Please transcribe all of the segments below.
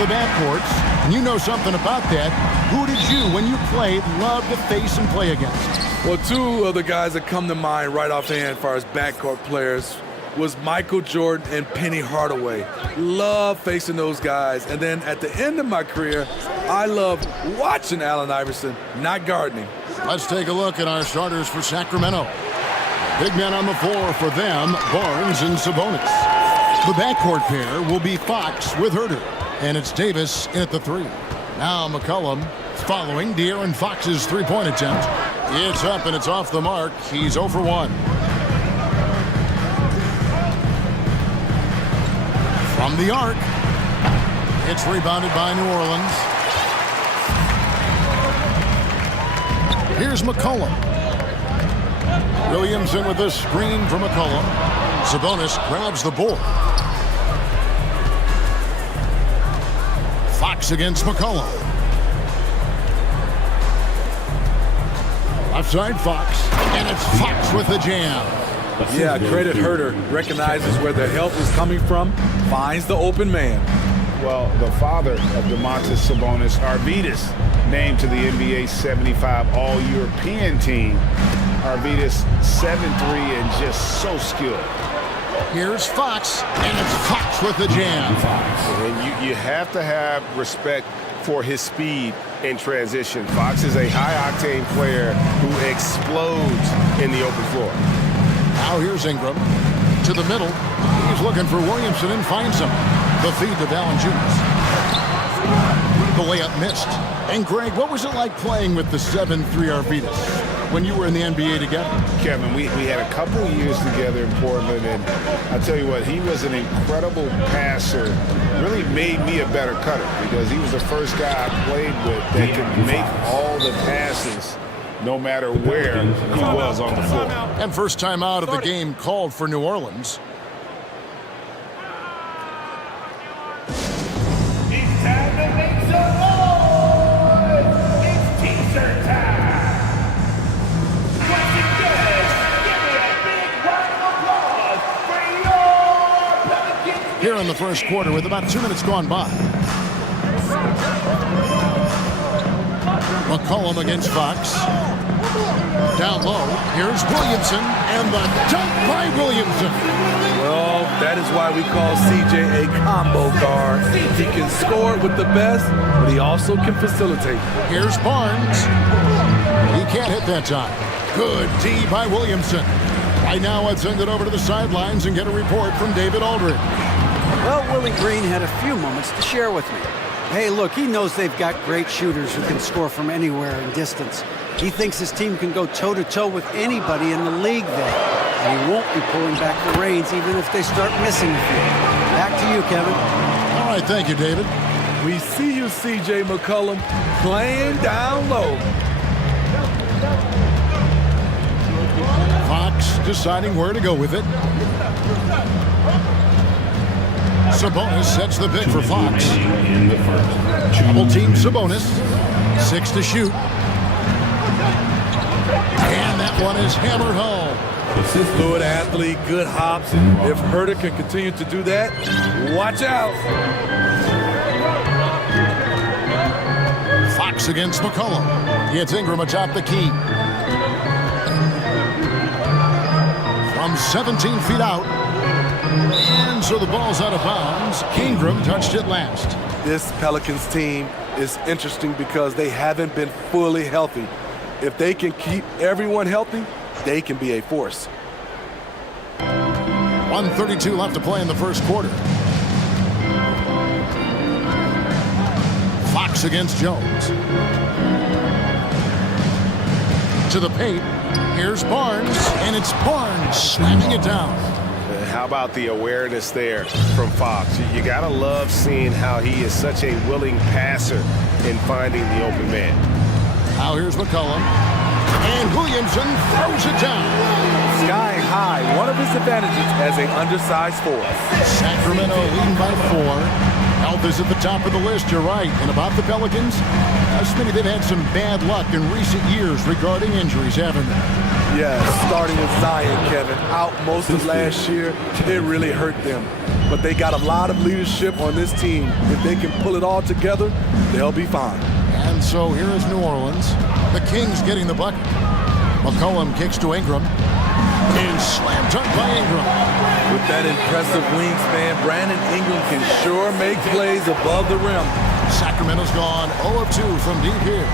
the backcourts, and you know something about that. Who did you, when you played, love to face and play against? Well, two of the guys that come to mind right offhand as far as backcourt players was Michael Jordan and Penny Hardaway. Love facing those guys. And then at the end of my career, I loved watching Allen Iverson, not gardening. Let's take a look at our starters for Sacramento. Big men on the floor for them, Barnes and Sabonis. The backcourt pair will be Fox with Herter, and it's Davis in at the three. Now McCollum following De'Aaron Fox's three-point attempt. It's up and it's off the mark. He's 0 for 1. From the arc, it's rebounded by New Orleans. Here's McCollum. Williamson with the screen for McCollum. Sabonis grabs the board. Fox against McCollum. Left side Fox, and it's Fox with the jam. Yeah, credit Herter. Recognizes where the help is coming from, finds the open man. Well, the father of Domantas Sabonis, Arvydas, named to the NBA 75 All-European team. Arvydas 7'3" and just so skilled. Here's Fox, and it's Fox with the jam. And you have to have respect for his speed in transition. Fox is a high-octane player who explodes in the open floor. Now here's Ingram to the middle. He's looking for Williamson and finds him. The feed to Valanciunas. The layup missed. And Greg, what was it like playing with the 7'3" Arvydas when you were in the NBA together? Kevin, we had a couple years together in Portland, and I'll tell you what, he was an incredible passer. Really made me a better cutter because he was the first guy I played with that could make all the passes no matter where he was on the floor. And first time out of the game called for New Orleans. It's time to make some noise! It's t-shirt time! Once again, give me a big round of applause for your Pelicans! Here in the first quarter with about 2 minutes gone by. McCollum against Fox. Down low, here's Williamson, and the dunk by Williamson. Well, that is why we call CJ a combo guard. He can score with the best, but he also can facilitate. Here's Barnes. He can't hit that time. Good D by Williamson. Right now, let's send it over to the sidelines and get a report from David Aldridge. Well, Willie Green had a few moments to share with me. Hey, look, he knows they've got great shooters who can score from anywhere in distance. He thinks his team can go toe-to-toe with anybody in the league there. And he won't be pulling back the reins even if they start missing a few. Back to you, Kevin. All right, thank you, David. We see you, CJ McCollum, playing down low. Fox deciding where to go with it. Sabonis sets the pick for Fox. Double team Sabonis. 6 to shoot. And that one is hammered home. Fluid athlete, good hops. If Herter can continue to do that, watch out. Fox against McCollum. It's Ingram atop the key. From 17 feet out. And so the ball's out of bounds. Ingram touched it last. This Pelicans team is interesting because they haven't been fully healthy. If they can keep everyone healthy, they can be a force. 1:32 left to play in the first quarter. Fox against Jones. To the paint. Here's Barnes, and it's Barnes slamming it down. How about the awareness there from Fox? You gotta love seeing how he is such a willing passer in finding the open man. Now here's McCollum. And Williamson throws it down. Sky high, one of his advantages as an undersized force. Sacramento leading by 4. Health is at the top of the list, you're right. And about the Pelicans, Smitty, they've had some bad luck in recent years regarding injuries, haven't they? Yeah, starting with Zion, Kevin, out most of last year, it really hurt them. but they got a lot of leadership on this team. If they can pull it all together, they'll be fine. And so here is New Orleans. The Kings getting the bucket. McCollum kicks to Ingram. And slam dunk by Ingram. With that impressive wingspan, Brandon Ingram can sure make plays above the rim. Sacramento's gone 0 of 2 from deep here.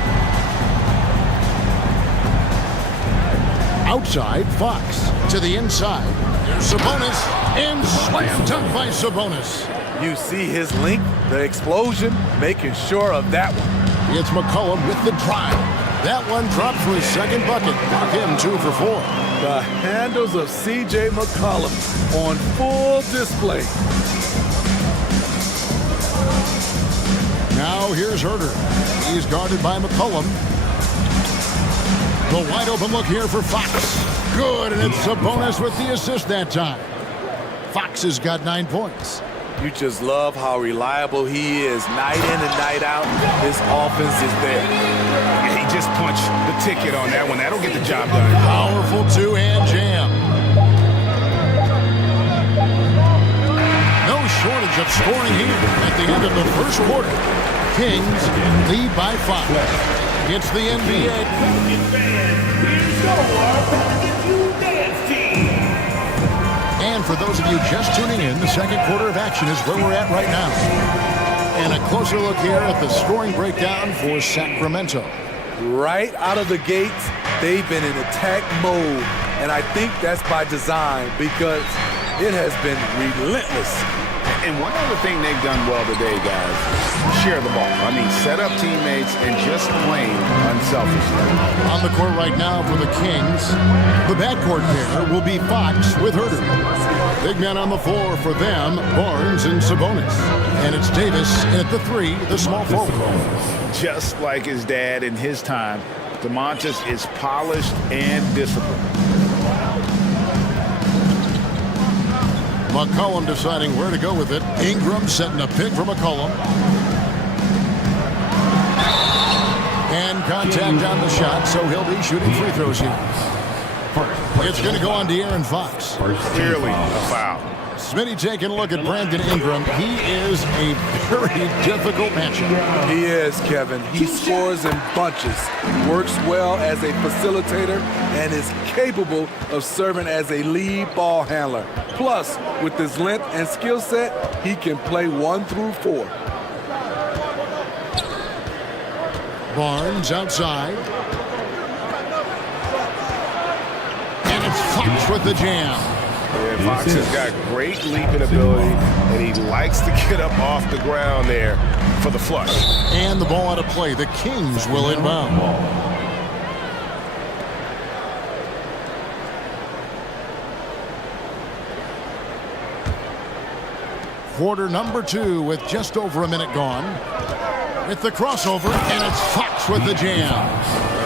Outside, Fox to the inside. There's Sabonis, and slam dunk by Sabonis. You see his length, the explosion, making sure of that one. It's McCollum with the drive. That one dropped for his second bucket. Got him 2 for 4. The handles of C.J. McCollum on full display. Now here's Herder. He's guarded by McCollum. The wide open look here for Fox. Good, and it's Sabonis with the assist that time. Fox has got 9 points. You just love how reliable he is night in and night out. His offense is there. He just punched the ticket on that one. That'll get the job done. Powerful two-hand jam. No shortage of scoring here at the end of the first quarter. Kings lead by 5. It's the NBA. Here's your Pelican 2 dance team. And for those of you just tuning in, the second quarter of action is where we're at right now. And a closer look here at the scoring breakdown for Sacramento. Right out of the gates, they've been in attack mode. And I think that's by design because it has been relentless. And one other thing they've done well today, guys, share the ball. I mean, set up teammates and just plain unselfishly. On the court right now for the Kings, the backcourt pair will be Fox with Herder. Big man on the floor for them, Barnes and Sabonis. And it's Davis at the 3, the small forward. Just like his dad in his time, DeMontis is polished and disciplined. McCollum deciding where to go with it. Ingram setting a pick for McCollum. And contact on the shot, so he'll be shooting free throws here. It's going to go on De'Aaron Fox. Clearly a foul. Smitty taking a look at Brandon Ingram. He is a very difficult matchup. He is, Kevin. He scores in bunches, works well as a facilitator, and is capable of serving as a lead ball handler. Plus, with his length and skill set, he can play 1 through 4. Barnes outside. And it's Fox with the jam. Yeah, Fox has got great leaping ability, and he likes to get up off the ground there for the flush. And the ball out of play. The Kings will inbound. Quarter number 2 with just over a minute gone. With the crossover, and it's Fox with the jam.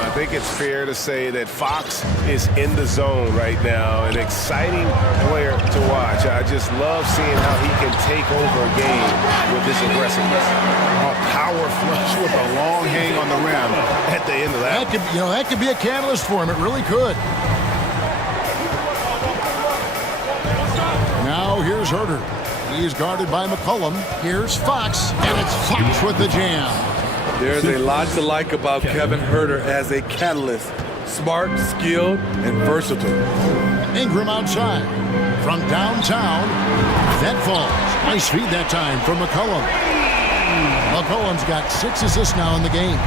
I think it's fair to say that Fox is in the zone right now, an exciting player to watch. I just love seeing how he can take over a game with this aggressiveness. A power flush with a long hang on the rim at the end of that. That could be a catalyst for him. It really could. Now here's Herder. He's guarded by McCollum. Here's Fox, and it's Fox with the jam. There's a lot to like about Kevin Herder as a catalyst. Smart, skilled, and versatile. Ingram outside. From downtown, that falls. Nice feed that time from McCollum. McCollum's got 6 assists now in the game.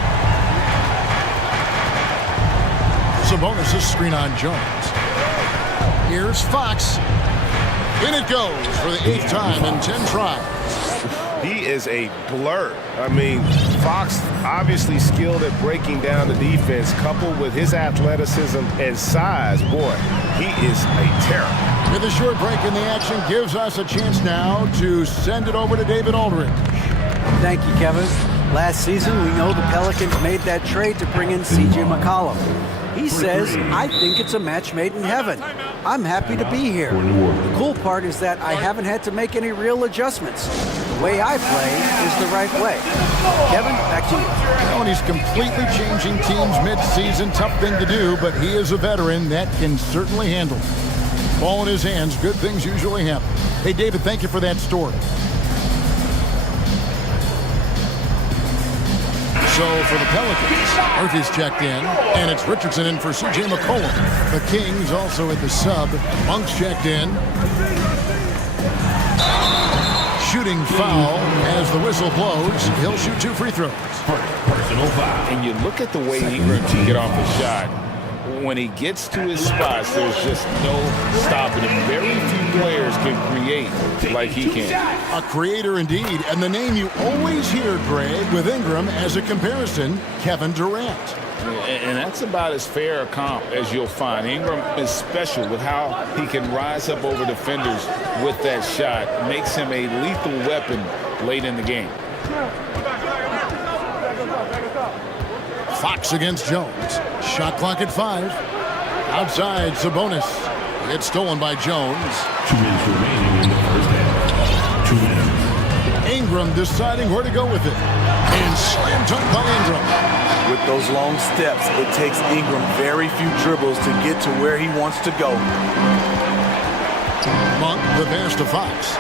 Sabonis' screen on Jones. Here's Fox. In it goes for the 8th time in 10 tries. He is a blur. I mean, Fox obviously skilled at breaking down the defense, coupled with his athleticism and size. Boy, he is a terror. With a short break in the action, gives us a chance now to send it over to David Aldridge. Thank you, Kevin. Last season, we know the Pelicans made that trade to bring in C.J. McCollum. He says, I think it's a match made in heaven. I'm happy to be here. The cool part is that I haven't had to make any real adjustments. The way I play is the right way. Kevin, back to you. And he's completely changing teams mid-season. Tough thing to do, but he is a veteran that can certainly handle it. Ball in his hands, good things usually happen. Hey, David, thank you for that story. So for the Pelicans, Murphy's checked in, and it's Richardson in for C.J. McCollum. The Kings also at the sub. Monk's checked in. Shooting foul as the whistle blows. He'll shoot 2 free throws. Personal foul. And you look at the way Ingram can get off a shot. When he gets to his spots, there's just no stopping him. Very few players can create like he can. A creator indeed, and the name you always hear, Greg, with Ingram as a comparison, Kevin Durant. And that's about as fair a comp as you'll find. Ingram is special with how he can rise up over defenders with that shot. Makes him a lethal weapon late in the game. Fox against Jones. Shot clock at 5. Outside, Sabonis. It's stolen by Jones. 2 minutes remaining in the first half. 2 minutes. Ingram deciding where to go with it. And slam dunk by Ingram. With those long steps, it takes Ingram very few dribbles to get to where he wants to go. Monk, the pass to Fox.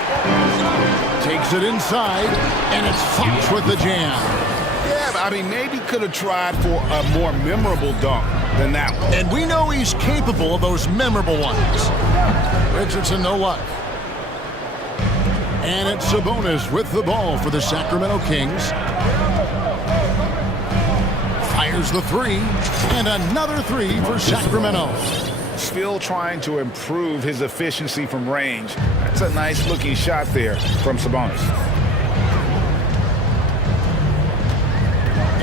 Takes it inside, and it's Fox with the jam. Yeah, but I mean, maybe could have tried for a more memorable dunk than that one. And we know he's capable of those memorable ones. Richardson, no luck. And it's Sabonis with the ball for the Sacramento Kings. Fires the 3, and another 3 for Sacramento. Still trying to improve his efficiency from range. That's a nice looking shot there from Sabonis.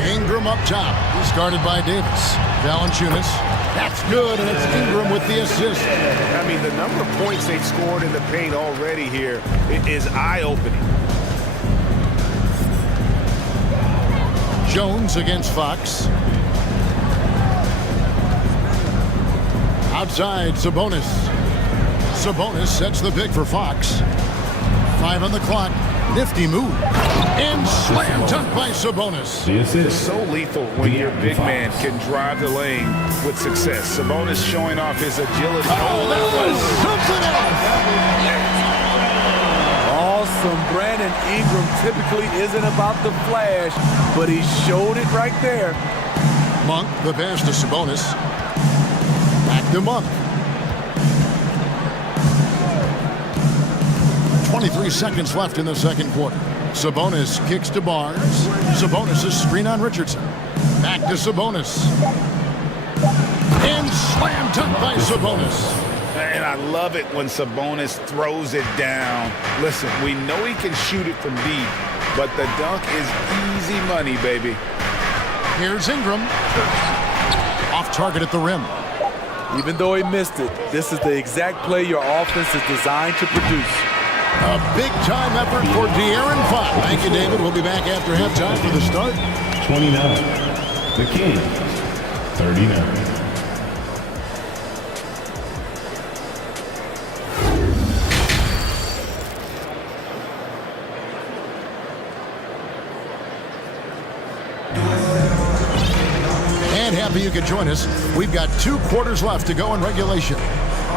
Ingram up top. He's guarded by Davis. Valanciunas. That's good, and it's Ingram with the assist. I mean, the number of points they've scored in the paint already here is eye-opening. Jones against Fox. Outside, Sabonis. Sabonis sets the pick for Fox. 5 on the clock. Nifty move. And slam dunk by Sabonis. The assist. It's so lethal when your big man can drive the lane with success. Sabonis showing off his agility. Oh, that was something else. Awesome. Brandon Ingram typically isn't about the flash, but he showed it right there. Monk, the pass to Sabonis. Back to Monk. 23 seconds left in the second quarter. Sabonis kicks to Barnes. Sabonis' screen on Richardson. Back to Sabonis. And slam dunk by Sabonis. And I love it when Sabonis throws it down. Listen, we know he can shoot it from deep, but the dunk is easy money, baby. Here's Ingram. Off target at the rim. Even though he missed it, this is the exact play your offense is designed to produce. A big-time effort for De'Aaron Fox. Thank you, David. We'll be back after halftime for the start. 29. The Kings. 39. And happy you could join us. We've got 2 quarters left to go in regulation.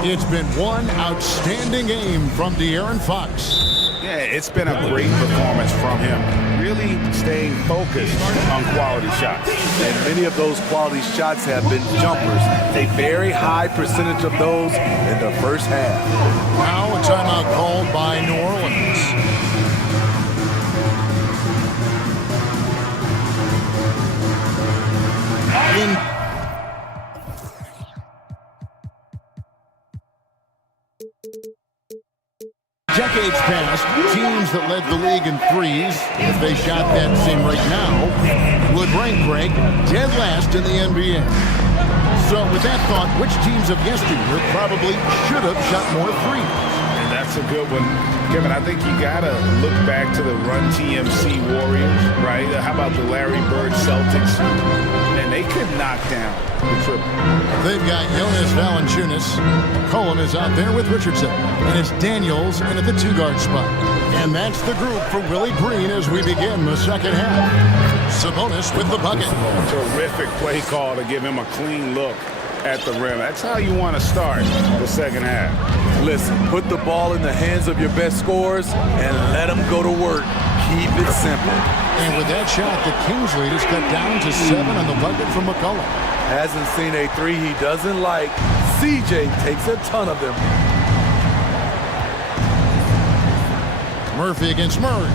It's been one outstanding game from De'Aaron Fox. Yeah, it's been a great performance from him. Really staying focused on quality shots. And many of those quality shots have been jumpers. A very high percentage of those in the first half. Now a timeout called by New Orleans. Decades past, teams that led the league in threes, if they shot that same rate now, would rank Greg dead last in the NBA. So with that thought, which teams of yesteryear probably should have shot more threes? And that's a good one. Kevin, I think you got to look back to the Run TMC Warriors, right? How about the Larry Bird Celtics? And they could knock down the triple. They've got Jonas Valanciunas. Colin is out there with Richardson. And it's Daniels in at the 2-guard spot. And that's the group for Willie Green as we begin the second half. Sabonis with the bucket. Terrific play call to give him a clean look. at the rim. That's how you want to start the second half. Listen, put the ball in the hands of your best scorers and let them go to work. Keep it simple. And with that shot, the Kings lead is cut down to 7 on the bucket from McCollum. Hasn't seen a three he doesn't like. CJ takes a ton of them. Murphy against Murray.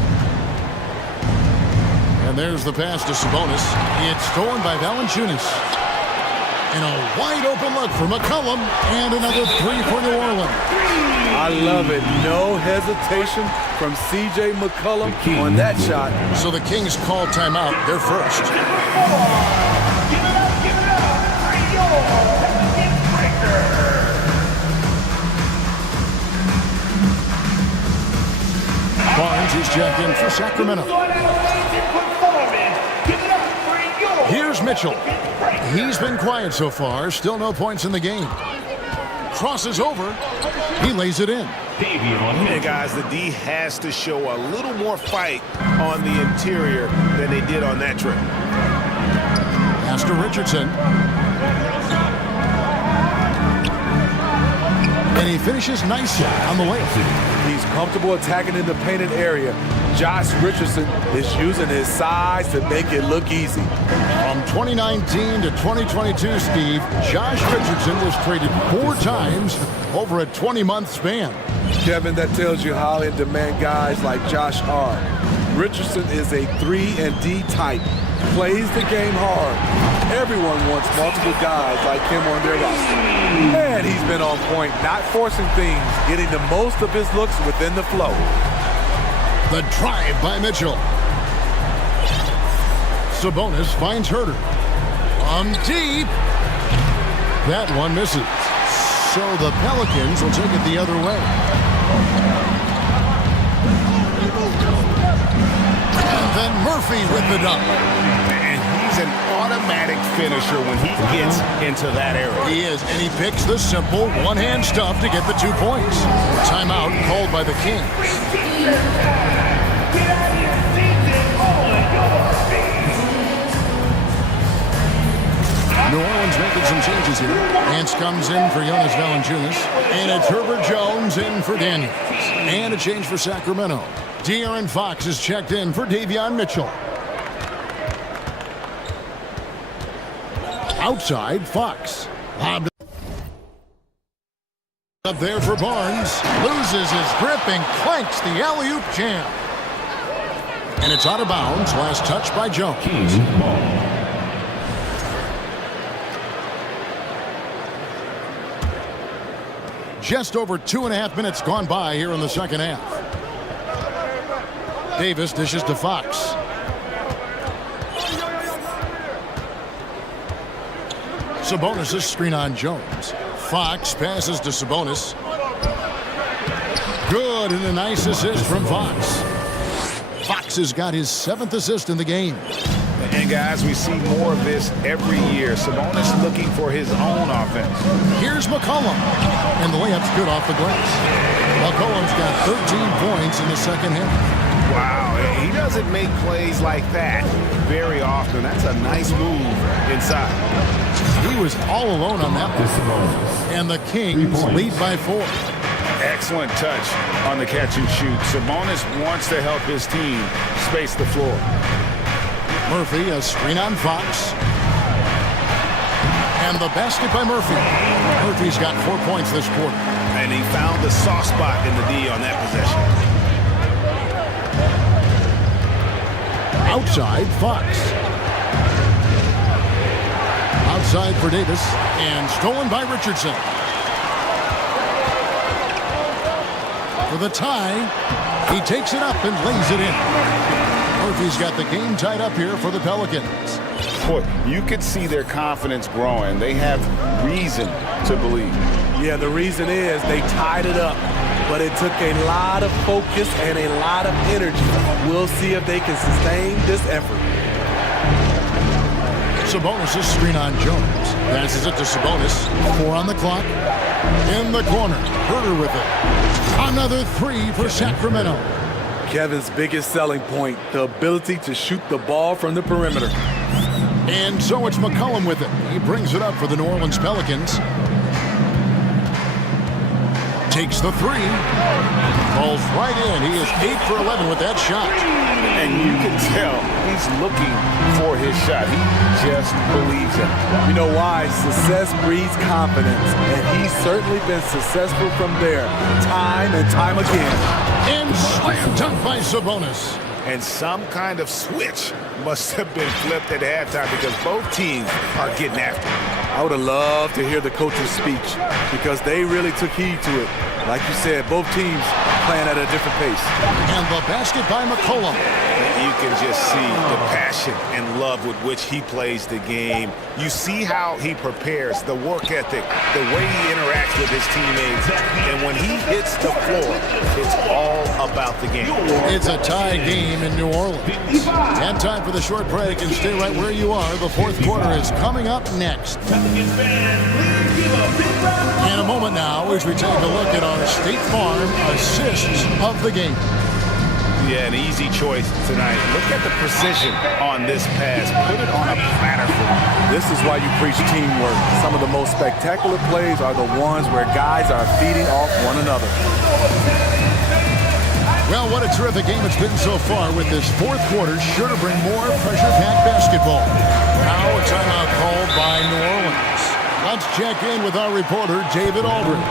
And there's the pass to Sabonis. It's stolen by Valanciunas. And a wide open look for McCollum. And another three for New Orleans. I love it. No hesitation from CJ McCollum on that shot. So the Kings call timeout. They're first. Give it up for your breaker. Barnes is checked in for Sacramento. Here's Mitchell. He's been quiet so far. Still no points in the game. Crosses over. He lays it in. Hey guys, the D has to show a little more fight on the interior than they did on that trip. Pass to Richardson. And he finishes nicely on the way. He's comfortable attacking in the painted area. Josh Richardson is using his size to make it look easy. From 2019 to 2022, Steve, Josh Richardson was traded 4 times over a 20-month span. Kevin, that tells you how in demand guys like Josh are. Richardson is a 3-and-D type, plays the game hard. Everyone wants multiple guys like him on their roster. And he's been on point, not forcing things, getting the most of his looks within the flow. The drive by Mitchell. Sabonis finds Herter. From deep. That one misses. So the Pelicans will take it the other way. And then Murphy with the dunk. And he's an automatic finisher when he gets into that area. He is, and he picks the simple one-hand stuff to get the 2 points. Timeout called by the Kings. New Orleans making some changes here. Nance comes in for Jonas Valanciunas. And it's Herbert Jones in for Daniels. And a change for Sacramento. De'Aaron Fox is checked in for Davion Mitchell. Outside, Fox. Lobbed up there for Barnes. Loses his grip and clanks the alley-oop jam. And it's out of bounds. Last touch by Jones. Kings ball. Just over 2.5 minutes gone by here in the second half. Davis dishes to Fox. Sabonis' screen on Jones. Fox passes to Sabonis. Good, and a nice assist from Fox. Fox has got his 7th assist in the game. And guys, we see more of this every year. Sabonis looking for his own offense. Here's McCollum. And the layup's good off the glass. McCollum's got 13 points in the second half. Wow, he doesn't make plays like that very often. That's a nice move inside. He was all alone on that one. And the Kings lead by 4. Excellent touch on the catch and shoot. Sabonis wants to help his team space the floor. Murphy, a screen on Fox. And the basket by Murphy. Murphy's got 4 points this quarter. And he found the soft spot in the D on that possession. Outside, Fox. Outside for Davis. And stolen by Richardson. For the tie, he takes it up and lays it in. Murphy's got the game tied up here for the Pelicans. Boy, you could see their confidence growing. They have reason to believe. Yeah, the reason is they tied it up, but it took a lot of focus and a lot of energy. We'll see if they can sustain this effort. Sabonis' screen on Jones. Passes it to Sabonis. 4 on the clock. In the corner. Herter with it. Another 3 for Sacramento. Kevin's biggest selling point, the ability to shoot the ball from the perimeter. And so it's McCollum with it. He brings it up for the New Orleans Pelicans. Takes the three. Falls right in. He is 8 for 11 with that shot. And you can tell he's looking for his shot. He just believes it. You know why? Success breeds confidence, and he's certainly been successful from there, time and time again. And slam dunk by Sabonis. And some kind of switch must have been flipped at halftime because both teams are getting after it. I would have loved to hear the coach's speech because they really took heed to it. Like you said, both teams playing at a different pace. And the basket by McCollum. You can just see the passion and love with which he plays the game. You see how he prepares, the work ethic, the way he interacts with his teammates. And when he hits the floor, it's all about the game. It's a tie game in New Orleans. And time for the short break, and stay right where you are. The fourth quarter is coming up next. In a moment now, as we take a look at our State Farm assists of the game. Yeah, an easy choice tonight. Look at the precision on this pass. Put it on a platter for him. This is why you preach teamwork. Some of the most spectacular plays are the ones where guys are feeding off one another. Well, what a terrific game it's been so far, with this fourth quarter sure to bring more pressure-packed basketball. Now a timeout called by New Orleans. Let's check in with our reporter, David Aldridge.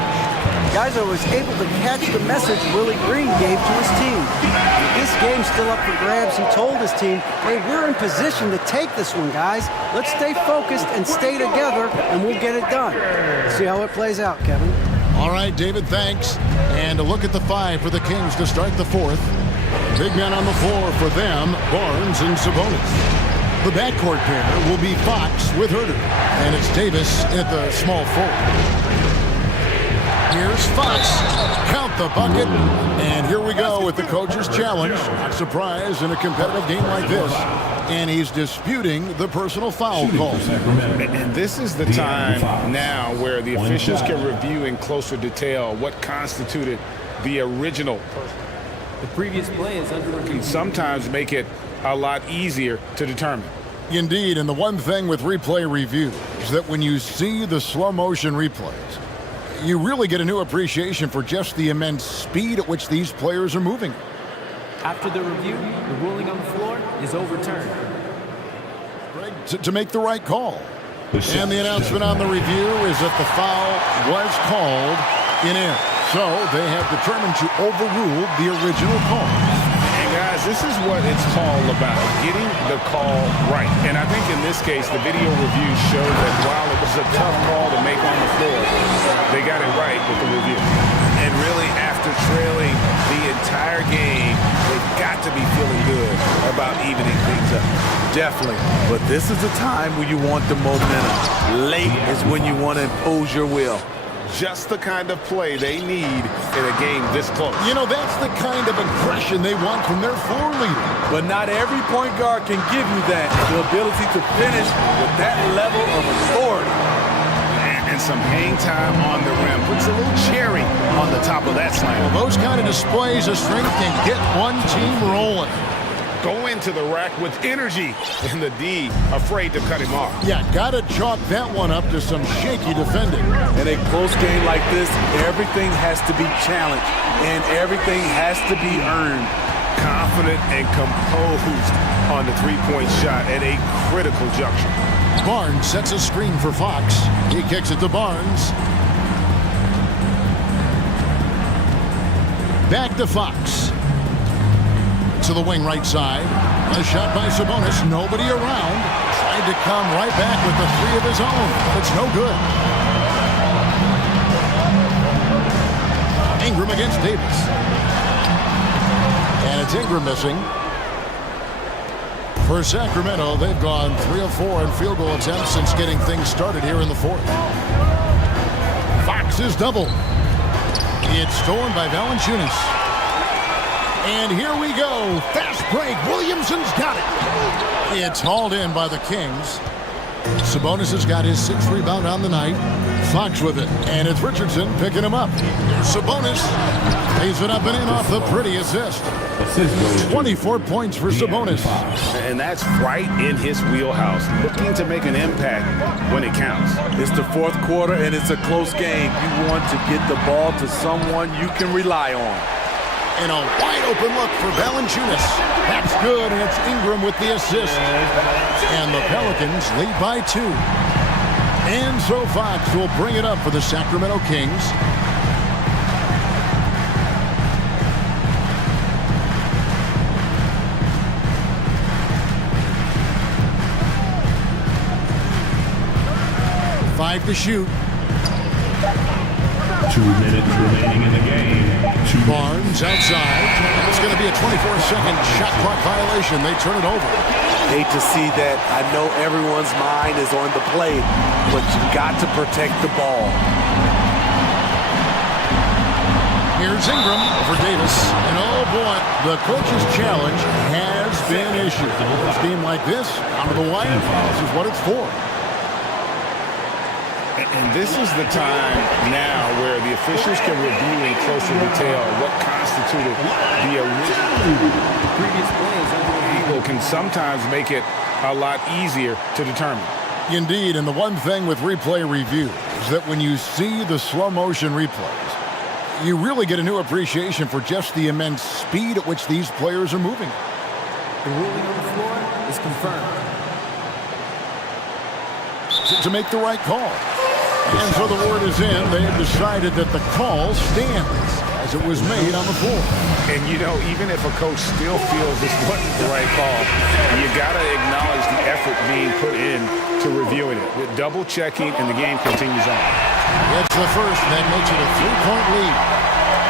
Guys, I was able to catch the message Willie Green gave to his team. With this game's still up for grabs, he told his team, hey, we're in position to take this one, guys. Let's stay focused and stay together, and we'll get it done. See how it plays out, Kevin. All right, David, thanks. And a look at the five for the Kings to start the fourth. Big men on the floor for them, Barnes and Sabonis. The backcourt pair will be Fox with Herter, and it's Davis at the small forward. Here's Fox. Count the bucket. And here we go with the coach's challenge. Not surprised in a competitive game like this. And he's disputing the personal foul call. And this is the time now where the officials can review in closer detail what constituted the original. The previous play is under review. Can sometimes make it a lot easier to determine. Indeed, and the one thing with replay review is that when you see the slow motion replays, you really get a new appreciation for just the immense speed at which these players are moving. After the review, the ruling on the floor is overturned. To make the right call. And the announcement on the review is that the foul was called in error. So they have determined to overrule the original call. And guys, this is what it's all about, getting the call right. And I think in this case, the video review showed that while it was a tough call to make on the floor, they got it right with the review. And really, after trailing the entire game, they've got to be feeling good about evening things up. Definitely. But this is the time when you want the momentum. Late is when you want to impose your will. Just the kind of play they need in a game this close. You know, that's the kind of aggression they want from their floor leader. But not every point guard can give you that. The ability to finish with that level of authority. And some hang time on the rim. Puts a little cherry on the top of that slam. Well, those kind of displays of strength can get one team rolling. Go into the rack with energy, and the D afraid to cut him off. Yeah, gotta chalk that one up to some shaky defending. In a close game like this, everything has to be challenged, and everything has to be earned. Confident and composed on the three-point shot at a critical juncture. Barnes sets a screen for Fox. He kicks it to Barnes. Back to Fox. To the wing right side. A shot by Sabonis. Nobody around. Tried to come right back with the three of his own. It's no good. Ingram against Davis. And it's Ingram missing. For Sacramento, they've gone 3 of 4 in field goal attempts since getting things started here in the fourth. Fox is double. It's stolen by Valanciunas. And here we go. Fast break. Williamson's got it. It's hauled in by the Kings. Sabonis has got his 6th rebound on the night. Fox with it, and it's Richardson picking him up. Here's Sabonis. Lays it up and in off the pretty assist. 24 points for Sabonis. And that's right in his wheelhouse, looking to make an impact when it counts. It's the fourth quarter, and it's a close game. You want to get the ball to someone you can rely on. And a wide open look for Valanciunas. That's good, and it's Ingram with the assist. And the Pelicans lead by 2. And so Fox will bring it up for the Sacramento Kings. Five to shoot. 2 minutes remaining in the game. Barnes outside. It's going to be a 24-second shot clock violation. They turn it over. Hate to see that. I know everyone's mind is on the play, but you got to protect the ball. Here's Ingram over Davis. And oh boy, the coach's challenge has been issued. A game like this, out of the wire, this is what it's for. And this is the time now where the officials can review in closer detail what constituted the original. Previous plays Angle can sometimes make it a lot easier to determine. Indeed, and the one thing with replay review is that when you see the slow motion replays, you really get a new appreciation for just the immense speed at which these players are moving. The ruling on the floor is confirmed. To make the right call. And so the word is in. They have decided that the call stands as it was made on the floor. And you know, even if a coach still feels this wasn't the right call, you got to acknowledge the effort being put in to reviewing it. With double checking, and the game continues on. It's the first, and that makes it a 3-point lead.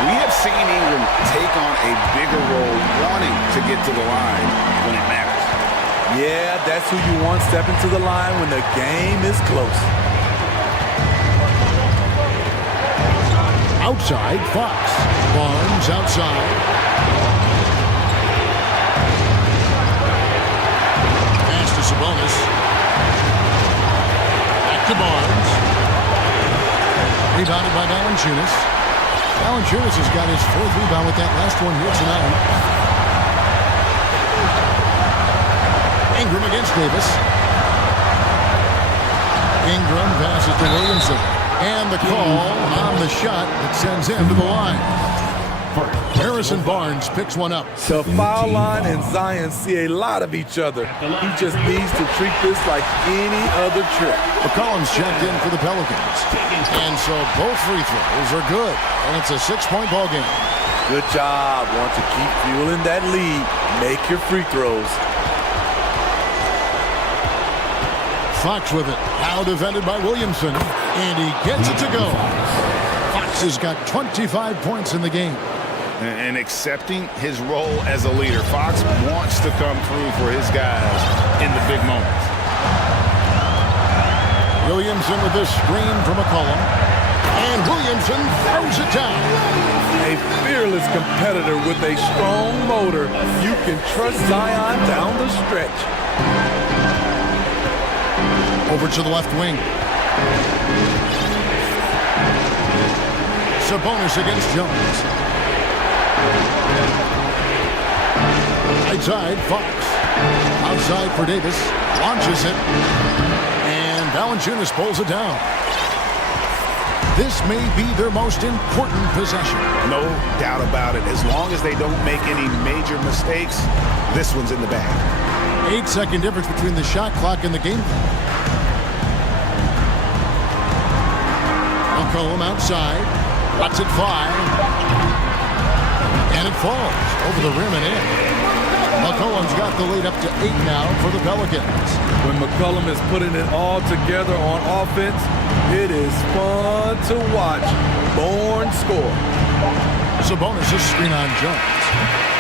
We have seen Ingram take on a bigger role, wanting to get to the line when it matters. Yeah, that's who you want stepping to the line when the game is close. Outside, Fox. Barnes outside. Pass to Sabonis. Back to Barnes. Rebounded by Valanciunas. Valanciunas has got his 4th rebound with that last one here tonight. Ingram against Davis. Ingram passes to Williamson. And the call on the shot that sends him to the line. Harrison Barnes picks one up. The foul line and Zion see a lot of each other. He just needs to treat this like any other trip. McCollum's checked in for the Pelicans. And so both free throws are good. And it's a 6-point ball game. Good job. Want to keep fueling that lead. Make your free throws. Fox with it. Now defended by Williamson. And he gets it to go. Fox has got 25 points in the game. And accepting his role as a leader. Fox wants to come through for his guys in the big moments. Williamson with this screen from McCollum. And Williamson throws it down. A fearless competitor with a strong motor. You can trust Zion down the stretch. Over to the left wing. Sabonis against Jones. Right side, Fox. Outside for Davis. Launches it. And Valanciunas pulls it down. This may be their most important possession. No doubt about it. As long as they don't make any major mistakes, this one's in the bag. 8-second difference between the shot clock and the game clock. McCollum outside. Lets it fly. And it falls over the rim and in. McCollum's got the lead up to 8 now for the Pelicans. When McCollum is putting it all together on offense, it is fun to watch. Born score. Sabonis' screen on Jones.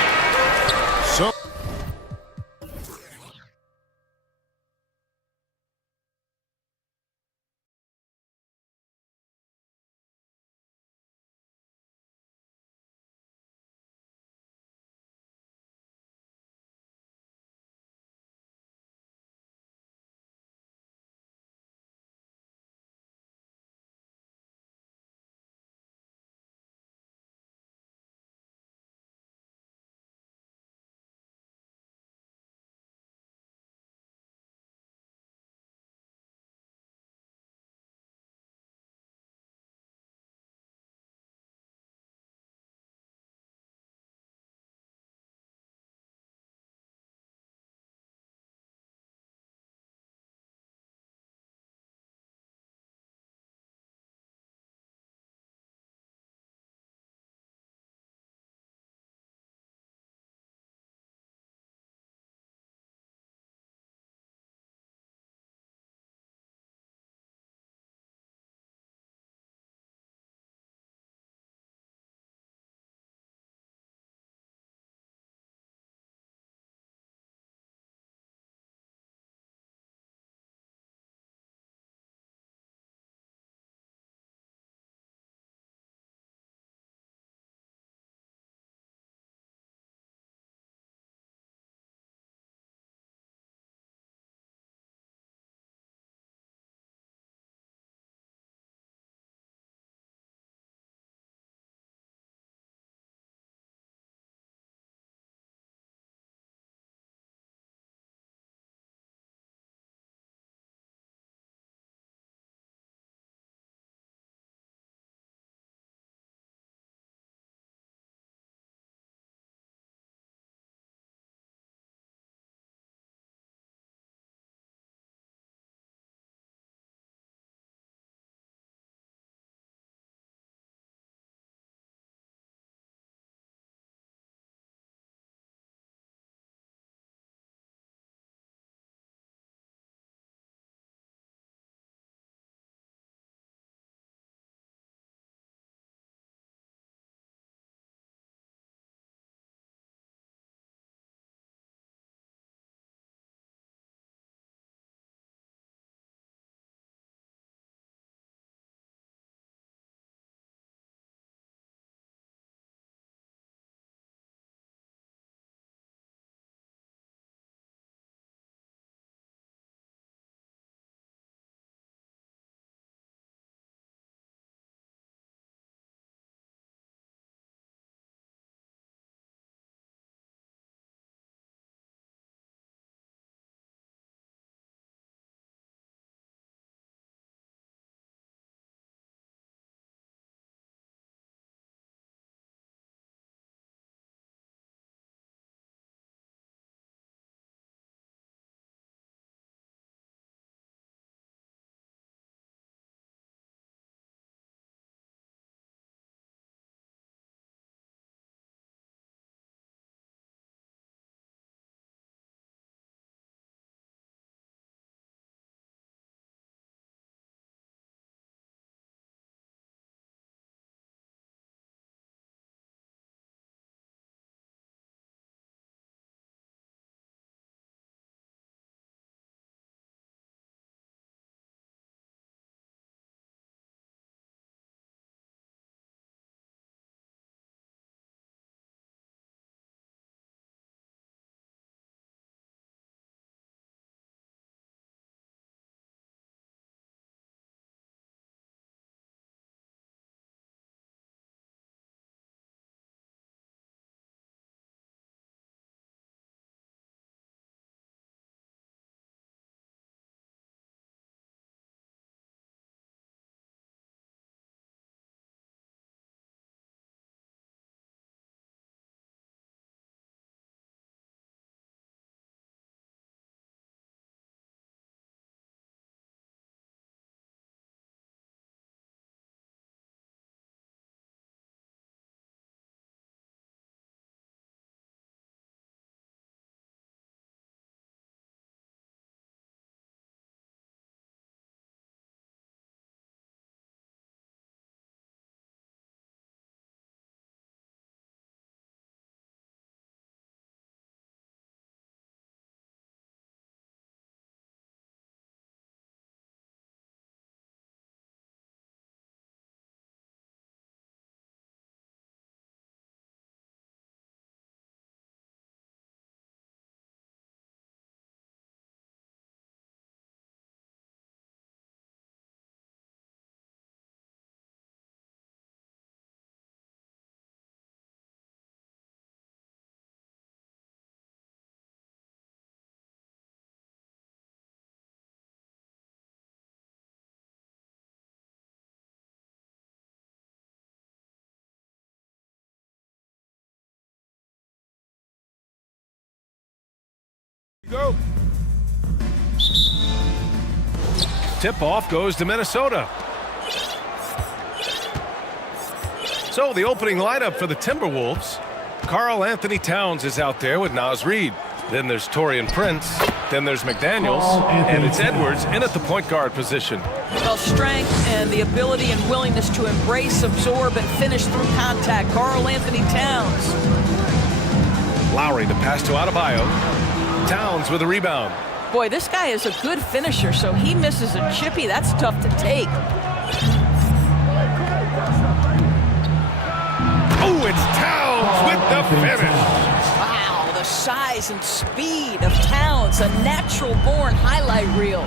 Go. Tip-off goes to Minnesota. So the opening lineup for the Timberwolves. Karl Anthony Towns is out there with Naz Reid. Then there's Taurean Prince. Then there's McDaniels. And it's Edwards in at the point guard position. Well, strength and the ability and willingness to embrace, absorb, and finish through contact. Karl Anthony Towns. Lowry, the pass to Adebayo. Towns with a rebound. Boy, this guy is a good finisher, so he misses a chippy. That's tough to take. Oh, it's Towns with the finish. Wow, the size and speed of Towns, a natural-born highlight reel.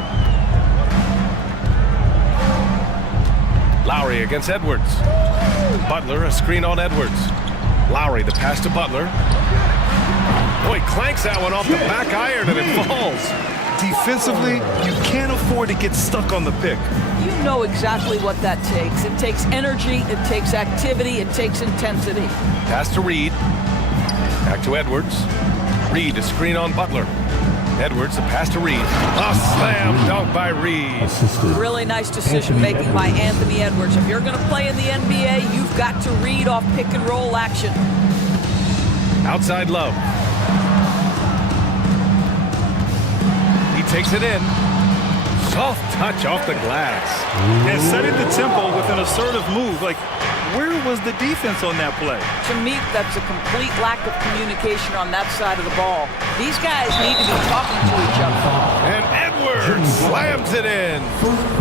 Lowry against Edwards. Butler, a screen on Edwards. Lowry, the pass to Butler. Boy, clanks that one off the back iron and it falls. Defensively, you can't afford to get stuck on the pick. You know exactly what that takes. It takes energy, it takes activity, it takes intensity. Pass to Reid. Back to Edwards. Reid, a screen on Butler. Edwards, a pass to Reid. A slam dunk by Reid. Really nice decision-making by Anthony Edwards. If you're going to play in the NBA, you've got to read off pick-and-roll action. Outside Love. He takes it in. Soft touch off the glass. And setting the tempo with an assertive move. Like, where was the defense on that play? To me, that's a complete lack of communication on that side of the ball. These guys need to be talking to each other. And Edwards slams it in.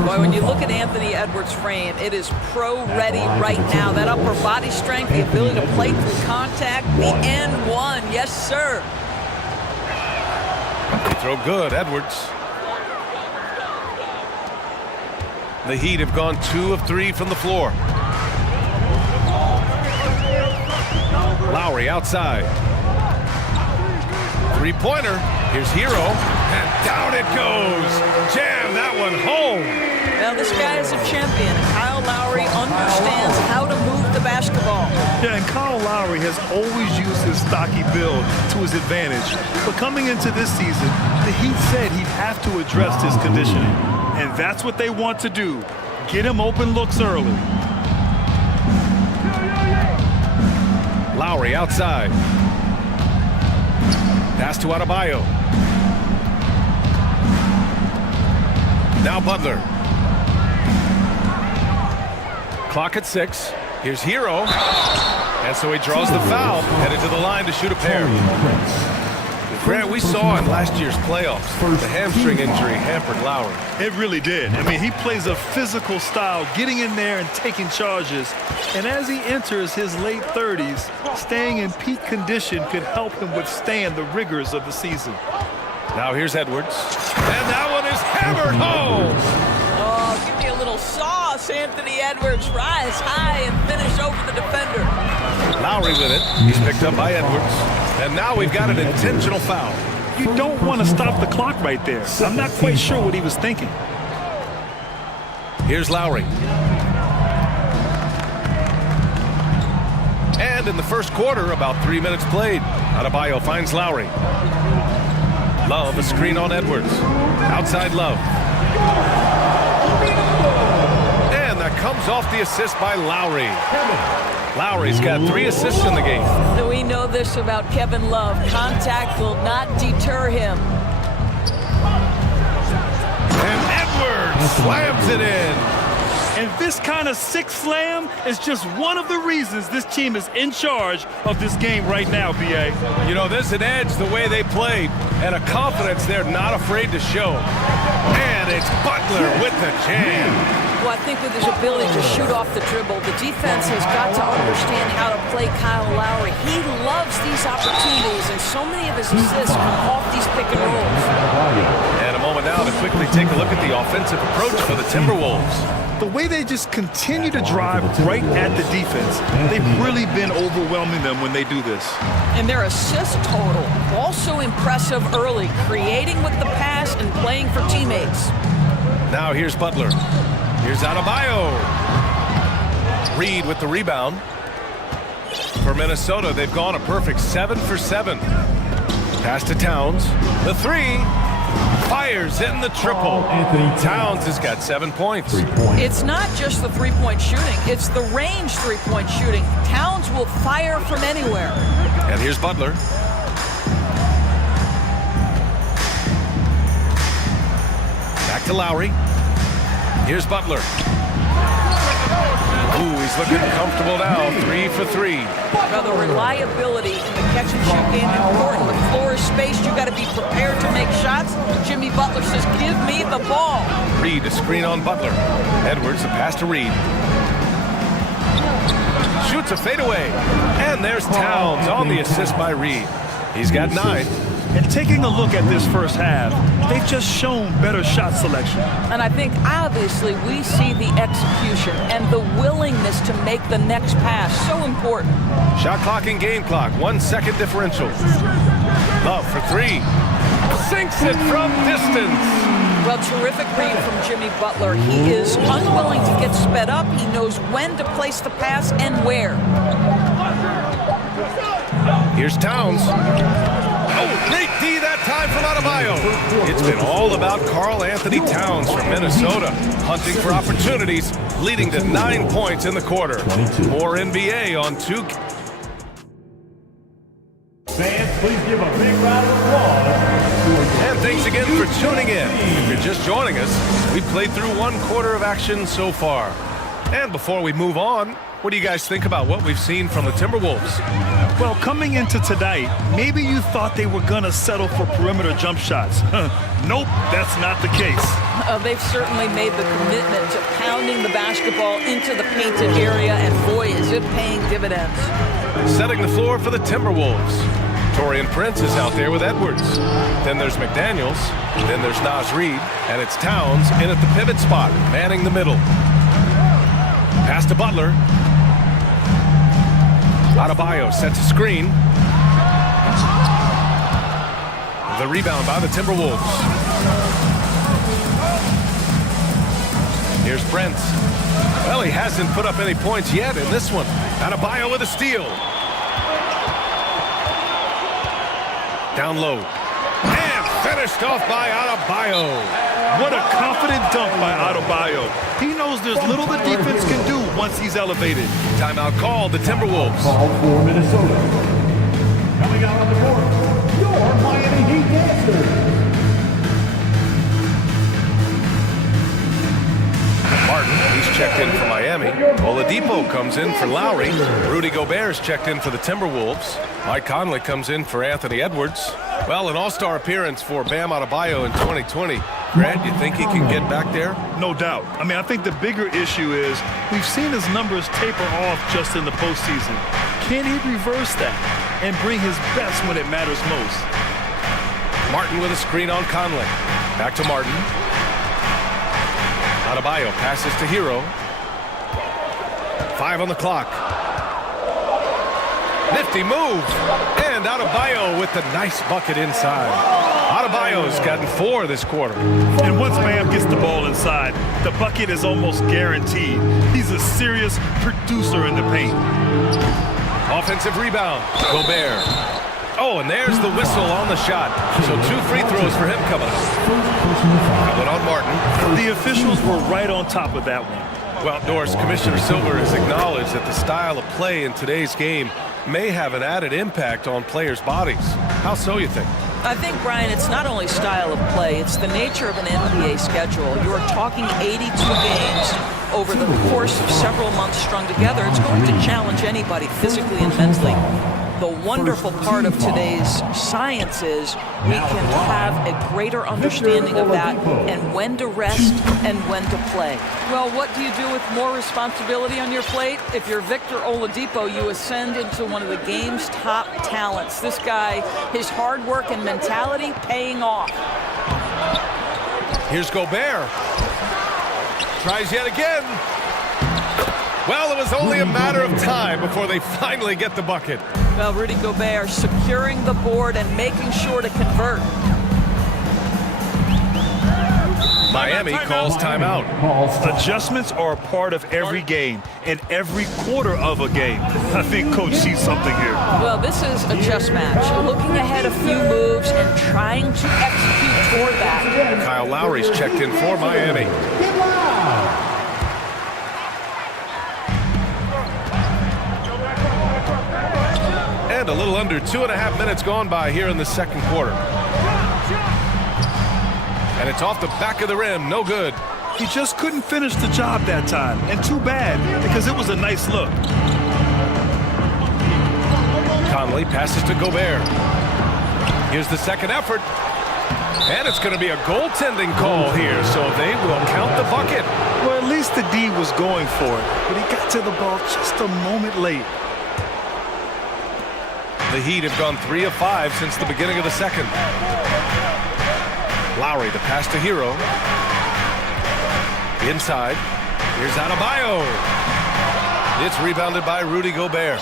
Boy, when you look at Anthony Edwards' frame, it is pro-ready right now. That upper body strength, the ability to play through contact, the N1, yes, sir. They throw good, Edwards. The Heat have gone 2 of 3 from the floor. Lowry outside. Three-pointer. Here's Hero. And down it goes. Jam that one home. Now, this guy is a champion. Kyle Lowry understands how to move the basketball. Yeah, and Kyle Lowry has always used his stocky build to his advantage. But coming into this season, the Heat said he'd have to address his conditioning. And that's what they want to do. Get him open looks early. Lowry outside. Pass to Adebayo. Now Butler. Clock at 6. Here's Hero. And so he draws the foul, headed to the line to shoot a pair. Grant, we saw in last year's playoffs, the hamstring injury hampered Lowry. It really did. I mean, he plays a physical style, getting in there and taking charges. And as he enters his late 30s, staying in peak condition could help him withstand the rigors of the season. Now here's Edwards. And that one is hammered home. Oh, give me a little sauce, Anthony Edwards. Rise high and finish over the defender. Lowry with it. He's picked up by Edwards. And now we've got an intentional foul. You don't want to stop the clock right there. I'm not quite sure what he was thinking. Here's Lowry. And in the first quarter, about 3 minutes played. Adebayo finds Lowry. Love, a screen on Edwards. Outside Love. And that comes off the assist by Lowry. Lowry's got 3 assists in the game. We know this about Kevin Love. Contact will not deter him. And Edwards slams it in. And this kind of sick slam is just one of the reasons this team is in charge of this game right now, B.A. You know, there's an edge the way they played and a confidence they're not afraid to show. And it's Butler with the jam. Well, I think with his ability to shoot off the dribble, the defense has got to understand how to play Kyle Lowry. He loves these opportunities, and so many of his assists come off these pick and rolls. And a moment now to quickly take a look at the offensive approach for the Timberwolves. The way they just continue to drive right at the defense, they've really been overwhelming them when they do this. And their assist total, also impressive early, creating with the pass and playing for teammates. Now here's Butler. Here's Adebayo. Reid with the rebound. For Minnesota, they've gone a perfect 7 for 7. Pass to Towns. The three. Fires in the triple. Towns has got 7 points. It's not just the three-point shooting. It's the range three-point shooting. Towns will fire from anywhere. And here's Butler. Back to Lowry. Here's Butler. Ooh, he's looking comfortable now. 3 for 3. Now, the reliability in the catch-and-shoot game is important. When the floor is spaced, you got to be prepared to make shots. Jimmy Butler says, give me the ball. Reed, a screen on Butler. Edwards, a pass to Reed. Shoots a fadeaway. And there's Towns on the assist by Reed. He's got 9. And taking a look at this first half, they've just shown better shot selection. And I think, obviously, we see the execution and the willingness to make the next pass so important. Shot clock and game clock, 1 second differential. Love for 3. Sinks it from distance. Well, terrific read from Jimmy Butler. He is unwilling to get sped up. He knows when to place the pass and where. Here's Towns. Oh, great D that time from Adebayo. It's been all about Karl Anthony Towns from Minnesota, hunting for opportunities, leading to 9 points in the quarter. More NBA on 2. Fans, please give a big round of applause. And thanks again for tuning in. If you're just joining us, we played through 1 quarter of action so far. And before we move on, what do you guys think about what we've seen from the Timberwolves? Well, coming into tonight, maybe you thought they were going to settle for perimeter jump shots. Nope, that's not the case. They've certainly made the commitment to pounding the basketball into the painted area, and boy, is it paying dividends. Setting the floor for the Timberwolves. Taurean Prince is out there with Edwards. Then there's McDaniels. Then there's Naz Reid. And it's Towns in at the pivot spot, manning the middle. Pass to Butler. Adebayo sets a screen. The rebound by the Timberwolves. Here's Brent. Well, he hasn't put up any points yet in this one. Adebayo with a steal. Down low. And finished off by Adebayo. What a confident dunk by Adebayo. He knows there's little the defense can do once he's elevated. Timeout called, the Timberwolves. Call for Minnesota. Coming out on the court, your Miami Heat Dancers. Martin, he's checked in for Miami. Oladipo comes in for Lowry. Rudy Gobert's checked in for the Timberwolves. Mike Conley comes in for Anthony Edwards. Well, an all-star appearance for Bam Adebayo in 2020. Grant, you think he can get back there? No doubt. I mean, I think the bigger issue is we've seen his numbers taper off just in the postseason. Can he reverse that and bring his best when it matters most? Martin with a screen on Conley. Back to Martin. Adebayo passes to Hero. 5 on the clock. Nifty move. And Adebayo with the nice bucket inside. Adebayo's gotten 4 this quarter. And once Bam gets the ball inside, the bucket is almost guaranteed. He's a serious producer in the paint. Offensive rebound. Gobert. Oh, and there's the whistle on the shot. So 2 free throws for him coming up. Coming on Martin. The officials were right on top of that one. Well, Doris, Commissioner Silver has acknowledged that the style of play in today's game may have an added impact on players' bodies. How so, you think? I think, Brian, it's not only style of play, it's the nature of an NBA schedule. You're talking 82 games over the course of several months strung together. It's going to challenge anybody physically and mentally. The wonderful part of today's science is we can have a greater understanding of that and when to rest and when to play. Well, what do you do with more responsibility on your plate? If you're Victor Oladipo, you ascend into one of the game's top talents. This guy, his hard work and mentality paying off. Here's Gobert. Tries yet again. Well, it was only a matter of time before they finally get the bucket. Well, Rudy Gobert securing the board and making sure to convert. Miami calls timeout. Adjustments are a part of every game and every quarter of a game. I think Coach sees something here. Well, this is a chess match. Looking ahead a few moves and trying to execute toward that. Kyle Lowry's checked in for Miami. And a little under 2.5 minutes gone by here in the second quarter. And it's off the back of the rim, no good. He just couldn't finish the job that time, and too bad, because it was a nice look. Conley passes to Gobert. Here's the second effort. And it's going to be a goaltending call here, so they will count the bucket. Well, at least the D was going for it, but he got to the ball just a moment late. The Heat have gone 3 of 5 since the beginning of the second. Lowry, the pass to Hero. Inside. Here's Adebayo. It's rebounded by Rudy Gobert.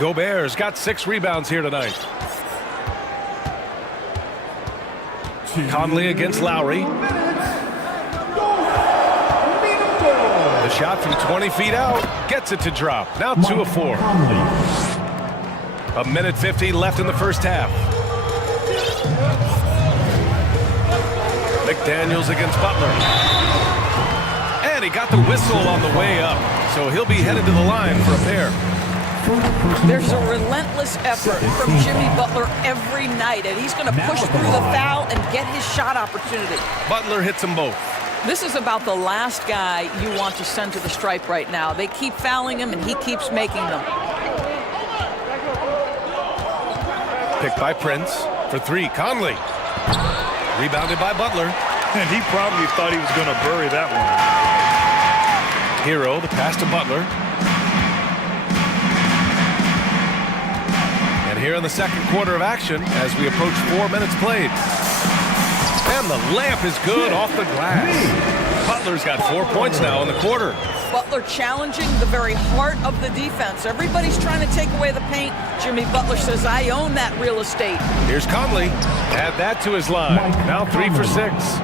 Gobert's got 6 rebounds here tonight. Conley against Lowry. The shot from 20 feet out gets it to drop. Now 2 of 4. A minute 15 left in the first half. McDaniels against Butler. And he got the whistle on the way up, so he'll be headed to the line for a pair. There's a relentless effort from Jimmy Butler every night, and he's going to push through the foul and get his shot opportunity. Butler hits them both. This is about the last guy you want to send to the stripe right now. They keep fouling him, and he keeps making them. Picked by Prince for 3. Conley. Rebounded by Butler. And he probably thought he was going to bury that one. Hero, the pass to Butler. And here in the second quarter of action as we approach 4 minutes played. And the layup is good off the glass. Butler's got 4 points now in the quarter. Butler challenging the very heart of the defense. Everybody's trying to take away the paint. Jimmy Butler says, I own that real estate. Here's Conley. Add that to his line. Now 3 for 6.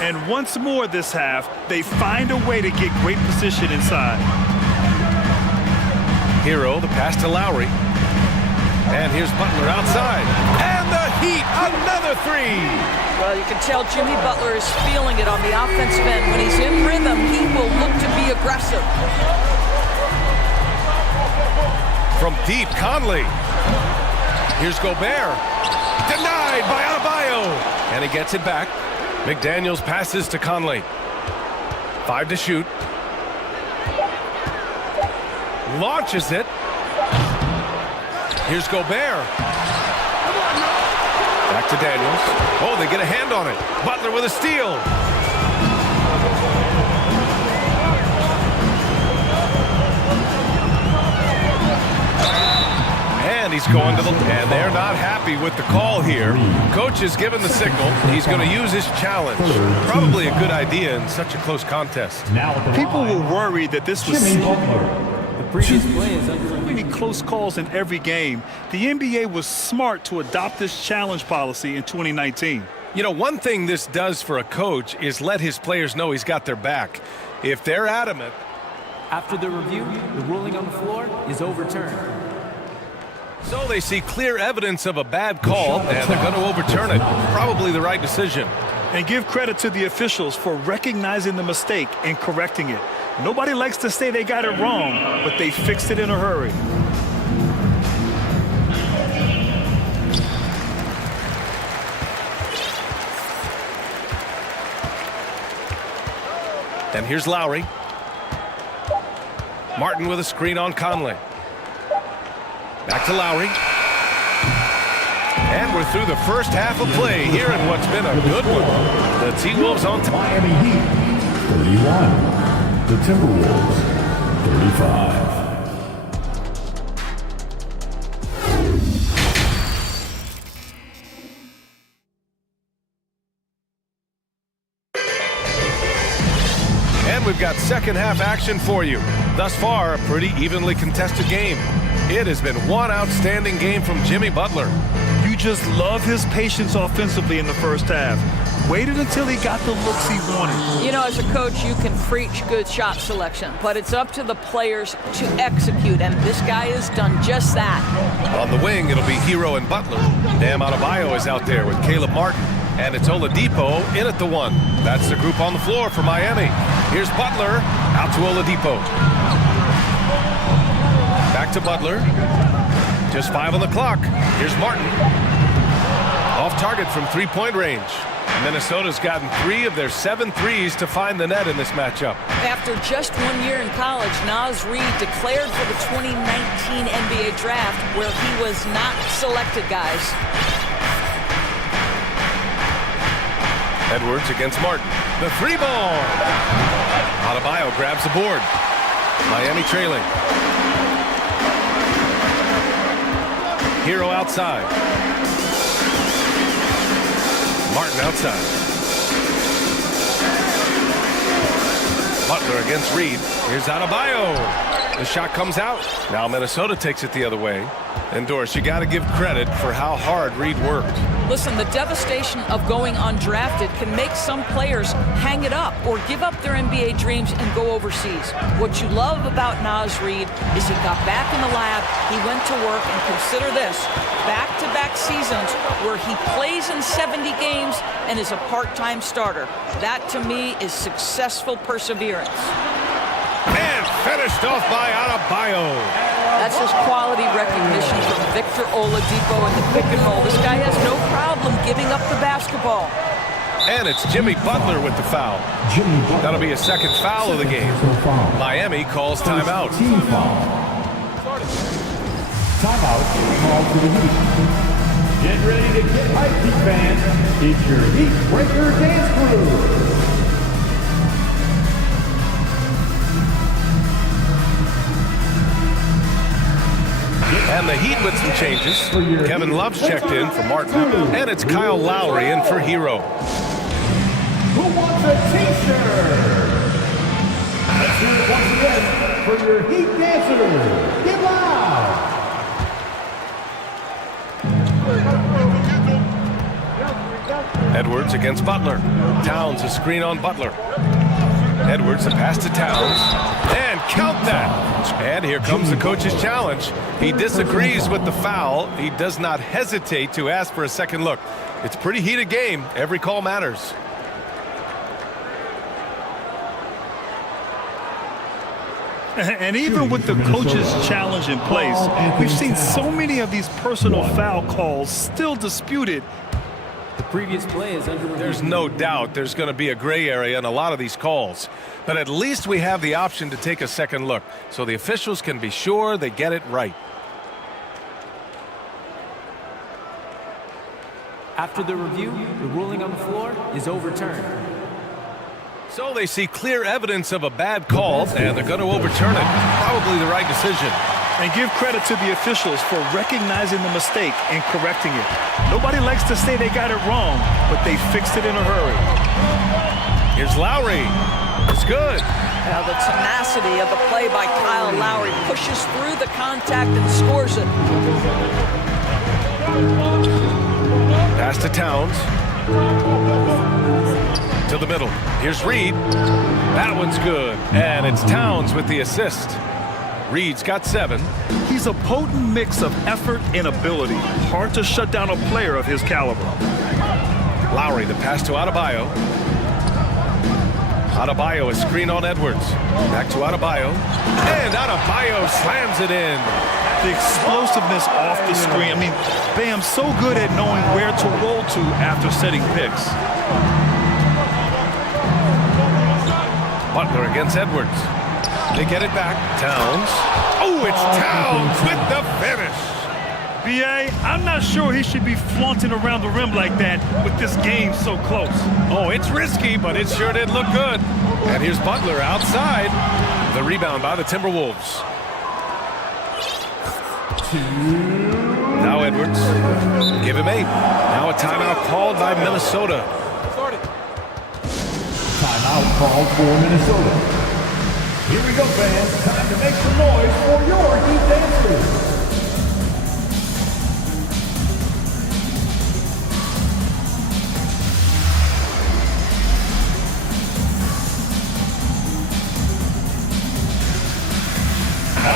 And once more this half, they find a way to get great position inside. Hero, the pass to Lowry. And here's Butler outside. And the Heat, another 3. Well, you can tell Jimmy Butler is feeling it on the offensive end. When he's in rhythm, he will look to be aggressive. From deep, Conley. Here's Gobert. Denied by Adebayo. And he gets it back. McDaniels passes to Conley. 5 to shoot. Launches it. Here's Gobert. Back to Daniels. Oh, they get a hand on it. Butler with a steal. And he's going to the... And they're not happy with the call here. Coach has given the signal. He's going to use his challenge. Probably a good idea in such a close contest. People were worried that this was Previous play is under many close calls in every game. The NBA was smart to adopt this challenge policy in 2019. You know, one thing this does for a coach is let his players know he's got their back. If they're adamant. After the review, the ruling on the floor is overturned. So they see clear evidence of a bad call, and they're going to overturn it. Probably the right decision. And give credit to the officials for recognizing the mistake and correcting it. Nobody likes to say they got it wrong, but they fixed it in a hurry. And here's Lowry. Martin with a screen on Conley. Back to Lowry. And we're through the first half of play here in what's been a good one. The T-Wolves on top. Miami Heat, 31. The Timberwolves, 35. And we've got second half action for you. Thus far, a pretty evenly contested game. It has been one outstanding game from Jimmy Butler. You just love his patience offensively in the first half. Waited until he got the looks he wanted. You know, as a coach, you can preach good shot selection, but it's up to the players to execute, and this guy has done just that. On the wing, it'll be Hero and Butler. Bam Adebayo is out there with Caleb Martin. And it's Oladipo in at the one. That's the group on the floor for Miami. Here's Butler, out to Oladipo. Back to Butler. Just 5 on the clock. Here's Martin. Off target from three-point range. Minnesota's gotten 3 of their 7 threes to find the net in this matchup. After just 1 year in college, Naz Reid declared for the 2019 NBA draft, where he was not selected, guys. Edwards against Martin. The 3 ball. Adebayo grabs the board. Miami trailing. Hero outside. Martin outside. Butler against Reid. Here's Adebayo. The shot comes out. Now Minnesota takes it the other way. And Doris, you got to give credit for how hard Reid worked. Listen, the devastation of going undrafted can make some players hang it up or give up their NBA dreams and go overseas. What you love about Naz Reid is he got back in the lab, he went to work, and consider this, back-to-back seasons where he plays in 70 games and is a part-time starter. That, to me, is successful perseverance. And finished off by Adebayo. That's just quality recognition from Victor Oladipo in the pick and roll. This guy has no problem giving up the basketball. And it's Jimmy Butler with the foul. That'll be his second foul of the game. Miami calls timeout. Timeout called to the Heat. Get ready to get hyped, Heat fans. It's your Heat Breaker Dance Crew. And the Heat with some changes. Kevin Love's checked in for Martin. And it's Kyle Lowry in for Hero. Who wants a t-shirt? Let's hear it once again for your Heat dancers. Get loud! Edwards against Butler. Towns a screen on Butler. Edwards, a pass to Towns. And count that! And here comes the coach's challenge. He disagrees with the foul. He does not hesitate to ask for a second look. It's a pretty heated game. Every call matters. And even with the coach's challenge in place, we've seen so many of these personal foul calls still disputed. The previous play is under review. There's no doubt there's going to be a gray area in a lot of these calls. But at least we have the option to take a second look, so the officials can be sure they get it right. After the review, the ruling on the floor is overturned. So they see clear evidence of a bad call, and they're going to overturn it. Probably the right decision. And give credit to the officials for recognizing the mistake and correcting it. Nobody likes to say they got it wrong, but they fixed it in a hurry. Here's Lowry. It's good. Now the tenacity of the play by Kyle Lowry pushes through the contact and scores it. Pass to Towns. To the middle. Here's Reid. That one's good. And it's Towns with the assist. Reid's got 7. He's a potent mix of effort and ability. Hard to shut down a player of his caliber. Lowry, the pass to Adebayo. Adebayo is screen on Edwards. Back to Adebayo. And Adebayo slams it in. The explosiveness off the screen. I mean, Bam's so good at knowing where to roll to after setting picks. Butler against Edwards. They get it back. Towns. Oh, it's Towns with the finish. B.A., I'm not sure he should be flaunting around the rim like that with this game so close. Oh, it's risky, but it sure did look good. And here's Butler outside. The rebound by the Timberwolves. Now Edwards. Give him 8. Now a timeout called by Minnesota. Timeout called for Minnesota. Here we go, fans. Time to make some noise for your Heat dancers.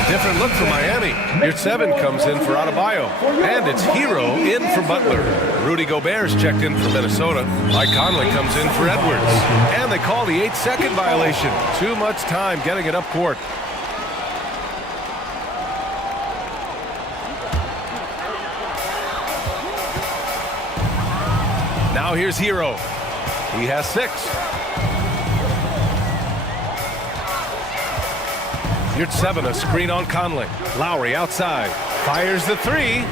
Different look for Miami. Your 7 comes in for Adebayo. And it's Hero in for Butler. Rudy Gobert's checked in for Minnesota. Mike Conley comes in for Edwards. And they call the 8-second violation. Too much time getting it up court. Now here's Hero. He has 6. You're 7, a screen on Conley. Lowry outside. Fires the 3.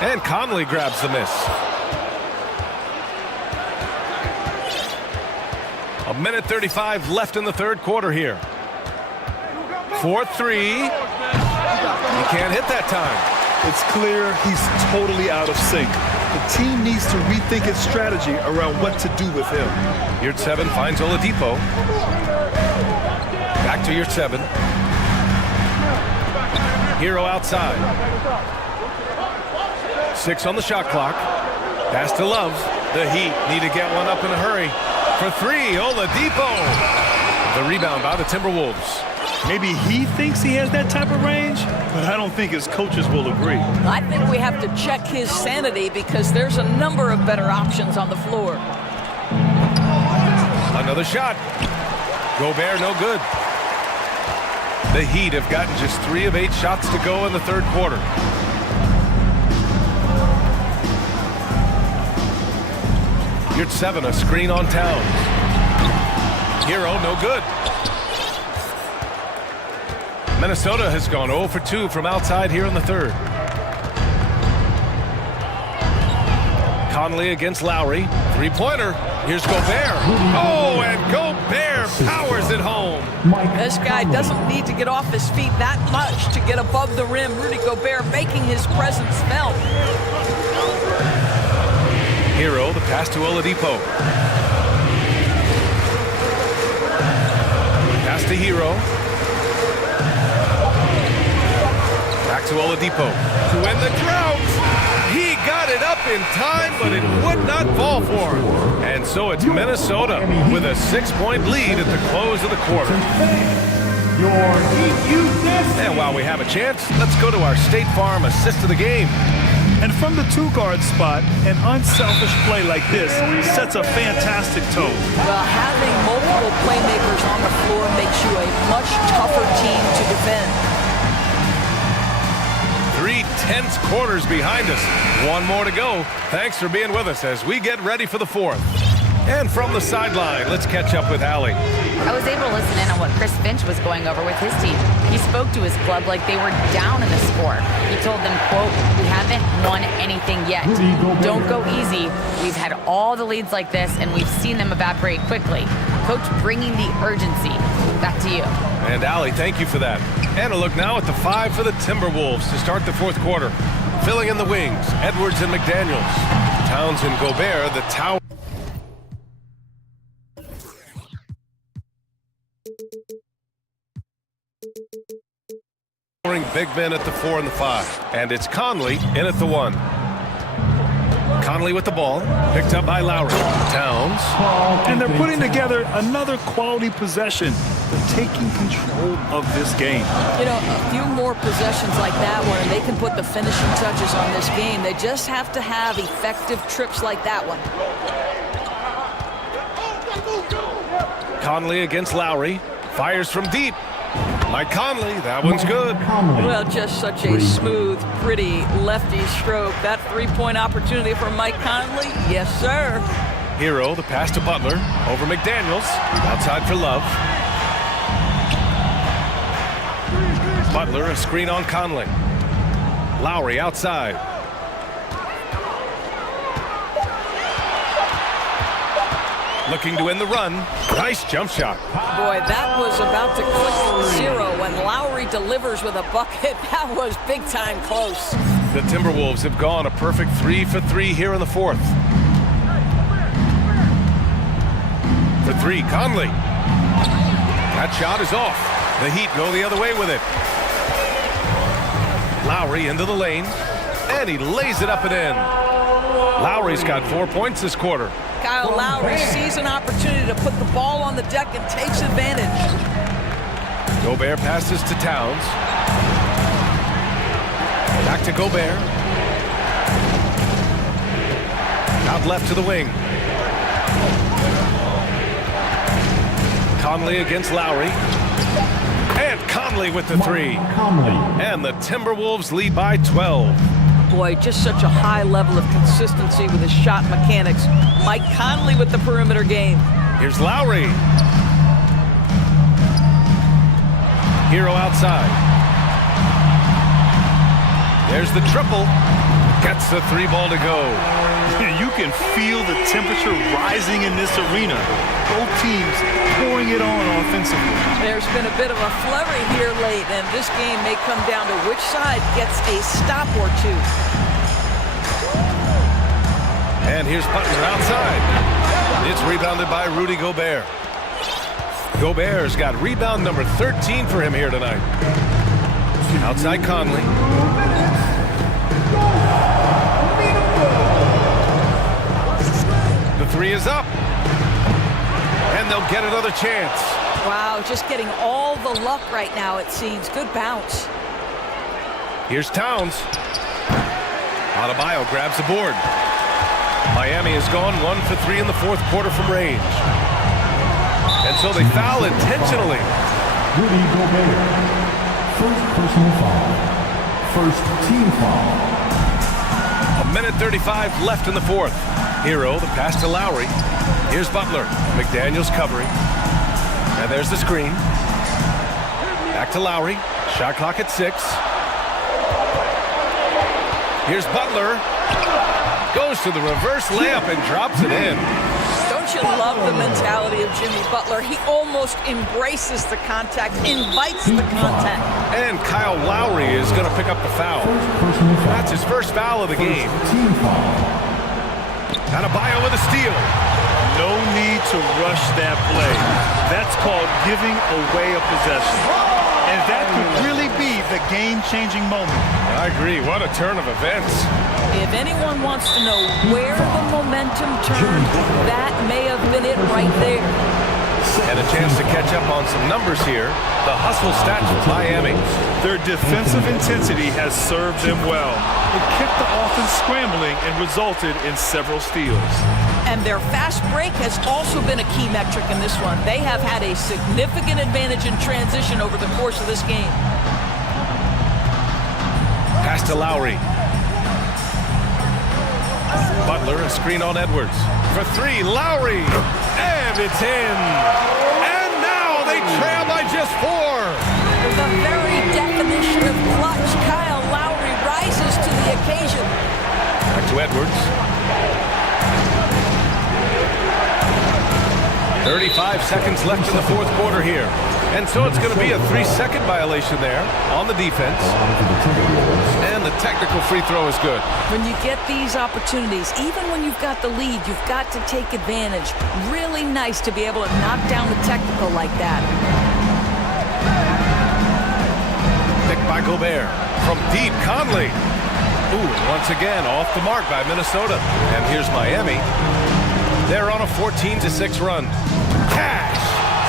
And Conley grabs the miss. A minute 35 left in the third quarter here. 4-3. He can't hit that time. It's clear he's totally out of sync. The team needs to rethink its strategy around what to do with him. Yurt 7 finds Oladipo. Back to Yurt 7. Hero outside. 6 on the shot clock. Pass to Love. The Heat need to get one up in a hurry. For 3, Oladipo. The rebound by the Timberwolves. Maybe he thinks he has that type of range, but I don't think his coaches will agree. I think we have to check his sanity because there's a number of better options on the floor. Another shot. Gobert no good. The Heat have gotten just 3 of 8 shots to go in the third quarter. Yurt 7, a screen on Towns. Hero no good. Minnesota has gone 0 for 2 from outside here in the third. Conley against Lowry. 3-pointer. Here's Gobert. Oh, and Gobert powers it home. This guy doesn't need to get off his feet that much to get above the rim. Rudy Gobert making his presence felt. Hero, the pass to Oladipo. Pass to Hero. Back to Oladipo. To win the drought. He got it up in time, but it would not fall for him. And so it's Minnesota with a 6-point lead at the close of the quarter. And while we have a chance, let's go to our State Farm assist of the game. And from the 2-guard spot, an unselfish play like this sets a fantastic tone. Well, having multiple playmakers on the floor makes you a much tougher team to defend. 3 tense quarters behind us. 1 more to go. Thanks for being with us as we get ready for the 4th. And from the sideline, let's catch up with Allie. I was able to listen in on what Chris Finch was going over with his team. He spoke to his club like they were down in the score. He told them, quote, "We haven't won anything yet. Don't go easy. We've had all the leads like this, and we've seen them evaporate quickly." Coach bringing the urgency. Back to you. And Allie, thank you for that. And a look now at the 5 for the Timberwolves to start the 4th quarter. Filling in the wings, Edwards and McDaniels. Towns and Gobert, the tower. Big men at the 4 and the 5. And it's Conley in at the 1. Conley with the ball, picked up by Lowry. Towns. And they're putting together another quality possession. They're taking control of this game. You know, a few more possessions like that one, and they can put the finishing touches on this game. They just have to have effective trips like that one. Conley against Lowry. Fires from deep. Mike Conley, that one's good. Well, just such a smooth, pretty lefty stroke. That 3-point opportunity for Mike Conley, yes, sir. Hero, the pass to Butler, over McDaniels, outside for Love. Butler, a screen on Conley. Lowry outside. Looking to win the run. Nice jump shot. Boy, that was about to click 0 when Lowry delivers with a bucket. That was big time close. The Timberwolves have gone a perfect 3 for 3 here in the 4th. For 3, Conley. That shot is off. The Heat go the other way with it. Lowry into the lane, and he lays it up and in. Lowry's got 4 points this quarter. Kyle Lowry sees an opportunity to put the ball on the deck and takes advantage. Gobert passes to Towns. Back to Gobert. Out left to the wing. Conley against Lowry. And Conley with the three. And the Timberwolves lead by 12. Boy, just such a high level of consistency with his shot mechanics. Mike Conley with the perimeter game. Here's Lowry. Hero outside. There's the triple. Gets the three ball to go. You can feel the temperature rising in this arena. Both teams pouring it on offensively. There's been a bit of a flurry here late, and this game may come down to which side gets a stop or two. And here's Butler outside. It's rebounded by Rudy Gobert. Gobert's got rebound number 13 for him here tonight. Outside Conley. The three is up. And they'll get another chance. Wow, just getting all the luck right now, it seems. Good bounce. Here's Towns. Adebayo grabs the board. Miami has gone 1 for 3 in the fourth quarter from range. And so they foul intentionally. Rudy Gobert. First personal foul. First team foul. 1:35 left in the fourth. Hero, the pass to Lowry. Here's Butler. McDaniels covering. And there's the screen. Back to Lowry. Shot clock at 6. Here's Butler. Goes to the reverse layup and drops it in. Don't you love the mentality of Jimmy Butler? He almost embraces the contact, invites the contact. And Kyle Lowry is going to pick up the foul. That's his first foul of the game. Adebayo with a steal. No need to rush that play. That's called giving away a possession. And that could really be the game-changing moment. I agree. What a turn of events. If anyone wants to know where the momentum turned, that may have been it right there. And a chance to catch up on some numbers here. The hustle stats with Miami. Their defensive intensity has served them well. It kept the offense scrambling and resulted in several steals. And their fast break has also been a key metric in this one. They have had a significant advantage in transition over the course of this game. Pass to Lowry. Butler, a screen on Edwards. For three, Lowry. And it's in. And now they trail by just 4. The very definition of clutch. Kyle Lowry rises to the occasion. Back to Edwards. 35 seconds left in the fourth quarter here. And so it's going to be a 3-second violation there on the defense. And the technical free throw is good. When you get these opportunities, even when you've got the lead, you've got to take advantage. Really nice to be able to knock down the technical like that. Picked by Gobert. From deep, Conley. Ooh, once again, off the mark by Minnesota. And here's Miami. They're on a 14-6 run. Cash!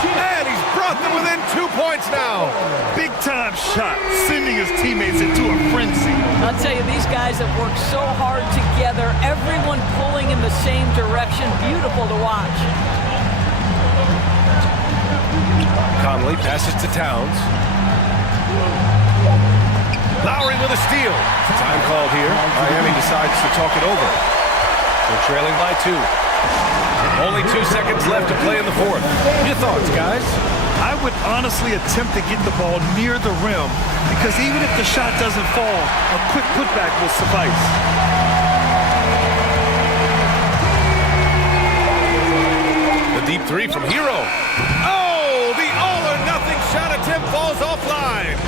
And he's brought them within 2 points now. Big-time shot, sending his teammates into a frenzy. I'll tell you, these guys have worked so hard together. Everyone pulling in the same direction. Beautiful to watch. Conley passes to Towns. Lowry with a steal. Time called here. Miami decides to talk it over. They're trailing by 2. Only 2 seconds left to play in the fourth. Your thoughts, guys? I would honestly attempt to get the ball near the rim because even if the shot doesn't fall, a quick putback will suffice. The deep three from Hero. Oh, the all-or-nothing shot attempt falls offline.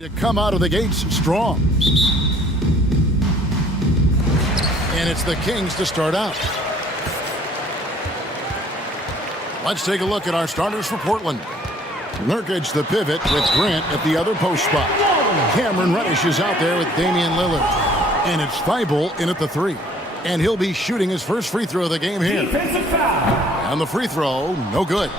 To come out of the gates strong. And it's the Kings to start out. Let's take a look at our starters for Portland. Nurkic the pivot with Grant at the other post spot. Cameron Reddish is out there with Damian Lillard. And it's Thibault in at the 3. And he'll be shooting his first free throw of the game here. And the free throw, no good.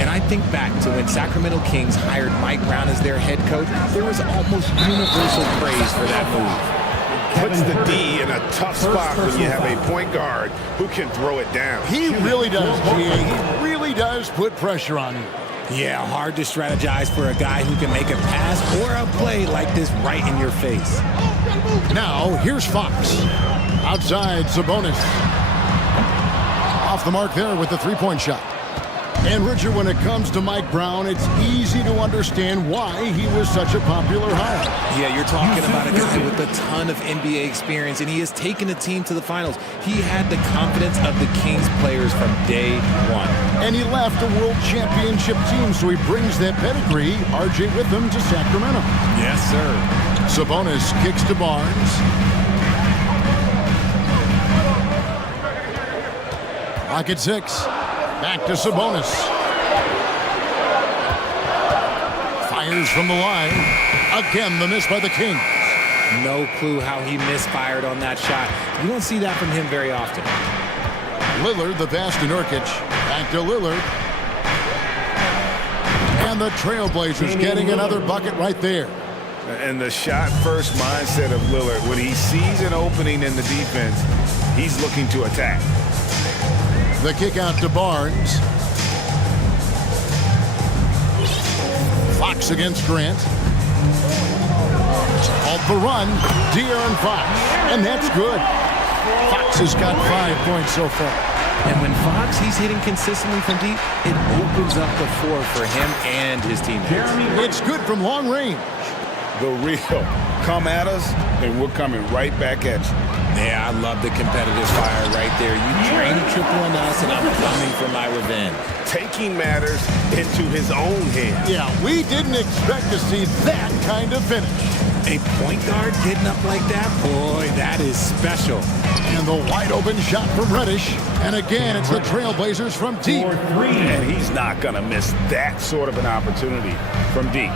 And I think back to when Sacramento Kings hired Mike Brown as their head coach, there was almost universal praise for that move. Puts the D in a tough spot when you have a point guard who can throw it down. He really does, GA. He really does put pressure on you. Yeah, hard to strategize for a guy who can make a pass or a play like this right in your face. Now, here's Fox. Outside, Sabonis. Off the mark there with the three-point shot. And Richard, when it comes to Mike Brown, it's easy to understand why he was such a popular hire. Yeah, you're talking about a guy with a ton of NBA experience, and he has taken a team to the finals. He had the confidence of the Kings players from day one. And he left a world championship team, so he brings that pedigree, RJ, with him to Sacramento. Yes, sir. Sabonis kicks to Barnes. Lock at 6. Back to Sabonis. Fires from the line. Again, the miss by the Kings. No clue how he misfired on that shot. You don't see that from him very often. Lillard, the pass to Nurkic. Back to Lillard. And the Trailblazers getting another bucket right there. And the shot-first mindset of Lillard, when he sees an opening in the defense, he's looking to attack. The kick out to Barnes. Fox against Grant. Off the run, De'Aaron Fox. And that's good. Fox has got 5 points so far. And when Fox, he's hitting consistently from deep, it opens up the floor for him and his teammates. It's good from long range. The real. Come at us, and we're coming right back at you. Yeah, I love the competitive fire right there. You drain a triple on us, and I'm coming for my revenge. Taking matters into his own hands. Yeah, we didn't expect to see that kind of finish. A point guard getting up like that? Boy, that is special. And the wide open shot from Reddish. And again, it's the Trailblazers from deep. And he's not going to miss that sort of an opportunity from deep.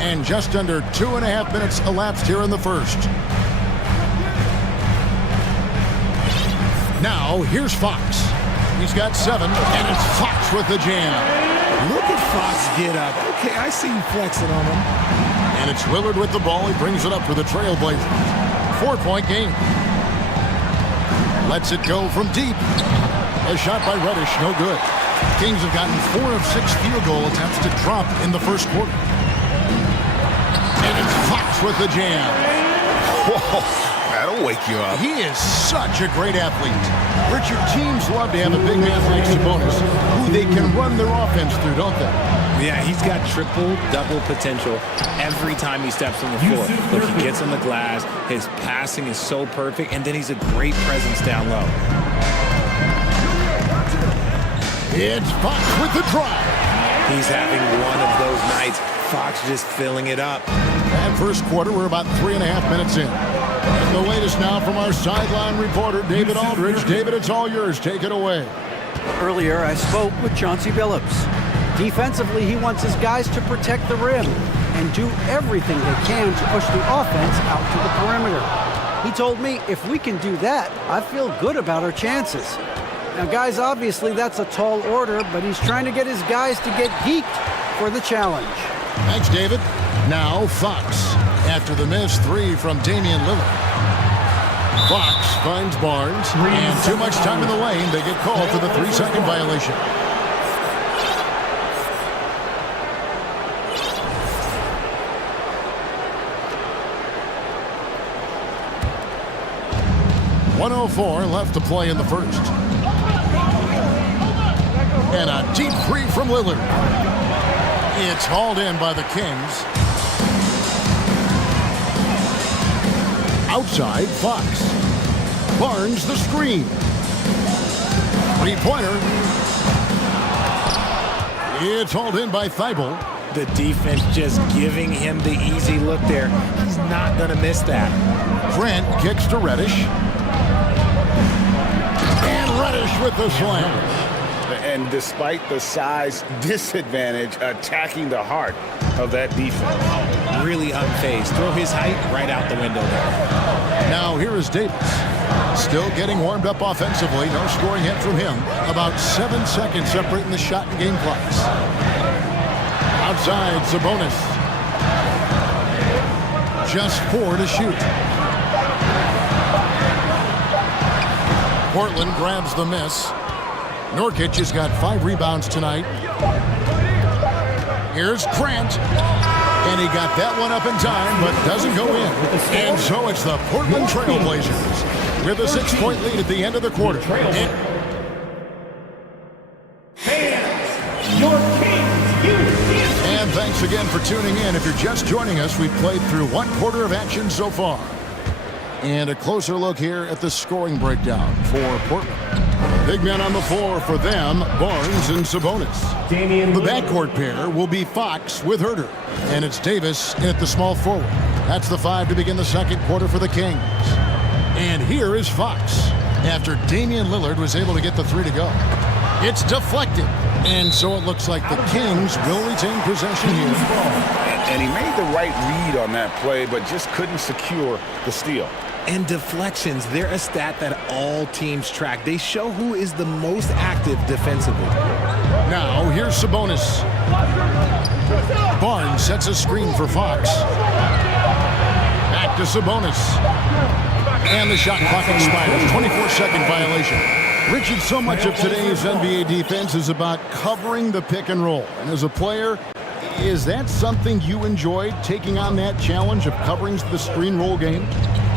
And just under 2.5 minutes elapsed here in the first. Now, here's Fox. He's got 7, and it's Fox with the jam. Look at Fox get up. Okay, I see you flexing on him. And it's Lillard with the ball. He brings it up for the Trailblazers. 4-point game. Lets it go from deep. A shot by Reddish, no good. Kings have gotten 4 of 6 field goal attempts to drop in the first quarter. And it's Fox with the jam. Whoa, that'll wake you up. He is such a great athlete. Richard, teams love to have a big man like Sabonis, who they can run their offense through, don't they? Yeah, he's got triple-double potential every time he steps on the floor. Look, he gets on the glass, his passing is so perfect, and then he's a great presence down low. It's Fox with the drive. He's having one of those nights. Fox just filling it up. And first quarter, we're about 3.5 minutes in. And the latest now from our sideline reporter, David Aldridge. David, it's all yours. Take it away. Earlier, I spoke with Chauncey Billups. Defensively, he wants his guys to protect the rim and do everything they can to push the offense out to the perimeter. He told me if we can do that, I feel good about our chances. Now, guys, obviously that's a tall order, but he's trying to get his guys to get geeked for the challenge. Thanks, David. Now, Fox. After the missed 3 from Damian Lillard. Fox finds Barnes, and too much time in the lane. They get called for the 3-second violation. .104 left to play in the first. And a deep 3 from Lillard. It's hauled in by the Kings. Outside, Fox. Barnes the screen. Three-pointer. It's hauled in by Thibault. The defense just giving him the easy look there. He's not going to miss that. Grant kicks to Reddish. And Reddish with the slam. And despite the size disadvantage, attacking the heart of that defense. Really unfazed. Throw his height right out the window there. Now here is Davis. Still getting warmed up offensively. No scoring hit from him. About 7 seconds separating the shot and game clocks. Outside, Sabonis. Just 4 to shoot. Portland grabs the miss. Nurkic has got 5 rebounds tonight. Here's Grant. And he got that one up in time, but doesn't go in. And so it's the Portland Trailblazers with a 6-point lead at the end of the quarter. And thanks again for tuning in. If you're just joining us, we've played through 1 quarter of action so far. And a closer look here at the scoring breakdown for Portland. Big men on the floor for them, Barnes and Sabonis. The backcourt pair will be Fox with Herter. And it's Davis in at the small forward. That's the 5 to begin the second quarter for the Kings. And here is Fox, after Damian Lillard was able to get the 3 to go. It's deflected. And so it looks like the Kings will retain possession here. And he made the right read on that play, but just couldn't secure the steal. And deflections, they're a stat that all teams track. They show who is the most active defensively. Now, here's Sabonis. Barnes sets a screen for Fox. Back to Sabonis. And the shot clock expires. 24-second violation. Richard, so much of today's NBA defense is about covering the pick and roll. And as a player, is that something you enjoyed, taking on that challenge of covering the screen roll game?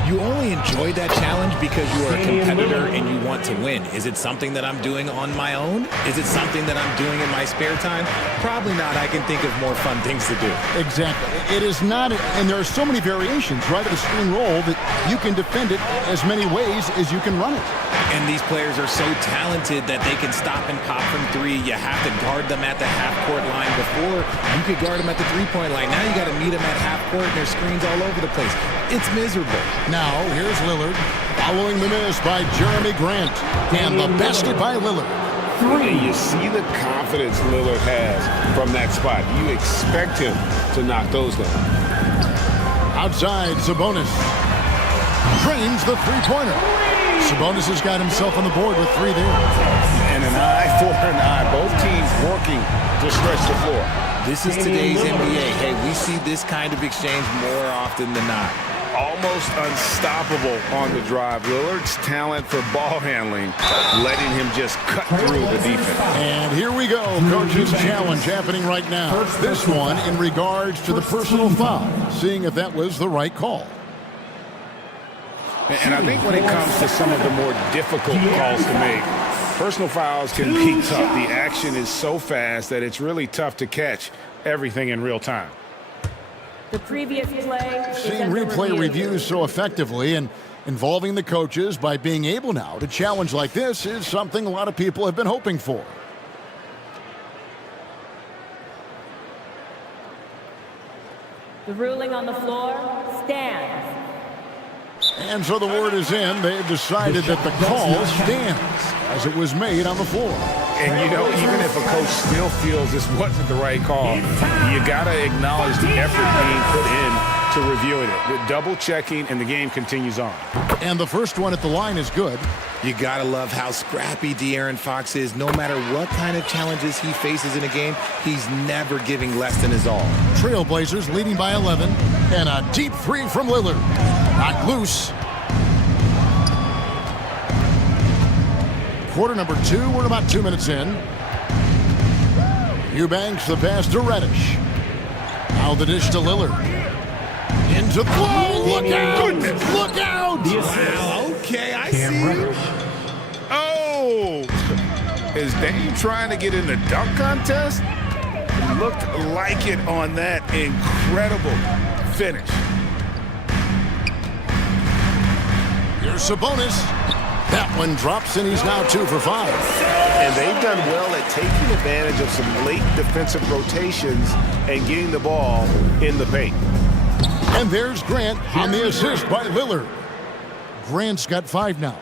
You only enjoy that challenge because you are a competitor and you want to win. Is it something that I'm doing on my own? Is it something that I'm doing in my spare time? Probably not. I can think of more fun things to do. Exactly. It is not, and there are so many variations, right, of the screen roll that you can defend it as many ways as you can run it. And these players are so talented that they can stop and pop from 3. You have to guard them at the half-court line. Before, you could guard them at the 3-point line. Now you got to meet them at half-court, and there's screens all over the place. It's miserable. Now, here's Lillard, following the miss by Jeremy Grant. And the basket by Lillard. 3. You see the confidence Lillard has from that spot. You expect him to knock those down. Outside, Sabonis drains the 3-pointer. Sabonis has got himself on the board with 3 there. And an eye for an eye. Both teams working to stretch the floor. This is today's NBA. Hey, we see this kind of exchange more often than not. Almost unstoppable on the drive. Lillard's talent for ball handling, letting him just cut through the defense. And here we go. Coach's challenge happening right now. This one in regards to the personal foul, seeing if that was the right call. And I think when it comes to some of the more difficult calls to make, personal fouls can be tough. The action is so fast that it's really tough to catch everything in real time. The previous play. Seeing replay reviews so effectively and involving the coaches by being able now to challenge like this is something a lot of people have been hoping for. The ruling on the floor stands. And so the word is in. They've decided that the call stands as it was made on the floor. And, you know, even if a coach still feels this wasn't the right call, you got to acknowledge the effort being put in to reviewing it. The double checking, and the game continues on. And the first one at the line is good. You got to love how scrappy De'Aaron Fox is. No matter what kind of challenges he faces in a game, he's never giving less than his all. Trailblazers leading by 11. And a deep 3 from Lillard. Knocked loose. Quarter number 2, we're about 2 minutes in. Eubanks the pass to Reddish. Now the dish to Lillard. Into whoa, look out! Goodness. Look out! Wow, okay, I see you. Oh! Is Dame trying to get in the dunk contest? Looked like it on that incredible finish. Here's Sabonis. That one drops, and he's now 2 for 5. And they've done well at taking advantage of some late defensive rotations and getting the ball in the paint. And there's Grant on the assist by Lillard. Grant's got 5 now.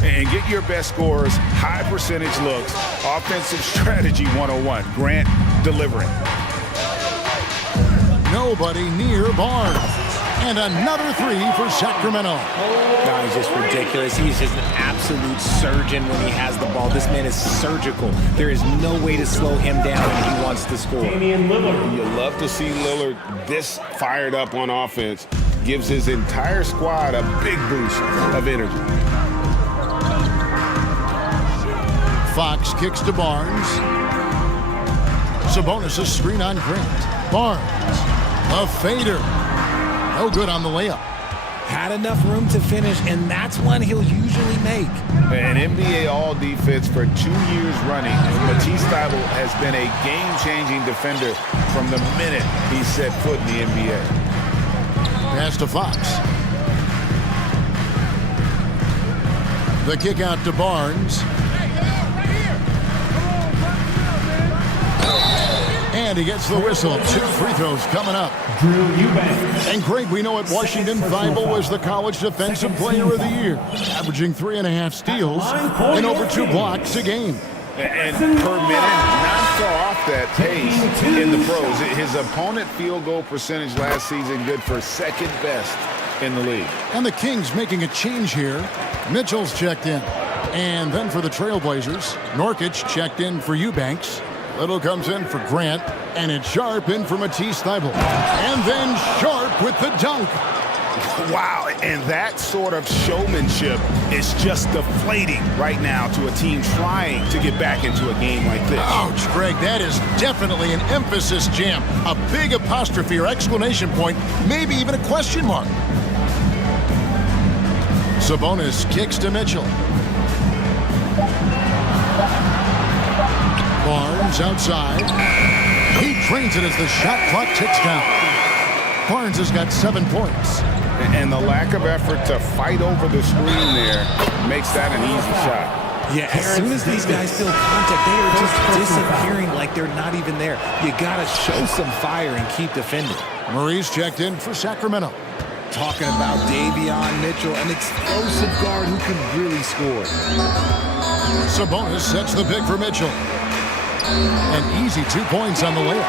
And get your best scores, high percentage looks, offensive strategy 101. Grant delivering. Nobody near Barnes. And another 3 for Sacramento. No, he's just ridiculous. He's just an absolute surgeon when he has the ball. This man is surgical. There is no way to slow him down when he wants to score. You love to see Lillard this fired up on offense. Gives his entire squad a big boost of energy. Fox kicks to Barnes. Sabonis' screen on Grant. Barnes, a fader. No good on the layup. Had enough room to finish, and that's one he'll usually make. An NBA All-Defense for 2 years running. Matisse Thybulle has been a game-changing defender from the minute he set foot in the NBA. Pass to Fox. The kick out to Barnes. And he gets the whistle. 2 free throws coming up. And Greg, we know at Washington, Thybulle was the college defensive player of the year, averaging 3.5 steals and over 2 blocks a game. And per minute, not far off that pace in the pros. His opponent field goal percentage last season good for 2nd best in the league. And the Kings making a change here. Mitchell's checked in. And then for the Trailblazers, Nurkic checked in for Eubanks. Little comes in for Grant, and it's Sharp in for Matisse Thybulle. And then Sharp with the dunk. Wow, and that sort of showmanship is just deflating right now to a team trying to get back into a game like this. Ouch, Greg, that is definitely an emphasis jam. A big apostrophe or exclamation point, maybe even a question mark. Sabonis kicks to Mitchell. Barnes outside. He drains it as the shot clock ticks down. Barnes has got 7 points. And the lack of effort to fight over the screen there makes that an easy shot. Yeah, as soon as these guys feel contact, they are just disappearing like they're not even there. You got to show some fire and keep defending. Murray's checked in for Sacramento. Talking about Davion Mitchell, an explosive guard who can really score. Sabonis sets the pick for Mitchell. An easy 2 points on the layup.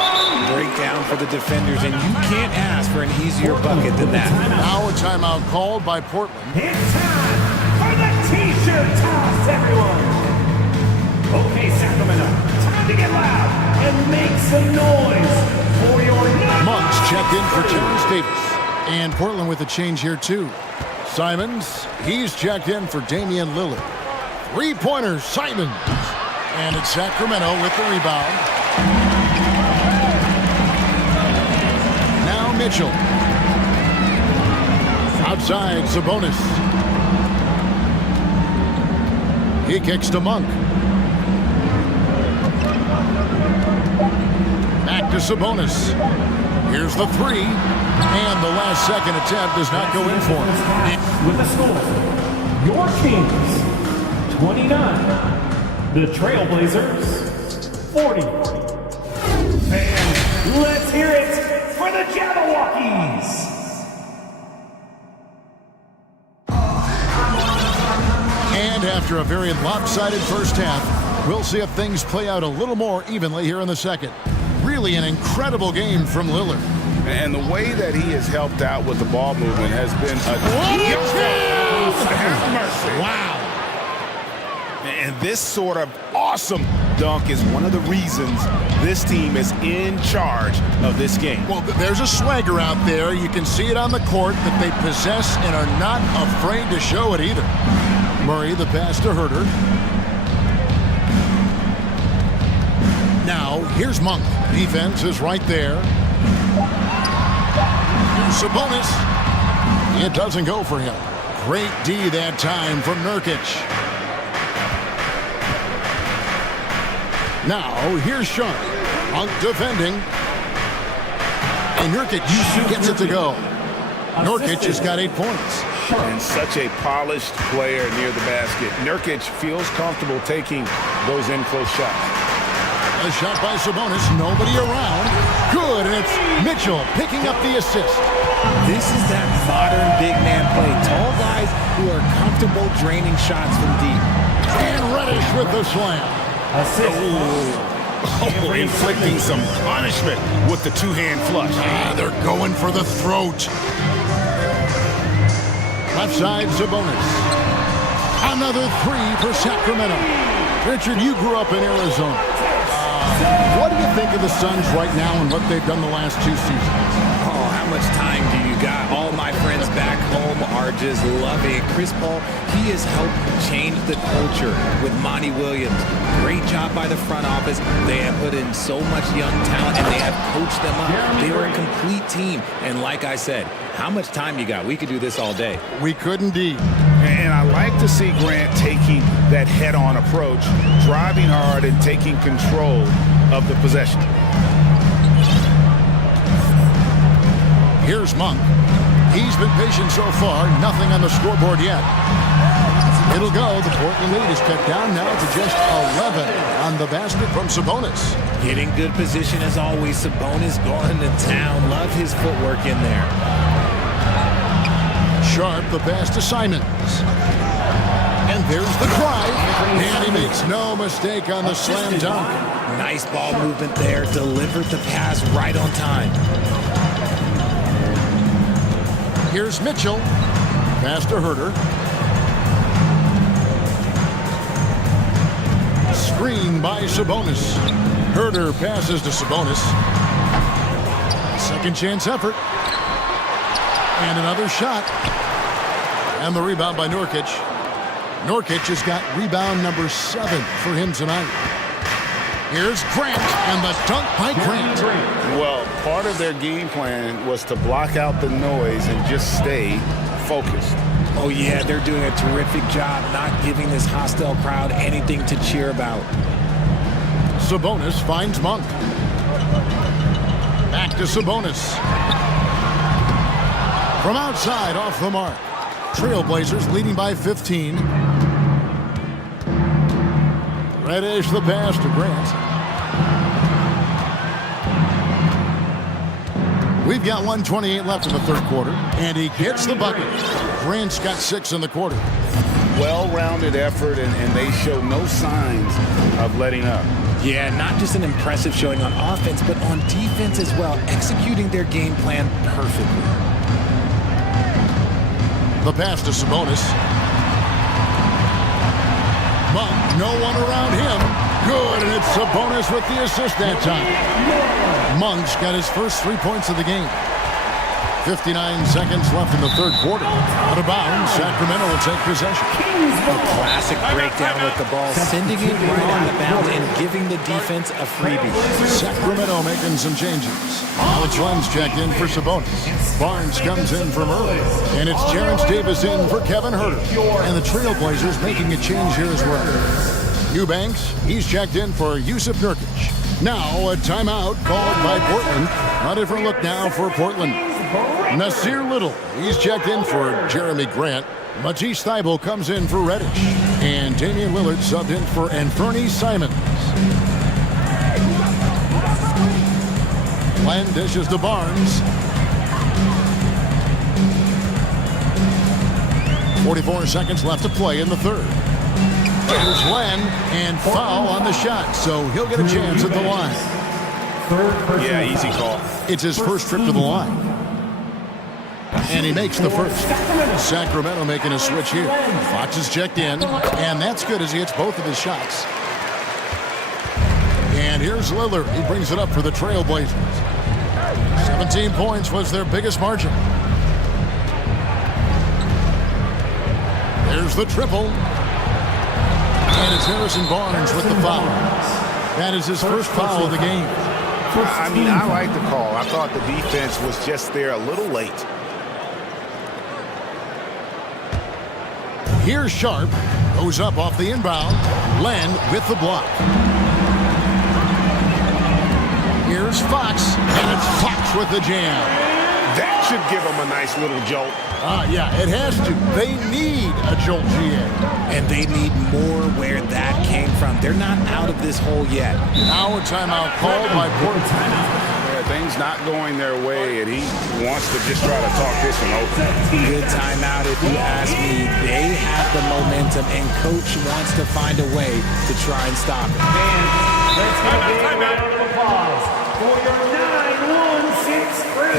Breakdown for the defenders, and you can't ask for an easier bucket than that. Now a timeout called by Portland. It's time for the T-shirt toss, everyone. Okay, Sacramento, time to get loud and make some noise for your Monks checked in for Terrence Davis. And Portland with a change here, too. Simons, he's checked in for Damian Lillard. 3-pointer, Simons. And it's Sacramento with the rebound. Now Mitchell. Outside, Sabonis. He kicks to Monk. Back to Sabonis. Here's the 3. And the last second attempt does not go in for him. With the score, your Kings, 29. The Trailblazers, 40. And let's hear it for the Jabberwockies. And after a very lopsided first half, we'll see if things play out a little more evenly here in the second. Really an incredible game from Lillard. And the way that he has helped out with the ball movement has been have mercy. Wow. And this sort of awesome dunk is one of the reasons this team is in charge of this game. Well, there's a swagger out there. You can see it on the court that they possess and are not afraid to show it either. Murray, the pass to Herter. Now, here's Monk. Defense is right there. Here's Sabonis. It doesn't go for him. Great D that time from Nurkic. Now, here's Sharp. Monk defending. And Nurkic gets it to go. Nurkic has got 8 points. and such a polished player near the basket. Nurkic feels comfortable taking those in-close shots. A shot by Sabonis, nobody around. Good, and it's Mitchell picking up the assist. This is that modern big man play. Tall guys who are comfortable draining shots from deep. And Reddish with the slam. Oh, inflicting some punishment with the two-hand flush. They're going for the throat. Left side, Sabonis. Another three for Sacramento. Richard, you grew up in Arizona. What do you think of the Suns right now and what they've done the last 2 seasons? Oh, how much time do you got? All my friends back home are just loving it. Chris Paul, he has helped change the culture with Monty Williams. Great job by the front office. They have put in so much young talent, and they have coached them up. They were a complete team. And like I said, how much time you got? We could do this all day. We could indeed. And I like to see Grant taking that head-on approach, driving hard and taking control of the possession. Here's Monk. He's been patient so far. Nothing on the scoreboard yet. It'll go. The Portland lead is cut down now to just 11 on the basket from Sabonis. Getting good position as always. Sabonis going to town. Love his footwork in there. Sharp, the pass to Simons. And there's the drive. And he makes no mistake on the slam dunk. Nice ball movement there. Delivered the pass right on time. Here's Mitchell. Pass to Herter. Screen by Sabonis. Herter passes to Sabonis. Second chance effort. And another shot. And the rebound by Nurkic. Nurkic has got rebound number 7 for him tonight. Here's Grant, and the dunk by Grant. Well, part of their game plan was to block out the noise and just stay focused. Oh, yeah, they're doing a terrific job not giving this hostile crowd anything to cheer about. Sabonis finds Monk. Back to Sabonis. From outside, off the mark. Trailblazers leading by 15. Reddish the pass to Grant. We've got 1:28 left in the third quarter, and he gets the bucket. Grant's got 6 in the quarter. Well-rounded effort, and they show no signs of letting up. Yeah, not just an impressive showing on offense, but on defense as well, executing their game plan perfectly. The pass to Sabonis. Monk, no one around him. Good, and it's Sabonis with the assist that time. Monk's got his first 3 points of the game. 59 seconds left in the third quarter. Out of bounds, Sacramento will take possession. A classic breakdown with the ball, sending it right out of bounds and giving the defense a freebie. Sacramento making some changes. Alex Len's checked in for Sabonis. Barnes comes in from early. And it's Terrence Davis in for Kevin Herter. And the Trailblazers making a change here as well. Eubanks, he's checked in for Yusuf Nurkic. Now a timeout called by Portland. A different look now for Portland. Nasir Little, he's checked in for Jeremy Grant. Matisse Thybulle comes in for Reddish. And Damian Lillard subbed in for Anthony Simons. Len dishes to Barnes. 44 seconds left to play in the third. There's Len, and foul on the shot, so he'll get a chance at the line. Yeah, easy call. It's his first trip to the line. And he makes the first. Sacramento making a switch here. Fox is checked in, and that's good as he hits both of his shots. And here's Lillard. He brings it up for the Trailblazers. 17 points was their biggest margin. There's the triple. And it's Harrison Barnes with the foul. That is his first foul of the game. I mean, I like the call. I thought the defense was just there a little late. Here's Sharp. Goes up off the inbound. Len with the block. Here's Fox. And it's Fox with the jam. That should give them a nice little jolt. Yeah, it has to. They need a jolt, GA. And they need more where that came from. They're not out of this hole yet. Now a timeout called by Portland. Things not going their way, and he wants to just try to talk this one over. Good timeout if you ask me. They have the momentum, and coach wants to find a way to try and stop it. Let's give a big round of applause for your 9-1-6 crew.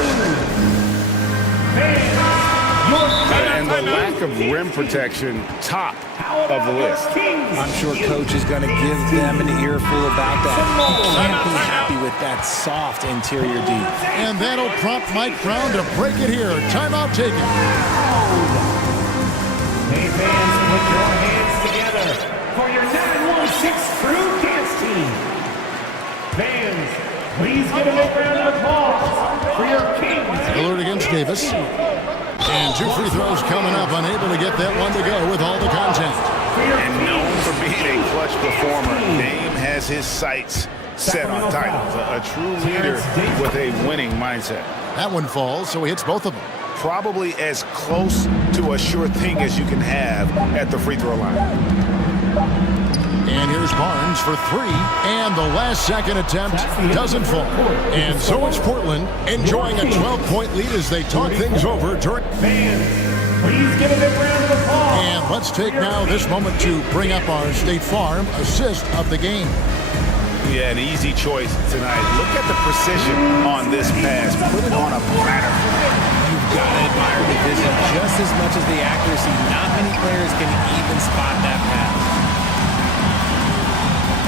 And the lack of rim protection, top of the list. I'm sure coach is going to give them an earful about that. Can't be happy with that soft interior D. And that'll prompt Mike Brown to break it here. Timeout taken. Hey fans, put your hands together for your 9-1-6 crew dance team. Fans, please give a big round of applause for your kings. Lillard against Davis. And 2 free throws coming up, unable to get that one to go with all the contact. And known for being a clutch performer, Dame has his sights set on titles. A true leader with a winning mindset. That one falls, so he hits both of them. Probably as close to a sure thing as you can have at the free throw line. And here's Barnes for 3, and the last second attempt doesn't fall. And so it's Portland enjoying a 12-point lead as they talk things over during. Fans, please give a big round of applause. And let's take now this moment to bring up our State Farm assist of the game. Yeah, an easy choice tonight. Look at the precision on this pass. Put it on a platter. You've got to admire the vision just as much as the accuracy. Not many players can even spot that pass.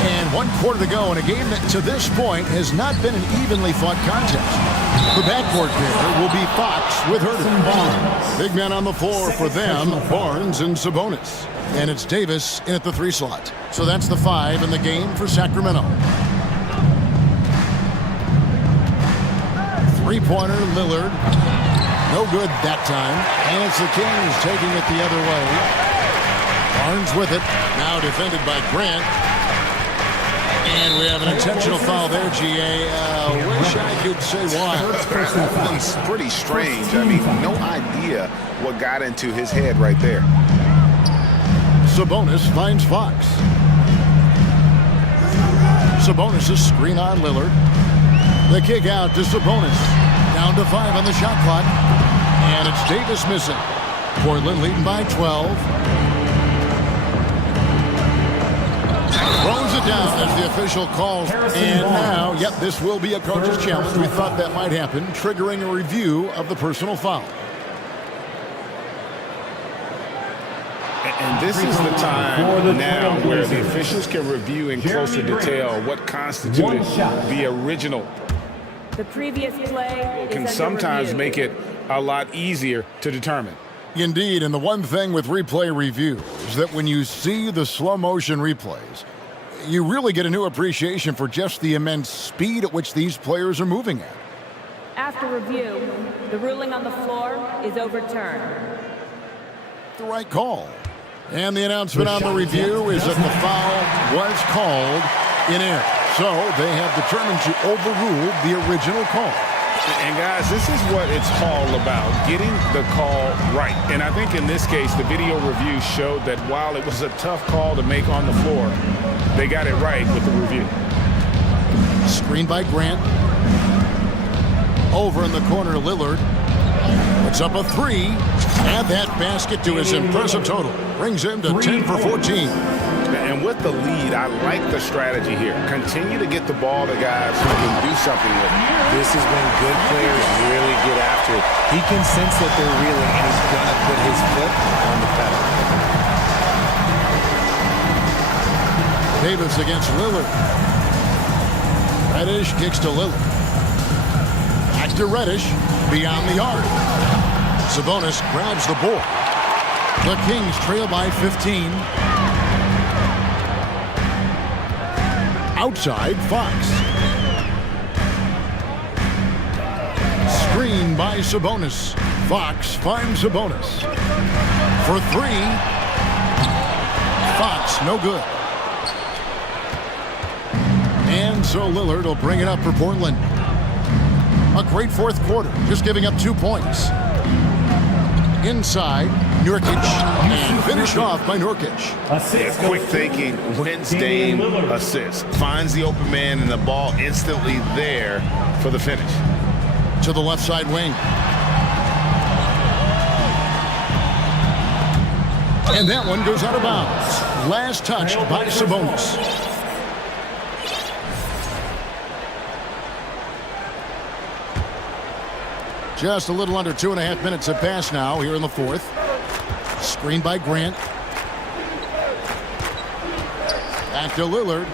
And 1 quarter to go in a game that to this point has not been an evenly fought contest. The backcourt pair will be Fox with Herter. Big men on the floor for them, Barnes and Sabonis. And it's Davis in at the 3 slot. So that's the 5 in the game for Sacramento. 3-pointer, Lillard. No good that time. And it's the Kings taking it the other way. Barnes with it. Now defended by Grant. And we have an intentional foul there, GA. Wish I could say why. It's pretty strange. I mean, no idea what got into his head right there. Sabonis finds Fox. Sabonis' screen on Lillard. The kick out to Sabonis. Down to 5 on the shot clock. And it's Davis missing. Portland leading by 12. Throws it down as the official calls. And now, yep, this will be a coach's challenge. We thought that might happen, triggering a review of the personal foul. And this is the time now where the officials can review in closer detail what constituted the original. The previous play can sometimes make it a lot easier to determine. Indeed, and the one thing with replay review is that when you see the slow motion replays, you really get a new appreciation for just the immense speed at which these players are moving at. After review, the ruling on the floor is overturned. The right call. And the announcement on the review is that the foul was called in error. So they have determined to overrule the original call. And guys, this is what it's all about, getting the call right. And I think in this case, the video review showed that while it was a tough call to make on the floor, they got it right with the review. Screen by Grant. Over in the corner, Lillard. Puts up a 3. Add that basket to his impressive total. Brings him to 10 for 14. And with the lead, I like the strategy here. Continue to get the ball to guys who can do something with it. This is when good players really get after it. He can sense that they're reeling, and he's going to put his foot on the pedal. Davis against Lillard. Reddish kicks to Lillard. Back to Reddish, beyond the arc. Sabonis grabs the board. The Kings trail by 15. Outside, Fox. Screen by Sabonis. Fox finds Sabonis. For 3. Fox, no good. And so Lillard will bring it up for Portland. A great fourth quarter, just giving up 2 points. Inside, Nurkic, and finished off by Nurkic. Quick thinking, wins game, assist. Finds the open man and the ball instantly there for the finish. To the left side wing. And that one goes out of bounds. Last touch by Sabonis. Just a little under 2.5 minutes have passed now here in the fourth. Screen by Grant. Back to Lillard.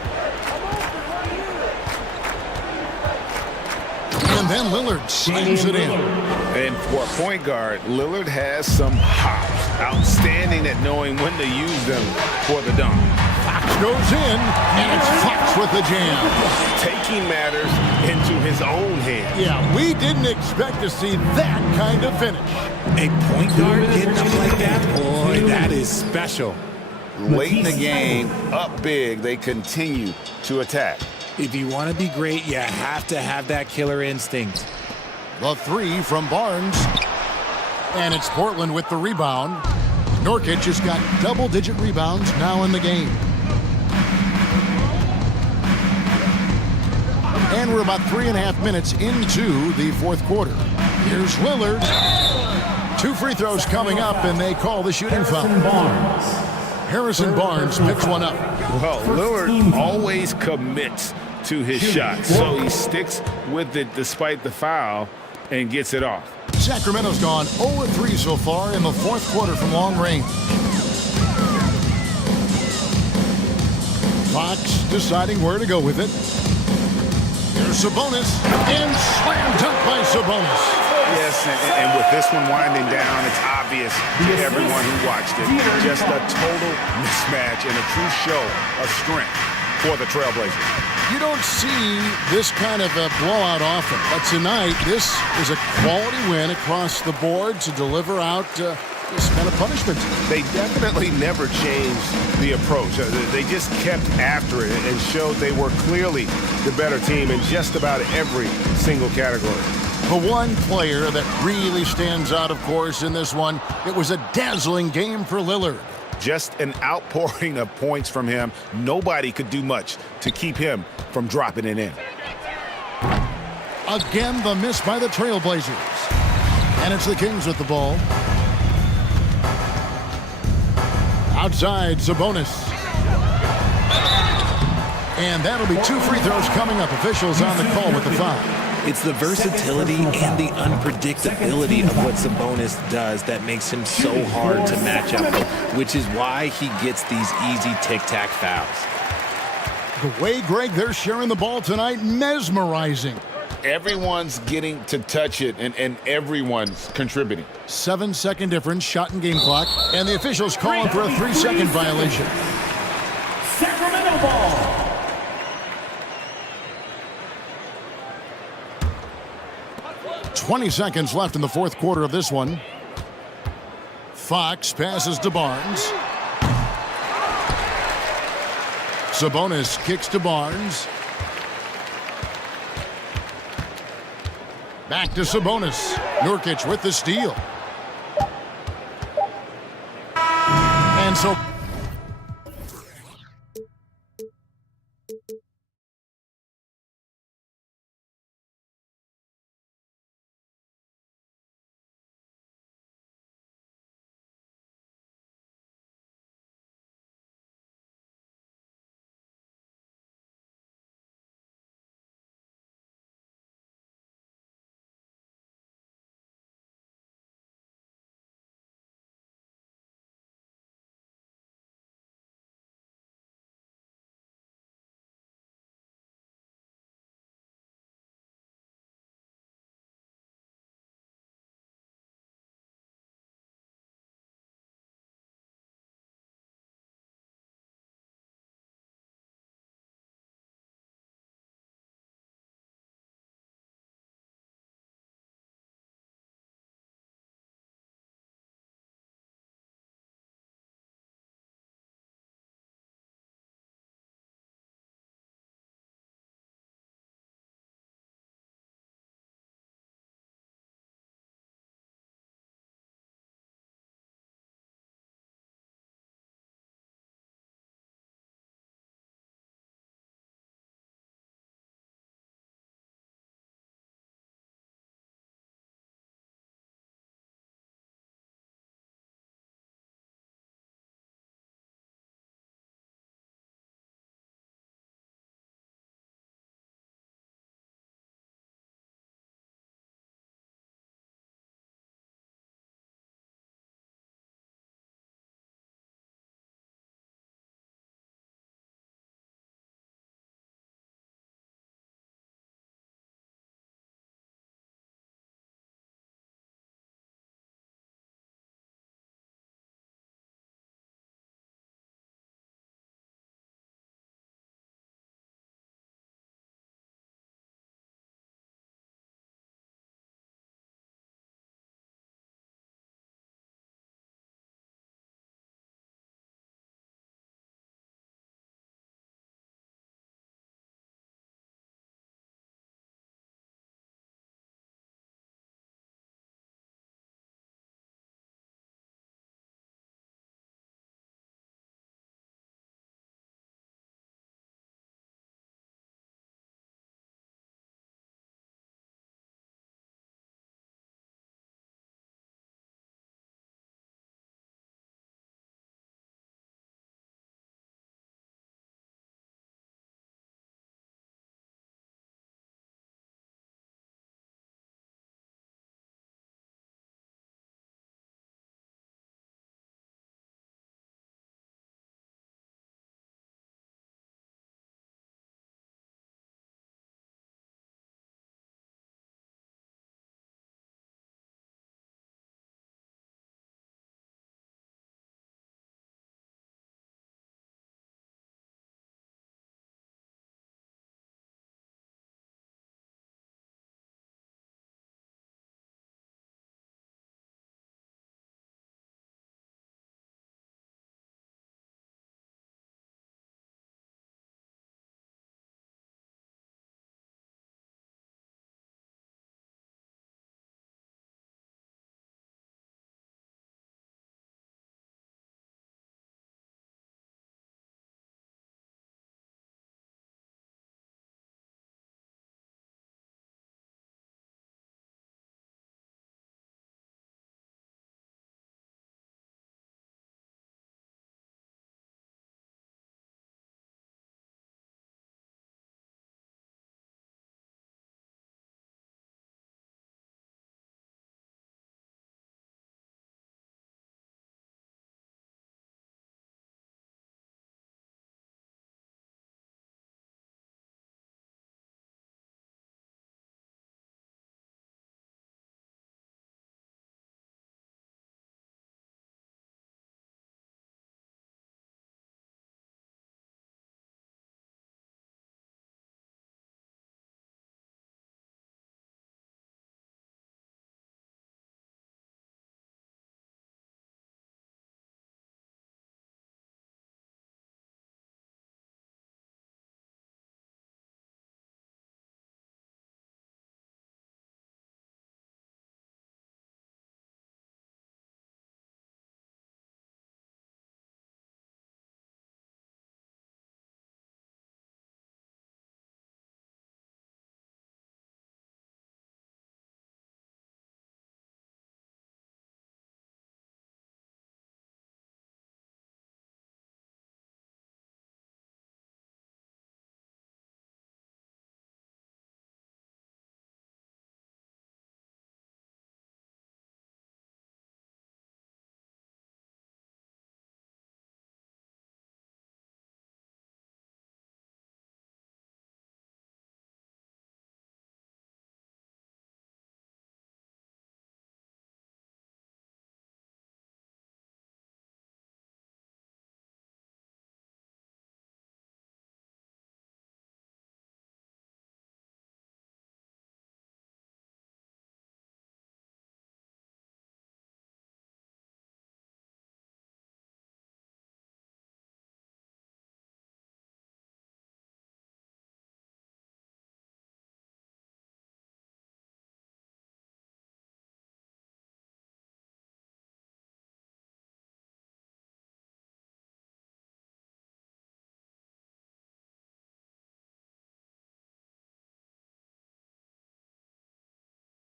And then Lillard slams it in. And for a point guard, Lillard has some hops. Outstanding at knowing when to use them for the dunk. Fox goes in, and it's Fox with the jam. Taking matters into his own hands. Yeah, we didn't expect to see that kind of finish. A point guard getting up like that, boy, that is special. Late in the game, up big, they continue to attack. If you want to be great, you have to have that killer instinct. The three from Barnes. And it's Portland with the rebound. Nurkic has got double-digit rebounds now in the game. And we're about 3.5 minutes into the fourth quarter. Here's Lillard. 2 free throws coming up, and they call the shooting foul. Harrison Barnes picks one up. Well, Lillard always commits to his shot, so he sticks with it despite the foul and gets it off. Sacramento's gone 0-3 so far in the fourth quarter from long range. Fox deciding where to go with it. Here's Sabonis, and slam dunk by Sabonis. Yes, and with this one winding down, it's obvious to everyone who watched it. Just a total mismatch and a true show of strength for the Trailblazers. You don't see this kind of a blowout often, but tonight this is a quality win across the board to deliver out this kind of punishment. They definitely never changed the approach. They just kept after it and showed they were clearly the better team in just about every single category. The one player that really stands out, of course, in this one, it was a dazzling game for Lillard. Just an outpouring of points from him. Nobody could do much to keep him from dropping it in. Again, the miss by the Trailblazers. And it's the Kings with the ball. Outside, Sabonis. And that'll be 2 free throws coming up. Officials on the call with the foul. It's the versatility and the unpredictability of what Sabonis does that makes him so hard to match up with, which is why he gets these easy tic-tac fouls. The way, Greg, they're sharing the ball tonight, mesmerizing. Everyone's getting to touch it, and everyone's contributing. 7-second difference, shot and game clock, and the officials calling for a 3-second violation. Sacramento ball. 20 seconds left in the fourth quarter of this one. Fox passes to Barnes. Sabonis kicks to Barnes. Back to Sabonis. Nurkic with the steal. And so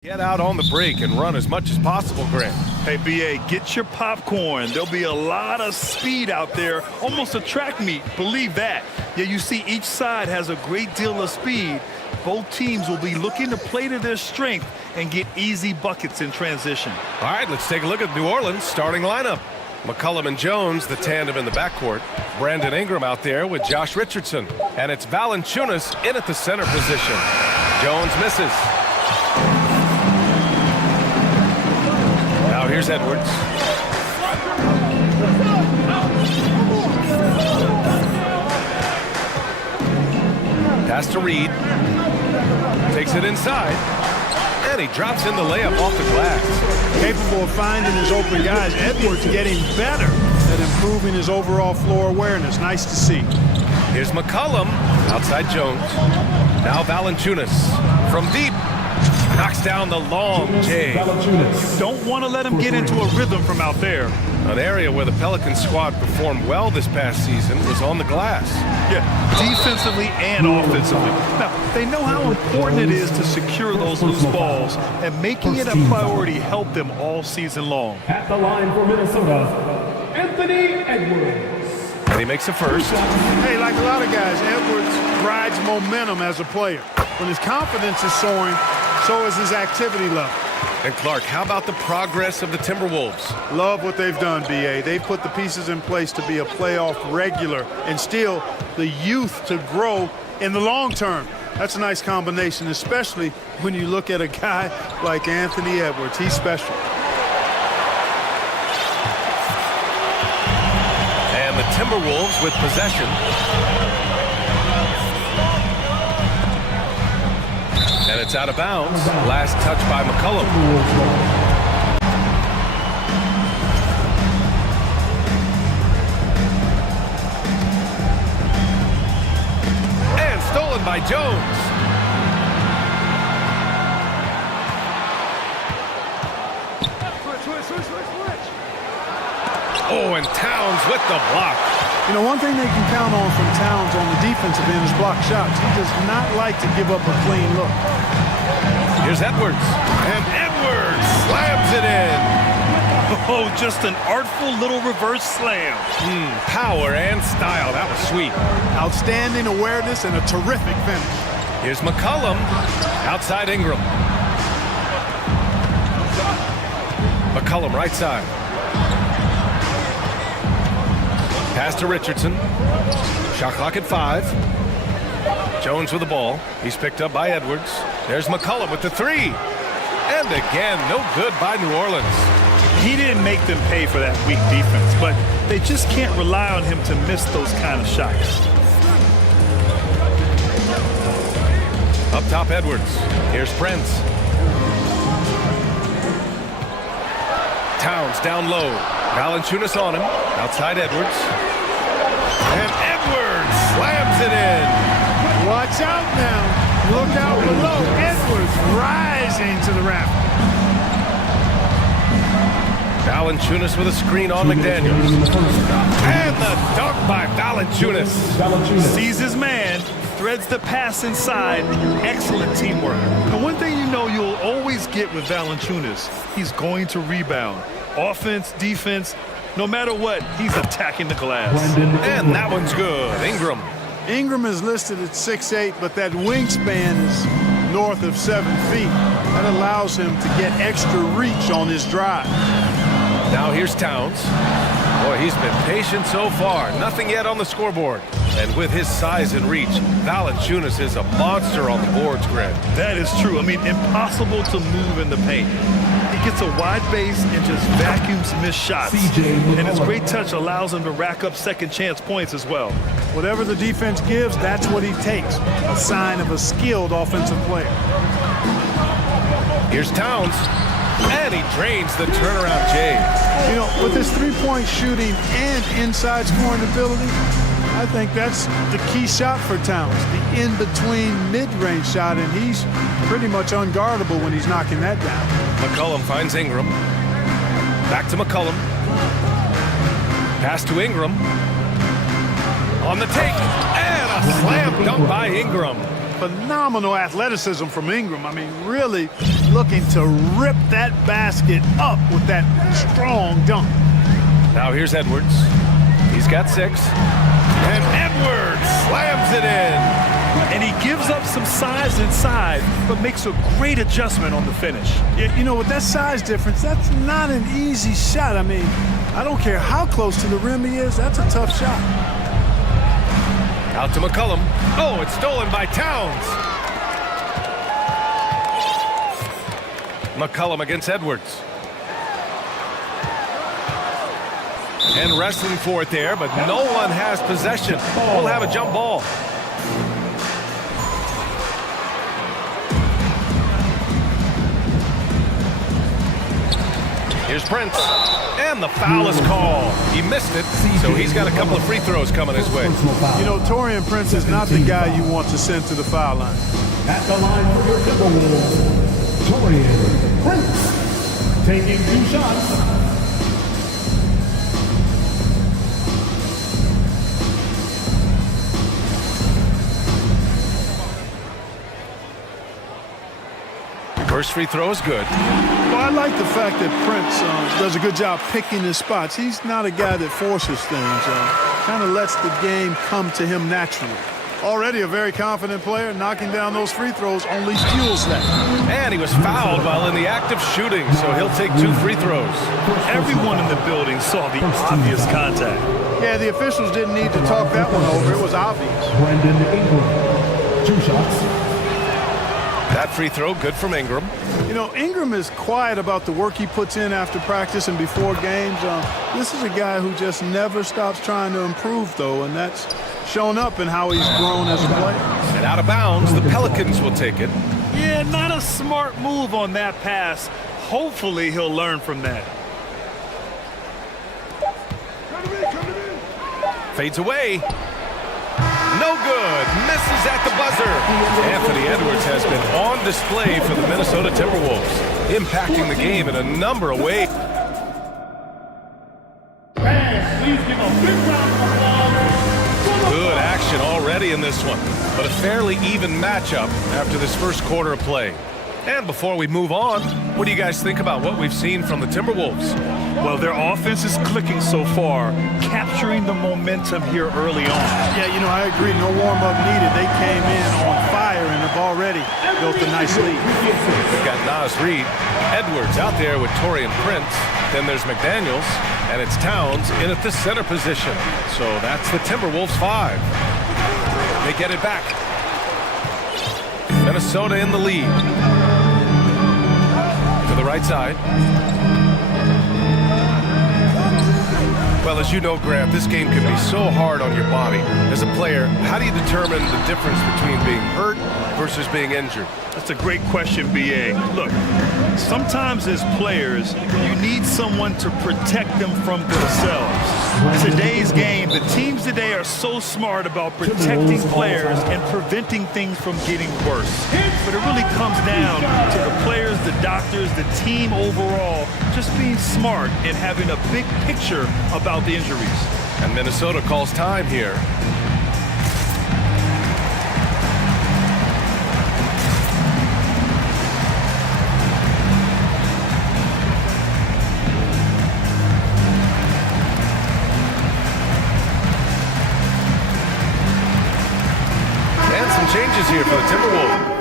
Get out on the break and run as much as possible, Grant. Hey, BA, get your popcorn. There'll be a lot of speed out there, almost a track meet, believe that. Yeah, you see each side has a great deal of speed. Both teams will be looking to play to their strength and get easy buckets in transition. All right, let's take a look at New Orleans' starting lineup. McCollum and Jones, the tandem in the backcourt. Brandon Ingram out there with Josh Richardson. And it's Valanciunas in at the center position. Jones misses. Now here's Edwards. Pass to Reed. Takes it inside. And he drops in the layup off the glass. Capable of finding his open guys. Edwards getting better at improving his overall floor awareness. Nice to see. Here's McCollum. Outside Jones. Now Valanciunas. From deep. Knocks down the long J. You don't want to let him get into a rhythm from out there. An area where the Pelicans squad performed well this past season was on the glass. Yeah, defensively and offensively. Now, they know how important it is to secure those loose balls, and making it a priority helped them all season long. At the line for Minnesota, Anthony Edwards. And he makes a first. Hey, like a lot of guys, Edwards rides momentum as a player. When his confidence is soaring, so is his activity level. And Clark, how about the progress of the Timberwolves? Love what they've done, BA. They've put the pieces in place to be a playoff regular and still the youth to grow in the long term. That's a nice combination, especially when you look at a guy like Anthony Edwards. He's special. And the Timberwolves with possession. And it's out of bounds. Last touch by McCollum. And stolen by Jones. Oh, and Towns with the block. You know, one thing they can count on from Towns on the defensive end is block shots. He does not like to give up a clean look. Here's Edwards. And Edwards slams it in. Oh, just an artful little reverse slam. Power and style. That was sweet. Outstanding awareness and a terrific finish. Here's McCollum. Outside Ingram. McCollum right side. Pass to Richardson. Shot clock at 5. Jones with the ball. He's picked up by Edwards. There's McCollum with the 3. And again, no good by New Orleans. He didn't make them pay for that weak defense, but they just can't rely on him to miss those kind of shots. Up top, Edwards. Here's Prince. Towns down low. Valanciunas on him. Outside Edwards. And Edwards slams it in. Watch out now. Look out below. Edwards rising to the raft. Valanciunas with a screen on McDaniels. And the dunk by Valanciunas. Sees his man. Threads the pass inside. Excellent teamwork. The one thing you know you'll always get with Valanciunas, he's going to rebound. Offense, defense, no matter what, he's attacking the glass. And that one's good. Ingram. Ingram is listed at 6'8", but that wingspan is north of 7 feet. That allows him to get extra reach on his drive. Now here's Towns. Boy, he's been patient so far. Nothing yet on the scoreboard. And with his size and reach, Valanciunas is a monster on the boards, Greg. That is true. I mean, impossible to move in the paint. He gets a wide base and just vacuums missed shots. And his great touch allows him to rack up second chance points as well. Whatever the defense gives, that's what he takes. A sign of a skilled offensive player. Here's Towns. And he drains the turnaround J. You know, with his three-point shooting and inside scoring ability, I think that's the key shot for Towns, the in-between mid-range shot, and he's pretty much unguardable when he's knocking that down. McCollum finds Ingram. Back to McCollum. Pass to Ingram. On the take, and a slam dunk by Ingram. Phenomenal athleticism from Ingram. I mean, really looking to rip that basket up with that strong dunk. Now here's Edwards. He's got 6. And Edwards slams it in. And he gives up some size inside, but makes a great adjustment on the finish. You know, with that size difference, that's not an easy shot. I mean, I don't care how close to the rim he is, that's a tough shot. Out to McCollum. Oh, it's stolen by Towns. McCollum against Edwards. And wrestling for it there, but no one has possession. We'll have a jump ball. Here's Prince. And the foul is called. He missed it, so he's got a couple of free throws coming his way. You know, Torian Prince is not the guy you want to send to the foul line. At the line for your Timberwolves, Torian Prince, taking 2 shots. First free throw is good. Well, I like the fact that Prince does a good job picking his spots. He's not a guy that forces things. Kind of lets the game come to him naturally. Already a very confident player, knocking down those free throws only fuels that. And he was fouled while in the act of shooting, so he'll take 2 free throws. Everyone in the building saw the obvious contact. Yeah, the officials didn't need to talk that one over. It was obvious. Brandon Ingram, 2 shots. That free throw, good from Ingram. You know, Ingram is quiet about the work he puts in after practice and before games. This is a guy who just never stops trying to improve, though, and that's shown up in how he's grown as a player. And out of bounds, the Pelicans will take it. Yeah, not a smart move on that pass. Hopefully he'll learn from that. Fades away. No good. Misses at the buzzer. Anthony Edwards has been on display for the Minnesota Timberwolves, impacting the game in a number of ways. Please give a big round of applause. Good action already in this one, but a fairly even matchup after this first quarter of play. And before we move on, what do you guys think about what we've seen from the Timberwolves? Well, their offense is clicking so far, capturing the momentum here early on. Yeah, you know, I agree. No warm-up needed. They came in on fire and have already built a nice lead. We've got Nas Reed, Edwards out there with Torian Prince. Then there's McDaniels, and it's Towns in at the center position. So that's the Timberwolves 5. They get it back. Minnesota in the lead. To the right side. Well, as you know, Grant, this game can be so hard on your body. As a player, how do you determine the difference between being hurt versus being injured? That's a great question, B.A. Look, sometimes as players, you need someone to protect them from themselves. In today's game, the teams today are so smart about protecting players and preventing things from getting worse. But it really comes down to the players, the doctors, the team overall, just being smart and having a big picture about the injuries. And Minnesota calls time here. And some changes here for the Timberwolves.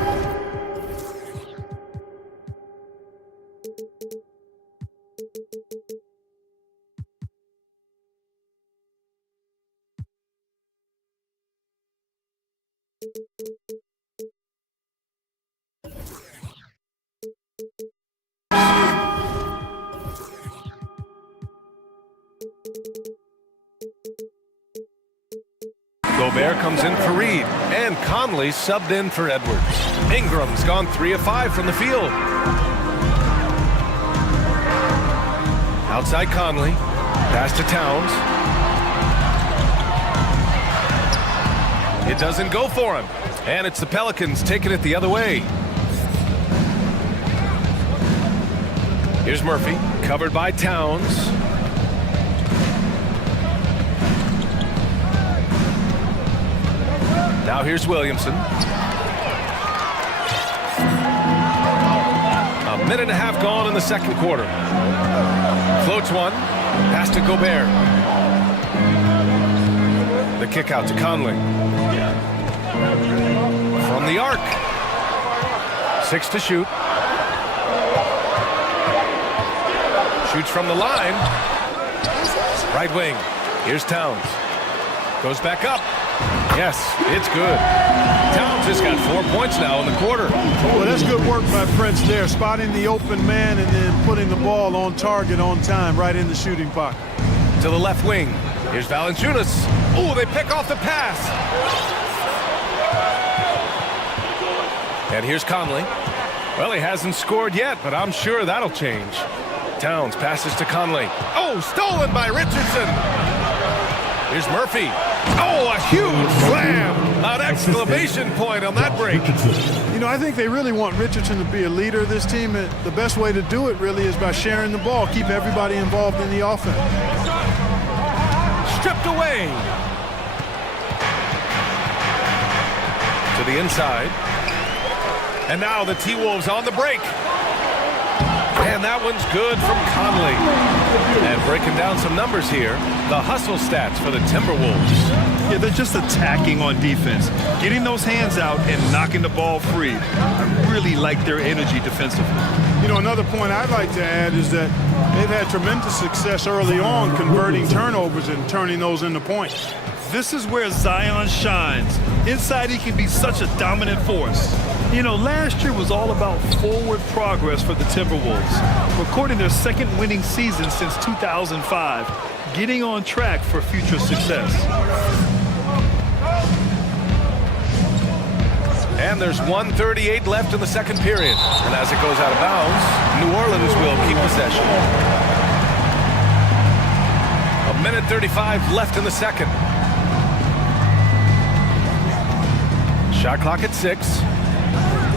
Gobert comes in for Reed, and Conley subbed in for Edwards. Ingram's gone 3 of 5 from the field. Outside Conley, pass to Towns. It doesn't go for him, and it's the Pelicans taking it the other way. Here's Murphy, covered by Towns. Now here's Williamson. Minute and a half gone in the second quarter. Floats one. Pass to Gobert. The kick out to Conley. From the arc. 6 to shoot. Shoots from the line. Right wing. Here's Towns. Goes back up. Yes, it's good. Towns has got 4 points now in the quarter. Well, that's good work by Prince there, spotting the open man and then putting the ball on target on time, right in the shooting pocket. To the left wing. Here's Valanciunas. Oh, they pick off the pass. And here's Conley. Well, he hasn't scored yet, but I'm sure that'll change. Towns passes to Conley. Oh, stolen by Richardson. Here's Murphy. Oh, a huge slam. An exclamation point on that break. You know, I think they really want Richardson to be a leader of this team. The best way to do it really is by sharing the ball, keep everybody involved in the offense. Stripped away. To the inside. And now the T-Wolves on the break. And that one's good from Conley. And breaking down some numbers here, the hustle stats for the Timberwolves. Yeah, they're just attacking on defense, getting those hands out and knocking the ball free. I really like their energy defensively. You know, another point I'd like to add is that they've had tremendous success early on converting turnovers and turning those into points. This is where Zion shines. Inside, he can be such a dominant force. You know, last year was all about forward progress for the Timberwolves, recording their second winning season since 2005, getting on track for future success. And there's 1:38 left in the second period. And as it goes out of bounds, New Orleans will keep possession. 1:35 left in the second. Shot clock at 6.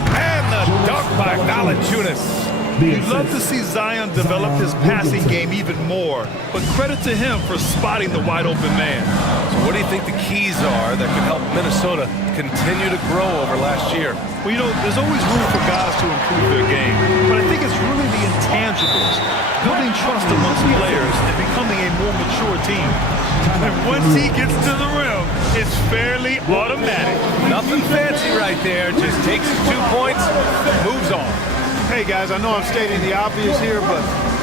And the dunk by Valanciunas. You'd love to see Zion develop his passing game even more, but credit to him for spotting the wide open man. So what do you think the keys are that can help Minnesota continue to grow over last year? Well, you know, there's always room for guys to improve their game, but I think it's really the intangibles, building trust amongst players and becoming a more mature team. And once he gets to the rim, it's fairly automatic. Nothing fancy right there, just takes his 2 points, moves on. Hey guys, I know I'm stating the obvious here, but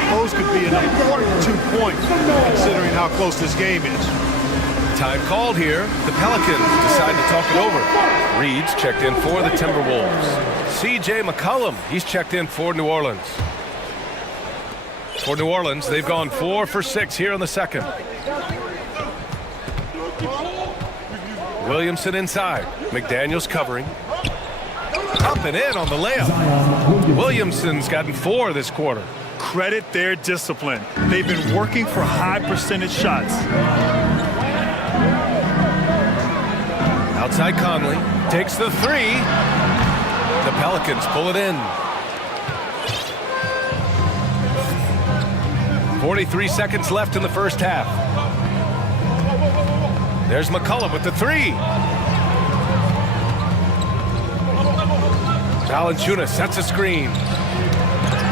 those could be an important 2 points considering how close this game is. Time called here. The Pelicans decide to talk it over. Reed's checked in for the Timberwolves. C.J. McCollum, he's checked in for New Orleans. For New Orleans, they've gone 4 for 6 here in the second. Williamson inside. McDaniels covering. Up and in on the layup. Williamson's gotten 4 this quarter. Credit their discipline. They've been working for high percentage shots. Outside Conley. Takes the 3. The Pelicans pull it in. 43 seconds left in the first half. There's McCollum with the 3. Valanciunas sets a screen.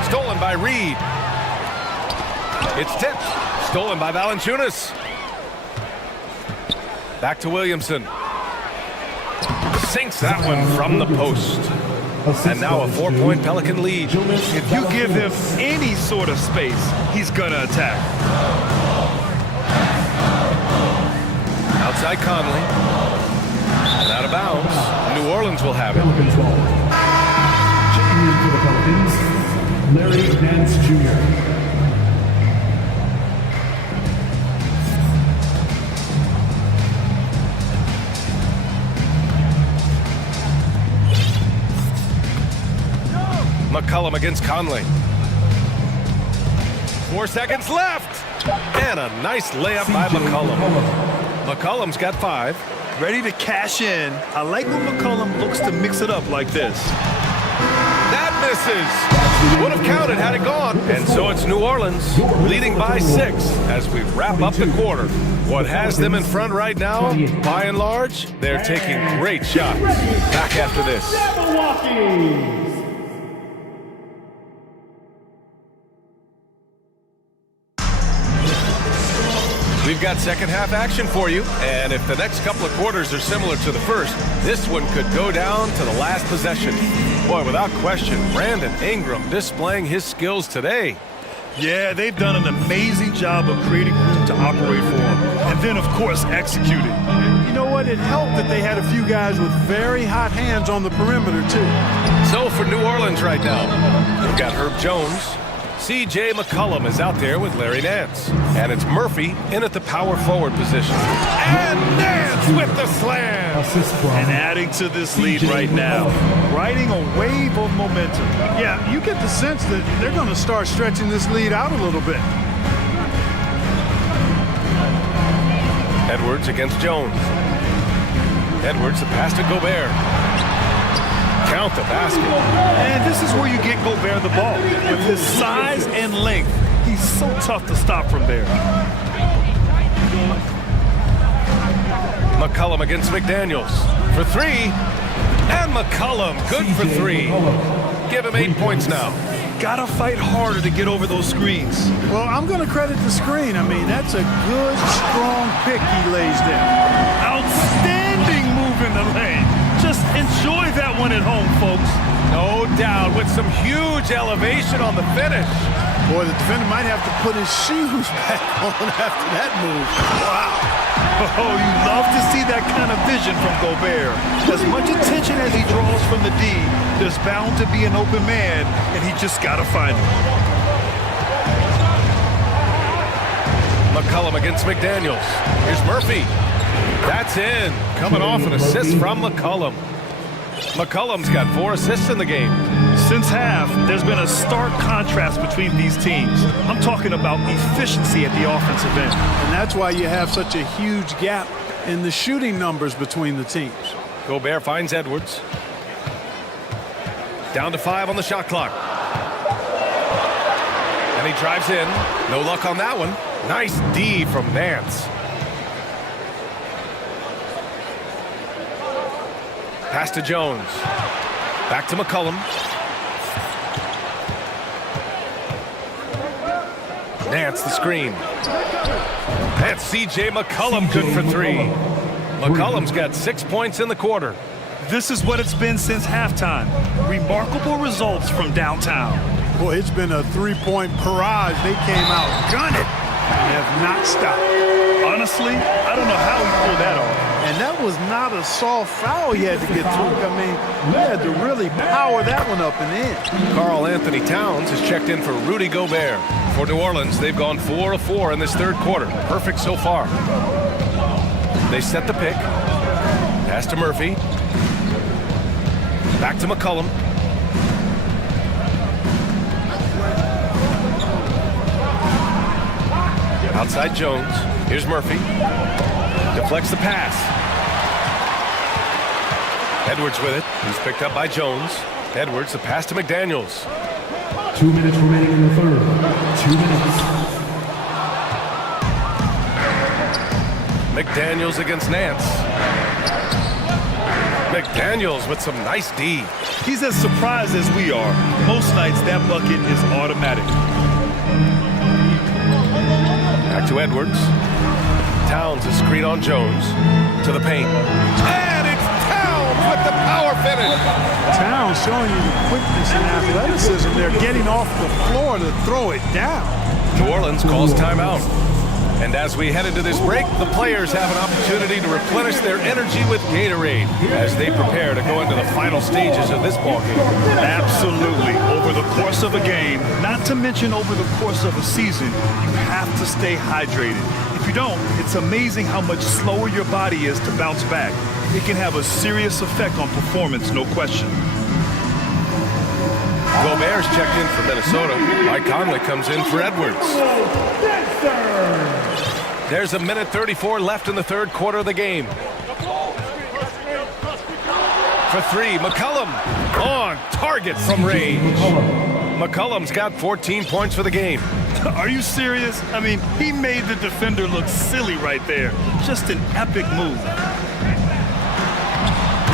Stolen by Reed. It's tipped. Stolen by Valanciunas. Back to Williamson. Sinks that one from the post. And now a 4-point Pelican lead. If you give him any sort of space, he's gonna attack. Outside Conley. And out of bounds. New Orleans will have it. Checking in for the Pelicans, Larry Nance Jr. McCollum against Conley. 4 seconds left. And a nice layup by McCollum. McCollum's got 5. Ready to cash in. I like when McCollum looks to mix it up like this. That misses. Would have counted had it gone. And so it's New Orleans leading by 6 as we wrap up the quarter. What has them in front right now, by and large, they're taking great shots. Back after this. got second half action for you. And if the next couple of quarters are similar to the first, this one could go down to the last possession. Boy, without question, Brandon Ingram displaying his skills today. Yeah, they've done an amazing job of creating room to operate for him. And then, of course, executing. You know what? It helped that they had a few guys with very hot hands on the perimeter, too. So for New Orleans right now, we've got Herb Jones. C.J. McCollum is out there with Larry Nance. And it's Murphy in at the power forward position. And Nance with the slam! And adding to this lead right now. Riding a wave of momentum. Yeah, you get the sense that they're going to start stretching this lead out a little bit. Edwards against Jones. Edwards, the pass to Gobert. Count the basket. And this is where you get Gobert the ball. With his size and length, he's so tough to stop from there. McCollum against McDaniels for three. And McCollum, good for three. Give him 8 points now. Gotta fight harder to get over those screens. Well, I'm going to credit the screen. I mean, that's a good, strong pick he lays down. Outstanding move in the lane. Just enjoy that one at home, folks. No doubt, with some huge elevation on the finish. Boy, the defender might have to put his shoes back on after that move. Wow. Oh, you love to see that kind of vision from Gobert. As much attention as he draws from the D, there's bound to be an open man, and he just got to find him. McCollum against McDaniels. Here's Murphy. That's in. Coming off an assist from McCollum. McCollum's got 4 assists in the game. Since half, there's been a stark contrast between these teams. I'm talking about efficiency at the offensive end. And that's why you have such a huge gap in the shooting numbers between the teams. Gobert finds Edwards. Down to 5 on the shot clock. And he drives in. No luck on that one. Nice D from Nance. Pass to Jones. Back to McCollum. Nance the screen. That's C.J. McCollum, good for 3. McCollum's got 6 points in the quarter. This is what it's been since halftime. Remarkable results from downtown. Boy, it's been a three-point barrage. They came out gunning and have not stopped. Honestly, I don't know how he pulled that off. And that was not a soft foul he had to get through. I mean, he had to really power that one up and in. Karl Anthony Towns has checked in for Rudy Gobert. For New Orleans, they've gone 4 of 4 in this third quarter. Perfect so far. They set the pick. Pass to Murphy. Back to McCollum. Outside Jones. Here's Murphy. Deflects the pass. Edwards with it. He's picked up by Jones. Edwards, the pass to McDaniels. 2 minutes remaining in the third. 2 minutes. McDaniels against Nance. McDaniels with some nice D. He's as surprised as we are. Most nights that bucket is automatic. Back to Edwards. Towns a screen on Jones. To the paint. And it's Towns with the power finish. Towns showing you the quickness and athleticism. They're getting off the floor to throw it down. New Orleans calls timeout. And as we head into this break, the players have an opportunity to replenish their energy with Gatorade as they prepare to go into the final stages of this ballgame. Absolutely. Over the course of a game, not to mention over the course of a season, you have to stay hydrated. If you don't, it's amazing how much slower your body is to bounce back. It can have a serious effect on performance, no question. Gobert's checked in for Minnesota. Mike Conley comes in for Edwards. There's 1:34 left in the third quarter of the game. For 3, McCollum on target from range. McCollum's got 14 points for the game. Are you serious? I mean, he made the defender look silly right there. Just an epic move.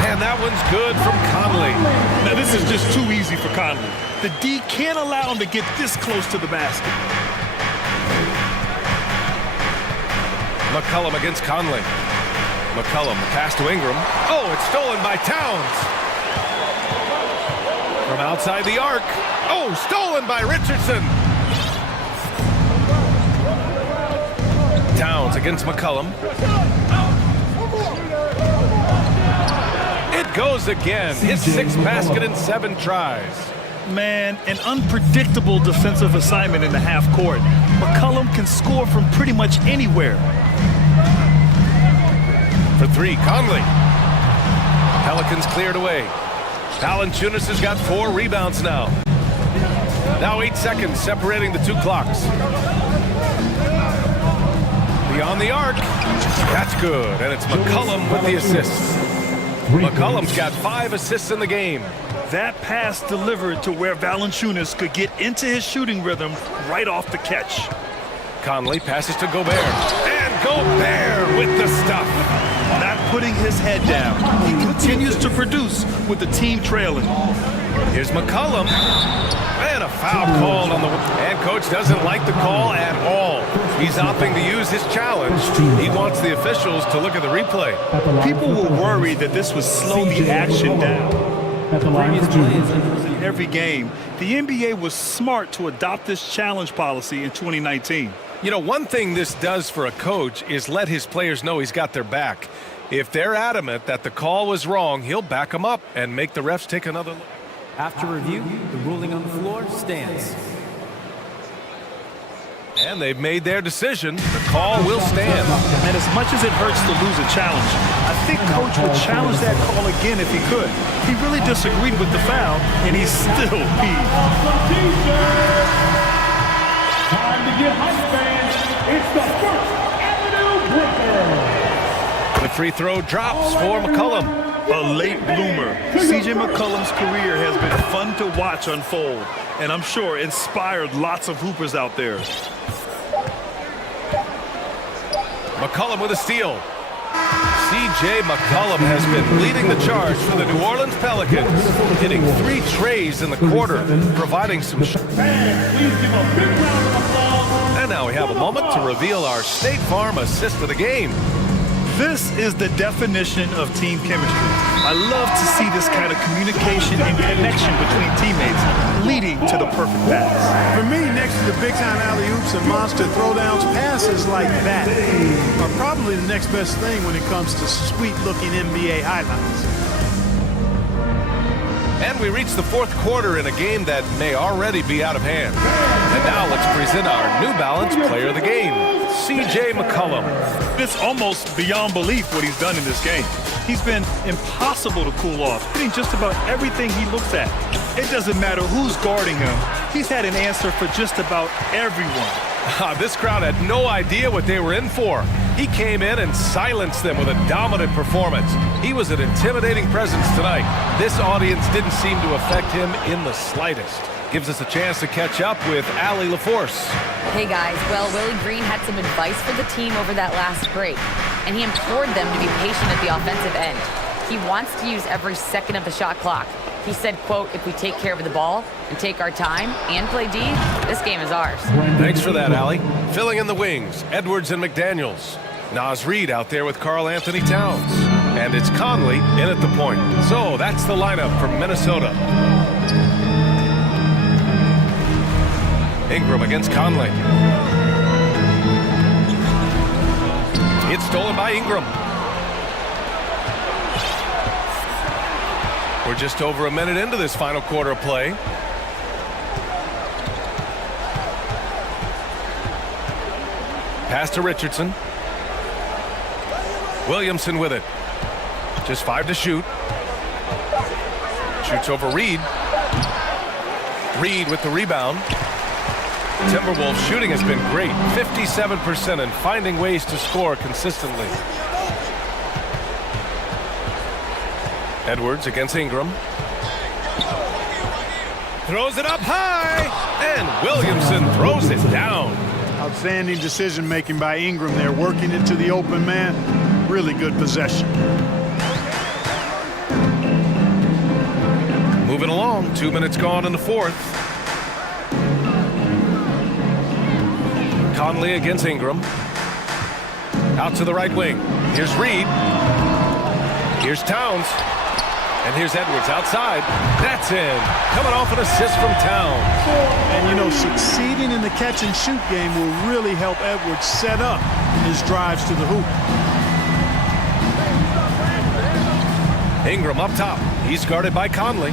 And that one's good from Conley. Now, this is just too easy for Conley. The D can't allow him to get this close to the basket. McCollum against Conley. McCollum, pass to Ingram. Oh, it's stolen by Towns. From outside the arc. Oh, stolen by Richardson. Towns against McCollum. It goes again. His 6th basket in 7 tries. Man, an unpredictable defensive assignment in the half court. McCollum can score from pretty much anywhere. For 3, Conley. Pelicans cleared away. Valanciunas has got 4 rebounds now. Now 8 seconds separating the 2 clocks. Beyond the arc. That's good, and it's McCollum with the assists. McCollum's got 5 assists in the game. That pass delivered to where Valanciunas could get into his shooting rhythm right off the catch. Conley passes to Gobert. And Gobert with the stuff. Not putting his head down. He continues to produce with the team trailing. Here's McCollum. And a foul called on the... And coach doesn't like the call at all. He's opting to use his challenge. He wants the officials to look at the replay. People were worried that this would slow the action down. In every game, the NBA was smart to adopt this challenge policy in 2019. You know, one thing this does for a coach is let his players know he's got their back. If they're adamant that the call was wrong, he'll back them up and make the refs take another look. After review, the ruling on the floor stands. And they've made their decision. The call will stand. And as much as it hurts to lose a challenge, I think coach would challenge that call again if he could. He really disagreed with the foul, and he's still peeved. Time to get hype, fans. It's the First Avenue Breaker. The free throw drops for McCollum. A late bloomer. C.J. McCollum's career has been fun to watch unfold, and I'm sure inspired lots of hoopers out there. McCollum with a steal. C.J. McCollum has been leading the charge for the New Orleans Pelicans, hitting 3 trays in the quarter, providing some... Fans, please give a big round of applause. And now we have a moment to reveal our State Farm assist of the game. This is the definition of team chemistry. I love to see this kind of communication and connection between teammates leading to the perfect pass. For me, next to the big-time alley-oops and monster throwdowns, passes like that are probably the next best thing when it comes to sweet-looking NBA highlights. And we reach the 4th quarter in a game that may already be out of hand. And now let's present our New Balance player of the game, C.J. McCollum. It's almost beyond belief what he's done in this game. He's been impossible to cool off, hitting just about everything he looks at. It doesn't matter who's guarding him. He's had an answer for just about everyone. This crowd had no idea what they were in for. He came in and silenced them with a dominant performance. He was an intimidating presence tonight. This audience didn't seem to affect him in the slightest. Gives us a chance to catch up with Allie LaForce. Hey guys, well, Willie Green had some advice for the team over that last break, and he implored them to be patient at the offensive end. He wants to use every second of the shot clock. He said, quote, if we take care of the ball and take our time and play D, this game is ours. Thanks for that, Allie. Filling in the wings, Edwards and McDaniels. Nas Reed out there with Karl Anthony Towns. And it's Conley in at the point. So that's the lineup for Minnesota. Ingram against Conley. It's stolen by Ingram. We're just over a minute into this final quarter of play. Pass to Richardson. Williamson with it. Just 5 to shoot. Shoots over Reed. Reed with the rebound. Timberwolves shooting has been great. 57% and finding ways to score consistently. Edwards against Ingram. Throws it up high. And Williamson throws it down. Outstanding decision-making by Ingram there, working into the open man. Really good possession. Moving along, 2 minutes gone in the 4th. Conley against Ingram. Out to the right wing. Here's Reed. Here's Towns. And here's Edwards outside. That's in. Coming off an assist from Towns. And, you know, succeeding in the catch-and-shoot game will really help Edwards set up his drives to the hoop. Ingram up top. He's guarded by Conley.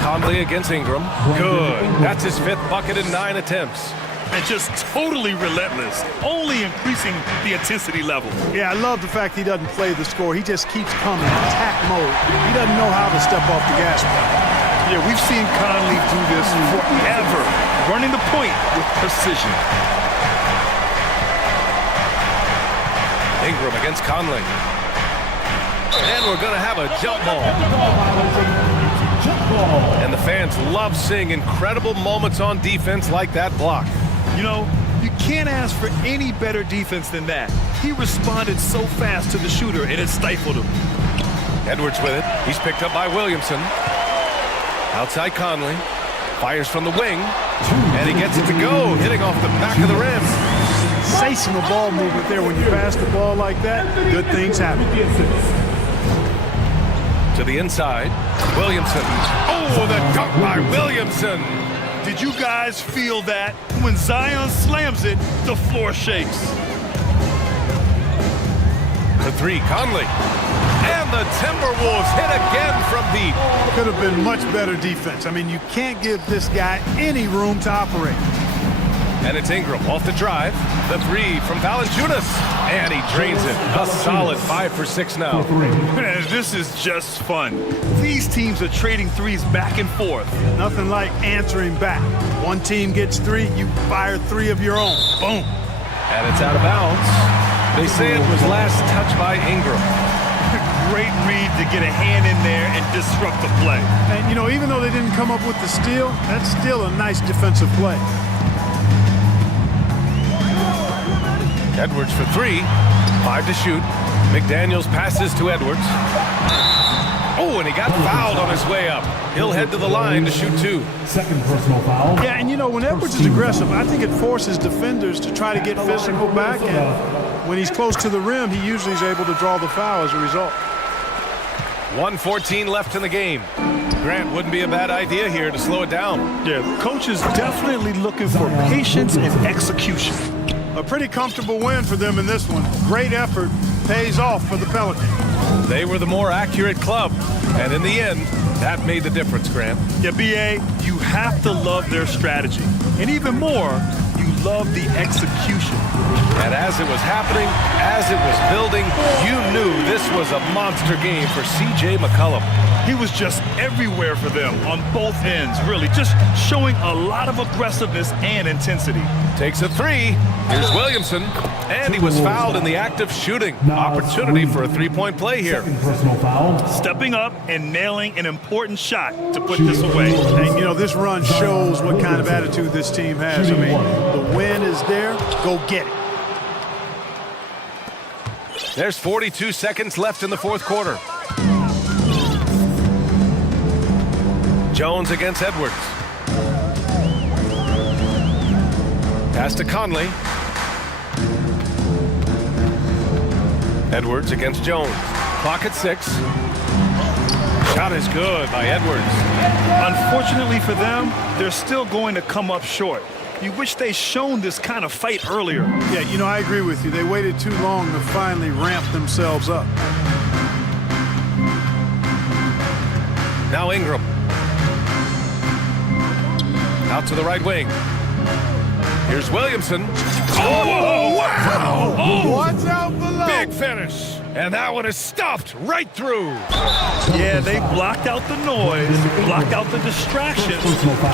Conley against Ingram. Good. That's his 5th bucket in 9 attempts. And just totally relentless, only increasing the intensity level. Yeah, I love the fact he doesn't play the score. He just keeps coming, attack mode. He doesn't know how to step off the gas pedal. Yeah, we've seen Conley do this forever, running the point with precision. Ingram against Conley. And we're going to have a jump ball. And the fans love seeing incredible moments on defense like that block. You know, you can't ask for any better defense than that. He responded so fast to the shooter, and it stifled him. Edwards with it. He's picked up by Williamson. Outside Conley. Fires from the wing. And he gets it to go, hitting off the back of the rim. Sensational ball movement there. When you pass the ball like that, good things happen. To the inside. Williamson. Oh, the dunk by Williamson. Did you guys feel that? When Zion slams it, the floor shakes. The 3, Conley. And the Timberwolves hit again from deep. Could have been much better defense. I mean, you can't give this guy any room to operate. And it's Ingram off the drive. The 3 from Valanciunas. And he drains it. A solid 5 for 6 now. Man, this is just fun. These teams are trading threes back and forth. Nothing like answering back. One team gets 3, you fire 3 of your own. Boom. And it's out of bounds. They say it was last touched by Ingram. Great read to get a hand in there and disrupt the play. And, you know, even though they didn't come up with the steal, that's still a nice defensive play. Edwards for 3. 5 to shoot. McDaniels passes to Edwards. Oh, and he got fouled on his way up. He'll head to the line to shoot 2. Second personal foul. Yeah, and you know, when Edwards is aggressive, I think it forces defenders to try to get physical back. And when he's close to the rim, he usually is able to draw the foul as a result. 1:14 left in the game. Grant, wouldn't be a bad idea here to slow it down. Yeah, the coach is definitely looking for patience and execution. A pretty comfortable win for them in this one. Great effort pays off for the Pelicans. They were the more accurate club, and in the end, that made the difference, Grant. Yeah, B.A., you have to love their strategy. And even more, you love the execution. And as it was happening, as it was building, you knew this was a monster game for C.J. McCollum. He was just everywhere for them on both ends, really, just showing a lot of aggressiveness and intensity. Takes a 3. Here's Williamson, and he was fouled in the act of shooting. Opportunity for a 3-point play here. Personal foul. Stepping up and nailing an important shot to put this away. And, you know, this run shows what kind of attitude this team has. I mean, the win is there. Go get it. There's 42 seconds left in the 4th quarter. Jones against Edwards. Pass to Conley. Edwards against Jones. Clock at 6. Shot is good by Edwards. Unfortunately for them, they're still going to come up short. You wish they'd shown this kind of fight earlier. Yeah, you know, I agree with you. They waited too long to finally ramp themselves up. Now Ingram. Out to the right wing. Here's Williamson. Oh, wow! Oh, watch out below. Big finish. And that one is stuffed right through. Yeah, they blocked out the noise, blocked out the distractions,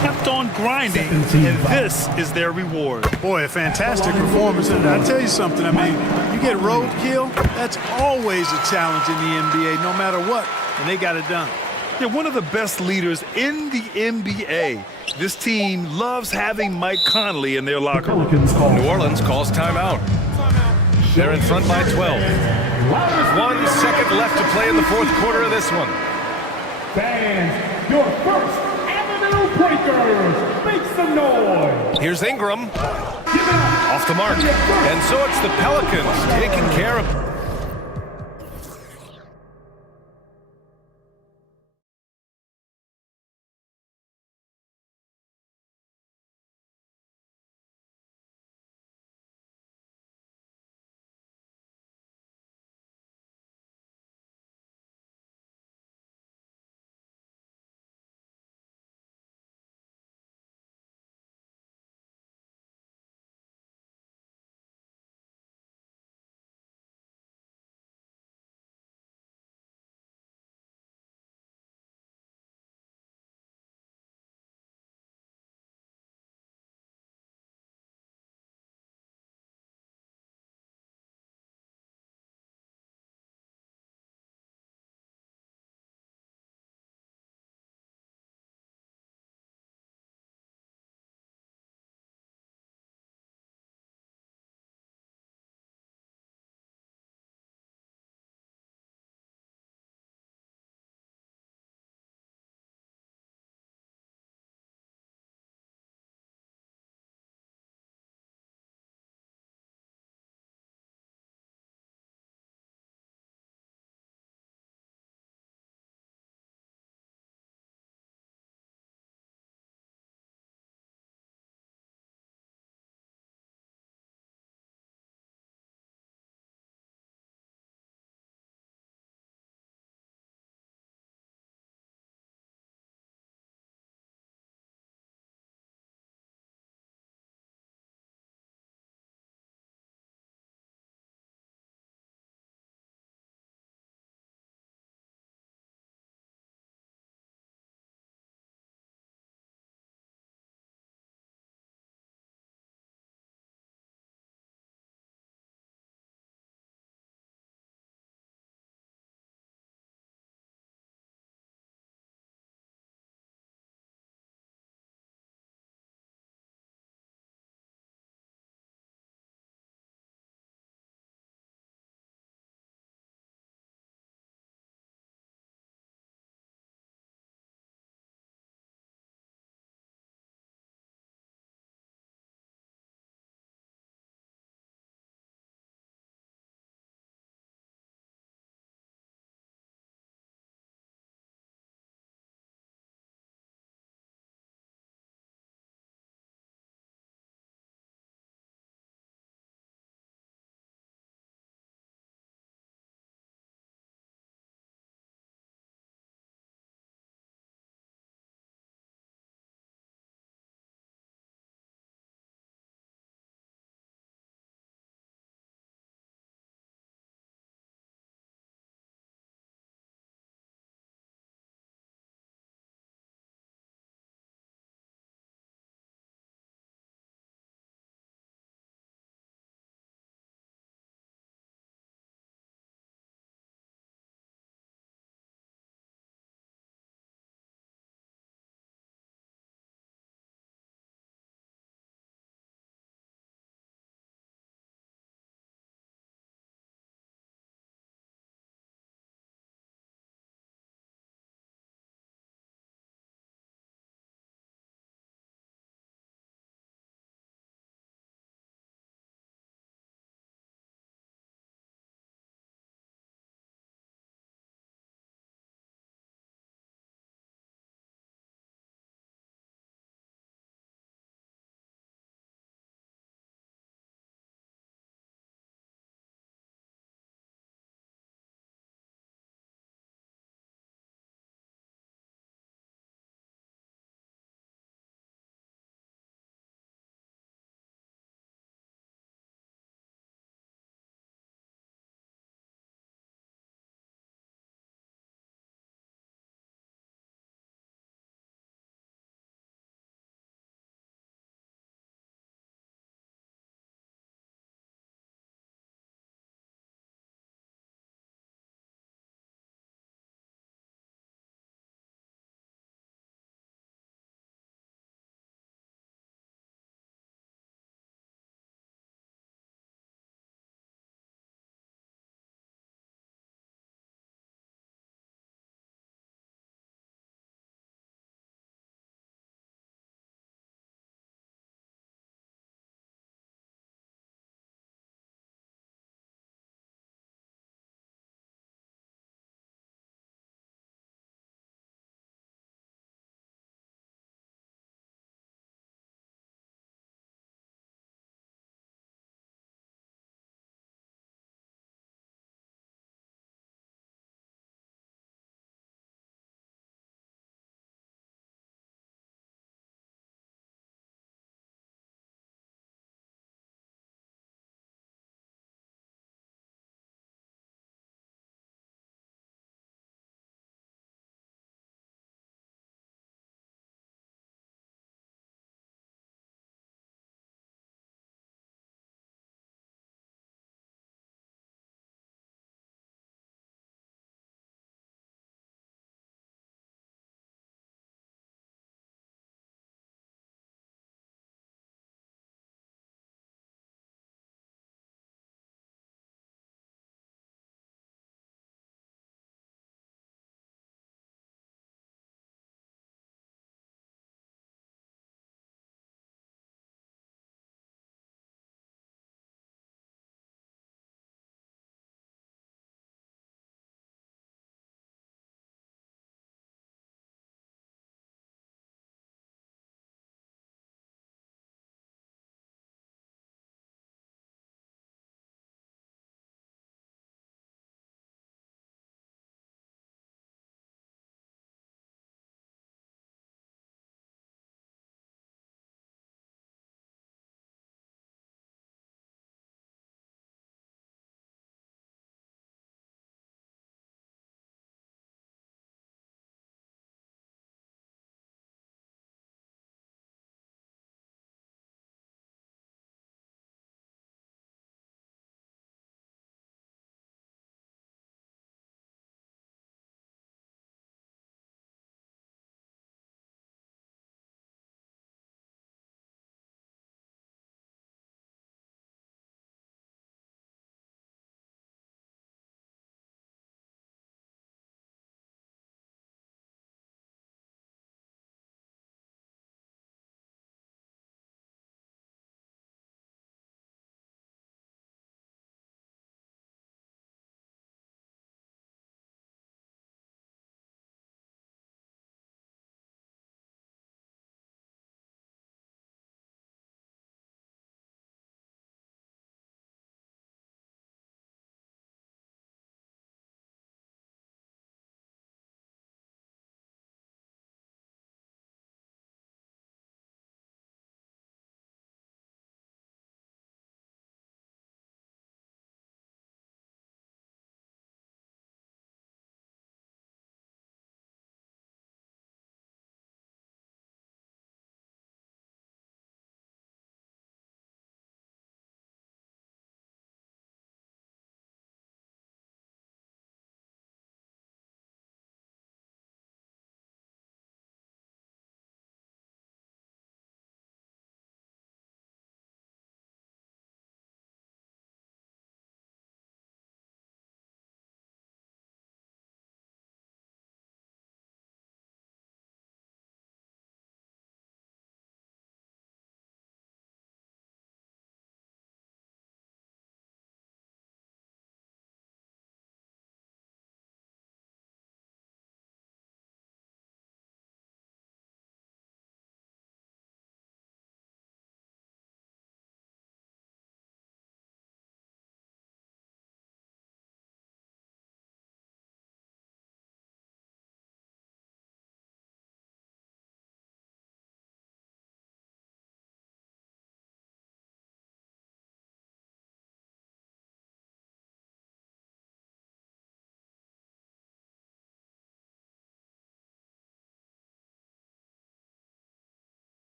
kept on grinding, and this is their reward. Boy, a fantastic performance. And I'll tell you something, I mean, you get roadkill, that's always a challenge in the NBA, no matter what, and they got it done. They're one of the best leaders in the NBA. This team loves having Mike Conley in their locker room. New Orleans calls timeout. They're in front by 12. 1 second left to play in the 4th quarter of this one. Fans, your first Avenue Breakers. Make some noise. Here's Ingram. Give it up Off the mark. And so it's the Pelicans taking care of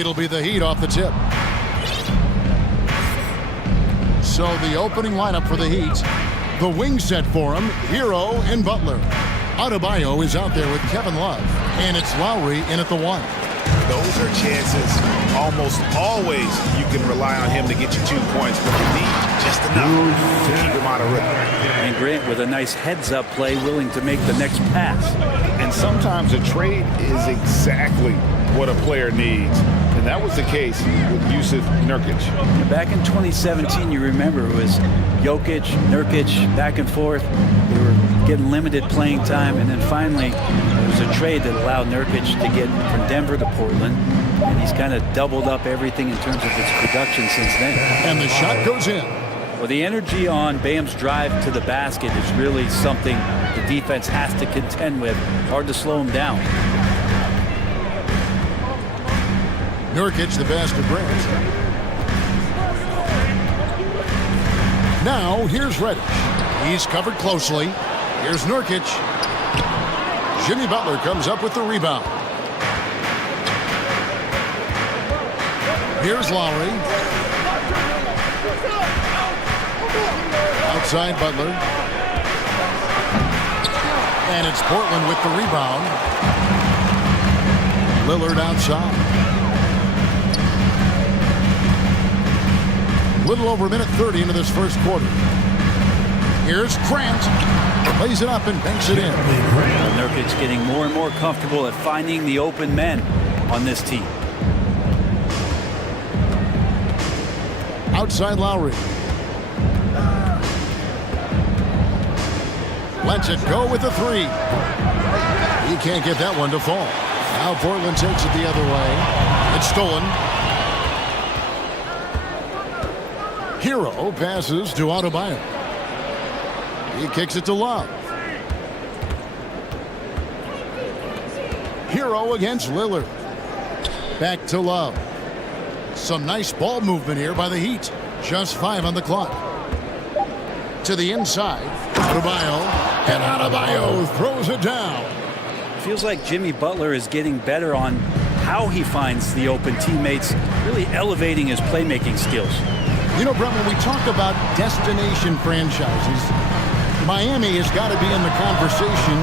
It'll be the Heat off the tip. So the opening lineup for the Heat. The wing set for him, Hero and Butler. Adebayo is out there with Kevin Love. And it's Lowry in at the 1. Those are chances almost always you can rely on him to get you 2 points, but you need just enough to keep him out of rhythm. And Grant with a nice heads-up play, willing to make the next pass. And sometimes a trade is exactly what a player needs. And that was the case with Yusuf Nurkic. Back in 2017, you remember, it was Jokic, Nurkic, back and forth. They were getting limited playing time, and then finally there was a trade that allowed Nurkic to get from Denver to Portland, and he's kind of doubled up everything in terms of his production since then. And the shot goes in. Well, the energy on Bam's drive to the basket is really something the defense has to contend with. Hard to slow him down. Nurkic, the pass to Grant. Now, here's Reddish. He's covered closely. Here's Nurkic. Jimmy Butler comes up with the rebound. Here's Lowry. Outside Butler. And it's Portland with the rebound. Lillard outside. Little over a minute 30 into this first quarter. Here's Grant. Plays it up and banks it in. Nurkic getting more and more comfortable at finding the open men on this team. Outside Lowry. Lets it go with the 3. He can't get that one to fall. Now Portland takes it the other way. It's stolen. Hero passes to Adebayo. He kicks it to Love. Hero against Lillard. Back to Love. Some nice ball movement here by the Heat. Just 5 on the clock. To the inside. Adebayo. And Adebayo throws it down. Feels like Jimmy Butler is getting better on how he finds the open teammates, really elevating his playmaking skills. You know, Brett, when we talk about destination franchises, Miami has got to be in the conversation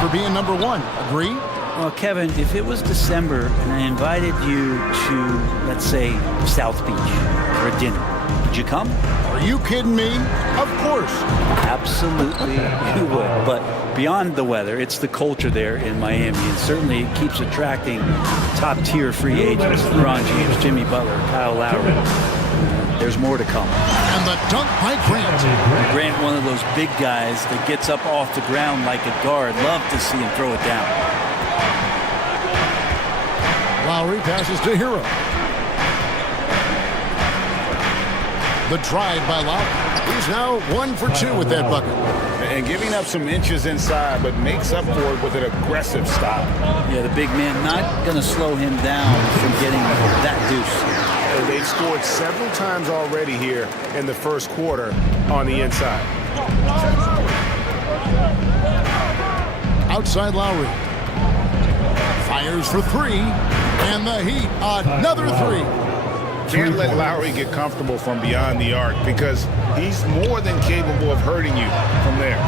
for being number 1. Agree? Well, Kevin, if it was December and I invited you to, let's say, South Beach for a dinner, would you come? Are you kidding me? Of course. Absolutely, you would. But beyond the weather, it's the culture there in Miami, and certainly it keeps attracting top-tier free agents. LeBron James, Jimmy Butler, Kyle Lowry. There's more to come. And the dunk by Grant. Grant, one of those big guys that gets up off the ground like a guard. Love to see him throw it down. Lowry passes to Hero. The drive by Lowry. He's now 1 for 2 with that bucket. And giving up some inches inside, but makes up for it with an aggressive stop. Yeah, the big man not going to slow him down from getting that deuce. They've scored several times already here in the first quarter on the inside. Outside Lowry. Fires for 3. And the Heat, another 3. Can't let Lowry get comfortable from beyond the arc because he's more than capable of hurting you from there.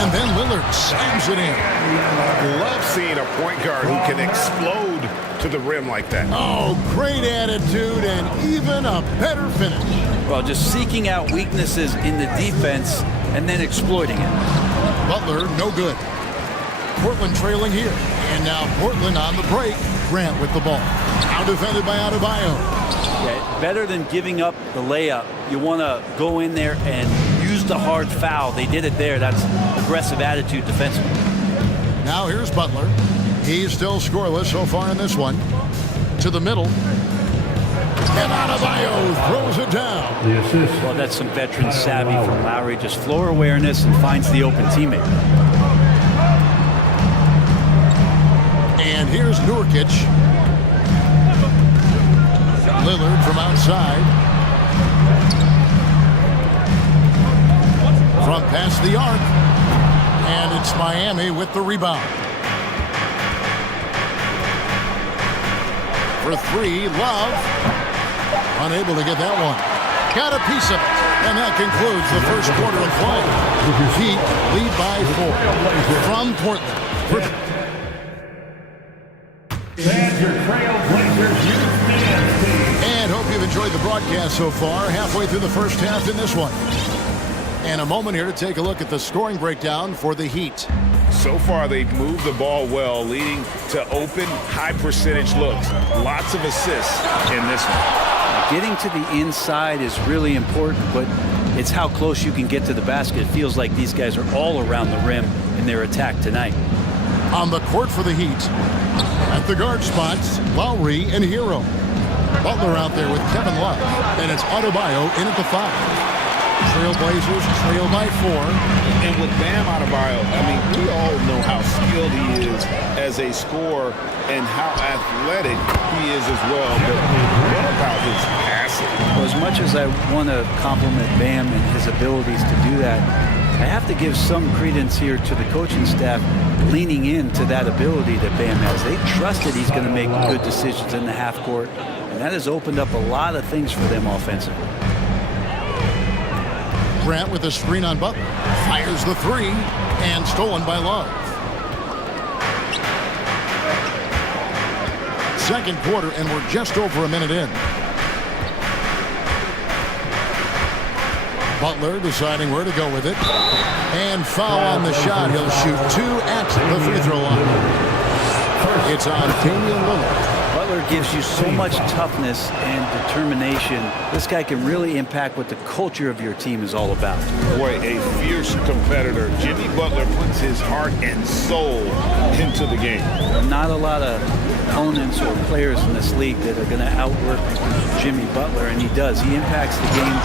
And then Lillard slams it in. Love seeing a point guard who can explode to the rim like that. Oh, great attitude and even a better finish. Well, just seeking out weaknesses in the defense and then exploiting it. Butler, no good. Portland trailing here. And now Portland on the break. Grant with the ball. Now defended by Adebayo. Yeah, better than giving up the layup. You want to go in there and use the hard foul. They did it there. That's aggressive attitude defensively. Now here's Butler. He's still scoreless so far in this one. To the middle. And Adebayo throws it down. The assist. Well, that's some veteran savvy from Lowry. Just floor awareness and finds the open teammate. And here's Nurkic. Lillard from outside. From past the arc. And it's Miami with the rebound. For three, Love. Unable to get that one. Got a piece of it. And that concludes the first quarter of play. Heat lead by 4 from Portland. And your Trailblazers youth dance team. And hope you've enjoyed the broadcast so far. Halfway through the first half in this one. And a moment here to take a look at the scoring breakdown for the Heat. So far, they've moved the ball well, leading to open, high-percentage looks. Lots of assists in this one. Getting to the inside is really important, but it's how close you can get to the basket. It feels like these guys are all around the rim in their attack tonight. On the court for the Heat, at the guard spots, Lowry and Hero. Butler out there with Kevin Love, and it's Adebayo in at the 5. Trailblazers trail by 4. And with Bam Adebayo, I mean, we all know how skilled he is as a scorer and how athletic he is as well. But what about his passing? Well, as much as I want to compliment Bam and his abilities to do that, I have to give some credence here to the coaching staff leaning into that ability that Bam has. They trusted he's going to make good decisions in the half court, and that has opened up a lot of things for them offensively. Grant with a screen on Butler. Fires the 3, and stolen by Love. Second quarter, and we're just over a minute in. Butler deciding where to go with it. And foul on the shot. He'll shoot 2 at the free throw line. It's on Damian Lillard. Butler gives you so much toughness and determination. This guy can really impact what the culture of your team is all about. Boy, a fierce competitor. Jimmy Butler puts his heart and soul into the game. Not a lot of opponents or players in this league that are going to outwork Jimmy Butler, and he does. He impacts the game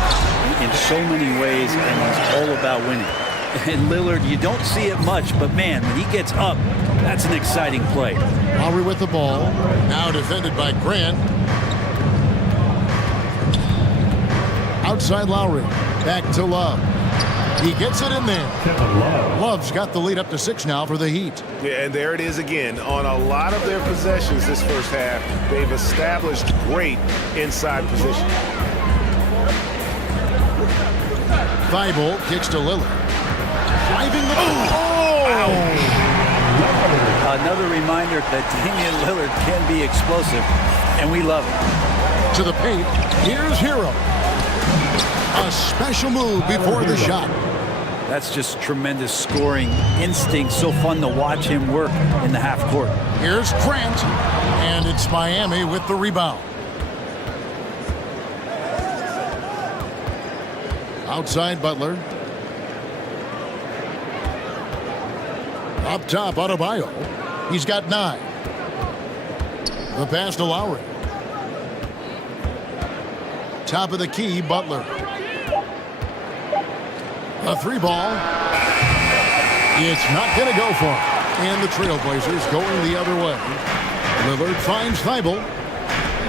in so many ways, and he's all about winning. And Lillard, you don't see it much, but man, when he gets up, that's an exciting play. Lowry with the ball. Now defended by Grant. Outside Lowry. Back to Love. He gets it in there. Love's got the lead up to 6 now for the Heat. Yeah, and there it is again. On a lot of their possessions this first half, they've established great inside position. Thibault kicks to Lillard. Driving the Another reminder that Damian Lillard can be explosive, and we love it. To the paint, here's Hero. A special move before the shot. That's just tremendous scoring instinct. So fun to watch him work in the half court. Here's Grant, and it's Miami with the rebound. Outside Butler. Up top, Adebayo. He's got 9. The pass to Lowry. Top of the key, Butler. A 3 ball. It's not going to go for it. And the Trailblazers going the other way. Lillard finds Thibault.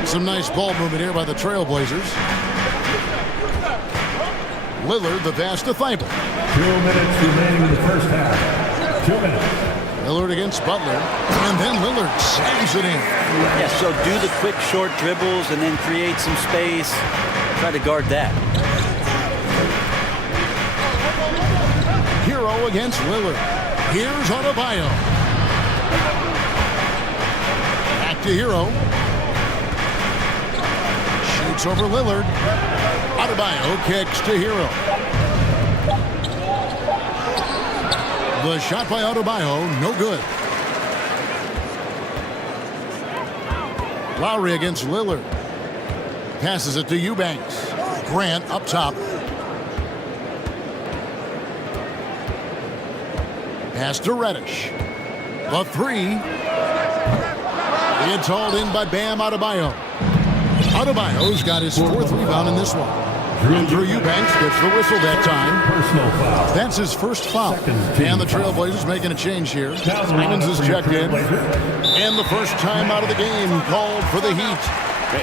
Some nice ball movement here by the Trailblazers. Lillard, the pass to Thibault. 2 minutes remaining in the first half. 2 minutes. Lillard against Butler, and then Lillard slams it in. Yeah, so do the quick short dribbles and then create some space. Try to guard that. Hero against Lillard. Here's Adebayo. Back to Hero. Shoots over Lillard. Adebayo kicks to Hero. The shot by Adebayo, no good. Lowry against Lillard. Passes it to Eubanks. Grant up top. Pass to Reddish. The 3. It's hauled in by Bam Adebayo. Adebayo's got his 4th rebound in this one. Andrew Eubanks gets the whistle that time. Personal foul. That's his first foul. And the Trailblazers making a change here. Simons is checked in. And the first time out of the game called for the Heat.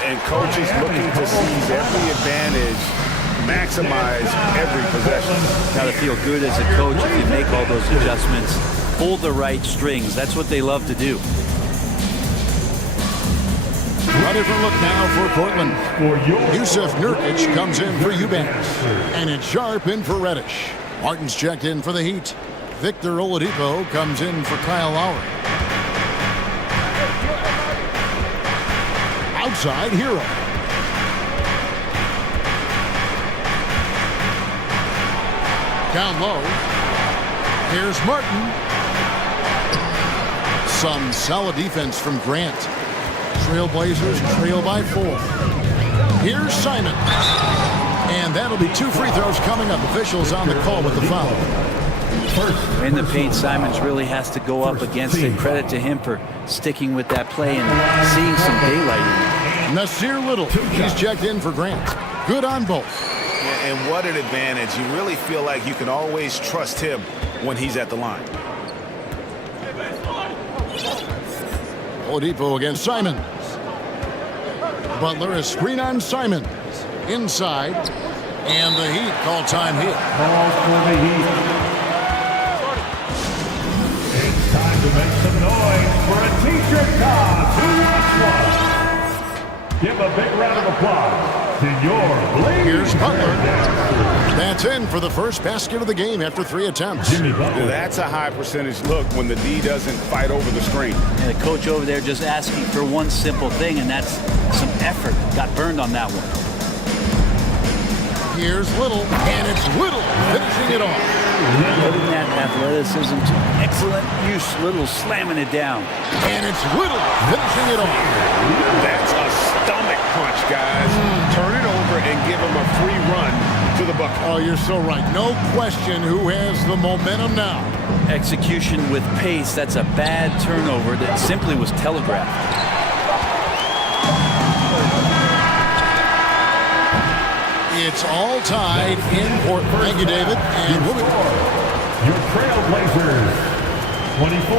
And coaches looking to seize every advantage, maximize every possession. Got to feel good as a coach if you make all those adjustments. Pull the right strings. That's what they love to do. different look now for Portland. Yusuf Nurkic comes in for Eubanks. And it's Sharp in for Reddish. Martin's checked in for the Heat. Victor Oladipo comes in for Kyle Lowry. Outside, Hero. Down low. Here's Martin. Some solid defense from Grant. Trailblazers trail by 4. Here's Simon. And that'll be 2 free throws coming up. Officials on the call with the foul. In the paint, Simons really has to go up against it. Credit to him for sticking with that play and seeing some daylight. Nasir Little, he's checked in for Grant. Good on both. And what an advantage. You really feel like you can always trust him when he's at the line. Oladipo against Simons. Butler, a screen on Simons. Inside. And the Heat call time hit. Call for the Heat. It's time to make some noise for a t-shirt toss. Who wants one? Give a big round of applause to your Blazers. Here's Butler. That's in for the first basket of the game after 3 attempts. That's a high percentage look when the D doesn't fight over the screen. And the coach over there just asking for one simple thing, and that's some effort. Got burned on that one. Here's Little, and it's Little finishing it off. Putting that athleticism to excellent use. Little slamming it down. And it's Little finishing it off. That's a stomach punch, guys. Turn it over and give him a free run to the bucket. Oh, you're so right. No question who has the momentum now. Execution with pace. That's a bad turnover that simply was telegraphed. It's all tied in Portland. Thank you, David. And we'll be your Trailblazers, 24.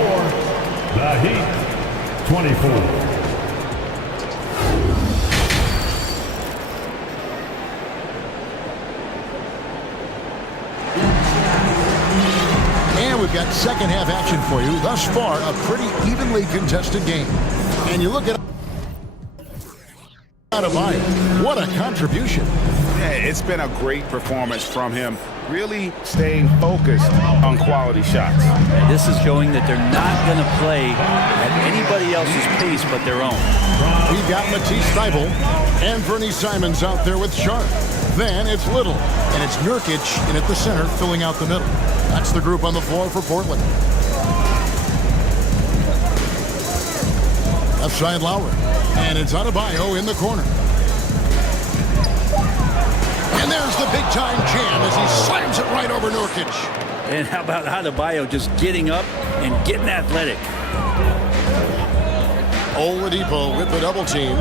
The Heat, 24. And we've got second half action for you. Thus far, a pretty evenly contested game. And you look at Adebayo. What a contribution. Yeah, it's been a great performance from him. Really staying focused on quality shots. This is showing that they're not going to play at anybody else's pace but their own. We've got Matisse Thybulle and Bernie Simons out there with Sharp. Then it's Little, and it's Nurkic in at the center, filling out the middle. That's the group on the floor for Portland. Left side Lowry, and it's Adebayo in the corner. And there's the big-time jam as he slams it right over Nurkic. And how about Adebayo just getting up and getting athletic? Oladipo with the double team.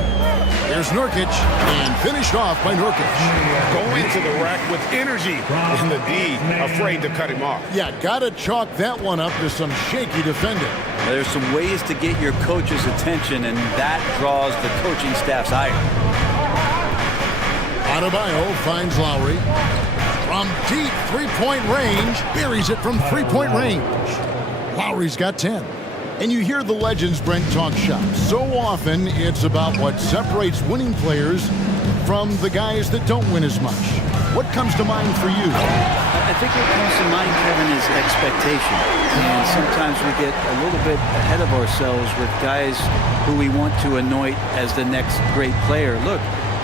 Here's Nurkic, and finished off by Nurkic. Going to the rack with energy, and the D afraid to cut him off. Yeah, gotta chalk that one up to some shaky defending. There's some ways to get your coach's attention, and that draws the coaching staff's ire. Adebayo finds Lowry. From deep three-point range, buries it from three-point range. Lowry's got 10. And you hear the legends, Brent, talk shop. So often, it's about what separates winning players from the guys that don't win as much. What comes to mind for you? I think what comes to mind, Kevin, is expectation. And sometimes we get a little bit ahead of ourselves with guys who we want to anoint as the next great player. Look,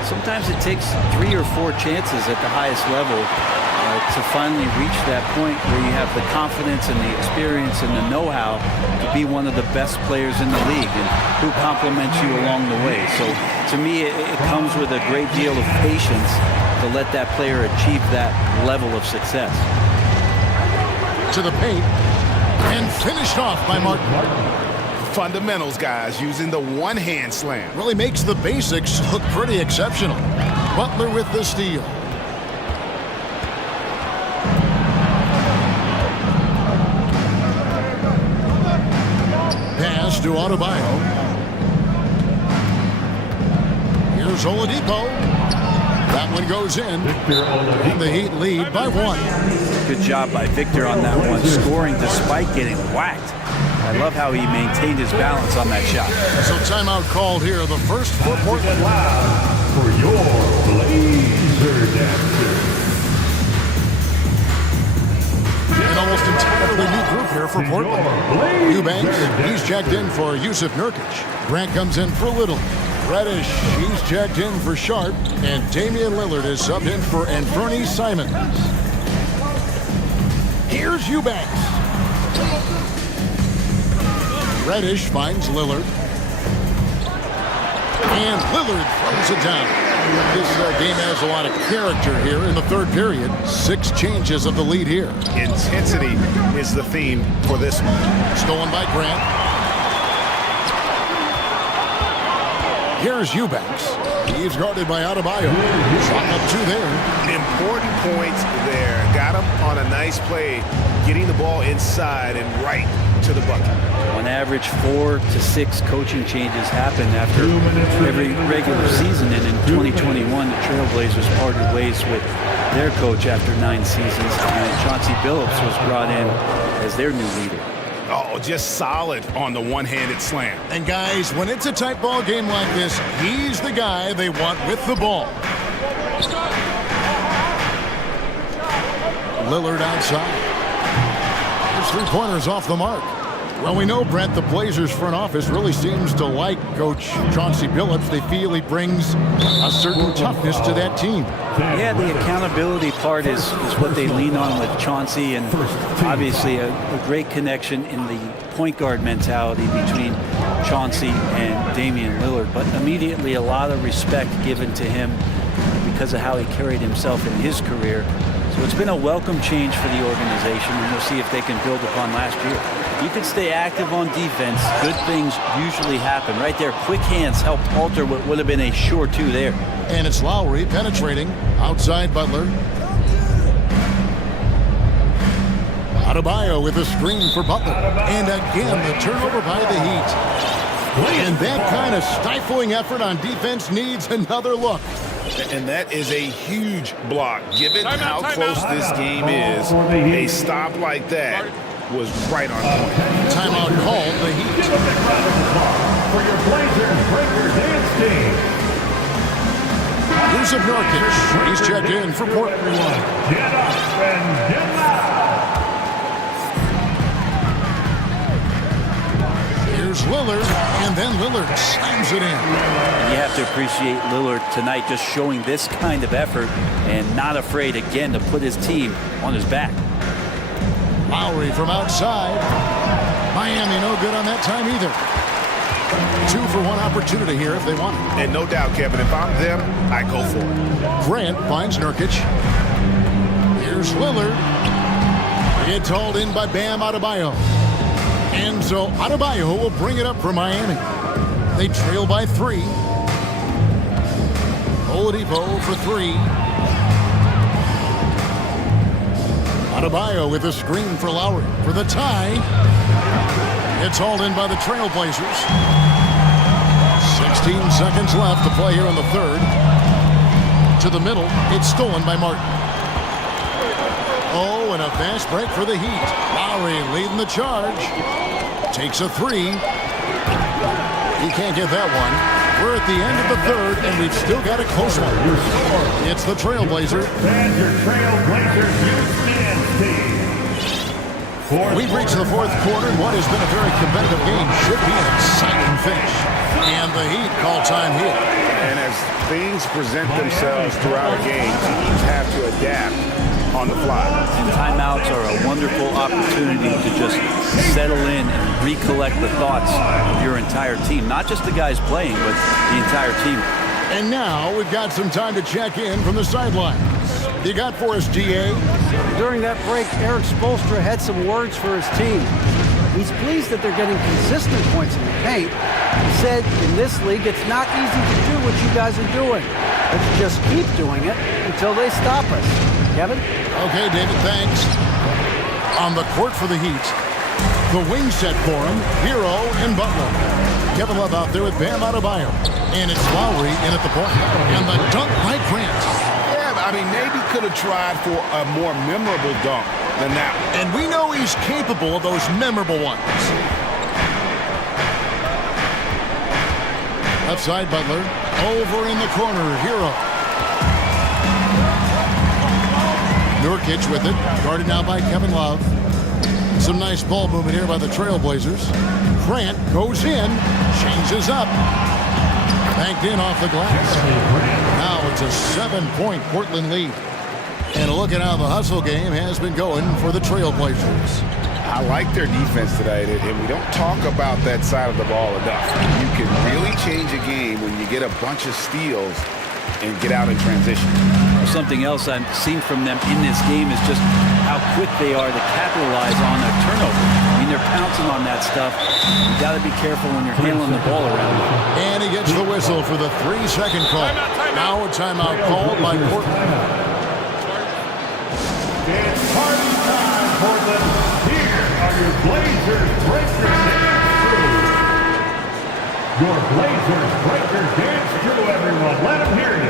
sometimes it takes 3 or 4 chances at the highest level to finally reach that point where you have the confidence and the experience and the know-how to be one of the best players in the league and who compliments you along the way. So to me, it comes with a great deal of patience to let that player achieve that level of success. To the paint and finished off by Martin. Fundamentals, guys, using the one-hand slam. Really makes the basics look pretty exceptional. Butler with the steal. Pass to Adebayo. Here's Oladipo. That one goes in. And the Heat lead by 1. Good job by Victor on that one, scoring despite getting whacked. I love how he maintained his balance on that shot. So timeout called here, the first for Portland. For your Blazer Dancer. An almost entirely new group here for Portland. Eubanks, he's checked in for Yusuf Nurkic. Grant comes in for Little. Reddish, he's checked in for Sharp. And Damian Lillard is subbed in for Anthony Simons. Here's Eubanks. Reddish finds Lillard. And Lillard throws it down. This game has a lot of character here in the third period. 6 changes of the lead here. Intensity is the theme for this one. Stolen by Grant. Here's Eubanks. He's guarded by Adebayo. Shot up 2 there. Important points there. Got him on a nice play, getting the ball inside and right to the bucket. On average, 4 to 6 coaching changes happen after every regular season, and in 2021, the Trailblazers parted ways with their coach after 9 seasons, and Chauncey Billups was brought in as their new leader. Oh, just solid on the one-handed slam. And guys, when it's a tight ball game like this, he's the guy they want with the ball. Lillard outside. His 3-pointers off the mark. Well, we know, Brent, the Blazers front office really seems to like Coach Chauncey Billups. They feel he brings a certain toughness to that team. Yeah, the accountability part is what they lean on with Chauncey, and obviously a great connection in the point guard mentality between Chauncey and Damian Lillard. But immediately a lot of respect given to him because of how he carried himself in his career. So it's been a welcome change for the organization, and we'll see if they can build upon last year. You can stay active on defense. Good things usually happen. Right there, quick hands helped alter what would have been a sure 2 there. And it's Lowry penetrating outside Butler. Adebayo with a screen for Butler. And again, the turnover by the Heat. And that kind of stifling effort on defense needs another look. And that is a huge block. Given how close this game is, a stop like that was right on point. Timeout called the Heat. For your Blazers Breaker Dance Team. Yusuf Nurkic, he's checked in for Portland. Get up and get loud. Here's Lillard, and then Lillard slams it in. And you have to appreciate Lillard tonight just showing this kind of effort and not afraid again to put his team on his back. Lowry from outside. Miami no good on that time either. 2 for 1 opportunity here if they want it. And no doubt, Kevin, if I'm them, I go for it. Grant finds Nurkic. Here's Lillard. It's hauled in by Bam Adebayo. And so Adebayo will bring it up for Miami. They trail by 3. Oladipo for 3. Adebayo with a screen for Lowry for the tie. It's hauled in by the Trailblazers. 16 seconds left to play here in the third. To the middle, it's stolen by Martin. Oh, and a fast break for the Heat. Lowry leading the charge. Takes a 3. He can't get that one. We're at the end of the third, and we've still got a close one. It's the Trailblazers. And your Trailblazers Youth Dance Team. We've reached the fourth quarter, and what has been a very competitive game should be an exciting finish. And the Heat call time here. And as things present themselves throughout a game, teams have to adapt on the fly. And timeouts are a wonderful opportunity to just settle in and recollect the thoughts of your entire team. Not just the guys playing, but the entire team. And now we've got some time to check in from the sidelines. You got for us, GA? During that break, Eric Spoelstra had some words for his team. He's pleased that they're getting consistent points in the paint. He said, in this league, it's not easy to do what you guys are doing. Let's just keep doing it until they stop us. Kevin? Okay, David, thanks. On the court for the Heat, the wing set for him, Hero and Butler. Kevin Love out there with Bam Adebayo. And it's Lowry in at the point. And the dunk by Grant. Yeah, I mean, maybe could have tried for a more memorable dunk than that one. And we know he's capable of those memorable ones. Left side, Butler. Over in the corner, Hero. Nurkic with it. Guarded now by Kevin Love. Some nice ball movement here by the Trailblazers. Grant goes in. Changes up. Banked in off the glass. Now it's a 7-point Portland lead. And a look at how the hustle game has been going for the Trailblazers. I like their defense tonight, and we don't talk about that side of the ball enough. You can really change a game when you get a bunch of steals and get out in transition. Something else I've seen from them in this game is just how quick they are to capitalize on a turnover. I mean, they're pouncing on that stuff. You got to be careful when you're handling the ball around. And he gets the whistle for the 3-second call. Now a timeout called by Portland. It's party time, Portland. Here are your Blazers Breaker Dance Crew. Your Blazers Breaker Dance Crew, everyone. Let them hear you.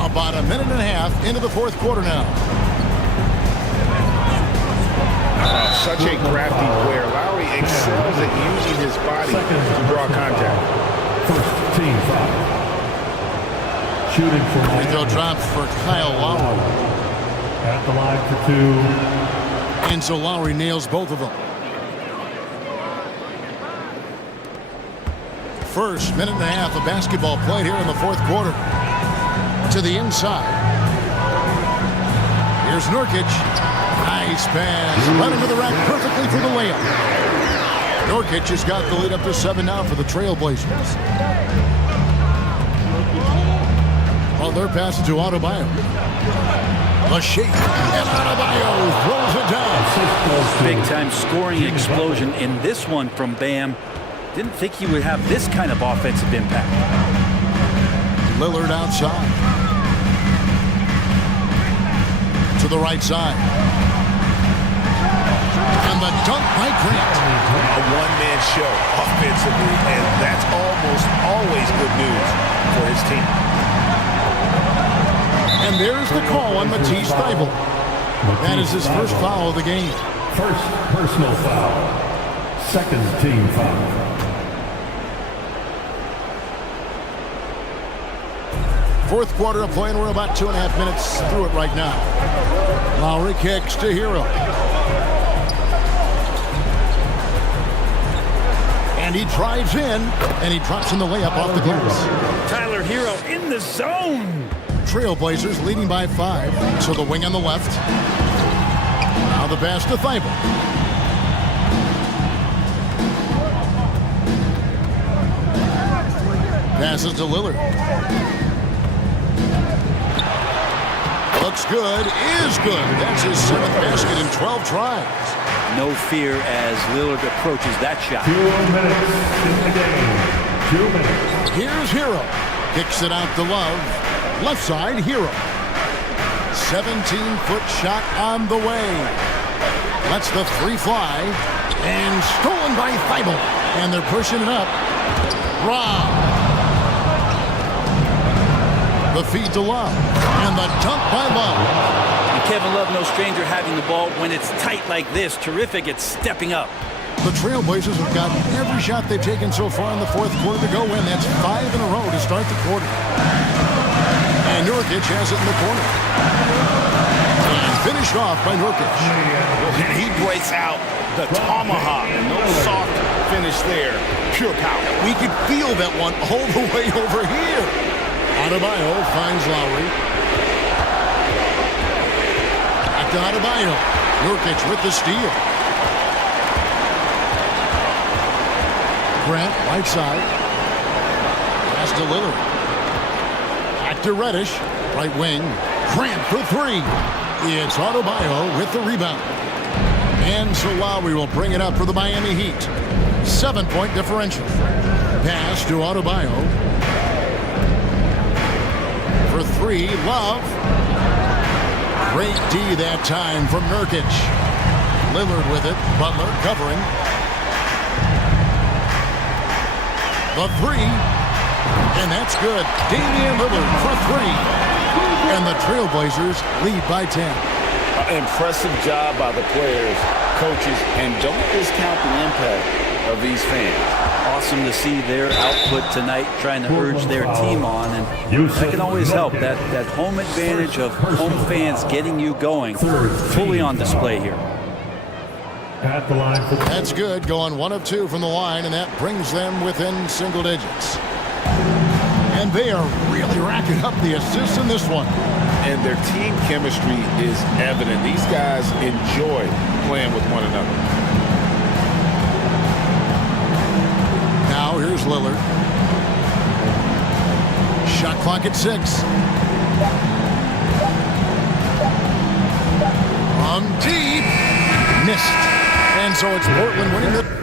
About a minute and a half into the fourth quarter now. Such a crafty player. Lowry excels at using his body to draw contact. First team foul. Shooting for Free throw drops for Kyle Lowry. At the line for two. And so Lowry nails both of them. First minute and a half of basketball played here in the fourth quarter. To the inside. Here's Nurkic. Nice pass. Running to the rack perfectly for the layup. Nurkic has got the lead up to 7 now for the Trailblazers. Well, they're passing to Adebayo. A shake. And Adebayo throws it down. Big-time scoring explosion in this one from Bam. Didn't think he would have this kind of offensive impact. Lillard outside. To the right side. And the dunk by Grant. A one-man show offensively, and that's almost always good news for his team. And there's the call on Matisse Thybulle. That is his first foul of the game. First personal foul. Second team foul. Fourth quarter of play, and we're about 2.5 minutes through it right now. Lowry kicks to Hero. And he drives in, and he drops in the layup off the glass. Tyler Hero in the zone. Trailblazers leading by 5. So the wing on the left. Now the pass to Thybulle. Passes to Lillard. Looks good, is good. That's his 7th basket in 12 tries. No fear as Lillard approaches that shot. 2 minutes in the game. 2 minutes. Here's Hero. Kicks it out to Love. Left side, Hero. 17-foot shot on the way. Lets the 3 fly. And stolen by Thybulle. And they're pushing it up. Rob. The feed to Love. And the dunk by Love. And Kevin Love, no stranger having the ball when it's tight like this. Terrific at stepping up. The Trailblazers have gotten every shot they've taken so far in the fourth quarter to go in. That's 5 in a row to start the quarter. And Nurkic has it in the corner. And finished off by Nurkic. And he breaks out the tomahawk. No soft finish there. Pure power. We could feel that one all the way over here. Adebayo finds Lowry. Back to Adebayo. Nurkic with the steal. Grant, right side. Pass to Lillard. Back to Reddish. Right wing. Grant for 3. It's Adebayo with the rebound. And so Lowry will bring it up for the Miami Heat. 7-point differential. Pass to Adebayo. For 3, Love. Great D that time from Nurkic. Lillard with it. Butler covering. The 3. And that's good. Damian Lillard for 3. And the Trailblazers lead by 10. Impressive job by the players, coaches, and don't discount the impact of these fans. Awesome to see their output tonight, trying to urge their team on, and that can always help. That home advantage of home fans getting you going, fully on display here. At the line for That's good, going 1 of 2 from the line, and that brings them within single digits. And they are really racking up the assists in this one. And their team chemistry is evident. These guys enjoy playing with one another. Now here's Lillard. Shot clock at 6. On deep. Missed. And so it's Portland winning the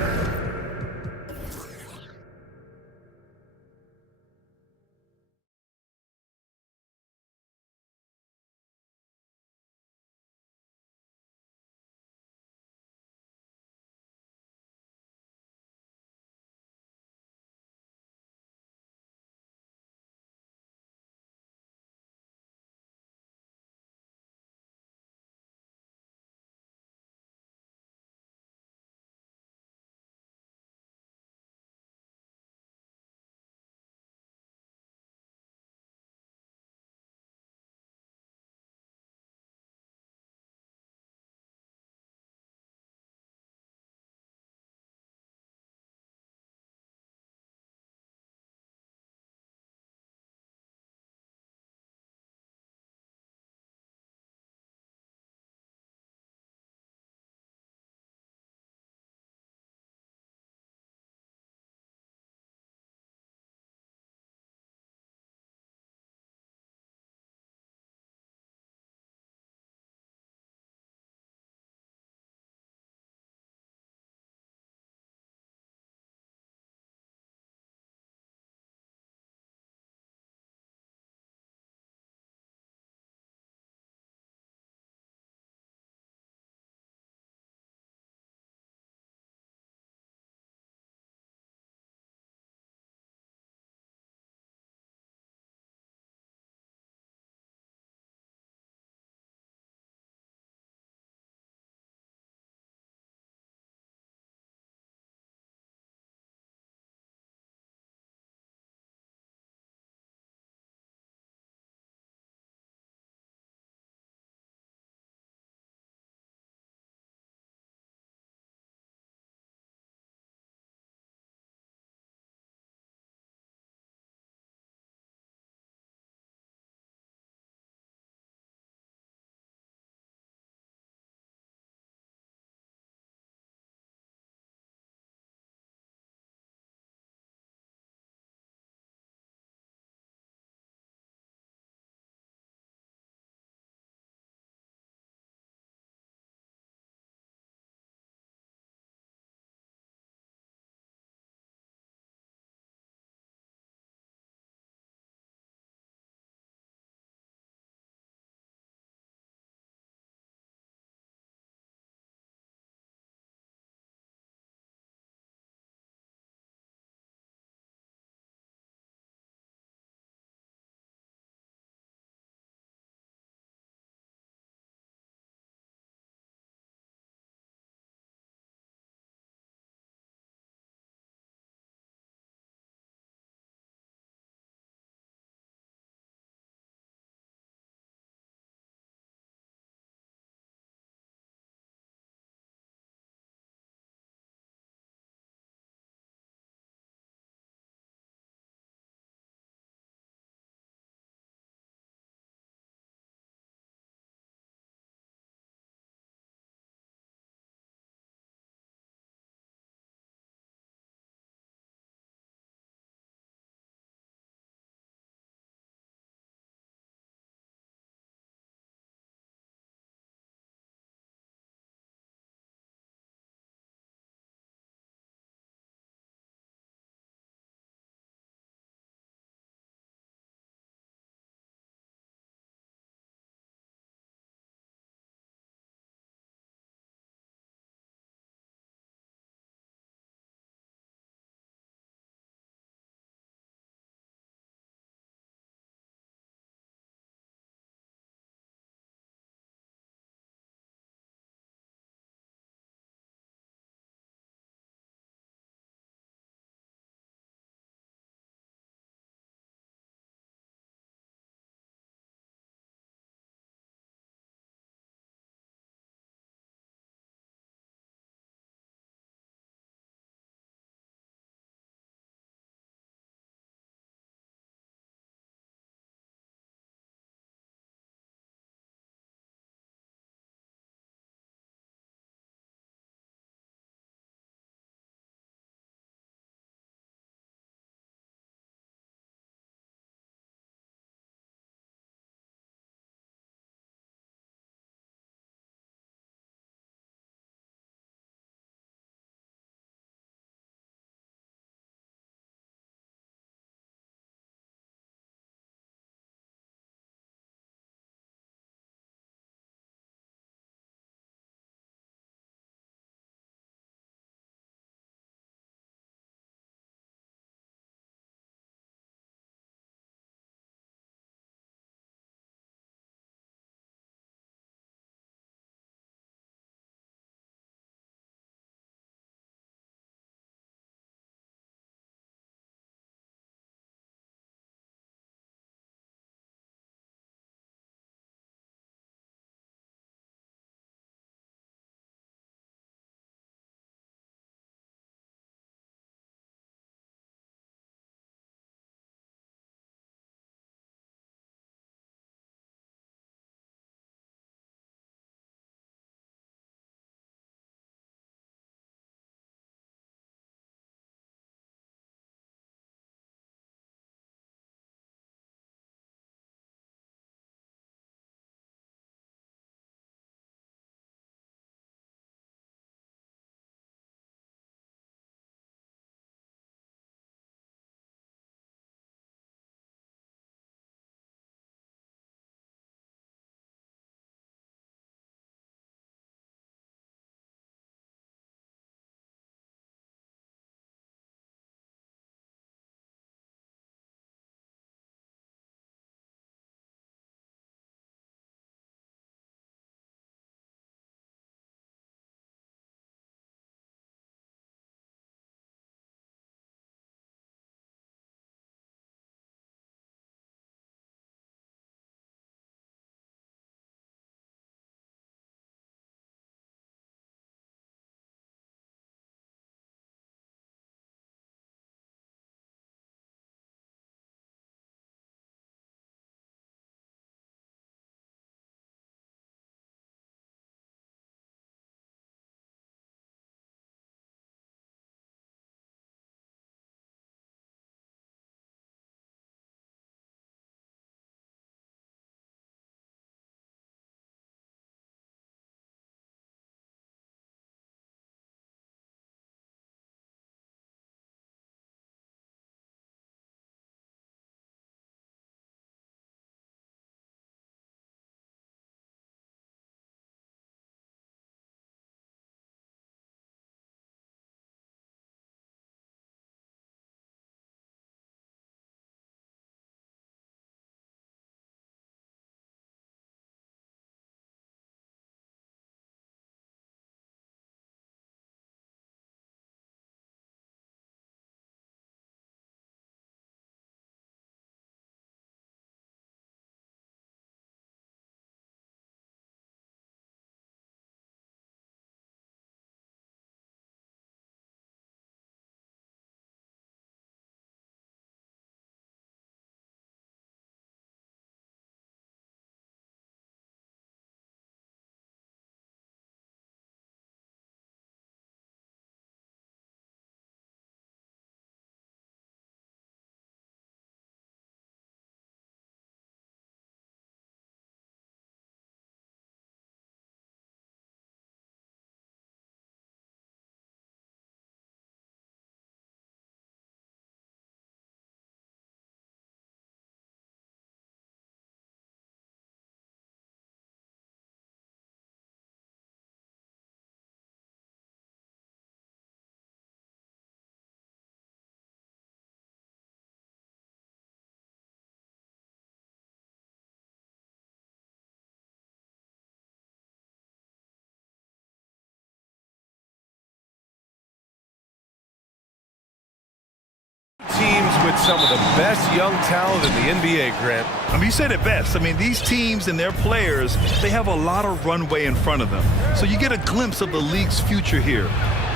teams with some of the best young talent in the NBA, Grant. I mean, you said it best. I mean, these teams and their players, they have a lot of runway in front of them. So you get a glimpse of the league's future here.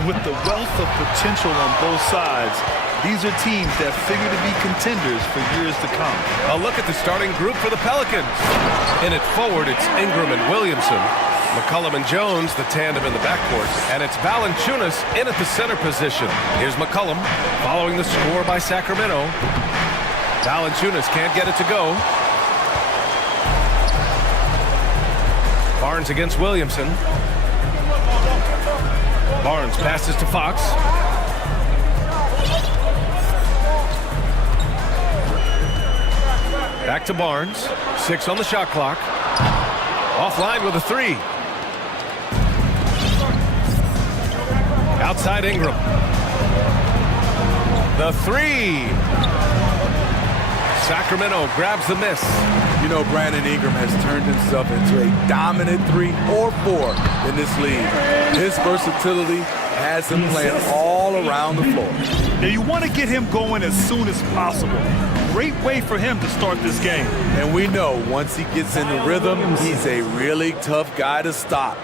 With the wealth of potential on both sides, these are teams that figure to be contenders for years to come. A look at the starting group for the Pelicans. In it forward, it's Ingram and Williamson. McCollum and Jones, the tandem in the backcourt. And it's Valanciunas in at the center position. Here's McCollum following the score by Sacramento. Valanciunas can't get it to go. Barnes against Williamson. Barnes passes to Fox. Back to Barnes. 6 on the shot clock. Offline with a 3. Outside Ingram. The 3. Sacramento grabs the miss. You know, Brandon Ingram has turned himself into a dominant 3 or 4 in this league. His versatility has him playing all around the floor. Now, you want to get him going as soon as possible. Great way for him to start this game. And we know once he gets in the rhythm, he's a really tough guy to stop.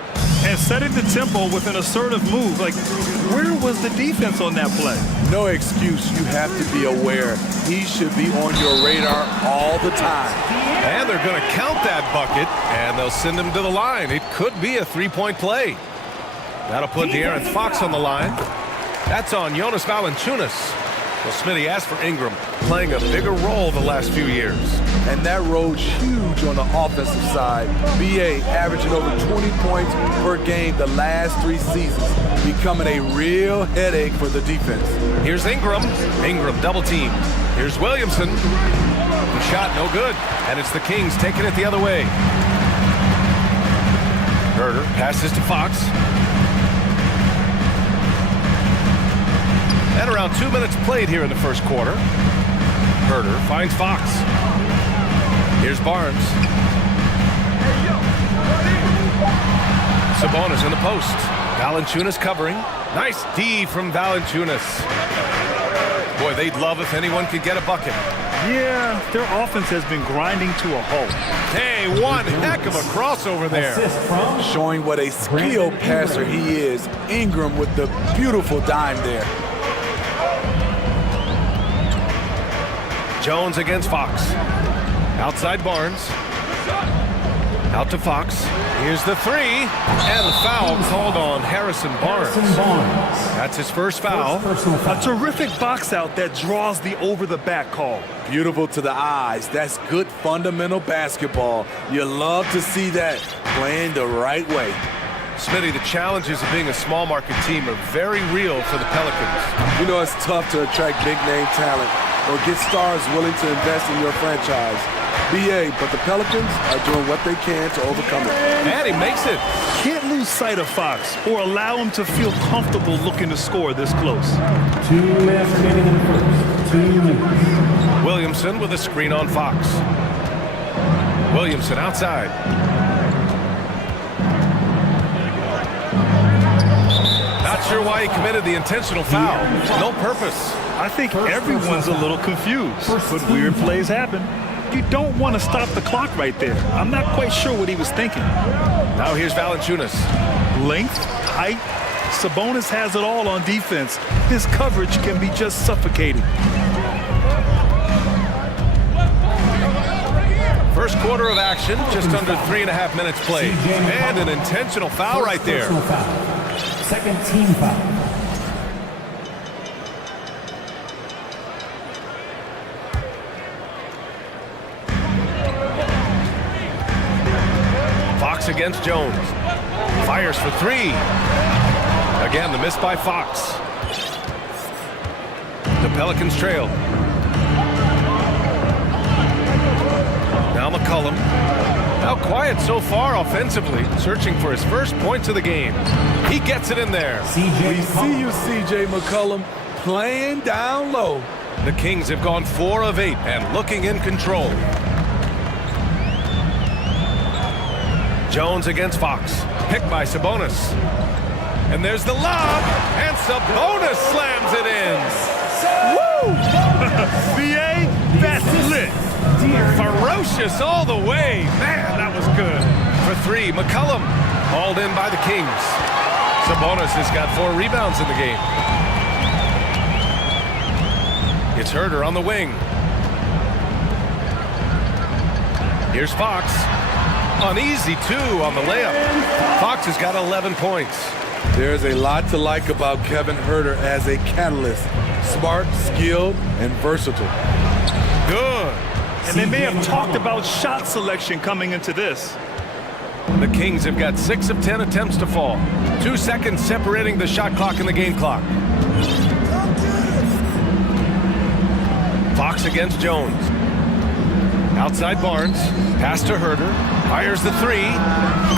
And setting the tempo with an assertive move. Like, where was the defense on that play? No excuse. You have to be aware. He should be on your radar all the time. And they're going to count that bucket, and they'll send him to the line. It could be a 3-point play. That'll put De'Aaron Fox on the line. That's on Jonas Valanciunas. Well, Smitty asked for Ingram, playing a bigger role the last few years. And that role's huge on the offensive side. BA averaging over 20 points per game the last 3 seasons, becoming a real headache for the defense. Here's Ingram. Ingram double team. Here's Williamson. The shot no good. And it's the Kings taking it the other way. Herder passes to Fox. And around 2 minutes played here in the first quarter. Herder finds Fox. Here's Barnes. Sabonis in the post. Valanciunas covering. Nice D from Valanciunas. Boy, they'd love if anyone could get a bucket. Yeah, their offense has been grinding to a halt. Hey, one heck of a crossover there. Showing what a skilled passer he is. Ingram with the beautiful dime there. Jones against Fox. Outside Barnes. Out to Fox. Here's the 3. And the foul called on Harrison Barnes. That's his first foul. A terrific box out that draws the over-the-back call. Beautiful to the eyes. That's good fundamental basketball. You love to see that playing the right way. Smitty, the challenges of being a small market team are very real for the Pelicans. You know, it's tough to attract big name talent or get stars willing to invest in your franchise. BA, but the Pelicans are doing what they can to overcome it. And he makes it. Can't lose sight of Fox or allow him to feel comfortable looking to score this close. 2 minutes remaining in the first. 2 minutes. Williamson with a screen on Fox. Williamson outside. Not sure why he committed the intentional foul. No purpose. I think everyone's a little confused, but weird plays happen. You don't want to stop the clock right there. I'm not quite sure what he was thinking. Now here's Valanciunas. Length, height, Sabonis has it all on defense. His coverage can be just suffocating. First quarter of action, just under 3.5 minutes played. And an intentional foul right there. Second team foul. Fox against Jones. Fires for 3. Again, the miss by Fox. The Pelicans trail. Now McCollum. How quiet so far offensively, searching for his first points of the game. He gets it in there. We see you, CJ McCollum, playing down low. The Kings have gone 4 of 8 and looking in control. Jones against Fox. Picked by Sabonis. And there's the lob. And Sabonis slams it in. Woo! VA, that's lit. Ferocious all the way. Man, that was good. For three, McCollum, hauled in by the Kings. Sabonis has got 4 rebounds in the game. It's Herder on the wing. Here's Fox. Uneasy, too, on the layup. Fox has got 11 points. There's a lot to like about Kevin Herder as a catalyst. Smart, skilled, and versatile. Good. And they may have talked about shot selection coming into this. The Kings have got 6 of 10 attempts to fall. 2 seconds separating the shot clock and the game clock. Fox against Jones. Outside Barnes. Pass to Herder. Fires the 3.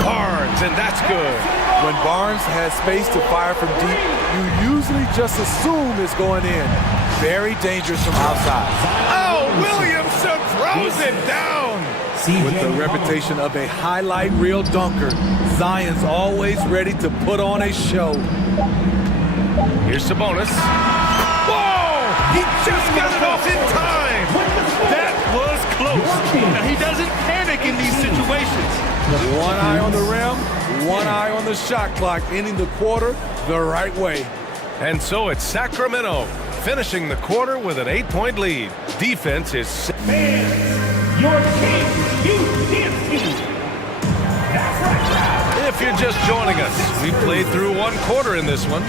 Barnes, and that's good. When Barnes has space to fire from deep, you usually just assume it's going in. Very dangerous from outside. Oh, Williamson throws it down. With the reputation of a highlight reel dunker, Zion's always ready to put on a show. Here's Sabonis. Whoa! He just got it off in time. That was close. Now, he doesn't panic in these situations. One eye on the rim, one eye on the shot clock, ending the quarter the right way. And so it's Sacramento, finishing the quarter with an 8-point lead. Defense is... Your Kings Youth Dance Team. That's right. If you're just joining us, we played through 1 quarter in this one.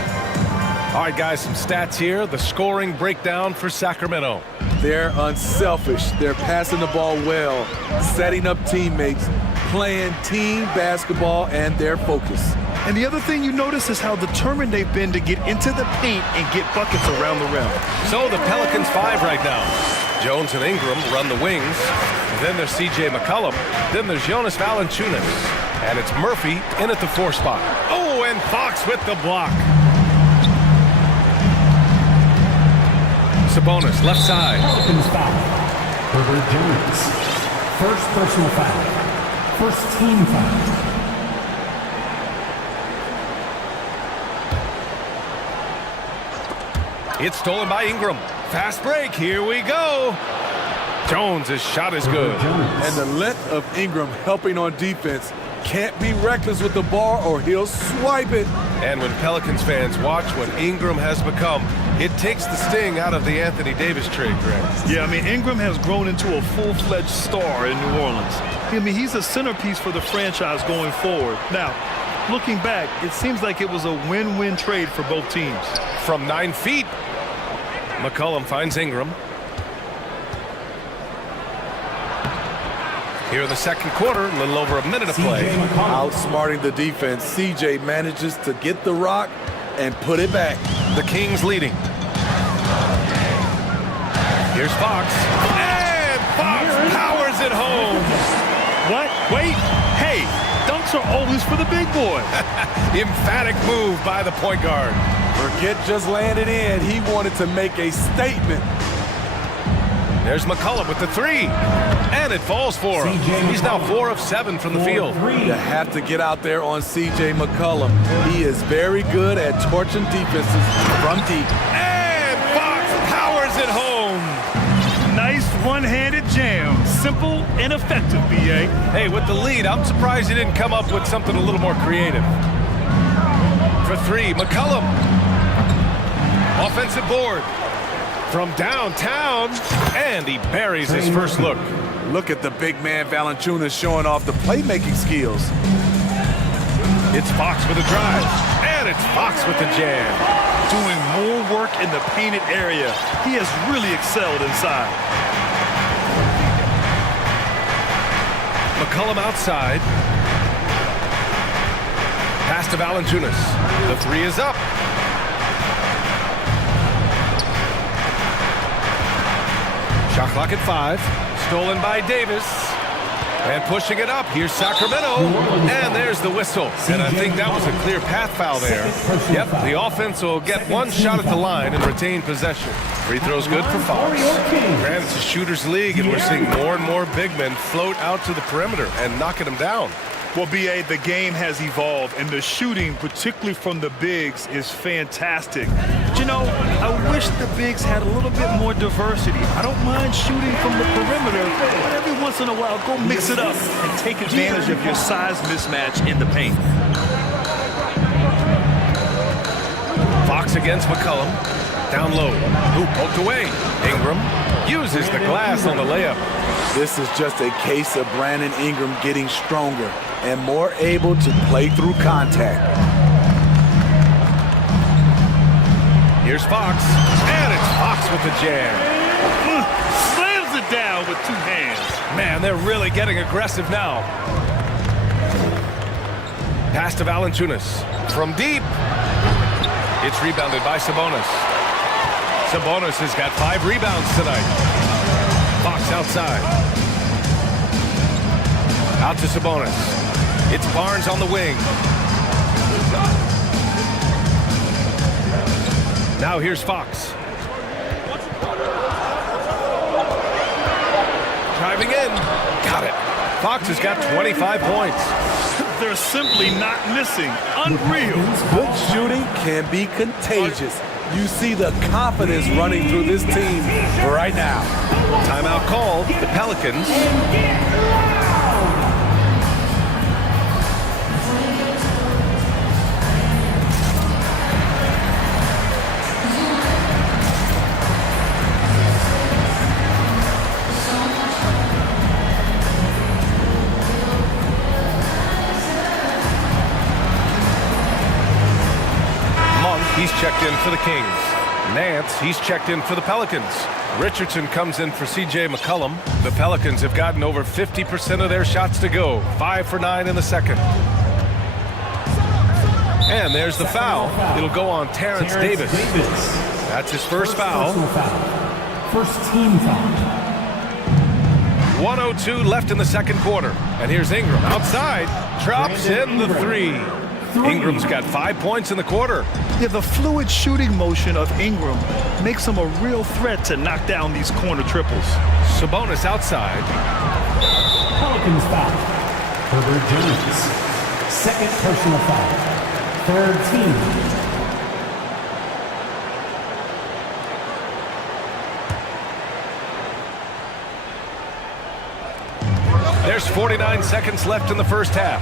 All right, guys, some stats here. The scoring breakdown for Sacramento. They're unselfish. They're passing the ball well, setting up teammates, playing team basketball, and their focus. And the other thing you notice is how determined they've been to get into the paint and get buckets around the rim. So the Pelicans 5 right now. Jones and Ingram run the wings. Then there's C.J. McCollum. Then there's Jonas Valanciunas. And it's Murphy in at the 4 spot. Oh, and Fox with the block. Sabonis, left side. Pelicans foul. Herbert Jones. First personal foul. First team foul. It's stolen by Ingram. Fast break, here we go. Jones' shot is good. And the length of Ingram helping on defense. Can't be reckless with the ball or he'll swipe it. And when Pelicans fans watch what Ingram has become, it takes the sting out of the Anthony Davis trade, Greg. Yeah, I mean, Ingram has grown into a full-fledged star in New Orleans. I mean, he's a centerpiece for the franchise going forward. Now, looking back, it seems like it was a win-win trade for both teams. From 9 feet, McCollum finds Ingram. Here in the second quarter, a little over a minute of play. Outsmarting the defense, CJ manages to get the rock and put it back. The Kings leading. Here's Fox. And Fox powers it home. What? Wait. Hey, dunks are always for the big boy. Emphatic move by the point guard. Forget just laying it in. He wanted to make a statement. There's McCollum with the 3. And it falls for him. He's now 4 of 7 from the field. You have to get out there on C.J. McCollum. He is very good at torching defenses from deep. And Fox powers it home. Nice one-handed jam. Simple and effective, B.A. Hey, with the lead, I'm surprised he didn't come up with something a little more creative. For 3, McCollum. Offensive board. From downtown, and he buries his first look. Look at the big man Valanciunas showing off the playmaking skills. It's Fox with a drive, and it's Fox with the jam. Doing more work in the painted area. He has really excelled inside. McCollum outside. Pass to Valanciunas. The 3 is up. Shot clock at 5. Stolen by Davis. And pushing it up. Here's Sacramento. And there's the whistle. And I think that was a clear path foul there. Yep, the offense will get 1 shot at the line and retain possession. Free throw's good for Fox. Granted, it's a shooter's league, and we're seeing more and more big men float out to the perimeter and knocking them down. Well, B.A., the game has evolved, and the shooting, particularly from the bigs, is fantastic. But, you know, I wish the bigs had a little bit more diversity. I don't mind shooting from the perimeter, but every once in a while, go mix it up and take advantage of your size mismatch in the paint. Fox against McCollum. Down low. Hoop poked away. Ingram uses the glass on the layup. This is just a case of Brandon Ingram getting stronger and more able to play through contact. Here's Fox, and it's Fox with the jam. Slams it down with two hands. Man, they're really getting aggressive now. Pass to Valanciunas. From deep. It's rebounded by Sabonis. Sabonis has got 5 rebounds tonight. Fox outside. Out to Sabonis. It's Barnes on the wing. Now here's Fox. Driving in. Got it. Fox has got 25 points. They're simply not missing. Unreal. Good shooting can be contagious. You see the confidence running through this team right now. Timeout called. The Pelicans. He's checked in for the Kings. Nance, he's checked in for the Pelicans. Richardson comes in for C.J. McCollum. The Pelicans have gotten over 50% of their shots to go. 5 for 9 in the second. And there's the foul. It'll go on Terrence Davis. That's his first foul. First team foul. 1:02 left in the second quarter. And here's Ingram outside. Drops in the 3. Ingram's got 5 points in the quarter. Yeah, the fluid shooting motion of Ingram makes him a real threat to knock down these corner triples. Sabonis outside. Pelicans foul. Herbert Jones. Second personal foul. Third team. There's 49 seconds left in the first half.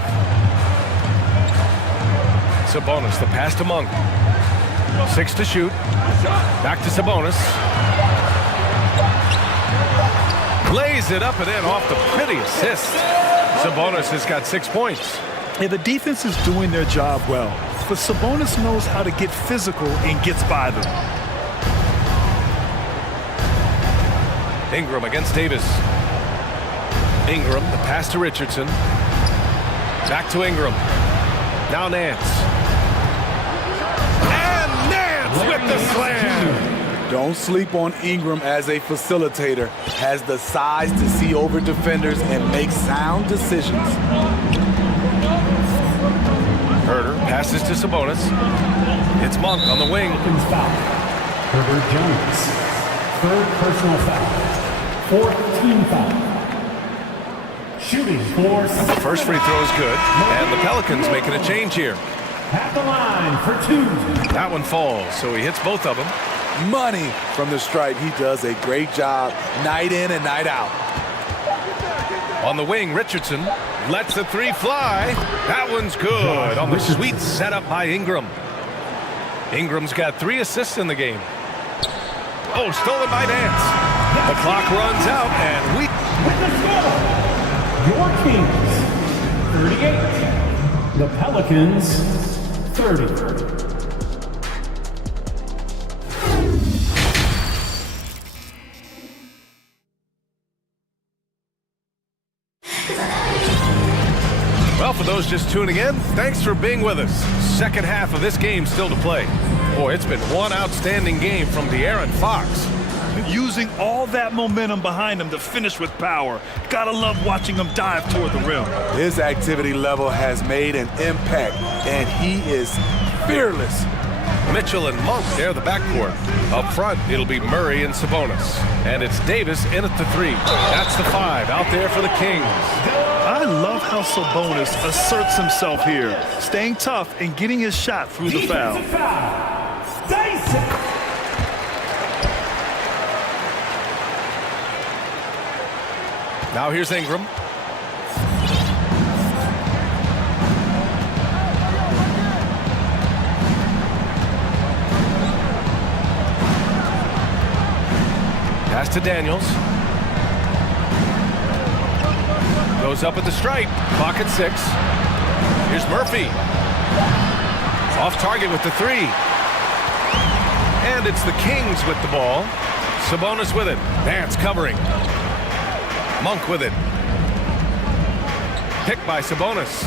Sabonis, the pass to Monk. 6 to shoot. Back to Sabonis. Lays it up and in off the pretty assist. Sabonis has got 6 points. Yeah, the defense is doing their job well, but Sabonis knows how to get physical and gets by them. Ingram against Davis. Ingram, the pass to Richardson. Back to Ingram. Now Nance. With the slam. Don't sleep on Ingram as a facilitator. Has the size to see over defenders and make sound decisions. Herter passes to Sabonis. It's Monk on the wing. Herbert Jones. Third personal foul. Fourth team foul. Shooting for... The first free throw is good. And the Pelicans making a change here. At the line for 2. That one falls, so he hits both of them. Money from the stripe. He does a great job night in and night out. On the wing, Richardson lets the 3 fly. That one's good on the sweet setup by Ingram. Ingram's got 3 assists in the game. Oh, stolen by Nance. The clock runs out, and we... With the score, your Kings, 38. The Pelicans, 30. Well, for those just tuning in, thanks for being with us. Second half of this game still to play. Boy, it's been one outstanding game from De'Aaron Fox. Using all that momentum behind him to finish with power. Gotta love watching him dive toward the rim. His activity level has made an impact, and he is fearless. Mitchell and Monk, they're the backcourt. Up front, it'll be Murray and Sabonis. And it's Davis in at the 3. That's the 5 out there for the Kings. I love how Sabonis asserts himself here, staying tough and getting his shot through the foul. Dyson. Now here's Ingram. Pass to Daniels. Goes up at the stripe. Clock at 6. Here's Murphy. Off target with the 3. And it's the Kings with the ball. Sabonis with it. Vance covering. Monk with it. Picked by Sabonis.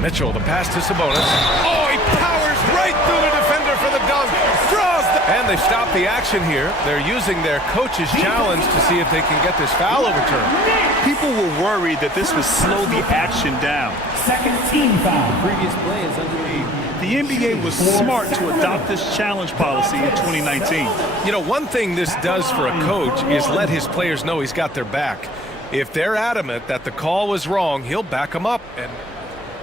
Mitchell, the pass to Sabonis. Oh, he powers right through the defender for the dunk. Draws the... And they stop the action here. They're using their coach's challenge to see if they can get this foul overturned. People were worried that this would slow the action down. Second team foul. Previous play is underway. The NBA was smart to adopt this challenge policy in 2019. You know, one thing this does for a coach is let his players know he's got their back. If they're adamant that the call was wrong, he'll back them up. And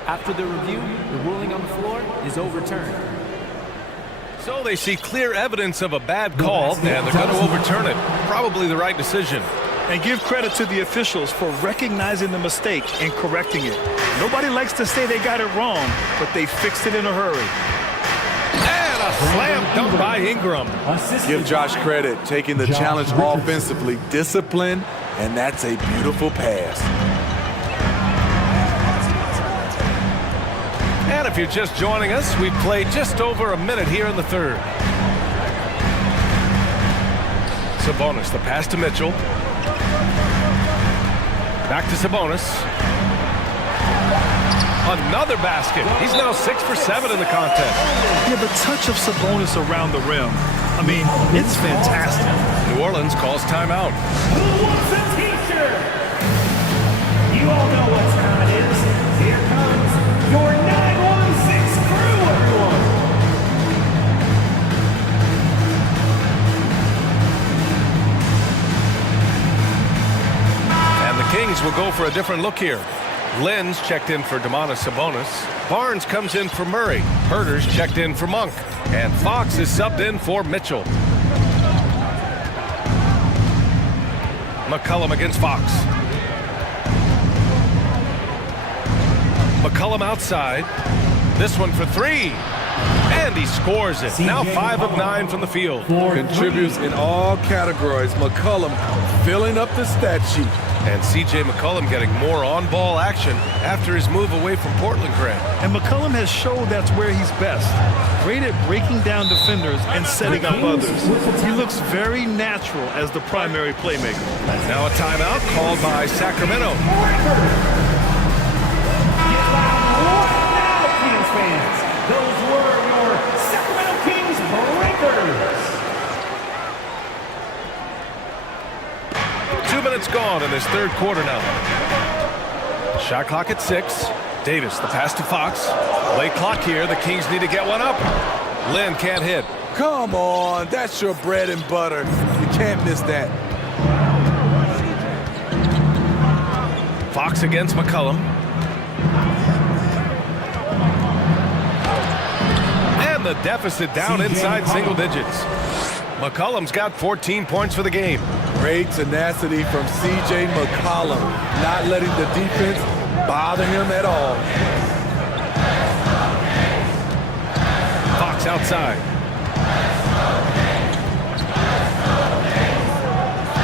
after the review, the ruling on the floor is overturned. So they see clear evidence of a bad call, and they're going to overturn it. Probably the right decision. And give credit to the officials for recognizing the mistake and correcting it. Nobody likes to say they got it wrong, but they fixed it in a hurry. And a slam dunk by Ingram. Give Josh credit, taking the challenge offensively, discipline, and that's a beautiful pass. And if you're just joining us, we've played just over a minute here in the third. Sabonis, the pass to Mitchell. Back to Sabonis. Another basket. He's now 6 for 7 in the contest. Yeah, the touch of Sabonis around the rim. I mean, it's fantastic. New Orleans calls timeout. Who wants a t-shirt? You all know what time it is. Here comes your 916 crew, everyone. And the Kings will go for a different look here. Lynn's checked in for Domantas Sabonis. Barnes comes in for Murray. Herter's checked in for Monk. And Fox is subbed in for Mitchell. McCollum against Fox. McCollum outside. This one for 3. And he scores it. Now 5 of 9 from the field. Contributes in all categories. McCollum filling up the stat sheet. And C.J. McCollum getting more on-ball action after his move away from Portland, Grant. And McCollum has showed that's where he's best. Great at breaking down defenders and setting up others. He looks very natural as the primary playmaker. Now a timeout called by Sacramento. Now, Kings fans, those were your Sacramento Kings breakers. 2 minutes gone in this third quarter now. Shot clock at 6. Davis, the pass to Fox. Late clock here. The Kings need to get one up. Lynn can't hit. Come on, that's your bread and butter. You can't miss that. Fox against McCollum. And the deficit down inside single digits. McCollum's got 14 points for the game. Great tenacity from C.J. McCollum, not letting the defense bother him at all. Fox outside.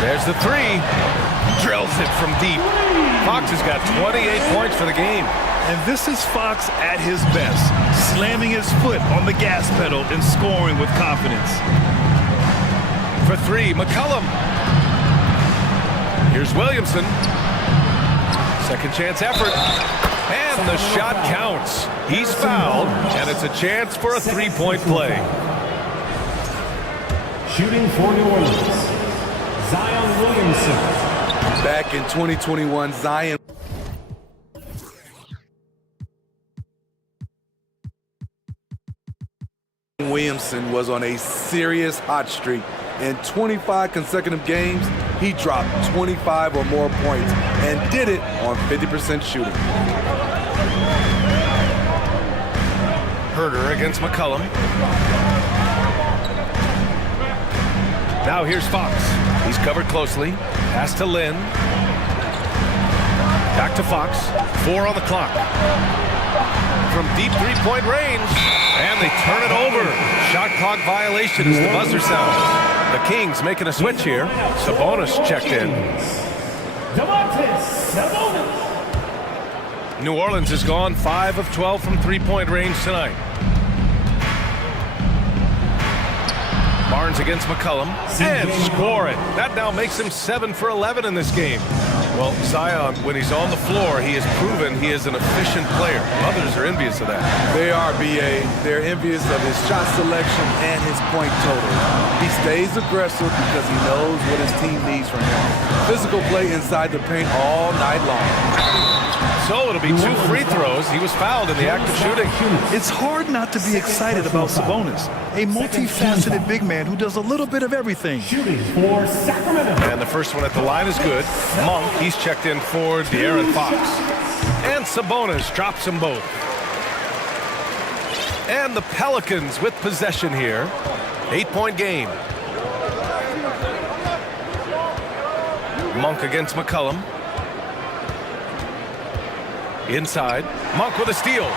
There's the 3. Drills it from deep. Fox has got 28 points for the game. And this is Fox at his best, slamming his foot on the gas pedal and scoring with confidence. For 3, McCollum. Here's Williamson. Second chance effort. And the shot counts. He's fouled, and it's a chance for a 3-point play. Shooting for New Orleans, Zion Williamson. Back in 2021, Zion Williamson was on a serious hot streak. In 25 consecutive games, he dropped 25 or more points and did it on 50% shooting. Herter against McCollum. Now here's Fox. He's covered closely. Pass to Lynn. Back to Fox. 4 on the clock. From deep three-point range. And they turn it over. Shot clock violation as the buzzer sounds. The Kings making a switch here. Sabonis checked in. New Orleans has gone 5 of 12 from three-point range tonight. Barnes against McCollum, and score it. That now makes him 7 for 11 in this game. Well, Zion, when he's on the floor, he has proven he is an efficient player. Others are envious of that. They are, B.A. They're envious of his shot selection and his point total. He stays aggressive because he knows what his team needs from him. Physical play inside the paint all night long. So it'll be 2 free throws. He was fouled in the act of shooting. It's hard not to be excited about Sabonis, a multifaceted big man who does a little bit of everything. Shooting for Sacramento. And the first one at the line is good. Monk, he's checked in for De'Aaron Fox. And Sabonis drops them both. And the Pelicans with possession here. 8-point game. Monk against McCollum. Inside. Monk with a steal.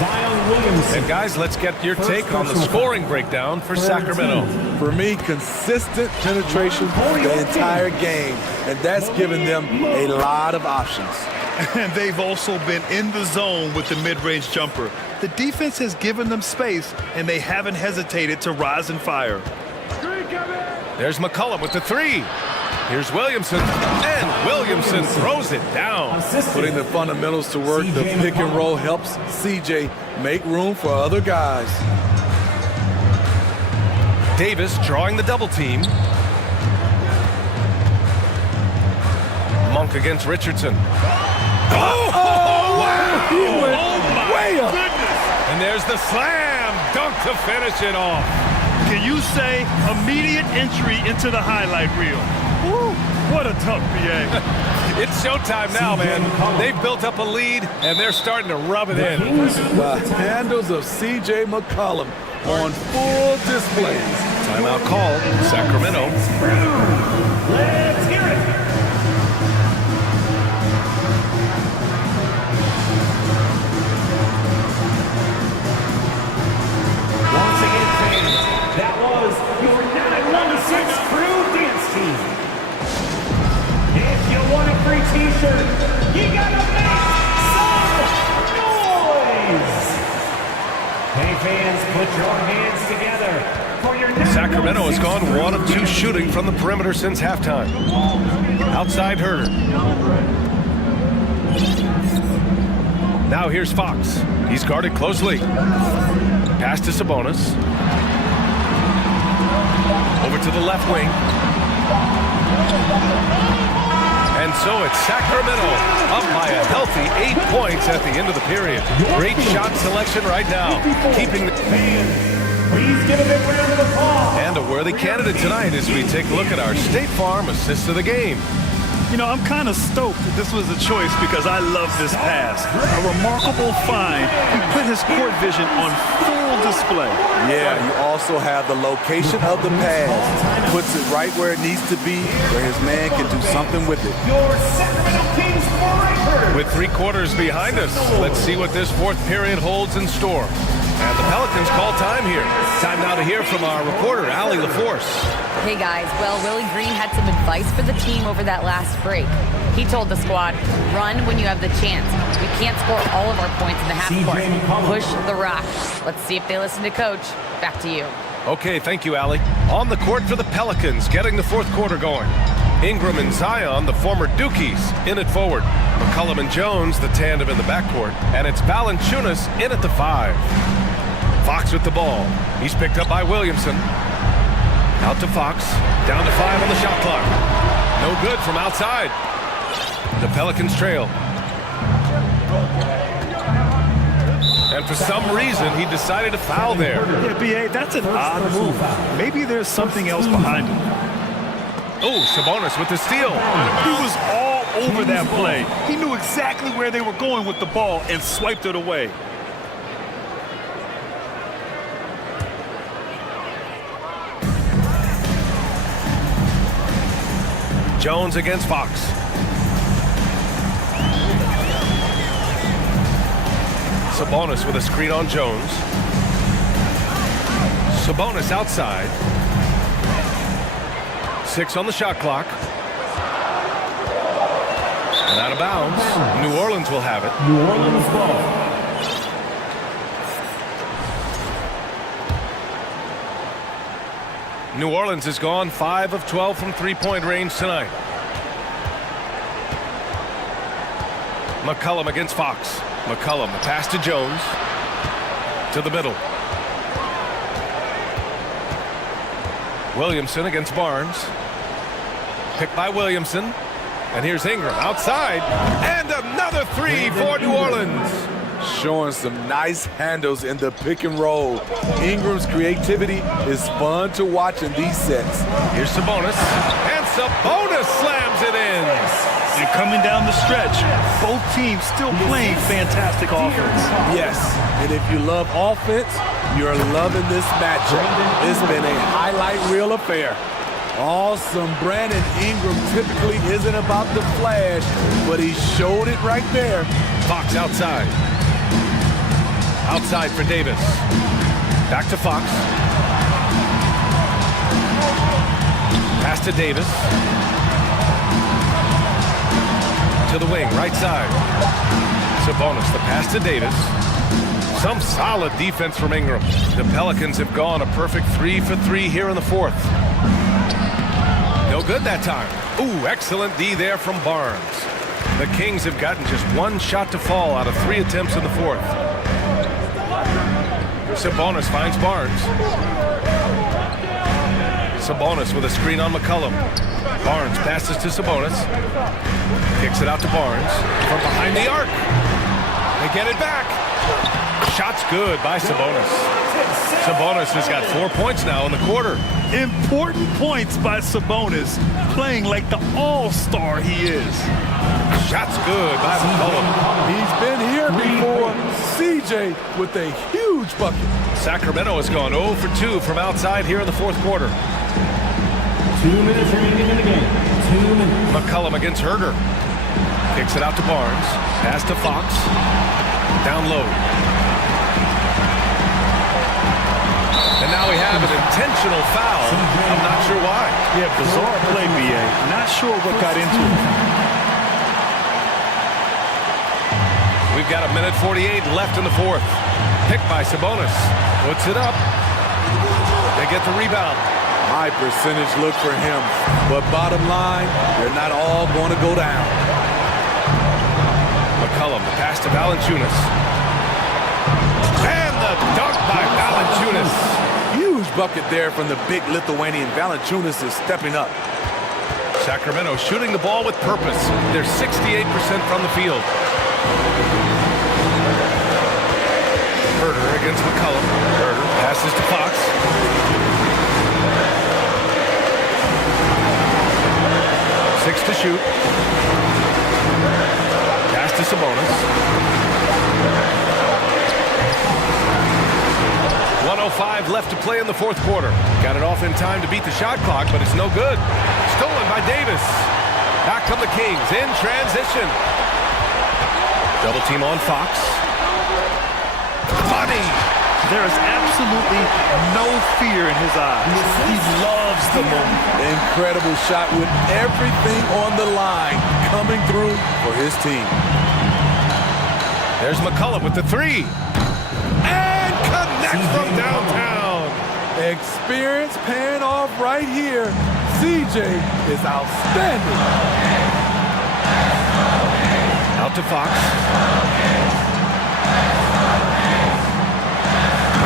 Zion Williamson. And guys, let's get your take on the scoring breakdown for Sacramento. For me, consistent penetration the entire game, and that's given them a lot of options. And they've also been in the zone with the mid-range jumper. The defense has given them space, and they haven't hesitated to rise and fire. There's McCollum with the 3. Here's Williamson, and Williamson throws it down. Putting the fundamentals to work, the pick and roll helps CJ make room for other guys. Davis drawing the double team. Monk against Richardson. Oh, wow! He went way up. And there's the slam dunk to finish it off. Can you say immediate entry into the highlight reel? Woo, what a tough BA. It's showtime now, man. They've built up a lead, and they're starting to rub it in. The handles of C.J. McCollum on full display. Timeout call, Sacramento. Let's hear it. Once again, fans, that was your 916 crew dance team. If you want a free t-shirt, you gotta make some noise! Hey fans, put your hands together for your Sacramento has gone 1 of 2 shooting from the perimeter since halftime. Outside Herter. Now here's Fox. He's guarded closely. Pass to Sabonis. Over to the left wing. And so it's Sacramento up by a healthy 8 points at the end of the period. Great shot selection right now. Keeping the Please give a big round of applause. And a worthy candidate tonight as we take a look at our State Farm assist of the game. You know, I'm kind of stoked that this was a choice because I love this pass. A remarkable find. He put his court vision on full display. Yeah, you also have the location of the pass. Puts it right where it needs to be, where his man can do something with it. Your Sacramento Kings breakers. With 3 quarters behind us, let's see what this 4th period holds in store. And the Pelicans call time here. Time now to hear from our reporter, Allie LaForce. Hey guys, well, Willie Green had some advice for the team over that last break. He told the squad, run when you have the chance. We can't score all of our points in the half court. Push the rock. Let's see if they listen to coach. Back to you. Okay, thank you, Allie. On the court for the Pelicans, getting the 4th quarter going. Ingram and Zion, the former Dukies, in it forward. McCollum and Jones, the tandem in the backcourt. And it's Valanciunas in at the 5. Fox with the ball. He's picked up by Williamson. Out to Fox. Down to 5 on the shot clock. No good from outside. The Pelicans trail. And for some reason, he decided to foul there. Yeah, B.A., that's an odd move. Maybe there's something else behind it. Oh, Sabonis with the steal. He was all over that play. He knew exactly where they were going with the ball and swiped it away. Jones against Fox. Sabonis with a screen on Jones. Sabonis outside. 6 on the shot clock. And out of bounds. New Orleans will have it. New Orleans ball. New Orleans has gone 5 of 12 from three-point range tonight. McCollum against Fox. McCollum, the pass to Jones. To the middle. Williamson against Barnes. Picked by Williamson. And here's Ingram outside. And another three for New Orleans. Showing some nice handles in the pick and roll. Ingram's creativity is fun to watch in these sets. Here's Sabonis. And Sabonis slams it in. And coming down the stretch, both teams still playing fantastic offense. Yes, and if you love offense, you're loving this matchup. It's been a highlight reel affair. Awesome. Brandon Ingram typically isn't about the flash, but he showed it right there. Fox outside. Outside for Davis. Back to Fox. Pass to Davis. To the wing, right side. Sabonis, the pass to Davis. Some solid defense from Ingram. The Pelicans have gone a perfect 3 for 3 here in the fourth. No good that time. Ooh, excellent D there from Barnes. The Kings have gotten just one shot to fall out of 3 attempts in the fourth. Sabonis finds Barnes. Sabonis with a screen on McCollum. Barnes passes to Sabonis. Kicks it out to Barnes. From behind the arc. They get it back. Shot's good by Sabonis. Sabonis has got 4 points now in the quarter. Important points by Sabonis, playing like the all-star he is. Shot's good by McCollum. He's been here before. CJ with a huge bucket. Sacramento has gone 0 for 2 from outside here in the fourth quarter. 2 minutes remaining in the game. 2 minutes. McCollum against Herder. Kicks it out to Barnes. Pass to Fox. Down low. And now we have an intentional foul. I'm not sure why. Yeah, bizarre play, BA. Not sure what got into it. We've got 1:48 left in the fourth. Picked by Sabonis. Puts it up. They get the rebound. High percentage look for him. But bottom line, they're not all going to go down. McCollum, the pass to Valanciunas. And the dunk by Valanciunas. Huge bucket there from the big Lithuanian. Valanciunas is stepping up. Sacramento shooting the ball with purpose. They're 68% from the field. Herder against McCollum. Herder passes to Fox. Six to shoot. Pass to Sabonis. 1:05 left to play in the fourth quarter. Got it off in time to beat the shot clock, but it's no good. Stolen by Davis. Back come the Kings in transition. Double team on Fox. Money. There is absolutely no fear in his eyes. He loves the moment. Incredible shot with everything on the line coming through for his team. There's McCollum with the three. And connects from downtown. Experience paying off right here. CJ is outstanding. Out to Fox.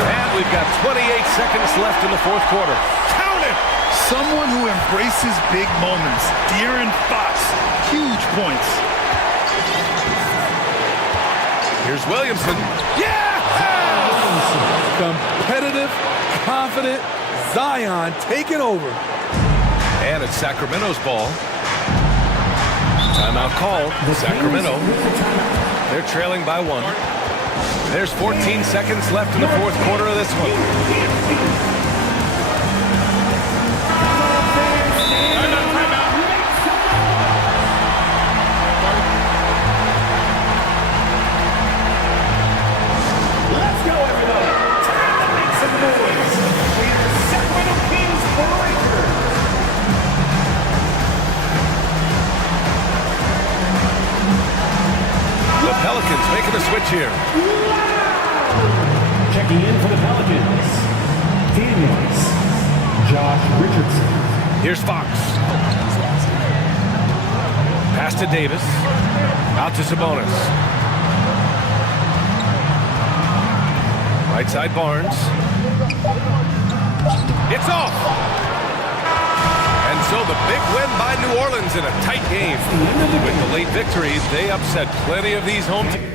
And we've got 28 seconds left in the fourth quarter. Count it! Someone who embraces big moments. De'Aaron Fox, huge points. Here's Williamson. Yeah! Competitive, confident, Zion taking over. And it's Sacramento's ball. Timeout called. Sacramento. They're trailing by 1. There's 14 seconds left in the fourth quarter of this one. Pelicans making a switch here. Checking in for the Pelicans, Daniels, Josh Richardson. Here's Fox. Pass to Davis. Out to Sabonis. Right side Barnes. It's off. And so the big win by New Orleans in a tight game. With the late victory, they upset plenty of these home teams.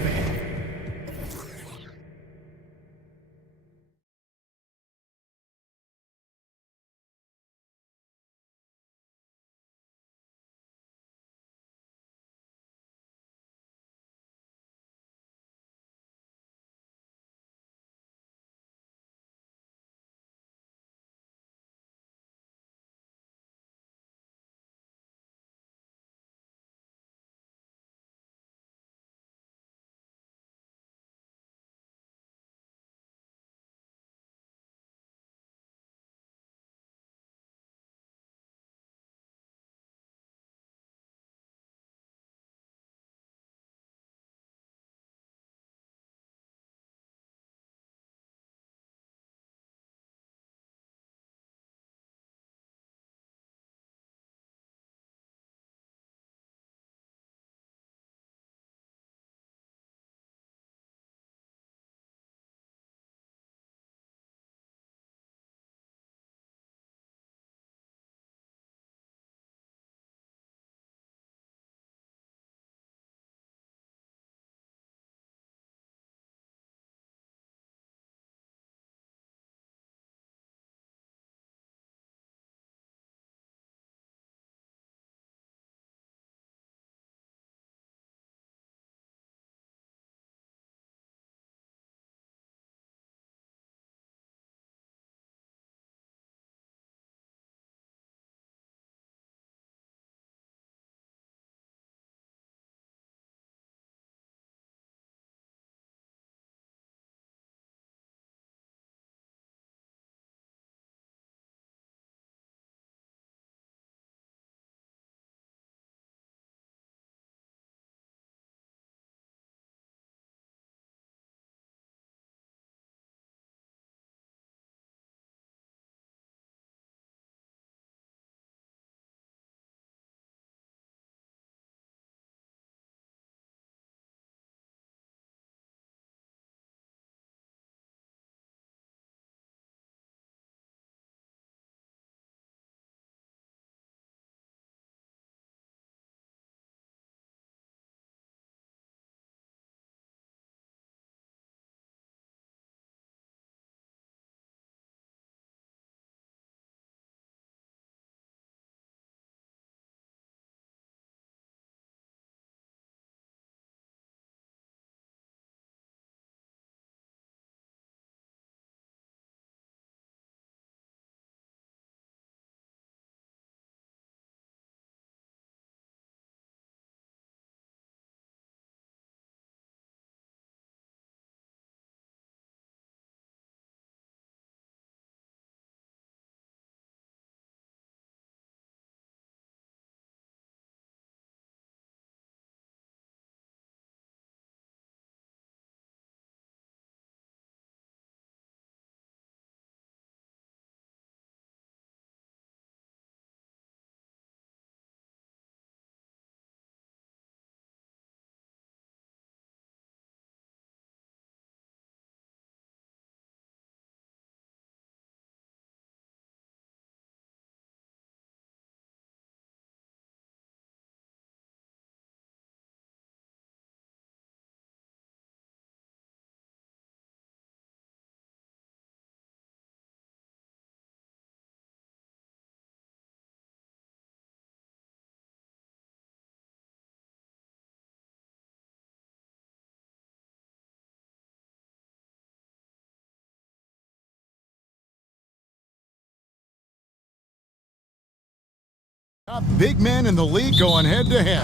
Top big men in the league going head-to-head.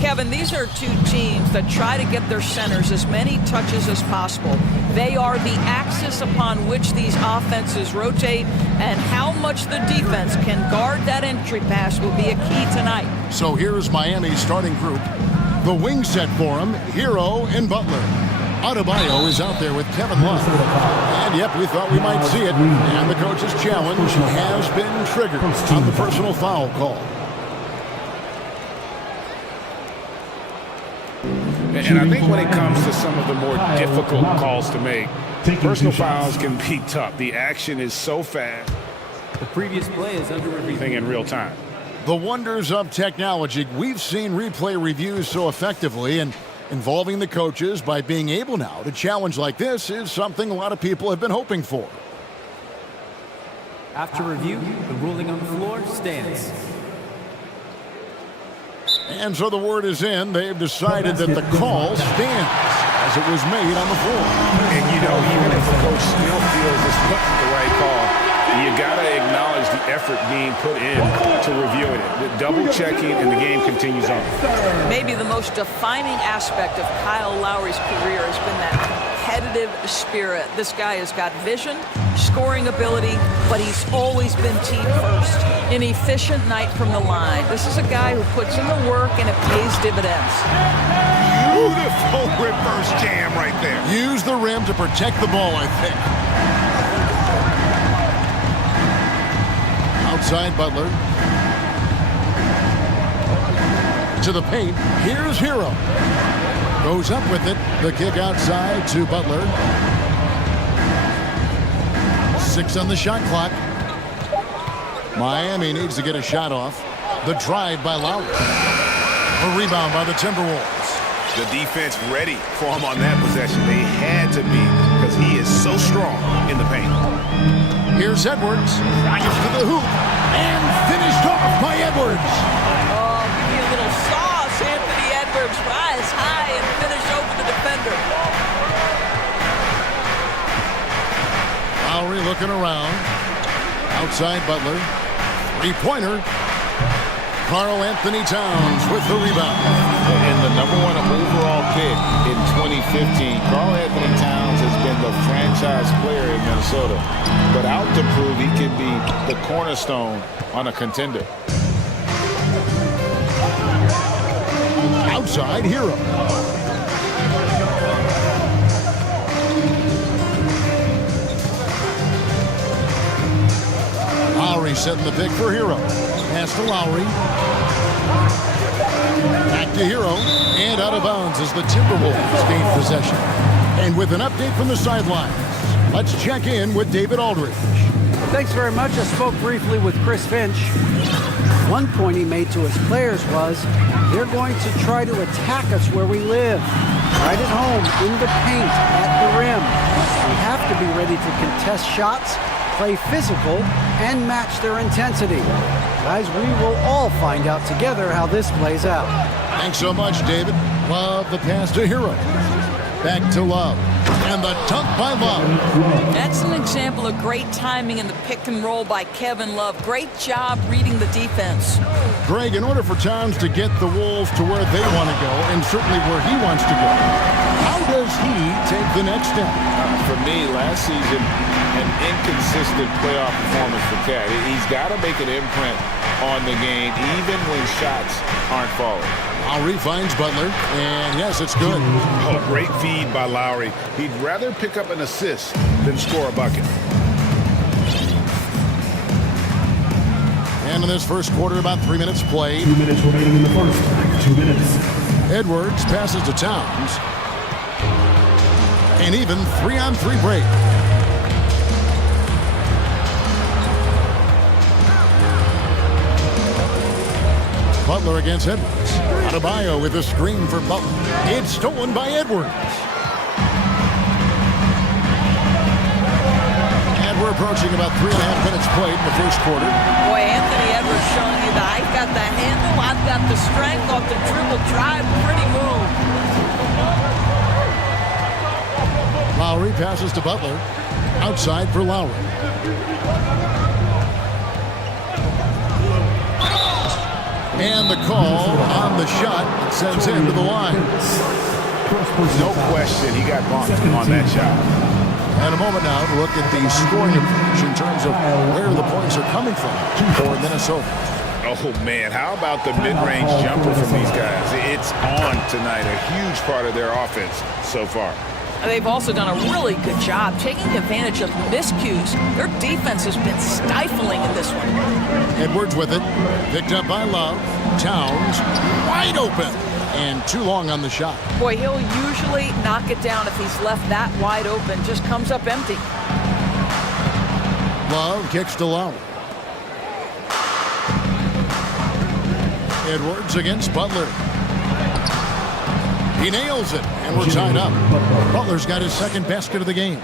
Kevin, these are two teams that try to get their centers as many touches as possible. They are the axis upon which these offenses rotate, and how much the defense can guard that entry pass will be a key tonight. So here's Miami's starting group. The wing set for him, Hero and Butler. Adebayo is out there with Kevin Love. And yep, we thought we might see it. And the coach's challenge has been triggered on the personal foul call. And I think when it comes to some of the more difficult calls to make, personal fouls can be tough. The action is so fast. The previous play is under review. In real time. The wonders of technology. We've seen replay reviews so effectively, and involving the coaches by being able now to challenge like this is something a lot of people have been hoping for. After review, the ruling on the floor stands. And so the word is in. They've decided that the call stands as it was made on the floor. And, you know, even if the coach still feels it's the right call, you got to acknowledge the effort being put in to reviewing it. The double checking, and the game continues on. Maybe the most defining aspect of Kyle Lowry's career has been that competitive spirit. This guy has got vision, scoring ability, but he's always been team first. An efficient night from the line. This is a guy who puts in the work and it pays dividends. Beautiful reverse jam right there. Use the rim to protect the ball, I think. Outside Butler. To the paint. Here's Hero. Goes up with it. The kick outside to Butler. 6 on the shot clock. Miami needs to get a shot off. The drive by Lowry. A rebound by the Timberwolves. The defense ready for him on that possession. They had to be, because he is so strong in the paint. Here's Edwards. Drives to the hoop. And finished off by Edwards. Oh, give me a little sauce. Anthony Edwards rise high and finish over the defender. Lowry looking around. Outside Butler. Three-pointer. Karl Anthony Towns with the rebound. And the #1 overall pick in 2015, Karl Anthony Towns has been the franchise player in Minnesota, but out to prove he can be the cornerstone on a contender. Outside Hero. Lowry setting the pick for Hero. Pass to Lowry. Back to Hero. And out of bounds as the Timberwolves gain possession. And with an update from the sidelines, let's check in with David Aldridge. Thanks very much. I spoke briefly with Chris Finch. One point he made to his players was, they're going to try to attack us where we live. Right at home, in the paint, at the rim. We have to be ready to contest shots, play physical, and match their intensity. Guys, we will all find out together how this plays out. Thanks so much, David. Love the pass to Hero. Back to Love. And the dunk by Love. That's an example of great timing in the pick and roll by Kevin Love. Great job reading the defense. Greg, in order for Towns to get the Wolves to where they want to go, and certainly where he wants to go, how does he take the next step? For me, last season, an inconsistent playoff performance for Cat. He's got to make an imprint on the game, even when shots aren't falling. Lowry finds Butler, and yes, it's good. Oh, great feed by Lowry. He'd rather pick up an assist than score a bucket. And in this first quarter, about 3 minutes played. 2 minutes remaining in the first. 2 minutes. Edwards passes to Towns. An even 3-on-3 break. Butler against Edwards. Adebayo with a screen for Butler. It's stolen by Edwards. And we're approaching about 3.5 minutes played in the first quarter. Boy, Anthony Edwards showing you that I've got the handle, I've got the strength off the dribble drive. Pretty move. Lowry passes to Butler. Outside for Lowry. And the call on the shot sends him to the line. No question, he got bumped on that shot. And a moment now to look at the scoring approach in terms of where the points are coming from for Minnesota. Oh, man, how about the mid-range jumper from these guys? It's on tonight, a huge part of their offense so far. They've also done a really good job taking advantage of miscues. Their defense has been stifling in this one. Edwards with it. Picked up by Love. Towns wide open. And too long on the shot. Boy, he'll usually knock it down if he's left that wide open. Just comes up empty. Love kicks to Lowry. Edwards against Butler. He nails it, and we're tied up. Butler's got his second basket of the game.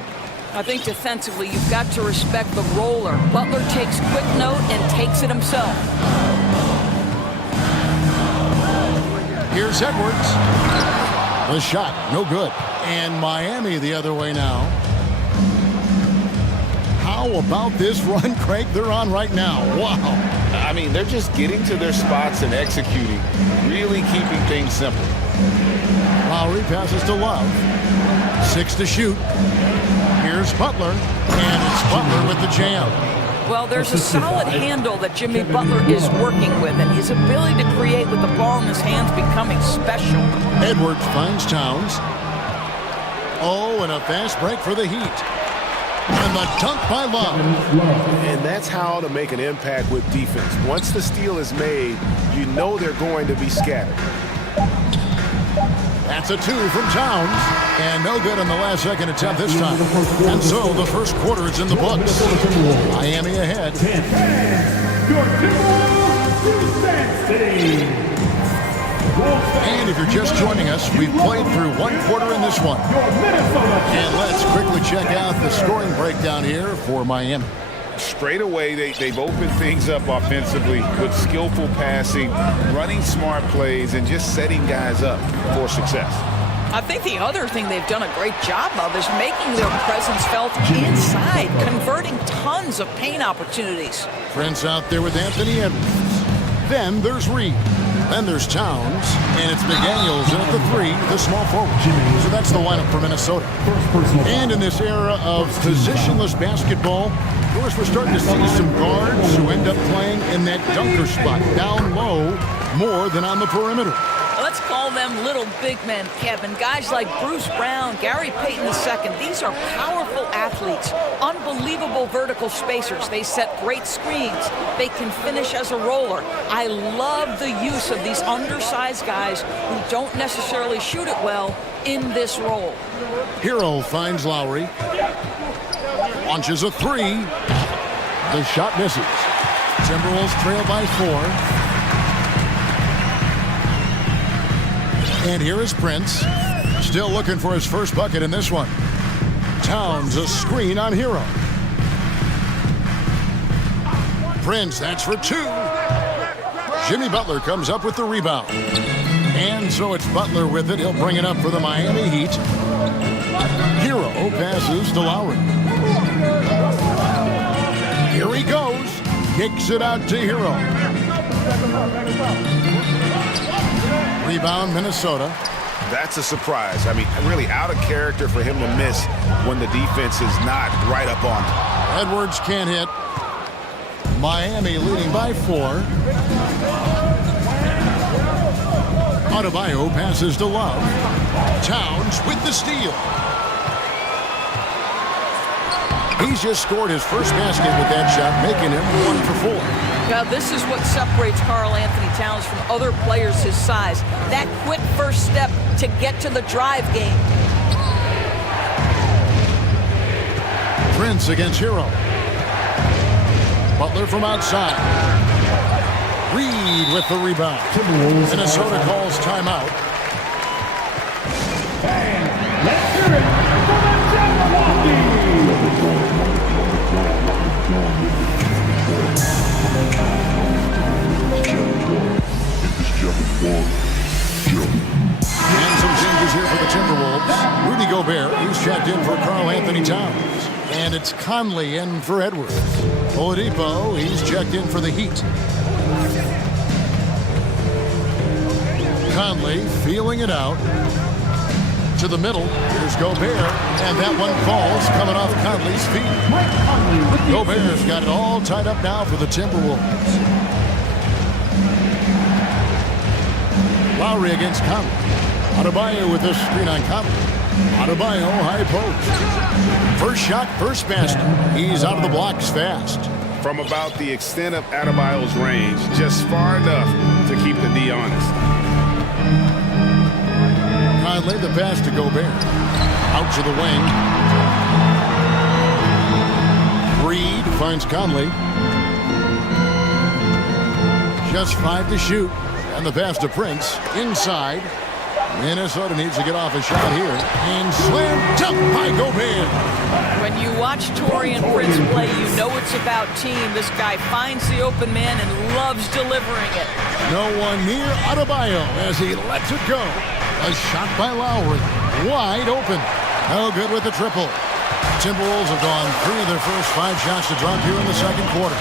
I think defensively, you've got to respect the roller. Butler takes quick note and takes it himself. Here's Edwards. The shot, no good. And Miami the other way now. How about this run, Craig, they're on right now? Wow. I mean, they're just getting to their spots and executing, really keeping things simple. Lowry passes to Love. 6 to shoot. Here's Butler, and it's Butler with the jam. Well, there's a solid handle that Jimmy Butler is working with, and his ability to create with the ball in his hands becoming special. Edwards finds Towns. Oh, and a fast break for the Heat. And the dunk by Love. And that's how to make an impact with defense. Once the steal is made, you know they're going to be scattered. That's a 2 from Towns. And no good on the last second attempt this time. And so the first quarter is in the books. Miami ahead. And if you're just joining us, we've played through one quarter in this one. And let's quickly check out the scoring breakdown here for Miami. Straight away, they've opened things up offensively with skillful passing, running smart plays, and just setting guys up for success. I think the other thing they've done a great job of is making their presence felt inside, converting tons of paint opportunities. Prince out there with Anthony Edwards. Then there's Reed. Then there's Towns, and it's McDaniels in at the 3, the small forward. So that's the lineup for Minnesota. And in this era of positionless basketball, of course, we're starting to see some guards who end up playing in that dunker spot, down low, more than on the perimeter. Let's call them little big men, Kevin. Guys like Bruce Brown, Gary Payton II. These are powerful athletes, unbelievable vertical spacers. They set great screens. They can finish as a roller. I love the use of these undersized guys who don't necessarily shoot it well in this role. Hero finds Lowry. Launches a 3. The shot misses. Timberwolves trail by 4. And here is Prince, still looking for his first bucket in this one. Towns a screen on Hero. Prince, that's for 2. Jimmy Butler comes up with the rebound. And so it's Butler with it. He'll bring it up for the Miami Heat. Hero passes to Lowry. Here he goes. Kicks it out to Hero. Rebound, Minnesota. That's a surprise. I mean, really out of character for him to miss when the defense is not right up on him. Edwards can't hit. Miami leading by 4. Adebayo passes to Love. Towns with the steal. He's just scored his first basket with that shot, making him 1 for 4. Now, this is what separates Karl Anthony Towns from other players his size. That quick first step to get to the drive game. Prince against Hero. Butler from outside. Reed with the rebound. Minnesota calls timeout. Let's hear it from Milwaukee. And some changes here for the Timberwolves. Rudy Gobert, he's checked in for Karl Anthony Towns. And it's Conley in for Edwards. Oladipo, he's checked in for the Heat. Conley feeling it out. To the middle, here's Gobert, and that one falls coming off Conley's feet. Gobert's got it all tied up now for the Timberwolves. Lowry against Conley. Adebayo with this screen on Conley. Adebayo high post. First shot, first basket. He's out of the blocks fast. From about the extent of Adebayo's range, just far enough to keep the D honest. Conley the pass to Gobert. Out to the wing. Reed finds Conley. Just 5 to shoot. And the pass to Prince. Inside. Minnesota needs to get off a shot here. And slam dunk by Gobert. When you watch Taurean Prince play, you know it's about team. This guy finds the open man and loves delivering it. No one near Adebayo as he lets it go. A shot by Lowry. Wide open. No good with the triple. Timberwolves have gone 3 of their first 5 shots to drop here in the second quarter.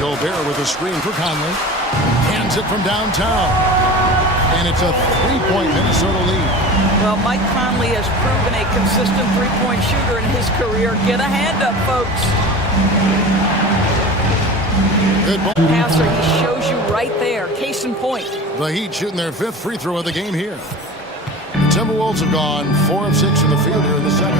Gobert with a screen for Conley. Hands it from downtown. And it's a 3-point Minnesota lead. Well, Mike Conley has proven a consistent three-point shooter in his career. Get a hand up, folks. Good ball. Passer, he shows you right there. Case in point. The Heat shooting their 5th free throw of the game here. The Timberwolves have gone 4 of 6 from the field here in the second.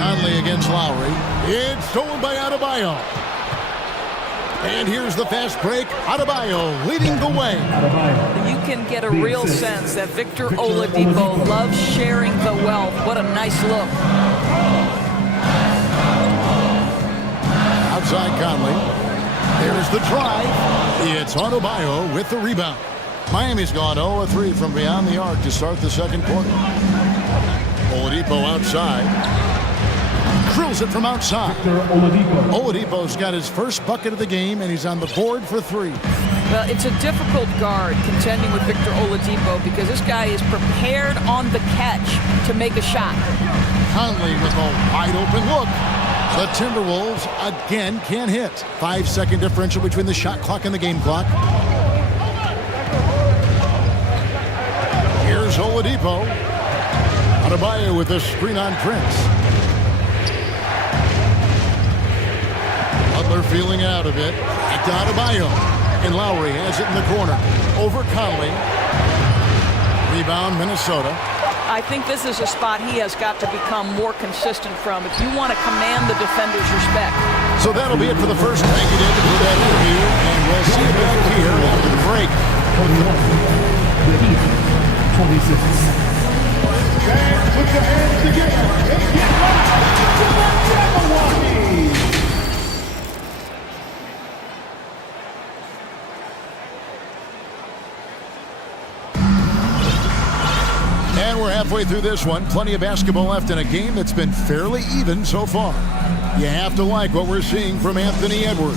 Conley against Lowry. It's stolen by Adebayo. And here's the fast break. Adebayo leading the way. You can get a real sense that Victor Oladipo loves sharing the wealth. What a nice look. Outside Conley. There's the drive. It's Adebayo with the rebound. Miami's gone 0 of 3 from beyond the arc to start the second quarter. Oladipo outside. Drills it from outside. Oladipo's got his first bucket of the game, and he's on the board for 3. Well, it's a difficult guard contending with Victor Oladipo because this guy is prepared on the catch to make a shot. Conley with a wide-open look. The Timberwolves again can't hit. 5-second differential between the shot clock and the game clock. Here's Oladipo. Adebayo with a screen on Prince. Butler feeling out of it. Back to Adebayo. And Lowry has it in the corner. Over Conley. Rebound, Minnesota. I think this is a spot he has got to become more consistent from if you want to command the defender's respect. So that'll be it for the first. Thank you, David, for that interview. And we'll see you back here after the break. The Heat, 26. Fans, put your hands together and get ready to the Jabberwocky! And we're halfway through this one. Plenty of basketball left in a game that's been fairly even so far. You have to like what we're seeing from Anthony Edwards.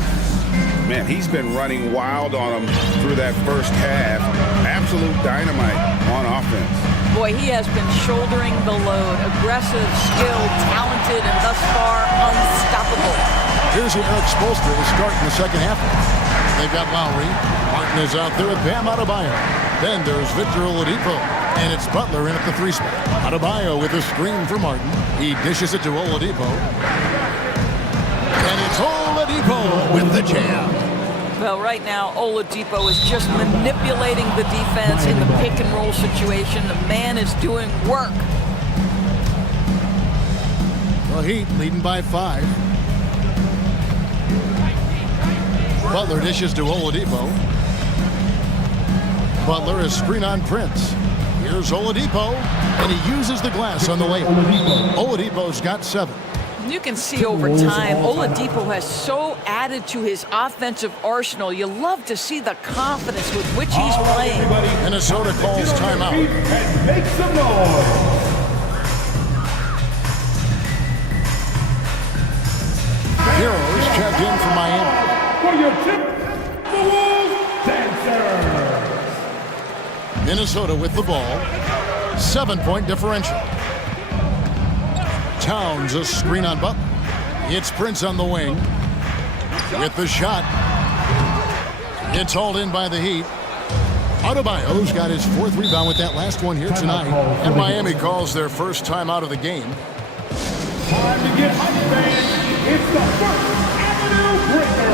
Man, he's been running wild on him through that first half. Absolute dynamite on offense. Boy, he has been shouldering the load. Aggressive, skilled, talented, and thus far unstoppable. Here's who Eric Spoelstra is starting the second half. They've got Lowry. Martin is out there with Bam Adebayo. Then there's Victor Oladipo. And it's Butler in at the 3 spot. Adebayo with a screen for Martin. He dishes it to Oladipo. And it's Oladipo with the jam. Well, right now, Oladipo is just manipulating the defense in the pick and roll situation. The man is doing work. The Heat leading by 5. Butler dishes to Oladipo. Butler is screen on Prince. Here's Oladipo, and he uses the glass on the layup. Oladipo's got 7. You can see over time, Oladipo has so added to his offensive arsenal. You love to see the confidence with which he's playing. Minnesota calls timeout. And make some noise. Heroes check in from Miami. For your Timberwolves dancers. Minnesota with the ball. 7-point differential. Towns a screen on Butler. It's Prince on the wing. With the shot. It's hauled in by the Heat. Adebayo's got his 4th rebound with that last one here tonight. And Miami calls their first time out of the game. Time to get hype, fans. It's the First Avenue breaker.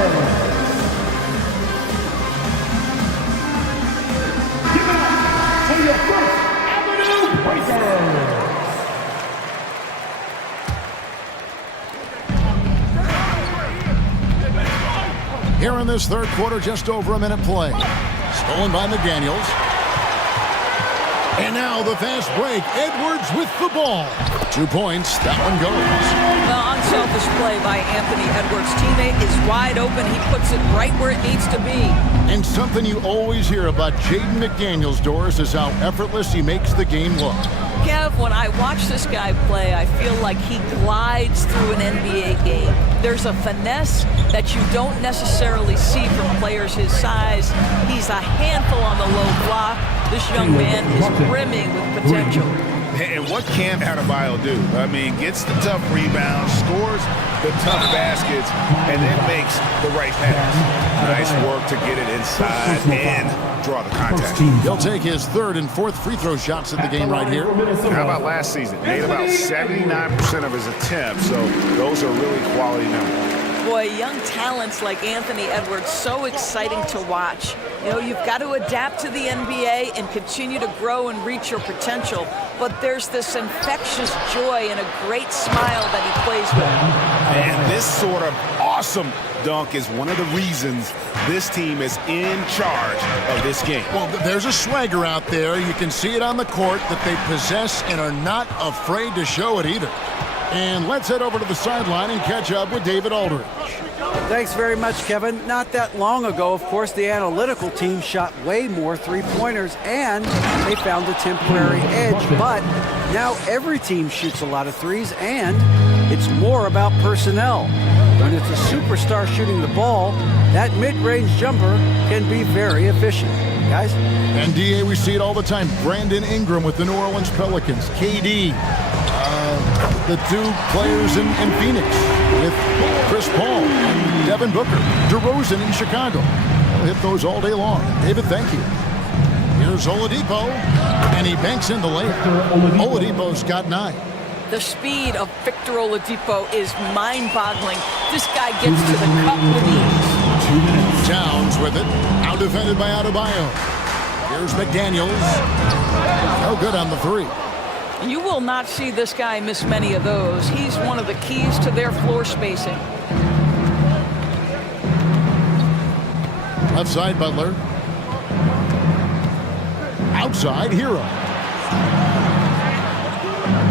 Give it up for your first avenue breaker. Here in this third quarter, just over a minute play. Stolen by McDaniels. And now the fast break. Edwards with the ball. 2 points. That one goes. Well, unselfish play by Anthony Edwards. Teammate is wide open. He puts it right where it needs to be. And something you always hear about Jaden McDaniels, Doris, is how effortless he makes the game look. Kev, when I watch this guy play, I feel like he glides through an NBA game. There's a finesse that you don't necessarily see from players his size. He's a handful on the low block. This young man is brimming with potential. And what can Adebayo do? I mean, gets the tough rebounds, scores the tough baskets, and then makes the right pass. Nice work to get it inside and draw the contact. He'll take his third and fourth free throw shots at the game right here. How about last season? Made about 79% of his attempts, so those are really quality numbers. Boy, young talents like Anthony Edwards, so exciting to watch. You know, you've got to adapt to the NBA and continue to grow and reach your potential. But there's this infectious joy and a great smile that he plays with. And this sort of awesome dunk is one of the reasons this team is in charge of this game. Well, there's a swagger out there. You can see it on the court that they possess and are not afraid to show it either. And let's head over to the sideline and catch up with David Aldridge. Thanks very much, Kevin. Not that long ago, of course, the analytical team shot way more three-pointers, and they found a temporary edge. But now every team shoots a lot of threes, and it's more about personnel. When it's a superstar shooting the ball, that mid-range jumper can be very efficient. Guys? And DA, we see it all the time. Brandon Ingram with the New Orleans Pelicans. KD. The two players in Phoenix with Chris Paul and Devin Booker. DeRozan in Chicago. We'll hit those all day long. David, thank you. Here's Oladipo, and he banks in the layup. Oladipo's got 9. The speed of Victor Oladipo is mind-boggling. This guy gets to the cup with ease. Towns with it. Out defended by Adebayo. Here's McDaniels. No good on the 3. You will not see this guy miss many of those. He's one of the keys to their floor spacing. Left side, Butler. Outside, Hero.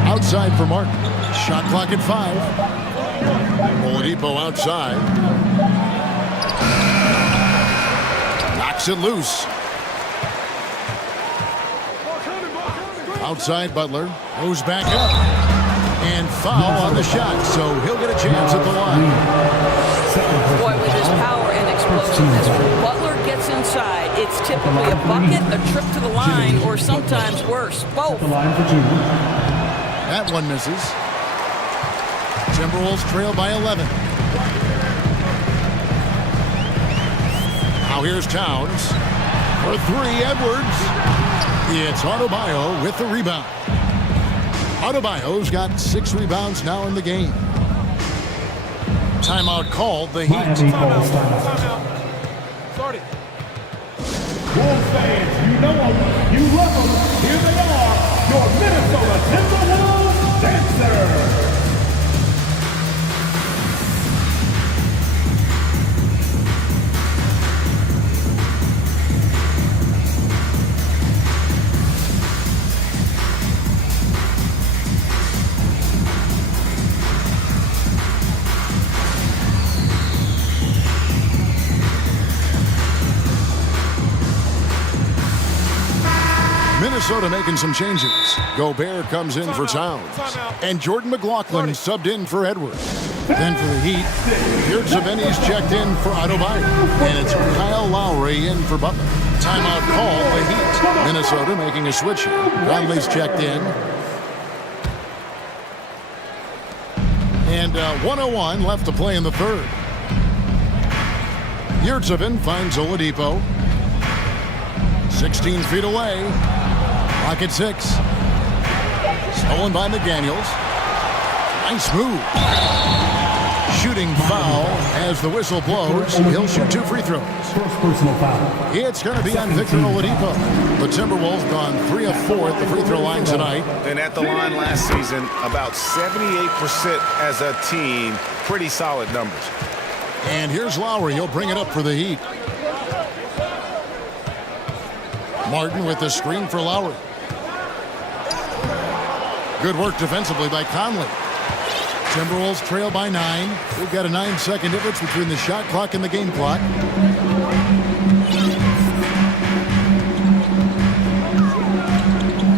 Outside for Martin. Shot clock at 5. Oladipo outside. Knocks it loose. Outside, Butler goes back up and foul on the shot, so he'll get a chance at the line. Boy, with his power and explosiveness, when Butler gets inside, it's typically a bucket, a trip to the line, or sometimes worse, both. That one misses. Timberwolves trail by 11. Now here's Towns for 3. Edwards. It's Adebayo with the rebound. Adebayo's got 6 rebounds now in the game. Timeout called, the Heat. Started. Wolves fans, you know them, you love them. Here they are, your Minnesota Timberwolves dancers. Minnesota making some changes. Gobert comes in for Towns. And Jordan McLaughlin subbed in for Edwards. Then for the Heat, Yurtseven's checked in for Adebayo. And it's Kyle Lowry in for Butler. Timeout called, the Heat. Minnesota making a switch here. Conley's checked in. And 1:01 left to play in the third. Yurtseven finds Oladipo. 16 feet away. Clock at 6. Stolen by McDaniels. Nice move. Shooting foul as the whistle blows. He'll shoot 2 free throws. First personal foul. It's going to be on Victor Oladipo. The Timberwolves gone 3 of 4 at the free throw line tonight. And at the line last season, about 78% as a team. Pretty solid numbers. And here's Lowry. He'll bring it up for the Heat. Martin with the screen for Lowry. Good work defensively by Conley. Timberwolves trail by 9. We've got a 9-second difference between the shot clock and the game clock.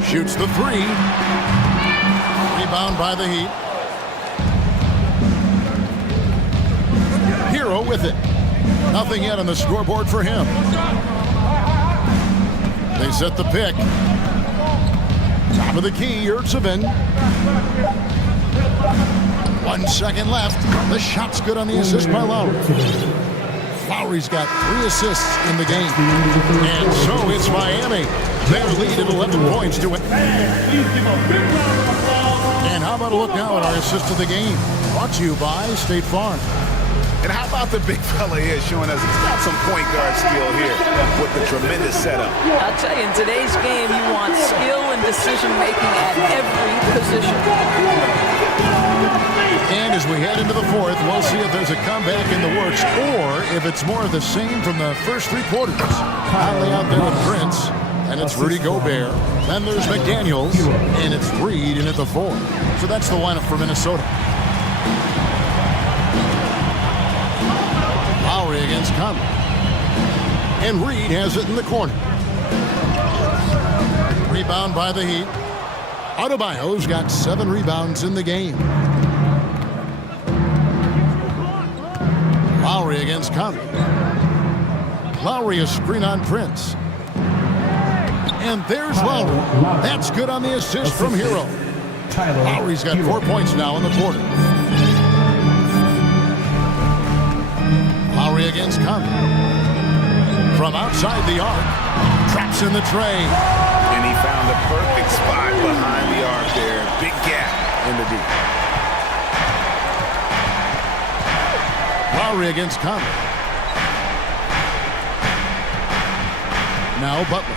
Shoots the 3. Rebound by the Heat. Hero with it. Nothing yet on the scoreboard for him. They set the pick. Top of the key, Ertzevin. 1 second left. The shot's good on the assist by Lowry. Lowry's got 3 assists in the game. And so it's Miami. Their lead at 11 points to it. And how about a look now at our assist of the game? Brought to you by State Farm. And how about the big fella here showing us he's got some point guard skill here with the tremendous setup. I'll tell you, in today's game, you want skill and decision-making at every position. And as we head into the 4th, we'll see if there's a comeback in the works or if it's more of the same from the first 3 quarters. Conley out there with Prince, and it's Rudy Gobert. Then there's McDaniels, and it's Reed in at the 4. So that's the lineup for Minnesota. Lowry against Conley. And Reed has it in the corner. Rebound by the Heat. Adebayo's got 7 rebounds in the game. Lowry against Conley. Lowry a screen on Prince. And there's Lowry. That's good on the assist from Hero. Lowry's got 4 points now in the quarter. Lowry against Conley. From outside the arc. Traps in the tray. And he found the perfect spot behind the arc there. Big gap in the D. Lowry against Conley. Now Butler.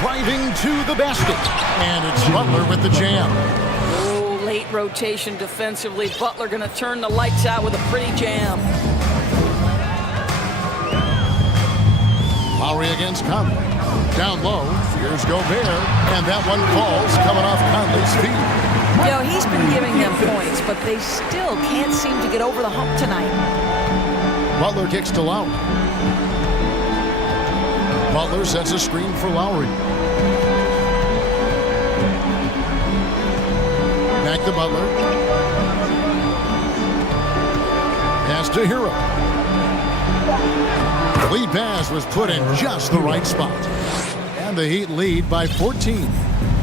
Driving to the basket. And it's Butler with the jam. Oh, late rotation defensively. Butler going to turn the lights out with a pretty jam. Lowry against Conley. Down low. Here's Gobert. And that one falls coming off Conley's feet. You know, he's been giving them points, but they still can't seem to get over the hump tonight. Butler kicks to Lowry. Butler sets a screen for Lowry. Back to Butler. Pass to Hero. The lead pass was put in just the right spot. And the Heat lead by 14.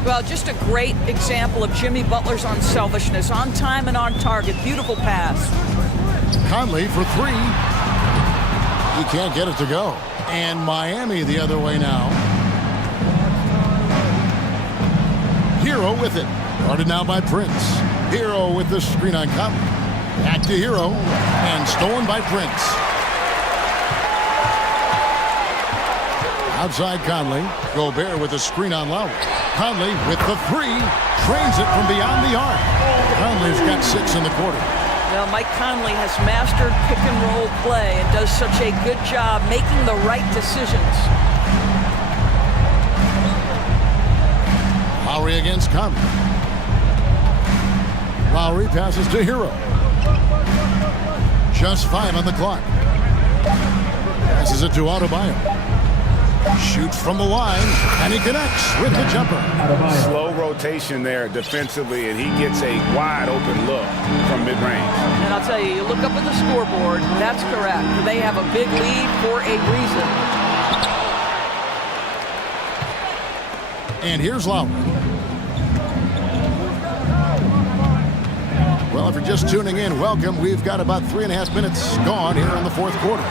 Well, just a great example of Jimmy Butler's unselfishness. On time and on target. Beautiful pass. Conley for 3. He can't get it to go. And Miami the other way now. Hero with it. Guarded now by Prince. Hero with the screen on Conley. Back to Hero. And stolen by Prince. Outside Conley. Gobert with the screen on Lowry. Conley with the 3. Trains it from beyond the arc. Conley's got 6 in the quarter. Well, Mike Conley has mastered pick-and-roll play and does such a good job making the right decisions. Lowry against Conley. Lowry passes to Hero. Just 5 on the clock. Passes it to Adebayo. Shoots from the line, and he connects with the jumper. Slow rotation there defensively, and he gets a wide open look from mid-range. And I'll tell you, you look up at the scoreboard, that's correct. They have a big lead for a reason. And here's Lowry. Well, if you're just tuning in, welcome. We've got about 3.5 minutes gone here in the 4th quarter.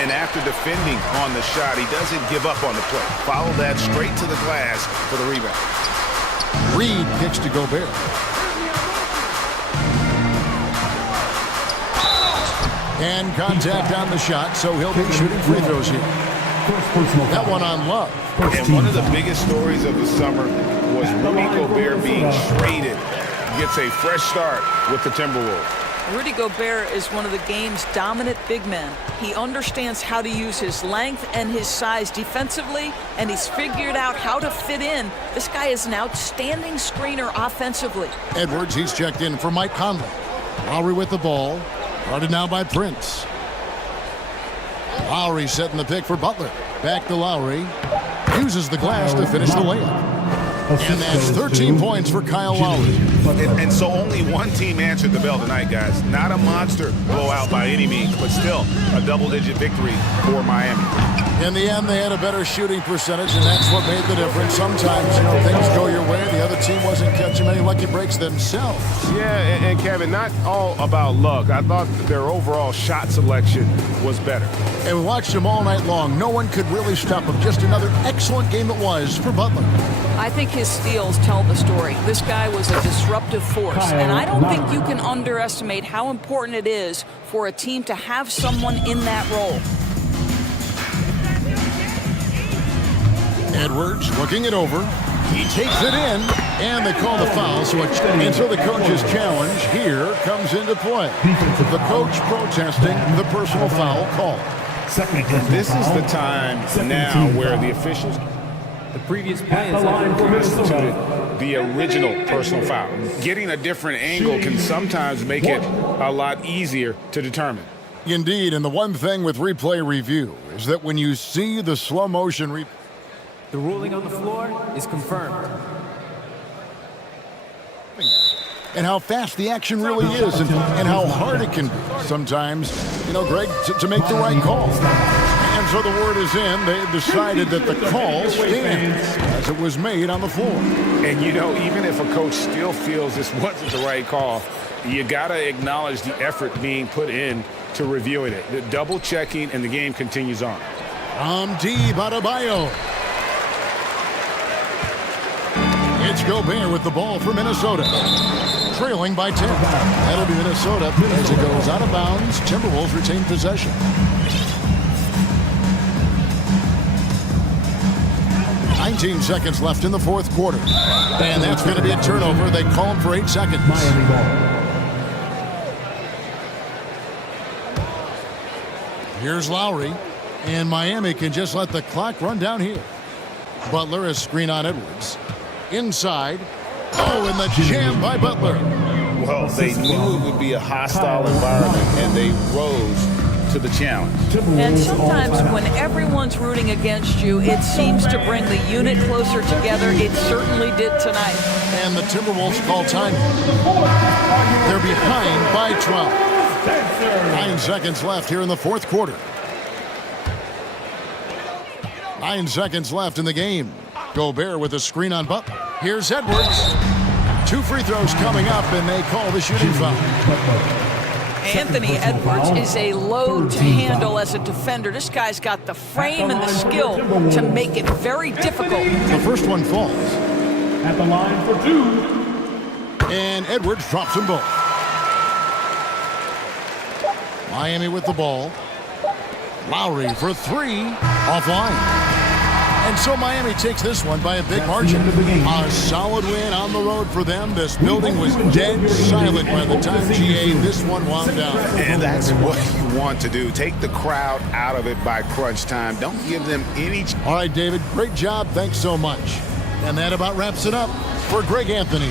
And after defending on the shot, he doesn't give up on the play. Follow that straight to the glass for the rebound. Reed kicks to Gobert. And contact on the shot, so he'll be shooting free throws here. That one on Love. And one of the biggest stories of the summer was Rudy Gobert being traded. Gets a fresh start with the Timberwolves. Rudy Gobert is one of the game's dominant big men. He understands how to use his length and his size defensively, and he's figured out how to fit in. This guy is an outstanding screener offensively. Edwards, he's checked in for Mike Conley. Lowry with the ball. Guarded now by Prince. Lowry setting the pick for Butler. Back to Lowry. Uses the glass to finish the layup. And that's 13 points for Kyle Lowry. And so only one team answered the bell tonight, guys. Not a monster blowout by any means, but still a double-digit victory for Miami. In the end, they had a better shooting percentage, and that's what made the difference. Sometimes, things go your way. The other team wasn't catching many lucky breaks themselves. Yeah, and Kevin, not all about luck. I thought that their overall shot selection was better. And we watched them all night long. No one could really stop them. Just another excellent game it was for Butler. I think his steals tell the story. This guy was a disruptive force, and I don't think you can underestimate how important it is for a team to have someone in that role. Edwards looking it over. He takes it in, and they call the foul. So the coach's challenge here comes into play. The coach protesting the personal foul call. This is the time now where the officials The previous play is constituted the original personal foul. Getting a different angle can sometimes make it a lot easier to determine. Indeed, and the one thing with replay review is that when you see the slow motion replay, the ruling on the floor is confirmed. and how fast the action really is and how hard it can be sometimes, Greg, to make the right call. And so the word is in. They decided that the call stands as it was made on the floor. And, even if a coach still feels this wasn't the right call, you got to acknowledge the effort being put in to reviewing it. The double checking, and the game continues on. Deep Adebayo. It's Gobert with the ball for Minnesota. Trailing by 10. That'll be Minnesota as it goes out of bounds. Timberwolves retain possession. $19 seconds left in the fourth quarter. And that's going to be a turnover. They call him for 8 seconds. Miami ball. Here's Lowry. And Miami can just let the clock run down here. Butler is screen on Edwards. Inside. Oh, and the jam by Butler. Well, they knew it would be a hostile environment, and they rose to the challenge. And sometimes when everyone's rooting against you, it seems to bring the unit closer together. It certainly did tonight. And the Timberwolves call time. They're behind by 12. 9 seconds left here in the fourth quarter. 9 seconds left in the game. Gobert with a screen on Butler. Here's Edwards. 2 free throws coming up, and they call the shooting foul. Anthony Edwards is a load to handle as a defender. This guy's got the frame and the skill to make it very difficult. The first one falls. At the line for 2. And Edwards drops them both. Miami with the ball. Lowry for 3. Offline. And so Miami takes this one by a big margin. A solid win on the road for them. This building was dead silent by the time GA this one wound down. And that's what you want to do. Take the crowd out of it by crunch time. Don't give them any... All right, David, great job. Thanks so much. And that about wraps it up for Greg Anthony.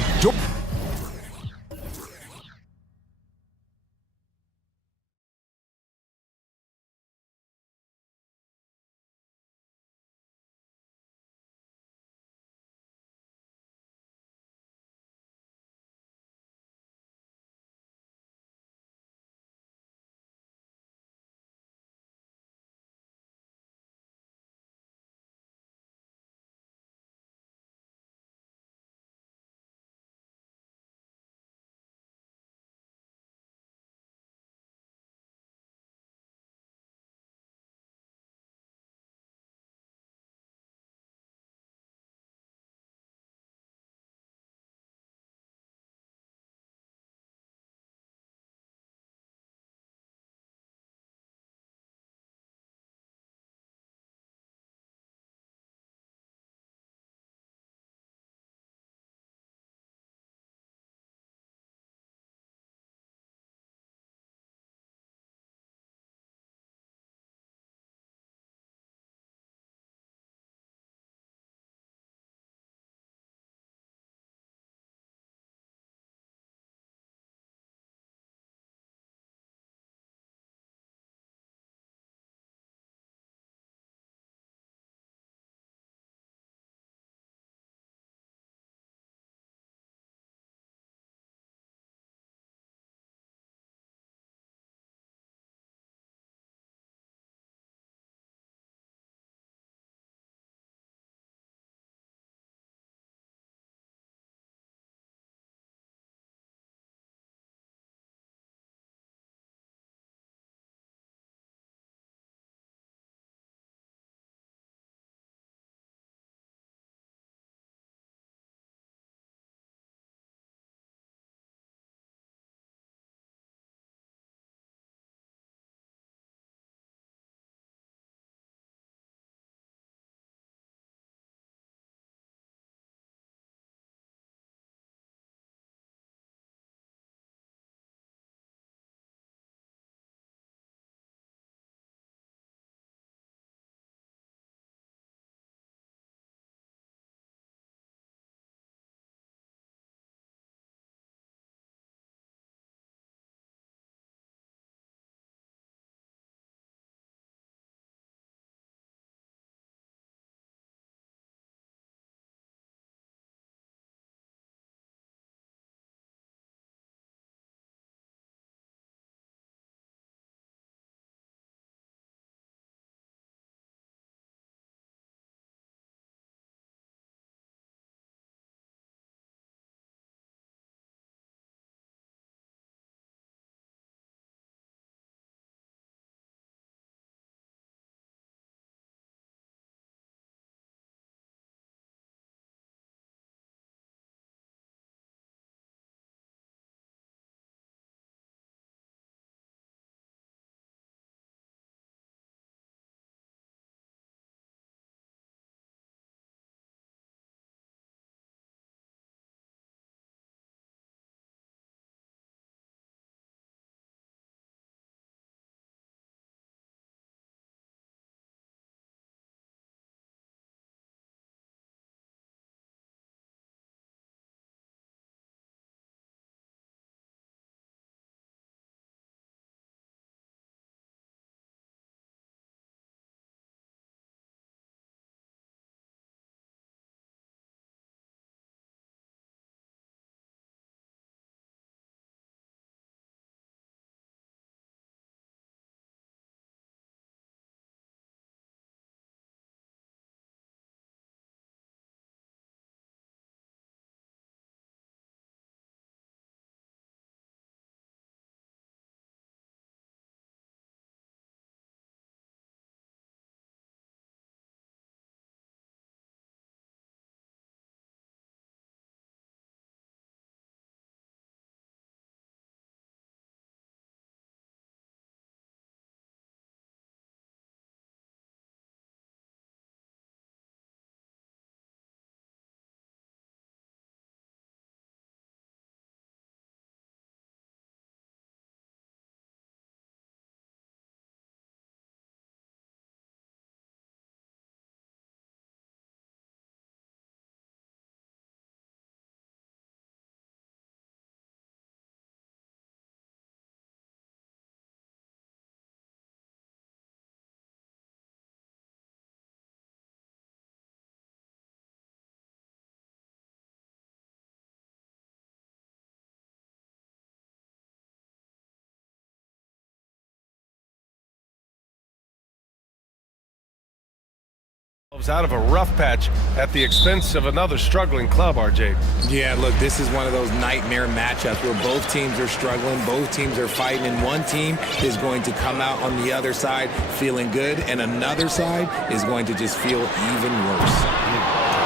Out of a rough patch at the expense of another struggling club, RJ. Yeah, look, this is one of those nightmare matchups where both teams are struggling, both teams are fighting, and one team is going to come out on the other side feeling good, and another side is going to just feel even worse.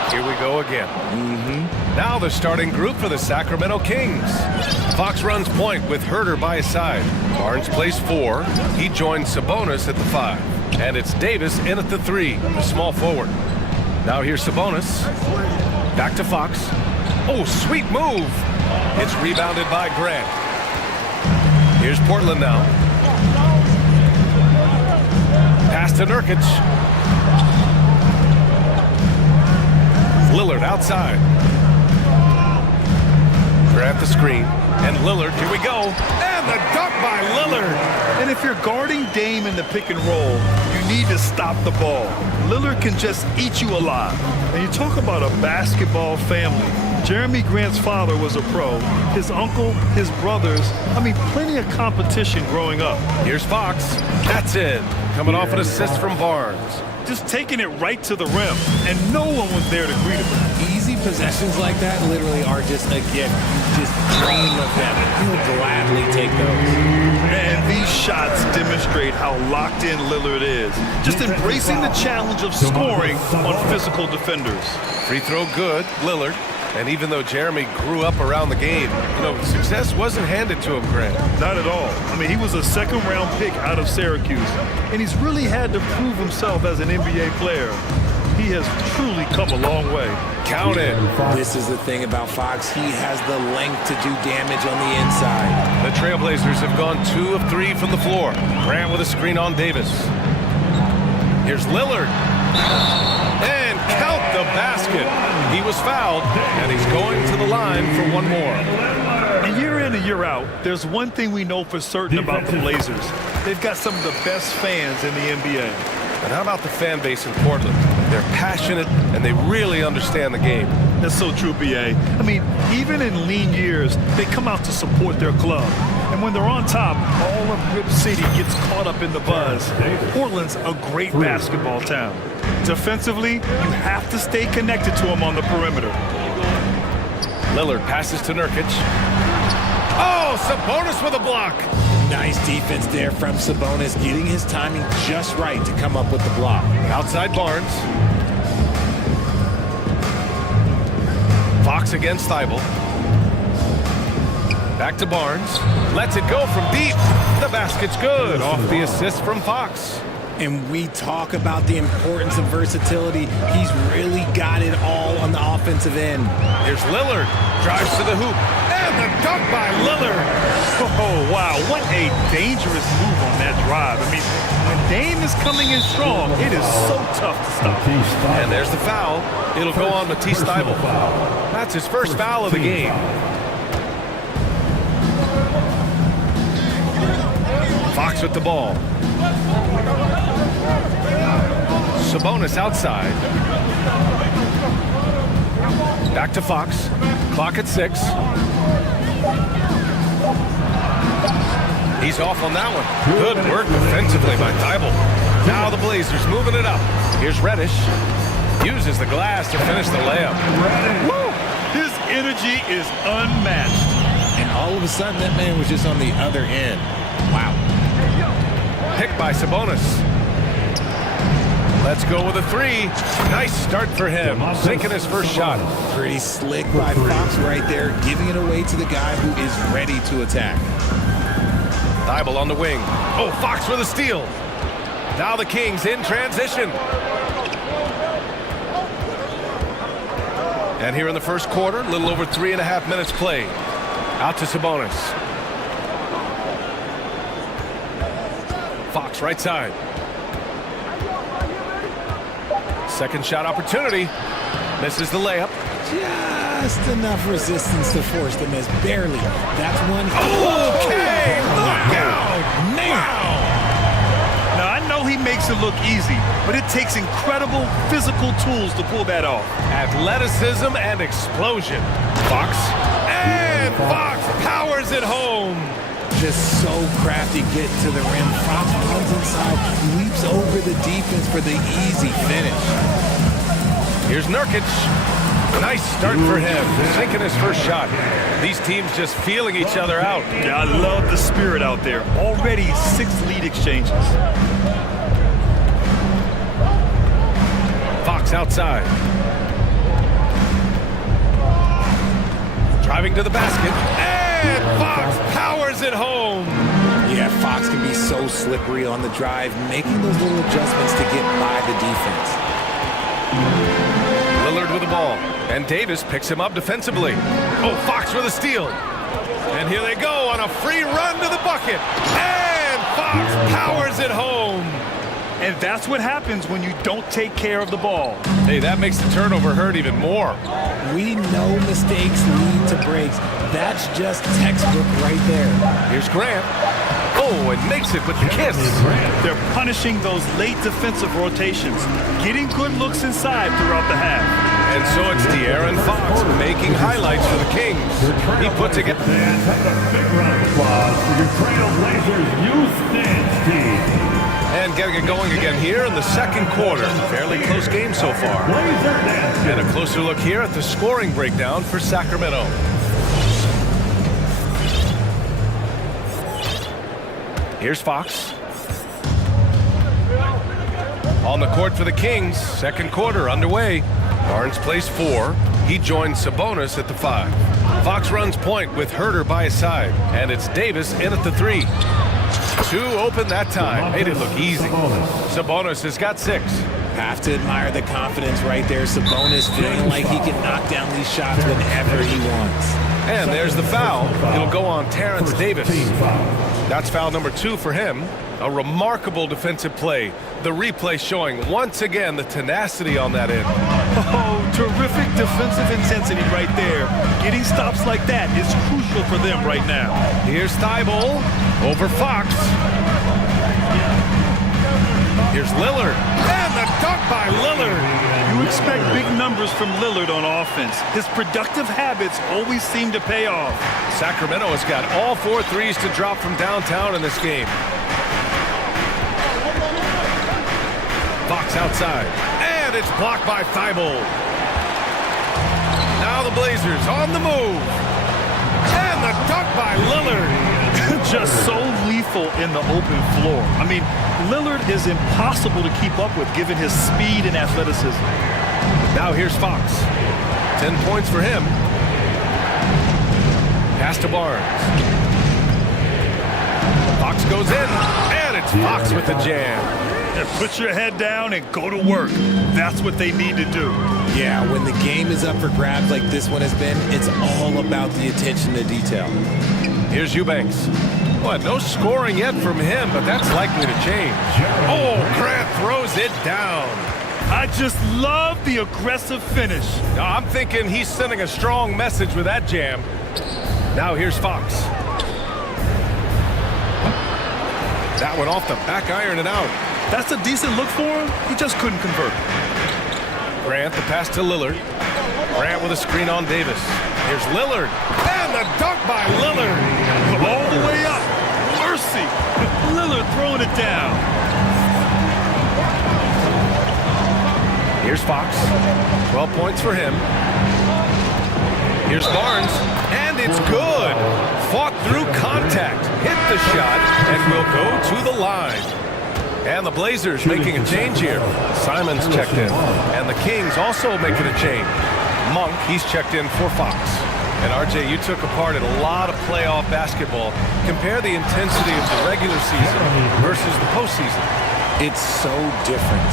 Here we go again. Now the starting group for the Sacramento Kings. Fox runs point with Herder by his side. Barnes plays 4. He joins Sabonis at the 5. And it's Davis in at the 3, the small forward. Now here's Sabonis. Back to Fox. Oh, sweet move. It's rebounded by Grant. Here's Portland now. Pass to Nurkic. Lillard outside. Grant the screen. And Lillard, here we go. And the dunk by Lillard. And if you're guarding Dame in the pick and roll, you need to stop the ball. Lillard can just eat you alive. And you talk about a basketball family. Jeremy Grant's father was a pro. His uncle, his brothers, plenty of competition growing up. Here's Fox. That's it. Coming off an assist from Barnes. Just taking it right to the rim, and no one was there to greet him. Easy possessions like that literally are just a gift. Just dream of them. He'll gladly take those. Man, these shots demonstrate how locked in Lillard is. Just embracing the challenge of scoring on physical defenders. Free throw good, Lillard. And even though Jeremy grew up around the game, success wasn't handed to him, Grant. Not at all. He was a second-round pick out of Syracuse, and he's really had to prove himself as an NBA player. He has truly come a long way. Count it. This is the thing about Fox. He has the length to do damage on the inside. The Trailblazers have gone 2 of 3 from the floor. Grant with a screen on Davis. Here's Lillard. And count the basket. He was fouled, and he's going to the line for one more. And year in and year out, there's one thing we know for certain about the Blazers. They've got some of the best fans in the NBA. And how about the fan base in Portland? They're passionate, and they really understand the game. That's so true, B.A. Even in lean years, they come out to support their club. And when they're on top, all of Rip City gets caught up in the buzz. Portland's a great basketball town. Defensively, you have to stay connected to him on the perimeter. Lillard passes to Nurkic. Oh, Sabonis with a block. Nice defense there from Sabonis, getting his timing just right to come up with the block. Outside Barnes. Fox against Thibault. Back to Barnes. Lets it go from deep. The basket's good. Off the assist from Fox. And we talk about the importance of versatility. He's really got it all on the offensive end. Here's Lillard. Drives to the hoop. And the dunk by Lillard. Oh, wow. What a dangerous move on that drive. When Dame is coming in strong, it is so tough to stop. And there's the foul. It'll go on Matisse Thybulle. That's his first foul of the game. Fox with the ball. Sabonis outside. Back to Fox. Clock at 6. He's off on that one. Good work defensively by Thybulle. Now the Blazers moving it up. Here's Reddish. Uses the glass to finish the layup. Woo! His energy is unmatched. And all of a sudden, that man was just on the other end. Wow. Picked by Sabonis. Let's go with a 3. Nice start for him. Sinking his first shot. Pretty slick by Fox right there, giving it away to the guy who is ready to attack. Thybulle on the wing. Oh, Fox with a steal. Now the Kings in transition. And here in the first quarter, a little over 3.5 minutes played. Out to Sabonis. Fox right side. Second shot opportunity. Misses the layup. Just enough resistance to force the miss. Barely. That's one. Okay, look out now. Now, I know he makes it look easy, but it takes incredible physical tools to pull that off. Athleticism and explosion. Fox. And Fox powers it home. Just so crafty getting to the rim. Fox runs inside, leaps over the defense for the easy finish. Here's Nurkic. Nice start for him, sinking his first shot. These teams just feeling each other out. Yeah, I love the spirit out there. Already 6 lead exchanges. Fox outside. Driving to the basket. And Fox powers it home. Yeah, Fox can be so slippery on the drive, making those little adjustments to get by the defense. Lillard with the ball. And Davis picks him up defensively. Oh, Fox with a steal. And here they go on a free run to the bucket. And Fox powers it home. And that's what happens when you don't take care of the ball. Hey, that makes the turnover hurt even more. We know mistakes lead to breaks. That's just textbook right there. Here's Grant. Oh, and makes it with the kiss. They're punishing those late defensive rotations, getting good looks inside throughout the half. And so it's De'Aaron Fox making highlights for the Kings. He puts it. Big round of applause for your Trailblazers youth dance team. And getting it going again here in the second quarter. Fairly close game so far. And a closer look here at the scoring breakdown for Sacramento. Here's Fox. On the court for the Kings, second quarter underway. Barnes plays 4. He joins Sabonis at the 5. Fox runs point with Herter by his side. And it's Davis in at the 3. 2 open that time. Made it look easy. Sabonis has got 6. Have to admire the confidence right there. Sabonis feeling like he can knock down these shots whenever he wants. And there's the foul. It'll go on Terrence Davis. That's foul number 2 for him. A remarkable defensive play. The replay showing once again the tenacity on that end. Oh, terrific defensive intensity right there. Getting stops like that is crucial for them right now. Here's Thibault over Fox. Here's Lillard. And the dunk by Lillard. You expect big numbers from Lillard on offense. His productive habits always seem to pay off. Sacramento has got all 4 threes to drop from downtown in this game. Fox outside. And it's blocked by Thibault. Now the Blazers on the move. And the dunk by Lillard. Just so lethal in the open floor. I mean, Lillard is impossible to keep up with given his speed and athleticism. Now here's Fox. 10 points for him. Pass to Barnes. Fox goes in. And it's Fox with the jam. And put your head down and go to work. That's what they need to do. Yeah, when the game is up for grabs like this one has been, it's all about the attention to detail. Here's Eubanks. What, no scoring yet from him, but that's likely to change. Oh, Grant throws it down. I just love the aggressive finish. I'm thinking he's sending a strong message with that jam. Now here's Fox. That one off the back iron and out. That's a decent look for him. He just couldn't convert. Grant, the pass to Lillard. Grant with a screen on Davis. Here's Lillard. And the dunk by Lillard. All the way up. Mercy. Lillard throwing it down. Here's Fox. 12 points for him. Here's Barnes. And it's good. Fought through contact. Hit the shot and will go to the line. And the Blazers making a change here. Simon's checked in. And the Kings also making a change. Monk, he's checked in for Fox. And RJ, you took a part in a lot of playoff basketball. Compare the intensity of the regular season versus the postseason. It's so different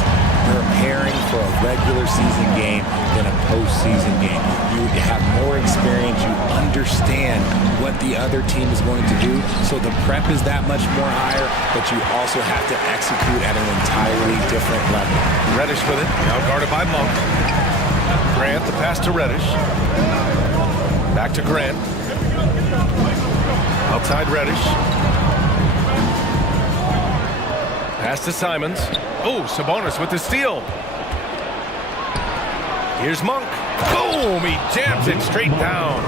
preparing for a regular season game than a postseason game. You have more experience, you understand what the other team is going to do, so the prep is that much more higher, but you also have to execute at an entirely different level. Reddish with it, now guarded by Monk. Grant, the pass to Reddish. Back to Grant. Outside Reddish. Pass to Simons. Oh, Sabonis with the steal. Here's Monk. Boom! He jams it straight down.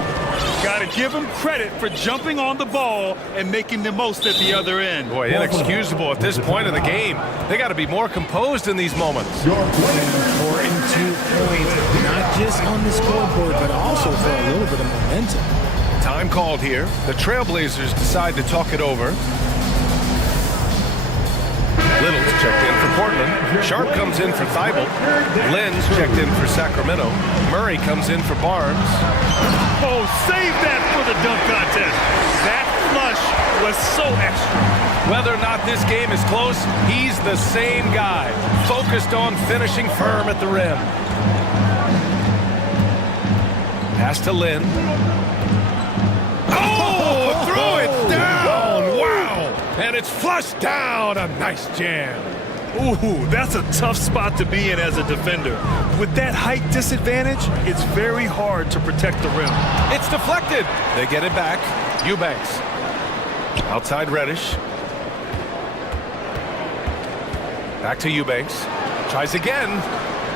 Got to give him credit for jumping on the ball and making the most at the other end. Boy, inexcusable at this point in the game. They got to be more composed in these moments. Important 2 points just on the scoreboard, but also for a little bit of momentum. Time called here. The Trailblazers decide to talk it over. Little's checked in for Portland. Sharp comes in for Thibault. Lynn's checked in for Sacramento. Murray comes in for Barnes. Oh, save that for the dunk contest. That flush was so extra. Whether or not this game is close, he's the same guy, focused on finishing firm at the rim. Pass to Lynn. Oh, throw it down! Wow! And it's flushed down. A nice jam. Ooh, that's a tough spot to be in as a defender. With that height disadvantage, it's very hard to protect the rim. It's deflected. They get it back. Eubanks. Outside Reddish. Back to Eubanks. Tries again.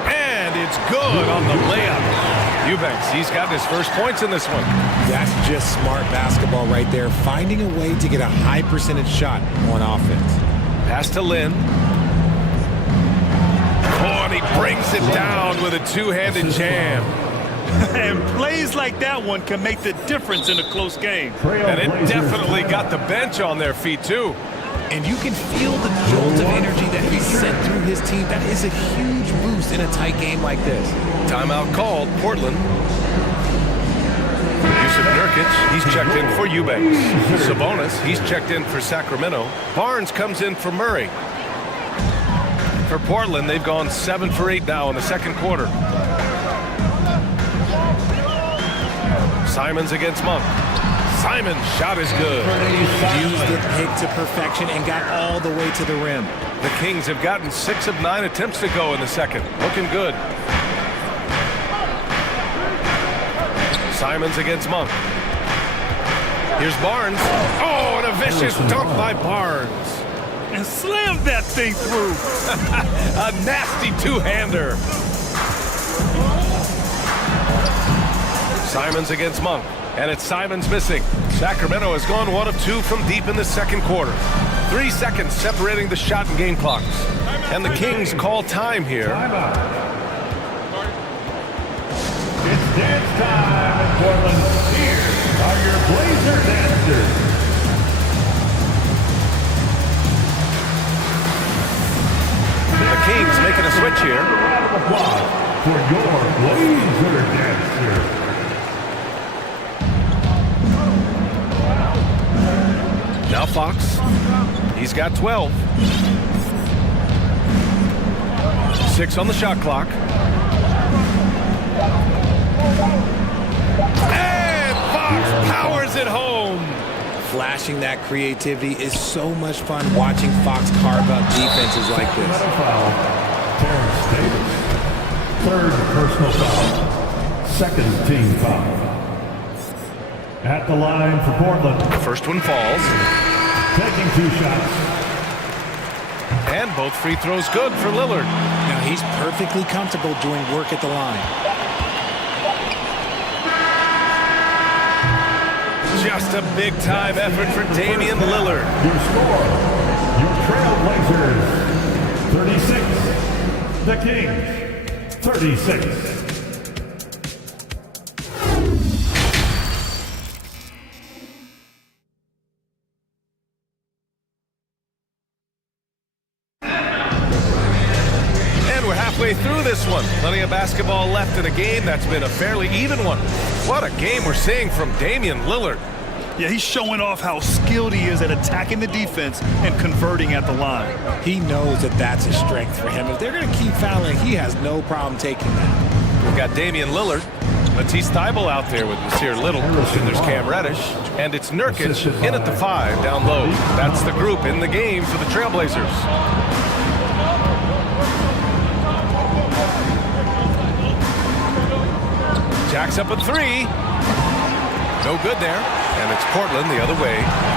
And it's good on the layup. Eubanks, he's got his first points in this one. That's just smart basketball right there, finding a way to get a high percentage shot on offense. Pass to Lynn. Oh, and he brings it down with a two-handed jam. And plays like that one can make the difference in a close game. And it definitely got the bench on their feet, too. And you can feel the jolt of energy that he sent through his team. That is a huge boost in a tight game like this. Timeout called, Portland. Yusuf Nurkic, he's checked in for Eubanks. Sabonis, he's checked in for Sacramento. Barnes comes in for Murray. For Portland, they've gone 7 for 8 now in the second quarter. Simons against Monk. Simon's shot is good. Used the pick to perfection and got all the way to the rim. The Kings have gotten 6 of 9 attempts to go in the second. Looking good. Simons against Monk. Here's Barnes. Oh, and a vicious dunk by Barnes. And slammed that thing through. A nasty two-hander. Simons against Monk. And it's Simons missing. Sacramento has gone 1 of 2 from deep in the second quarter. 3 seconds separating the shot and game clocks. And the Kings call time here. It's dance time in Portland. Here are your Blazer dancers. The Kings making a switch here. Round of applause for your Blazer dancers. Now Fox, he's got 12. 6 on the shot clock. And Fox powers it home. Flashing that creativity is so much fun watching Fox carve up defenses like this. Foul. Terrence Davis. 3rd personal foul. 2nd team foul. At the line for Portland. First one falls. Taking 2 shots. And both free throws good for Lillard. Now he's perfectly comfortable doing work at the line. Just a big-time effort for Damian Lillard. Your score, your Trailblazers, 36. The Kings, 36. Through this one. Plenty of basketball left in a game that's been a fairly even one. What a game we're seeing from Damian Lillard. Yeah, he's showing off how skilled he is at attacking the defense and converting at the line. He knows that that's a strength for him. If they're going to keep fouling, he has no problem taking that. We've got Damian Lillard, Matisse Thybulle out there with Nasir Little, and there's Cam Reddish, and it's Nurkic in at the 5 down low. That's the group in the game for the Trailblazers. Jacks up a 3. No good there. And it's Portland the other way.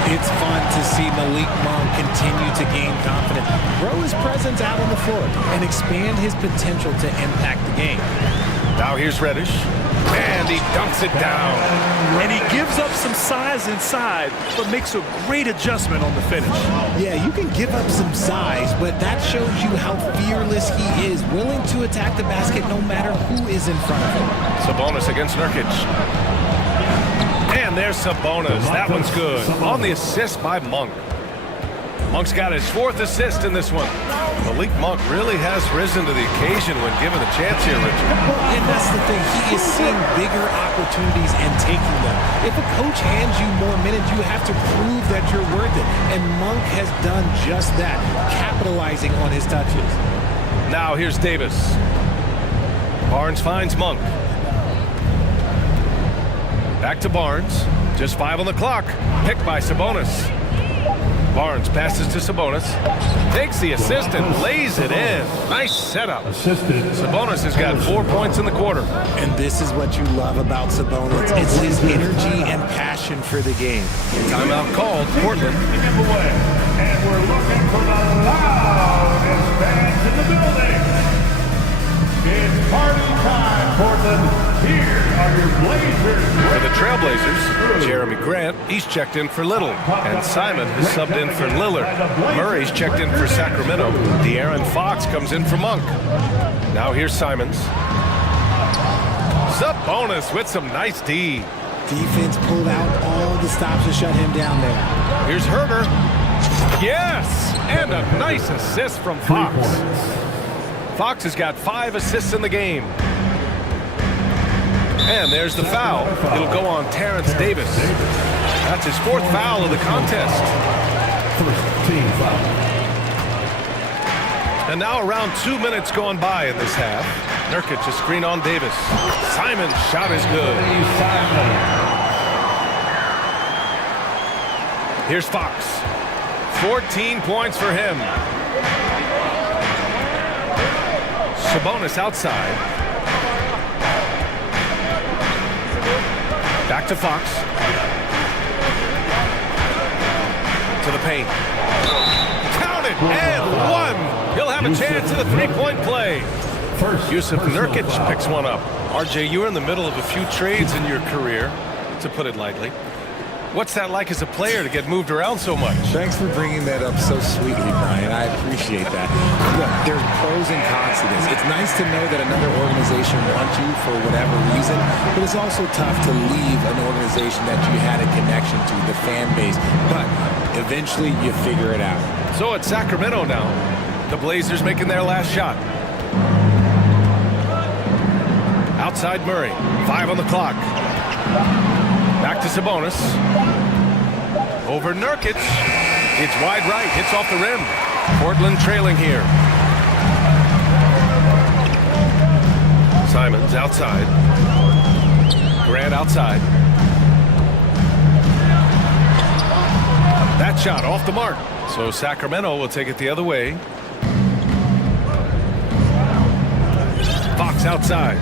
It's fun to see Malik Monk continue to gain confidence, grow his presence out on the floor, and expand his potential to impact the game. Now here's Reddish, and he dunks it down. And he gives up some size inside, but makes a great adjustment on the finish. Yeah, you can give up some size, but that shows you how fearless he is, willing to attack the basket no matter who is in front of him. Sabonis against Nurkic. And there's Sabonis. That one's good. On the assist by Monk. Monk's got his 4th assist in this one. Malik Monk really has risen to the occasion when given the chance here, Richard. And that's the thing. He is seeing bigger opportunities and taking them. If a coach hands you more minutes, you have to prove that you're worth it. And Monk has done just that, capitalizing on his touches. Now here's Davis. Barnes finds Monk. Back to Barnes. Just 5 on the clock. Picked by Sabonis. Barnes passes to Sabonis. Takes the assist and lays it in. Nice setup. Sabonis has got 4 points in the quarter. And this is what you love about Sabonis. It's his energy and passion for the game. Timeout called. Portland. And we're looking for the loudest fans in the building. It's party time, Portland. Here are your Blazers. For the Trailblazers, Jeremy Grant, he's checked in for Little. And Simon has subbed in for Lillard. Murray's checked in for Sacramento. De'Aaron Fox comes in for Monk. Now here's Simons. Sabonis with some nice D. Defense pulled out all the stops to shut him down there. Here's Herder. Yes! And a nice assist from Fox. Fox has got 5 assists in the game. And there's the foul. It'll go on Terrence Davis. That's his 4th foul of the contest. Team foul. And now around 2 minutes gone by in this half. Nurkic a screen on Davis. Simon's shot is good. Here's Fox. 14 points for him. Sabonis outside. Back to Fox. To the paint. Count it and 1. He'll have a chance at the 3-point play. Yusuf Nurkic picks one up. RJ, you were in the middle of a few trades in your career, to put it lightly. What's that like as a player to get moved around so much? Thanks for bringing that up so sweetly, Brian. I appreciate that. Look, there's pros and cons to this. It's nice to know that another organization wants you for whatever reason, but it's also tough to leave an organization that you had a connection to, the fan base. But eventually you figure it out. So it's Sacramento now. The Blazers making their last shot. Outside Murray. 5 on the clock. Back to Sabonis. Over Nurkic. It's wide right. Hits off the rim. Portland trailing here. Simons outside. Grant outside. That shot off the mark. So Sacramento will take it the other way. Fox outside.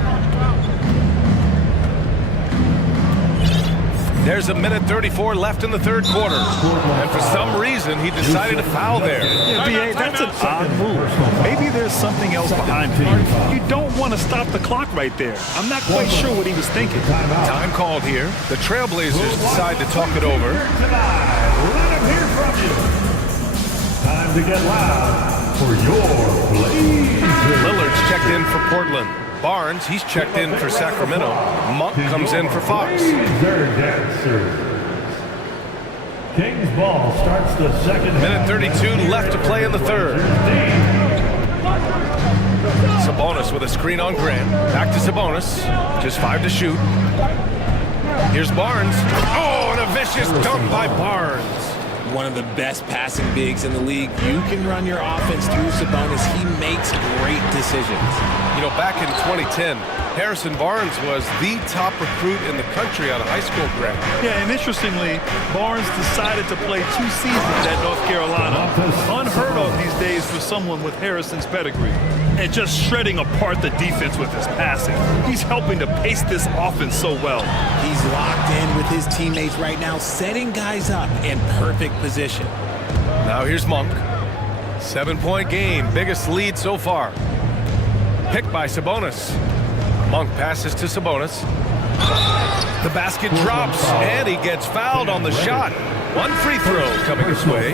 There's 1:34 left in the 3rd quarter. And for some reason, he decided to foul there. Yeah, B.A., that's an odd move. Maybe there's something else behind it. You don't want to stop the clock right there. I'm not quite sure what he was thinking. Time called here. The Trailblazers decide to talk it over. Let him hear from you. Time to get loud for your Blazers. Lillard's checked in for Portland. Barnes, he's checked in for Sacramento. Monk comes in for Fox. Kings ball starts the second. 1:32 left to play in the 3rd. Sabonis with a screen on Grant. Back to Sabonis. Just 5 to shoot. Here's Barnes. Oh, and a vicious dunk by Barnes. One of the best passing bigs in the league. You can run your offense through Sabonis. He makes great decisions. You know, back in 2010, Harrison Barnes was the top recruit in the country out of high school grad. Yeah, and interestingly, Barnes decided to play 2 seasons at North Carolina. Unheard of these days for someone with Harrison's pedigree. And just shredding apart the defense with his passing. He's helping to pace this offense so well. He's locked in with his teammates right now, setting guys up in perfect position. Now here's Monk. 7-point game, biggest lead so far. Picked by Sabonis. Monk passes to Sabonis. The basket drops, and he gets fouled on the shot. One free throw coming his way.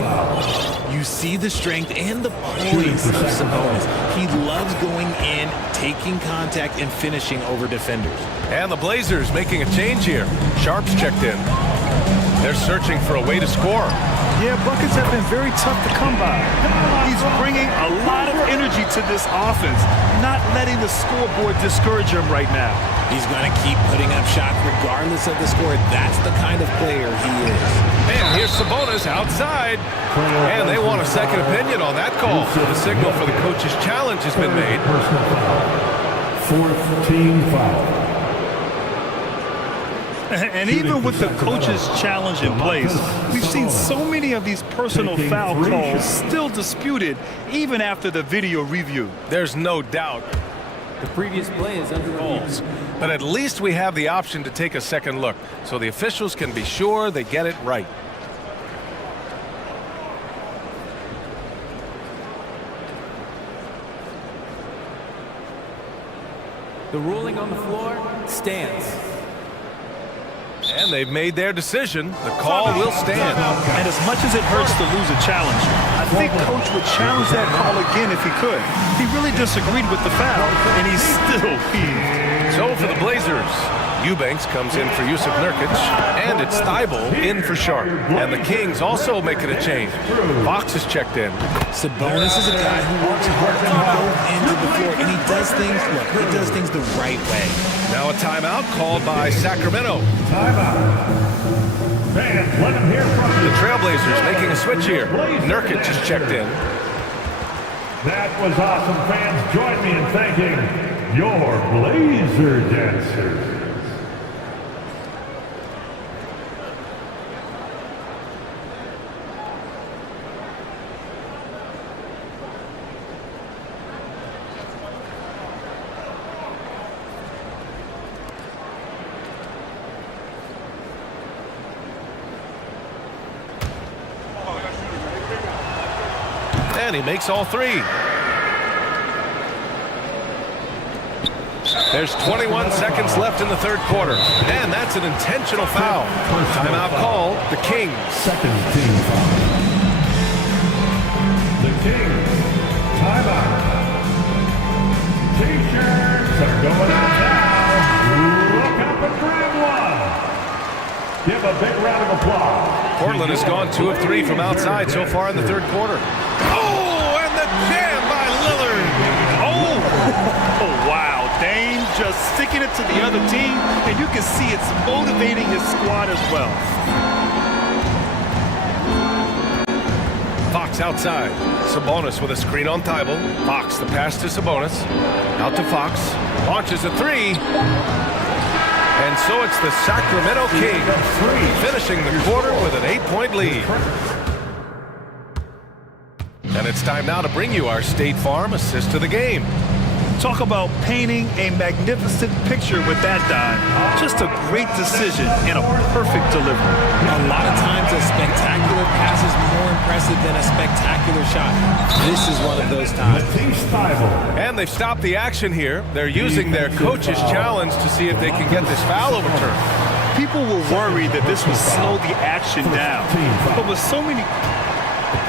You see the strength and the poise of Sabonis. He loves going in, taking contact, and finishing over defenders. And the Blazers making a change here. Sharp's checked in. They're searching for a way to score. Yeah, buckets have been very tough to come by. He's bringing a lot of energy to this offense, not letting the scoreboard discourage him right now. He's going to keep putting up shots regardless of the score. That's the kind of player he is. And here's Sabonis outside. And they want a second opinion on that call. The signal for the coach's challenge has been made. Fourth team foul. And even with the coach's challenge in place, we've seen so many of these personal foul calls still disputed even after the video review. There's no doubt. The previous play is under goals. But at least we have the option to take a second look, so the officials can be sure they get it right. The ruling on the floor stands. And they've made their decision. The call will stand. And as much as it hurts to lose a challenge, I think Coach would challenge that call again if he could. He really disagreed with the foul, and he's still heaved. So for the Blazers, Eubanks comes in for Yusuf Nurkic, and it's Thibault in for Sharp. And the Kings also making a change. Fox is checked in. Sabonis is a guy who works hard from both ends of the floor, and he does things the right way. Now a timeout called by Sacramento. Timeout. Fans, let him hear from you. The Trailblazers making a switch here. Nurkic is checked in. That was awesome, fans. Join me in thanking your Blazer dancers. And he makes all three. There's 21 seconds left in the third quarter. And that's an intentional foul. Timeout call, the Kings. Second team foul. The Kings, timeout. T-shirts are going out now. Look up and grab one. Give a big round of applause. Portland has gone 2 of 3 from outside so far in the third quarter. Oh, and the jam by Lillard. Oh, wow. Dame just sticking it to the other team, and you can see it's motivating his squad as well. Fox outside. Sabonis with a screen on Thibault. Fox, the pass to Sabonis. Out to Fox. Launches a three. And so it's the Sacramento Kings finishing the quarter with an 8-point lead. And it's time now to bring you our State Farm assist to the game. Talk about painting a magnificent picture with that dime. Just a great decision and a perfect delivery. A lot of times a spectacular pass is more impressive than a spectacular shot. This is one of those times. And they've stopped the action here. They're using their coach's challenge to see if they can get this foul overturned. People were worried that this would slow the action down. But with so many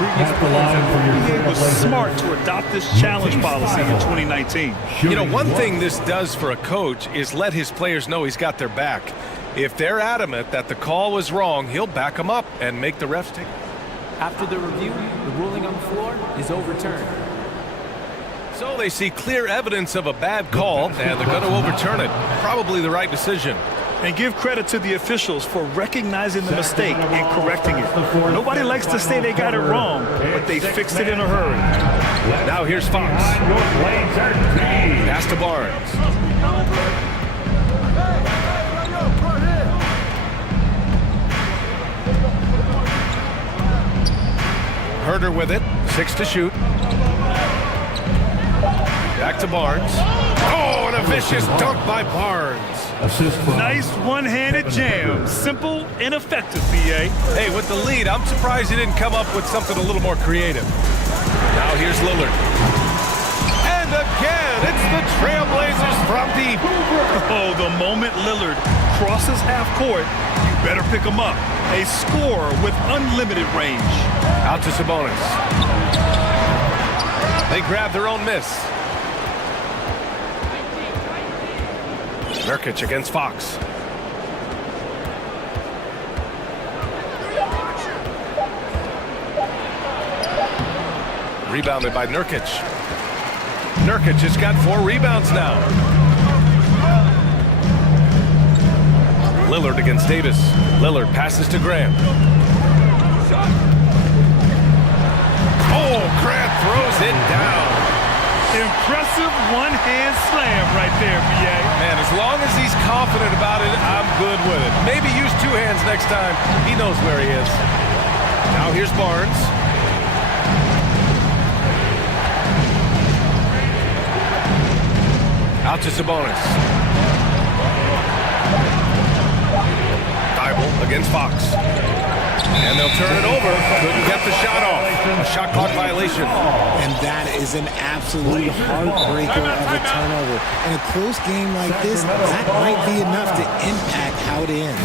it was smart to adopt this challenge policy in 2019. You know, one thing this does for a coach is let his players know he's got their back. If they're adamant that the call was wrong, he'll back them up and make the refs take. After the review, the ruling on the floor is overturned. So they see clear evidence of a bad call, and they're going to overturn it. Probably the right decision. And give credit to the officials for recognizing the mistake and correcting it. Nobody likes to say they got it wrong, but they fixed it in a hurry. Now here's Fox. Pass to Barnes. Herder with it. 6 to shoot. Back to Barnes. Oh, and a vicious dunk by Barnes. Nice one-handed jam. Simple and effective, BA. Hey, with the lead, I'm surprised he didn't come up with something a little more creative. Now here's Lillard. And a again. It's the Trailblazers from deep. Oh, the moment Lillard crosses half court, you better pick him up. A scorer with unlimited range. Out to Sabonis. They grab their own miss. Nurkic against Fox. Rebounded by Nurkic. Nurkic has got 4 rebounds now. Lillard against Davis. Lillard passes to Grant. Oh, Grant throws it down. Impressive one-hand slam right there, BA. Man, as long as he's confident about it, I'm good with it. Maybe use 2 hands next time. He knows where he is. Now here's Barnes. Out to Sabonis. Thibault against Fox. And they'll turn it over. Couldn't get the shot off. A shot clock violation. And that is an absolute heartbreaker of a turnover. In a close game like this, that might be enough to impact how it ends.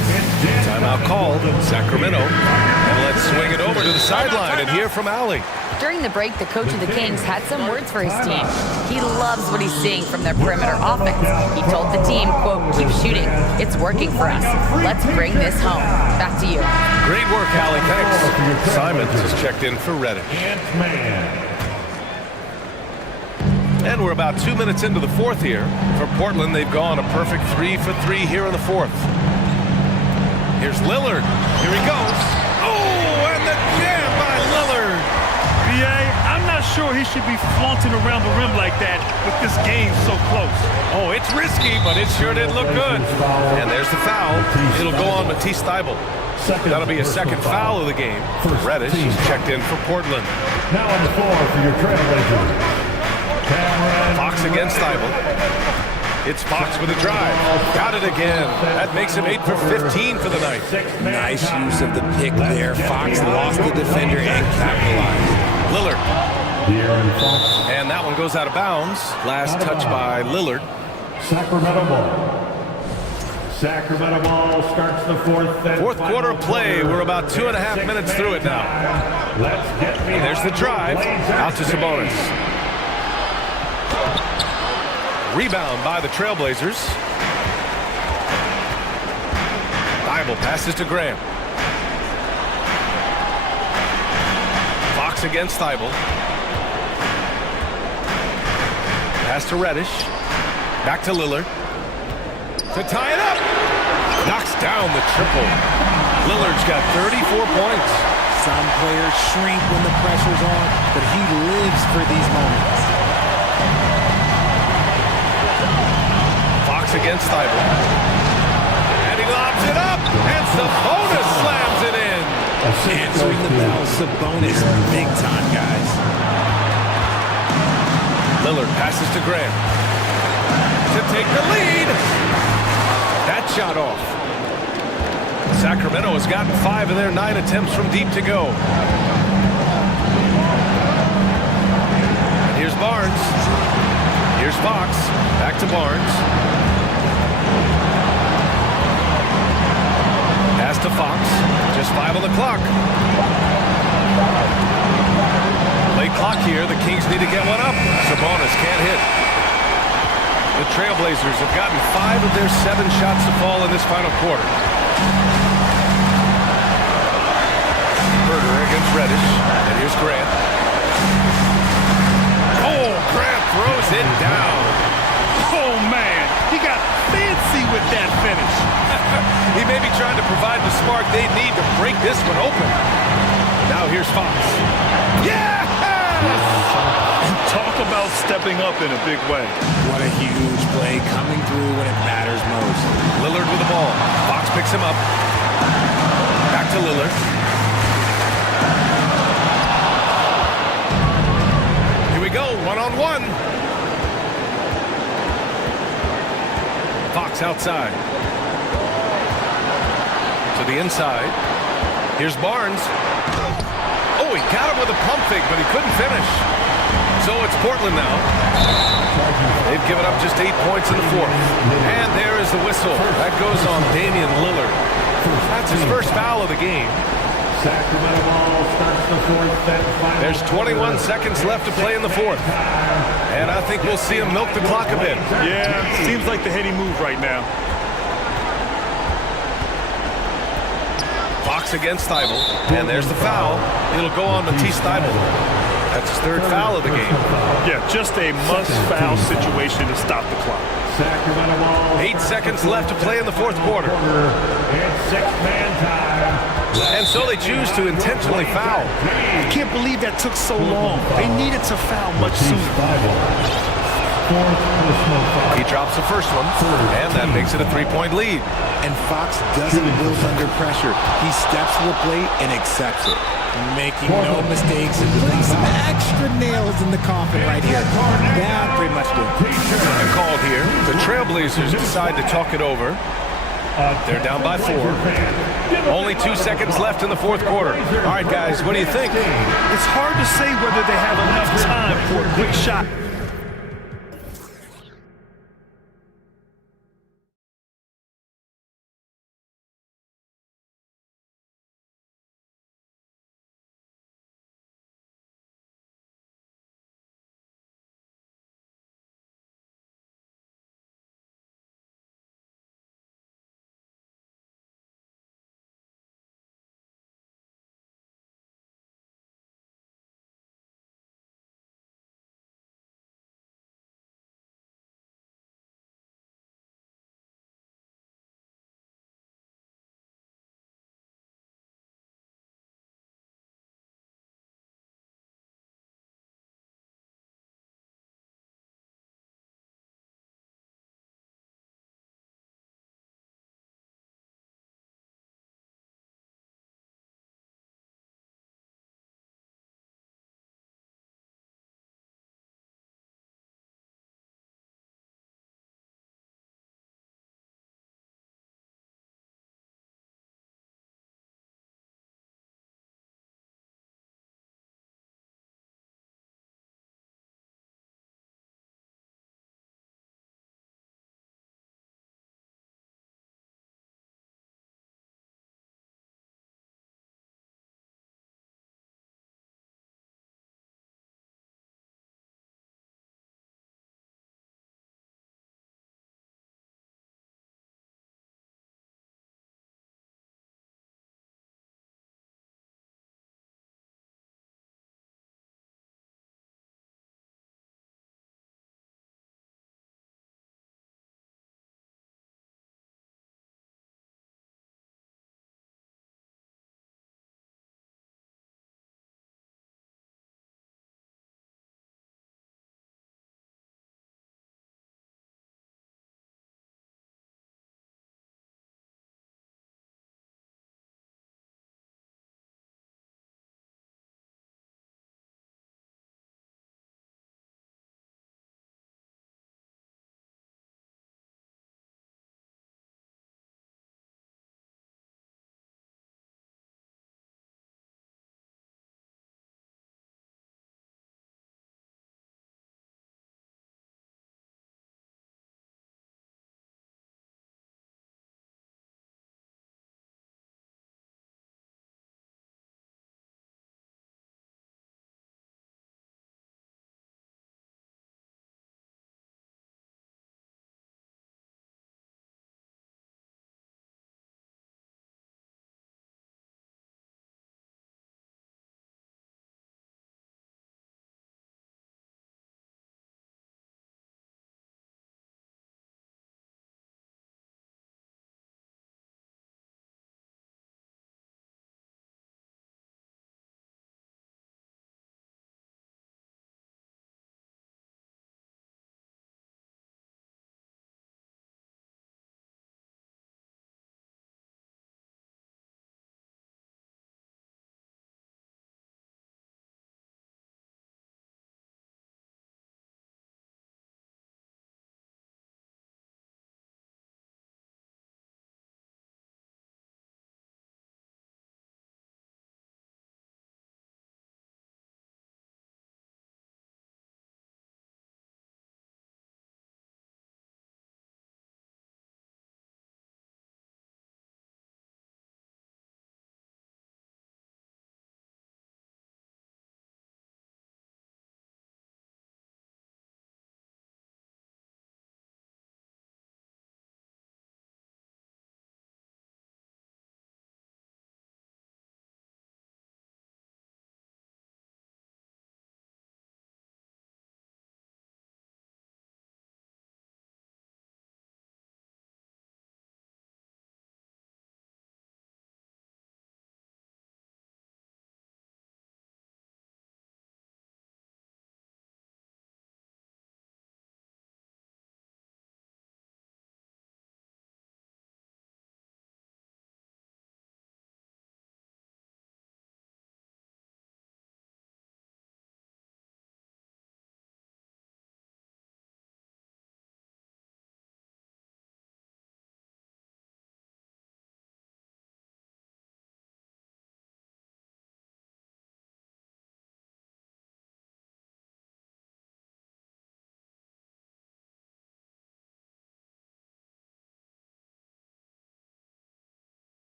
Timeout called. Sacramento. And let's swing it over to the sideline and hear from Allie. During the break, the coach of the Kings had some words for his team. He loves what he's seeing from their perimeter offense. He told the team, quote, keep shooting. It's working for us. Let's bring this home. Back to you. Great work, Allie. Thanks. Simons is checked in for Reddish. And we're about 2 minutes into the fourth here. For Portland, they've gone a perfect 3 for 3 here in the fourth. Here's Lillard. Here he goes. Oh, and the jam by Lillard. I'm not sure he should be flaunting around the rim like that with this game so close. Oh, it's risky, but it sure did look good. And there's the foul. It'll go on Matisse Thybulle. That'll be a second foul of the game. Reddish is checked in for Portland. Now on the floor for your Trailblazers. Fox against Thybulle. It's Fox with a drive. Got it again. That makes him 8 for 15 for the night. Nice use of the pick there. Fox lost the defender and capitalized. Lillard. And that one goes out of bounds. Last touch by Lillard. Sacramento ball. Sacramento ball starts the fourth quarter of play. We're about 2.5 minutes through it now. And there's the drive. Out to Sabonis. Rebound by the Trailblazers. Thybulle passes to Graham. Fox against Thybulle. Pass to Reddish. Back to Lillard. To tie it up. Knocks down the triple. Lillard's got 34 points. Some players shrink when the pressure's on, but he lives for these moments. Fox against Thybulle. And he lobs it up. And Sabonis slams it in. Answering the bell, Sabonis, big time, guys. Lillard passes to Grant. To take the lead. That shot off. Sacramento has gotten 5 of their 9 attempts from deep to go. And here's Barnes. Here's Fox. Back to Barnes. Pass to Fox. Just 5 on the clock. Late clock here. The Kings need to get one up. Sabonis can't hit. The Trailblazers have gotten 5 of their 7 shots to fall in this final quarter. Berger against Reddish. And here's Grant. Oh, Grant throws it down. Oh, man. He got fancy with that finish. He may be trying to provide the spark they need to break this one open. Now here's Fox. Yeah! And talk about stepping up in a big way. What a huge play coming through when it matters most. Lillard with the ball. Fox picks him up. Back to Lillard. Here we go, one-on-one. Fox outside. To the inside. Here's Barnes. Oh, he got him with a pump fake, but he couldn't finish. So it's Portland now. They've given up just 8 points in the fourth. And there is the whistle. That goes on Damian Lillard. That's his first foul of the game. Sacramento ball starts the fourth and final. There's 21 seconds left to play in the fourth. And I think we'll see him milk the clock a bit. Yeah, seems like the heady move right now. Fox against Steibel. And there's the foul. It'll go on Matisse Steibel. That's his third foul of the game. Yeah, just a must-foul situation to stop the clock. Sacramento ball. 8 seconds left to play in the fourth quarter. It's six-man time. And so they choose to intentionally foul. I can't believe that took so long. They needed to foul much sooner. He drops the first one, and that makes it a 3-point lead. And Fox doesn't wilt under pressure. He steps to the plate and accepts it, making no mistakes and putting some extra nails in the coffin right here. That pretty much did. And called here. The Trailblazers decide to talk it over. They're down by 4. Only 2 seconds left in the fourth quarter. All right, guys, what do you think? It's hard to say whether they have enough time for a quick shot.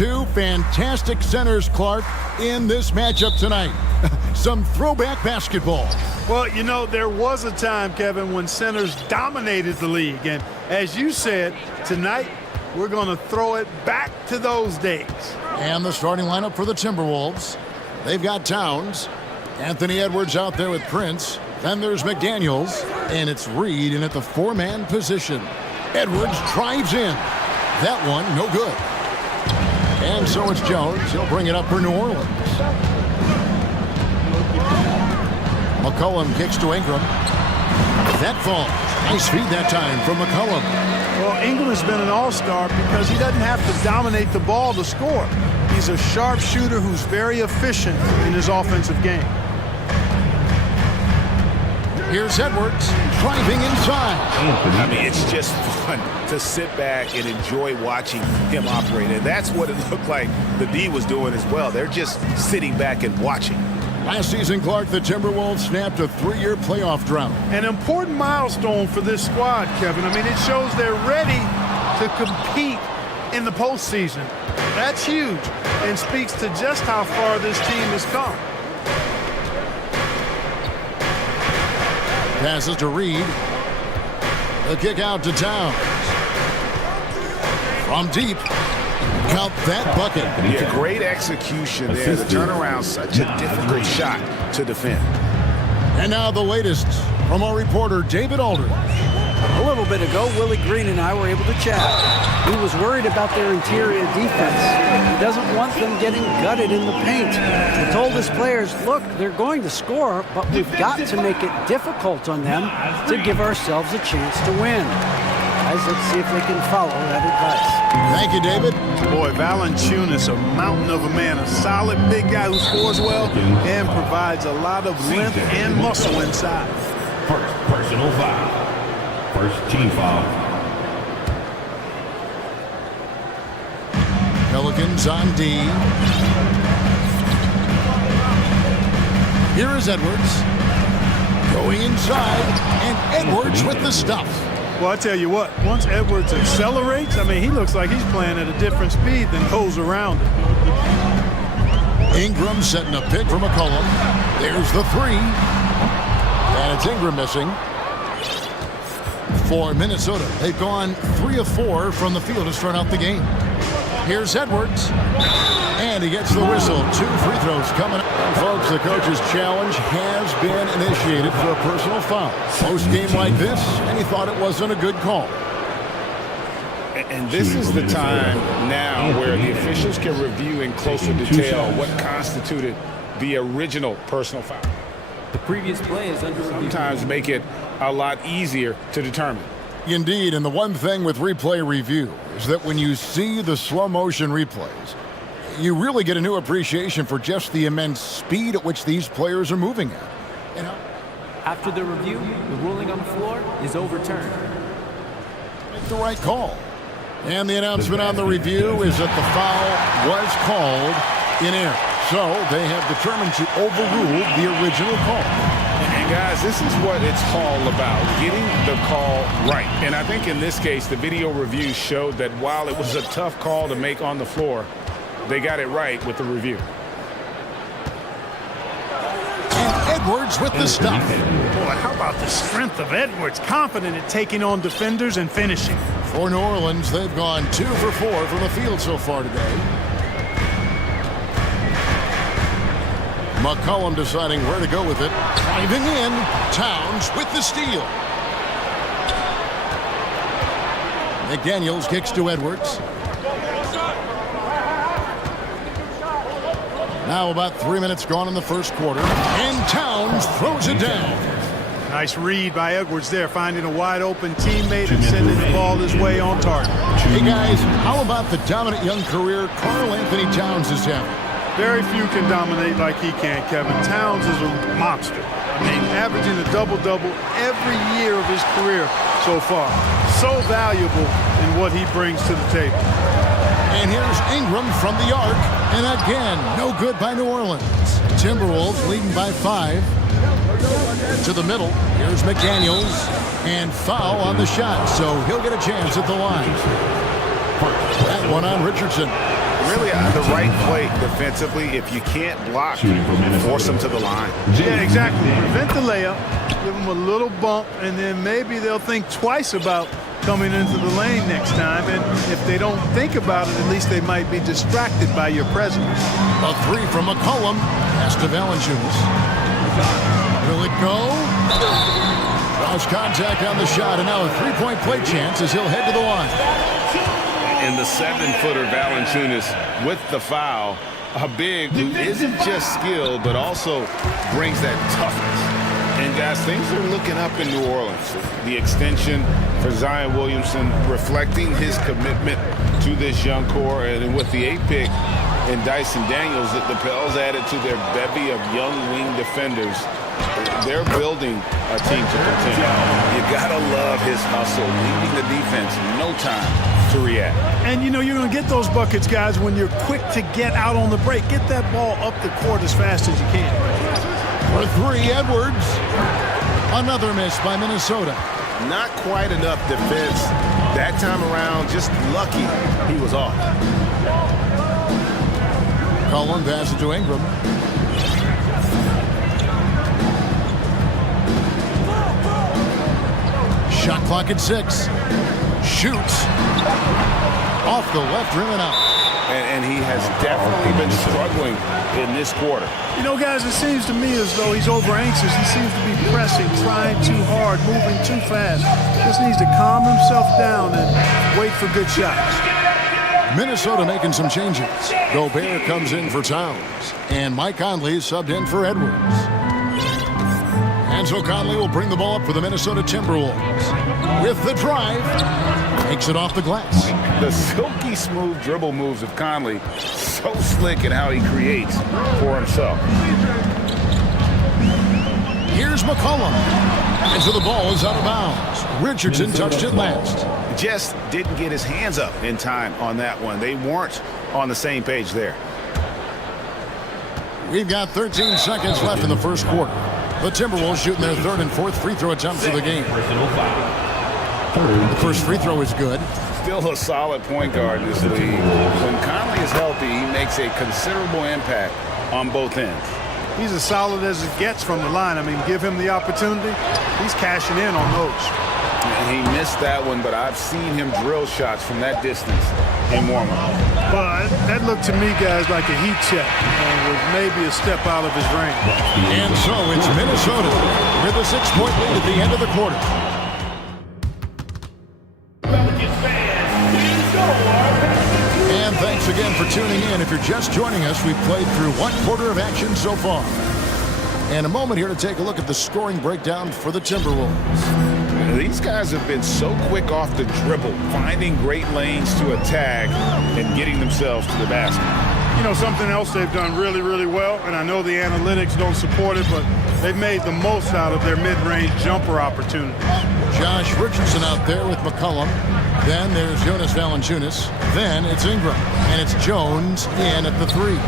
Two fantastic centers, Clark, in this matchup tonight. Some throwback basketball. Well, you know, there was a time, Kevin, when centers dominated the league. And as you said, tonight we're going to throw it back to those days. And the starting lineup for the Timberwolves. They've got Towns. Anthony Edwards out there with Prince. Then there's McDaniels. And it's Reed in at the four-man position. Edwards drives in. That one, no good. And so it's Jones. He'll bring it up for New Orleans. McCollum kicks to Ingram. That falls. Nice feed that time from McCollum. Well, Ingram has been an all-star because he doesn't have to dominate the ball to score. He's a sharp shooter who's very efficient in his offensive game. Here's Edwards driving inside. I mean, it's just fun to sit back and enjoy watching him operate. And that's what it looked like the D was doing as well. They're just sitting back and watching. Last season, Clark, the Timberwolves snapped a 3-year playoff drought. An important milestone for this squad, Kevin. I mean, it shows they're ready to compete in the postseason. That's huge and speaks to just how far this team has come. Passes to Reed. The kick out to Towns. From deep. Count that bucket. Yeah, great execution there. The turnaround, such a difficult shot to defend. And now the latest from our reporter, David Aldridge. A little bit ago, Willie Green and I were able to chat. He was worried about their interior defense. He doesn't want them getting gutted in the paint. He told his players, look, they're going to score, but we've got to make it difficult on them to give ourselves a chance to win. Guys, let's see if they can follow that advice. Thank you, David. Boy, Valanciunas, a mountain of a man, a solid big guy who scores well and provides a lot of length and muscle inside. First personal foul. First team foul. Pelicans on D. Here is Edwards. Going inside, and Edwards with the stuff. Well, I tell you what, once Edwards accelerates, I mean, he looks like he's playing at a different speed than those around him. Ingram setting a pick for McCollum. There's the three. And it's Ingram missing. For Minnesota, they've gone 3 of 4 from the field to start out the game. Here's Edwards. And he gets the whistle. 2 free throws coming up. And folks, the coach's challenge has been initiated for a personal foul. Post-game like this, and he thought it wasn't a good call. And this is the time now where the officials can review in closer detail what constituted the original personal foul. The previous play is under review. Sometimes make it a lot easier to determine. Indeed, and the one thing with replay review is that when you see the slow motion replays, you really get a new appreciation for just the immense speed at which these players are moving at. You know? After the review, the ruling on the floor is overturned. Make the right call. And the announcement on the review is that the foul was called in error. So they have determined to overrule the original call. And guys, this is what it's all about, getting the call right. And I think in this case, the video review showed that while it was a tough call to make on the floor, they got it right with the review. And Edwards with the stuff. Boy, how about the strength of Edwards? Confident at taking on defenders and finishing. For New Orleans, they've gone 2 for 4 from the field so far today. McCollum deciding where to go with it. Driving in. Towns with the steal. McDaniels kicks to Edwards. Now about 3 minutes gone in the first quarter. And Towns throws it down. Nice read by Edwards there, finding a wide open teammate and sending the ball his way on target. Hey guys, how about the dominant young career Karl Anthony Towns is having? Very few can dominate like he can, Kevin. Towns is a monster. I mean, averaging a double-double every year of his career so far. So valuable in what he brings to the table. And here's Ingram from the arc. And again, no good by New Orleans. Timberwolves leading by 5. To the middle. Here's McDaniels. And foul on the shot. So he'll get a chance at the line. That one on Richardson. really the right play defensively. If you can't block, force them to the line. Yeah, exactly. Prevent the layup, give them a little bump, and then maybe they'll think twice about coming into the lane next time. And if they don't think about it, at least they might be distracted by your presence. A three from McCollum. Pass to Valanciunas. Will it go? Draws contact on the shot, and now a three-point play chance as he'll head to the line. And the 7-footer Valanciunas with the foul. A big who isn't just skilled, but also brings that toughness. And guys, things are looking up in New Orleans. The extension for Zion Williamson reflecting his commitment to this young core. And with the 8th pick and Dyson Daniels, the Pels added to their bevy of young wing defenders. They're building a team to contend. You gotta love his hustle, leading the defense, no time to react. And you know you're gonna get those buckets, guys, when you're quick to get out on the break. Get that ball up the court as fast as you can. For three, Edwards. Another miss by Minnesota. Not quite enough defense. That time around, just lucky he was off. Cullen passes to Ingram. Shot clock at 6. Shoots. Off the left rim and out. And he has definitely been struggling in this quarter. You know, guys, it seems to me as though he's over anxious. He seems to be pressing, trying too hard, moving too fast. Just needs to calm himself down and wait for good shots. Minnesota making some changes. Gobert comes in for Towns. And Mike Conley subbed in for Edwards. And so Conley will bring the ball up for the Minnesota Timberwolves. With the drive, takes it off the glass. The silky smooth dribble moves of Conley, so slick in how he creates for himself. Here's McCollum. And so the ball is out of bounds. Richardson touched it last. Just didn't get his hands up in time on that one. They weren't on the same page there. We've got 13 seconds left in the first quarter. The Timberwolves shooting their third and fourth free throw attempts of the game. The first free throw is good. Still a solid point guard in this league. When Conley is healthy, he makes a considerable impact on both ends. He's as solid as it gets from the line. I mean, give him the opportunity. He's cashing in on those. And he missed that one, but I've seen him drill shots from that distance in warm-up. But that looked to me, guys, like a heat check and was maybe a step out of his range. And so it's Minnesota with a 6-point lead at the end of the quarter. And thanks again for tuning in. If you're just joining us, we've played through one quarter of action so far. And a moment here to take a look at the scoring breakdown for the Timberwolves. These guys have been so quick off the dribble, finding great lanes to attack and getting themselves to the basket. You know, something else they've done really, really well, and I know the analytics don't support it, but they've made the most out of their mid-range jumper opportunities. Josh Richardson out there with McCollum. Then there's Jonas Valanciunas. Then it's Ingram. And it's Jones in at the 3.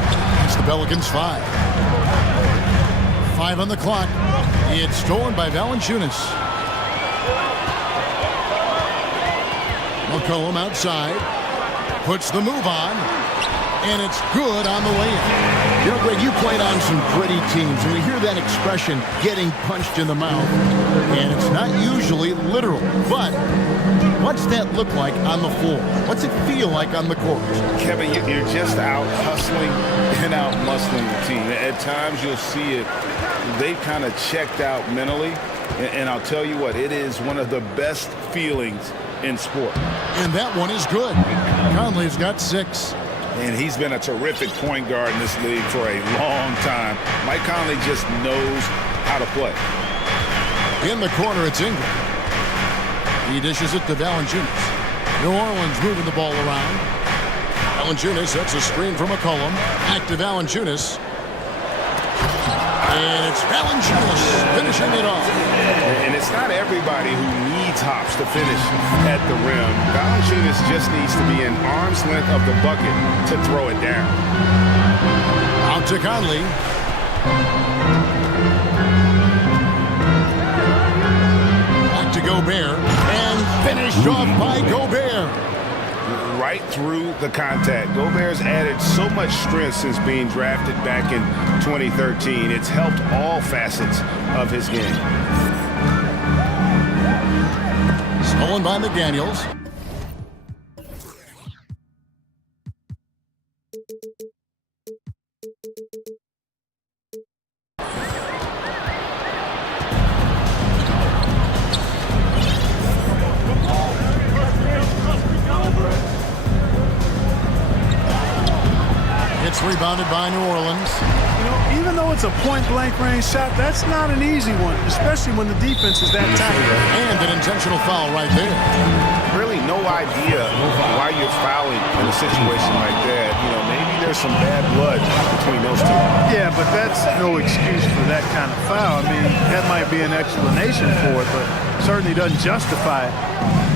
It's the Pelicans 5. 5 on the clock. It's stolen by Valanciunas. McCollum outside. Puts the move on. And it's good on the layup. You know, Greg, you played on some gritty teams, and we hear that expression, getting punched in the mouth. And it's not usually literal. But what's that look like on the floor? What's it feel like on the court? Kevin, you're just out hustling and out muscling the team. At times you'll see it. They kind of checked out mentally. And I'll tell you what, it is one of the best feelings in sport. And that one is good. Conley's got 6. And he's been a terrific point guard in this league for a long time. Mike Conley just knows how to play. In the corner, it's Ingram. He dishes it to Valanciunas. New Orleans moving the ball around. Valanciunas sets a screen for McCollum. Back to Valanciunas. And it's Valanciunas finishing it off. And it's not everybody who needs hops to finish at the rim. Valanciunas just needs to be an arm's length of the bucket to throw it down. Out to Conley. Back to Gobert. And finished off by Gobert. right through the contact. Gobert's added so much strength since being drafted back in 2013. It's helped all facets of his game. Stolen by McDaniels. It's rebounded by New Orleans. You know, even though it's a point-blank range shot, that's not an easy one, especially when the defense is that tight. And an intentional foul right there. Really no idea why you're fouling in a situation like that. You know, maybe there's some bad blood between those two. Yeah, but that's no excuse for that kind of foul. I mean, that might be an explanation for it, but certainly doesn't justify it.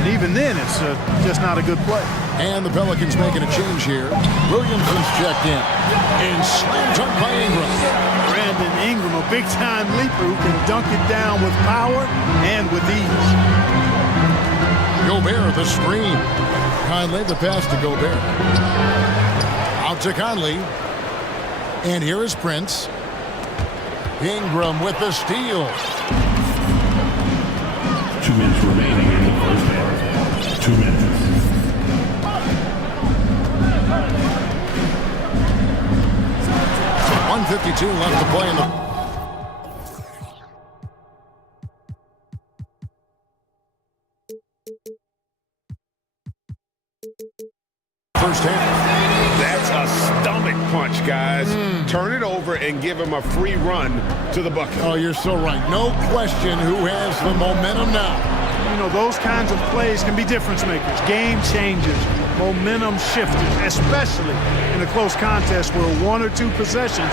And even then, it's just not a good play. And the Pelicans making a change here. Williamson's checked in. And slammed up by Ingram. Brandon Ingram, a big-time leaper who can dunk it down with power and with ease. Gobert, the screen. Conley, the pass to Gobert. Out to Conley. And here is Prince. Ingram with the steal. 2 minutes remaining in the first half. 2 minutes. .152 left to play in the first half. That's a stomach punch, guys. Turn it over and give him a free run to the bucket. Oh, you're so right. No question who has the momentum now. You know, those kinds of plays can be difference makers, game changers, momentum shifters, especially in a close contest where 1 or 2 possessions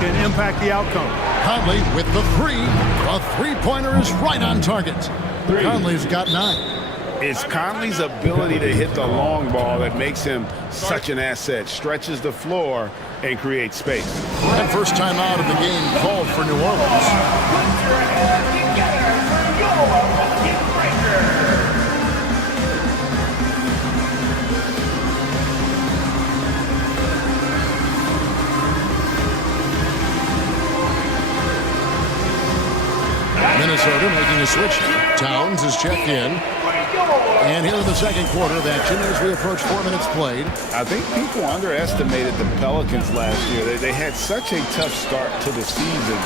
can impact the outcome. Conley with the three. A three-pointer is right on target. Conley's got 9. It's Conley's ability to hit the long ball that makes him such an asset. Stretches the floor and creates space. And first time out of the game called for New Orleans. Minnesota making a switch. Towns is checked in. And here in the second quarter of action as we approach 4 minutes played. I think people underestimated the Pelicans last year. They had such a tough start to the season,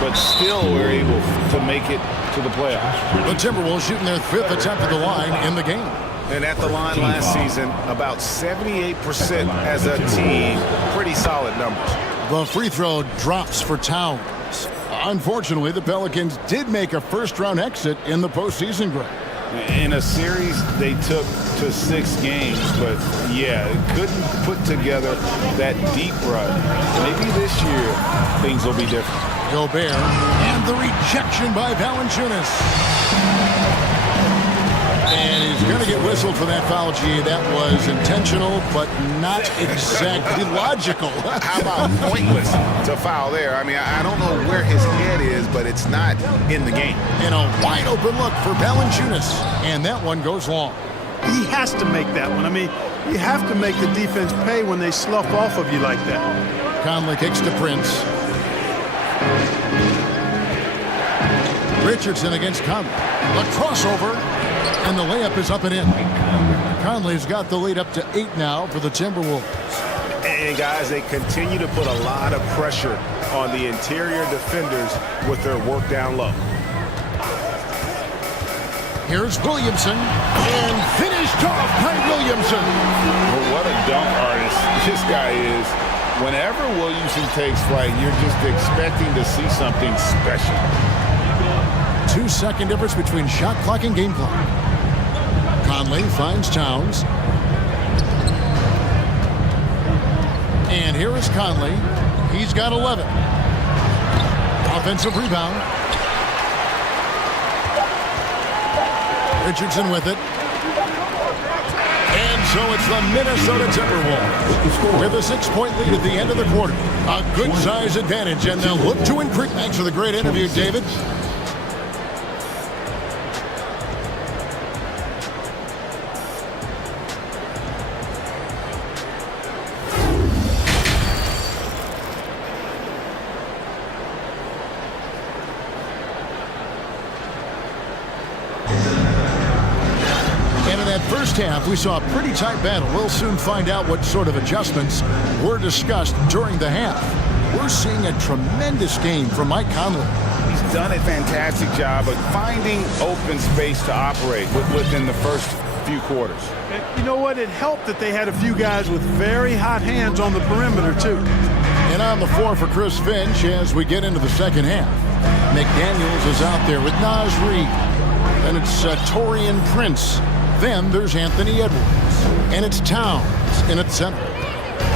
but still were able to make it to the playoffs. The Timberwolves shooting their 5th attempt at the line in the game. And at the line last season, about 78% as a team. Pretty solid numbers. The free throw drops for Towns. Unfortunately, the Pelicans did make a first-round exit in the postseason group. In a series they took to 6 games, but yeah, couldn't put together that deep run. Maybe this year things will be different. Gobert and the rejection by Valanciunas. And he's going to get whistled for that foul, G. That was intentional, but not exactly logical. How about pointless to foul there? I mean, I don't know where his head is, but it's not in the game. And a wide open look for Valanciunas. And that one goes long. He has to make that one. I mean, you have to make the defense pay when they slough off of you like that. Conley kicks to Prince. Richardson against Conley. A crossover. And the layup is up and in. Conley's got the lead up to 8 now for the Timberwolves. And guys, they continue to put a lot of pressure on the interior defenders with their work down low. Here's Williamson, and finished off by Williamson. Well, what a dunk artist this guy is. Whenever Williamson takes flight, you're just expecting to see something special. 2-second difference between shot clock and game clock. Conley finds Towns. And here is Conley. He's got 11. Offensive rebound. Richardson with it. And so it's the Minnesota Timberwolves with a 6-point lead at the end of the quarter. A good size advantage, and they'll look to increase. Thanks for the great interview, David. half, we saw a pretty tight battle. We'll soon find out what sort of adjustments were discussed during the half. We're seeing a tremendous game from Mike Conley. He's done a fantastic job of finding open space to operate within the first few quarters. And you know what? It helped that they had a few guys with very hot hands on the perimeter, too. And on the floor for Chris Finch as we get into the second half. McDaniels is out there with Naz Reid. Then it's Torian Prince. Then there's Anthony Edwards. And it's Towns in its center.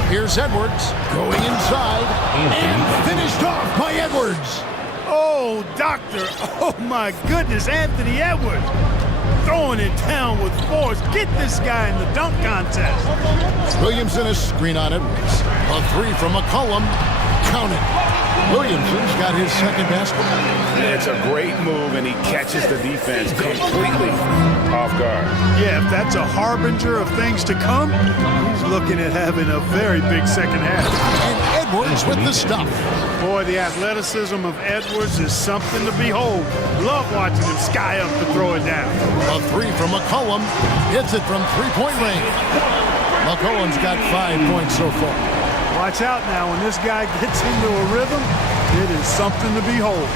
Here's Edwards going inside and finished off by Edwards. Oh, doctor. Oh, my goodness. Anthony Edwards throwing it down with force. Get this guy in the dunk contest. Williamson is screen on Edwards. A three from McCollum. Count it. Williamson's got his second basket. It's a great move, and he catches the defense completely off guard. Yeah, if that's a harbinger of things to come, he's looking at having a very big second half. And Edwards with the stuff. Boy, the athleticism of Edwards is something to behold. Love watching him sky up to throw it down. A three from McCollum. Hits it from three-point range. McCollum's got 5 points so far. Watch out now. When this guy gets into a rhythm, it is something to behold.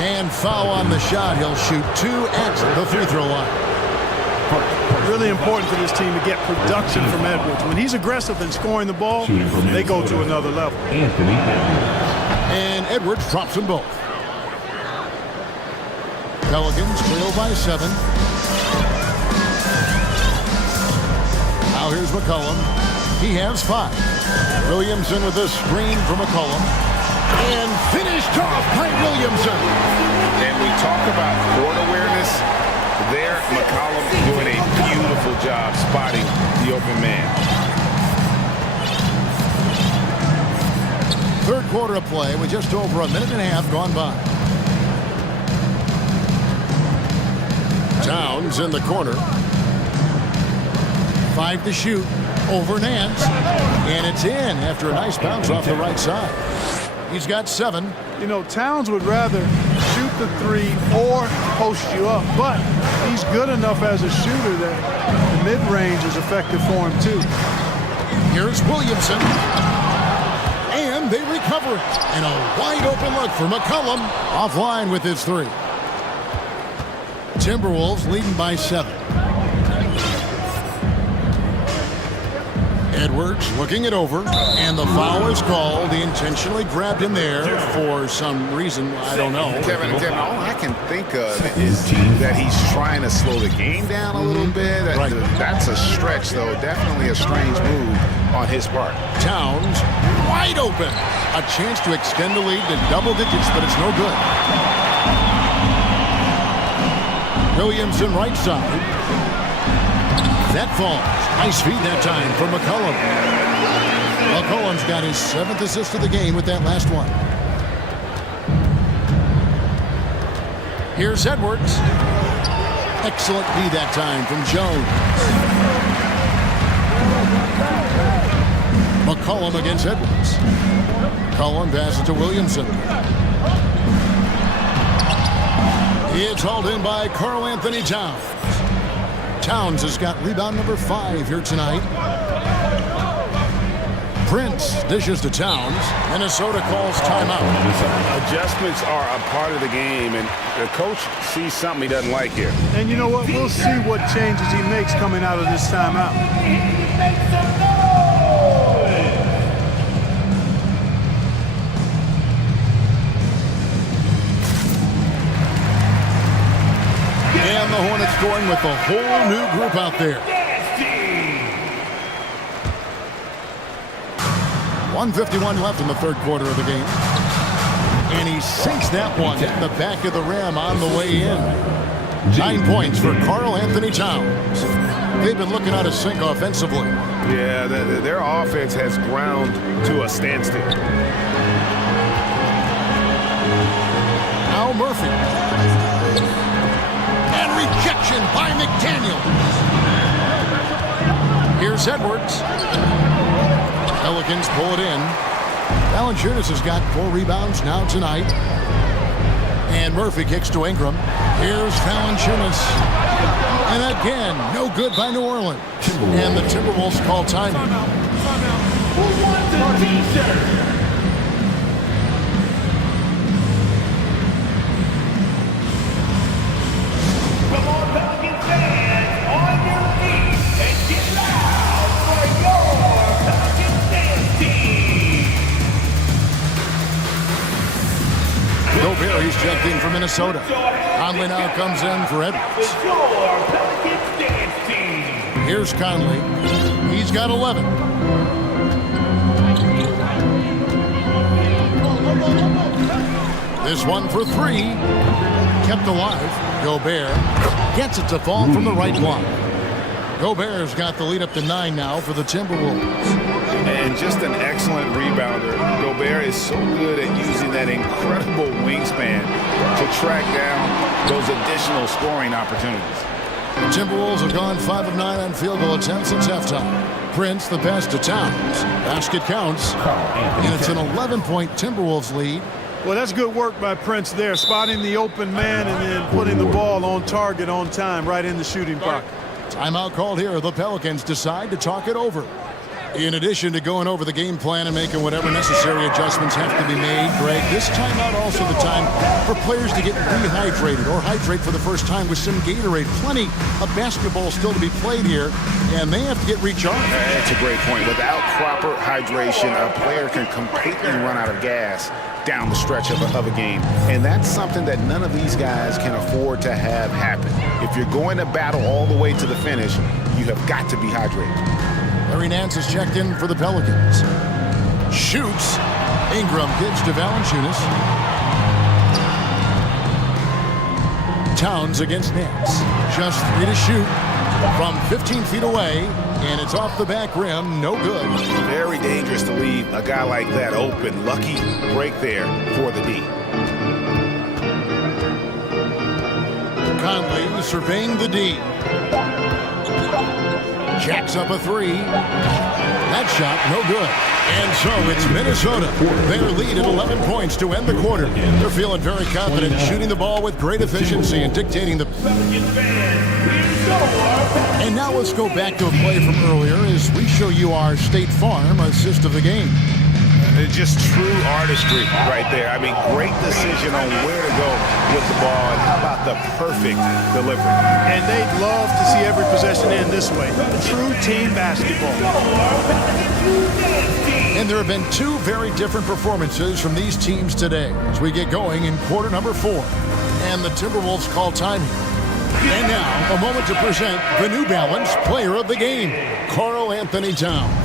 And foul on the shot. He'll shoot 2 at the free throw line. Really important for this team to get production from Edwards. When he's aggressive in scoring the ball, they go to another level. And Edwards drops them both. Pelicans trail by 7. Now here's McCollum. He has 5. Williamson with a screen from McCollum. And finished off by Williamson. And we talk about court awareness. There, McCollum doing a beautiful job spotting the open man. Third quarter of play with just over a minute and a half gone by. Towns in the corner. 5 to shoot over Nance. And it's in after a nice bounce off the right side. He's got 7. You know, Towns would rather shoot the 3 or post you up, but he's good enough as a shooter that the mid-range is effective for him too. Here's Williamson. And they recover it. And a wide open look for McCollum. Offline with his 3. Timberwolves leading by 7. Edwards looking it over, and the foul is called. He intentionally grabbed him there for some reason. I don't know. Kevin, all I can think of is that he's trying to slow the game down a little bit. Right. That's a stretch, though. Definitely a strange move on his part. Towns wide open. A chance to extend the lead to double digits, but it's no good. Williamson right side. That falls. Nice feed that time from McCollum. McCollum's got his 7th assist of the game with that last one. Here's Edwards. Excellent feed that time from Jones. McCollum against Edwards. McCollum passes to Williamson. It's hauled in by Karl Anthony Towns. Towns has got rebound number 5 here tonight. Prince dishes to Towns. Minnesota calls timeout. Adjustments are a part of the game, and the coach sees something he doesn't like here. And you know what? We'll see what changes he makes coming out of this timeout. And the Hornets going with a whole new group out there. 1:51 left in the third quarter of the game. And he sinks that one at the back of the rim on the way in. 9 points for Karl Anthony Towns. They've been looking out of sync offensively. Yeah, their offense has ground to a standstill. Now Murphy. And rejection by McDaniels. Here's Edwards. Pelicans pull it in. Valanciunas has got 4 rebounds now tonight. And Murphy kicks to Ingram. Here's Valanciunas. And again, no good by New Orleans. And the Timberwolves call timeout. Who wants a t-shirt? Come on, Pelicans fans, on your feet and get loud for your Pelicans dance team. Gobert, he's checked in for Minnesota. Conley now comes in for Edwards. Your Pelicans dance team. Here's Conley. He's got 11. This one for three. Kept alive. Gobert gets it to fall from the right block. Gobert's got the lead up to 9 now for the Timberwolves. And just an excellent rebounder. Gobert is so good at using that incredible wingspan to track down those additional scoring opportunities. The Timberwolves have gone 5 of 9 on field goal attempts since halftime. Prince the pass to Towns. Basket counts. And it's an 11-point Timberwolves lead. Well, that's good work by Prince there, spotting the open man and then putting the ball on target on time, right in the shooting pocket. Timeout called here. The Pelicans decide to talk it over. In addition to going over the game plan and making whatever necessary adjustments have to be made, Greg, this timeout also the time for players to get rehydrated or hydrate for the first time with some Gatorade. Plenty of basketball still to be played here, and they have to get recharged. That's a great point. Without proper hydration, a player can completely run out of gas down the stretch of a game. And that's something that none of these guys can afford to have happen. If you're going to battle all the way to the finish, you have got to be hydrated. Larry Nance is checked in for the Pelicans. Shoots. Ingram gives to Valanciunas. Towns against Nance. Just 3 to shoot from 15 feet away, and it's off the back rim. No good. Very dangerous to leave a guy like that open. Lucky break there for the D. Conley surveying the D. Jacks up a 3. That shot, no good. And so it's Minnesota. Their lead at 11 points to end the quarter. They're feeling very confident, shooting the ball with great efficiency and dictating the... And now let's go back to a play from earlier as we show you our State Farm assist of the game. Just true artistry right there. I mean, great decision on where to go with the ball, and how about the perfect delivery. And they'd love to see every possession end this way. True team basketball. And there have been 2 very different performances from these teams today as we get going in quarter number 4. And the Timberwolves call time here. And now, a moment to present the New Balance Player of the Game, Karl Anthony Towns.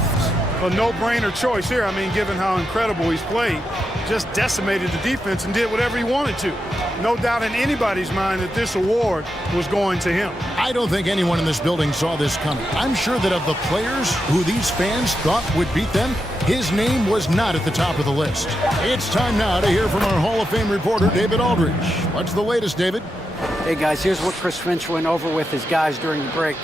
A no-brainer choice here. I mean, given how incredible he's played, just decimated the defense and did whatever he wanted to. No doubt in anybody's mind that this award was going to him. I don't think anyone in this building saw this coming. I'm sure that of the players who these fans thought would beat them, his name was not at the top of the list. It's time now to hear from our Hall of Fame reporter, David Aldridge. What's the latest, David? Hey guys, here's what Chris Finch went over with his guys during the break.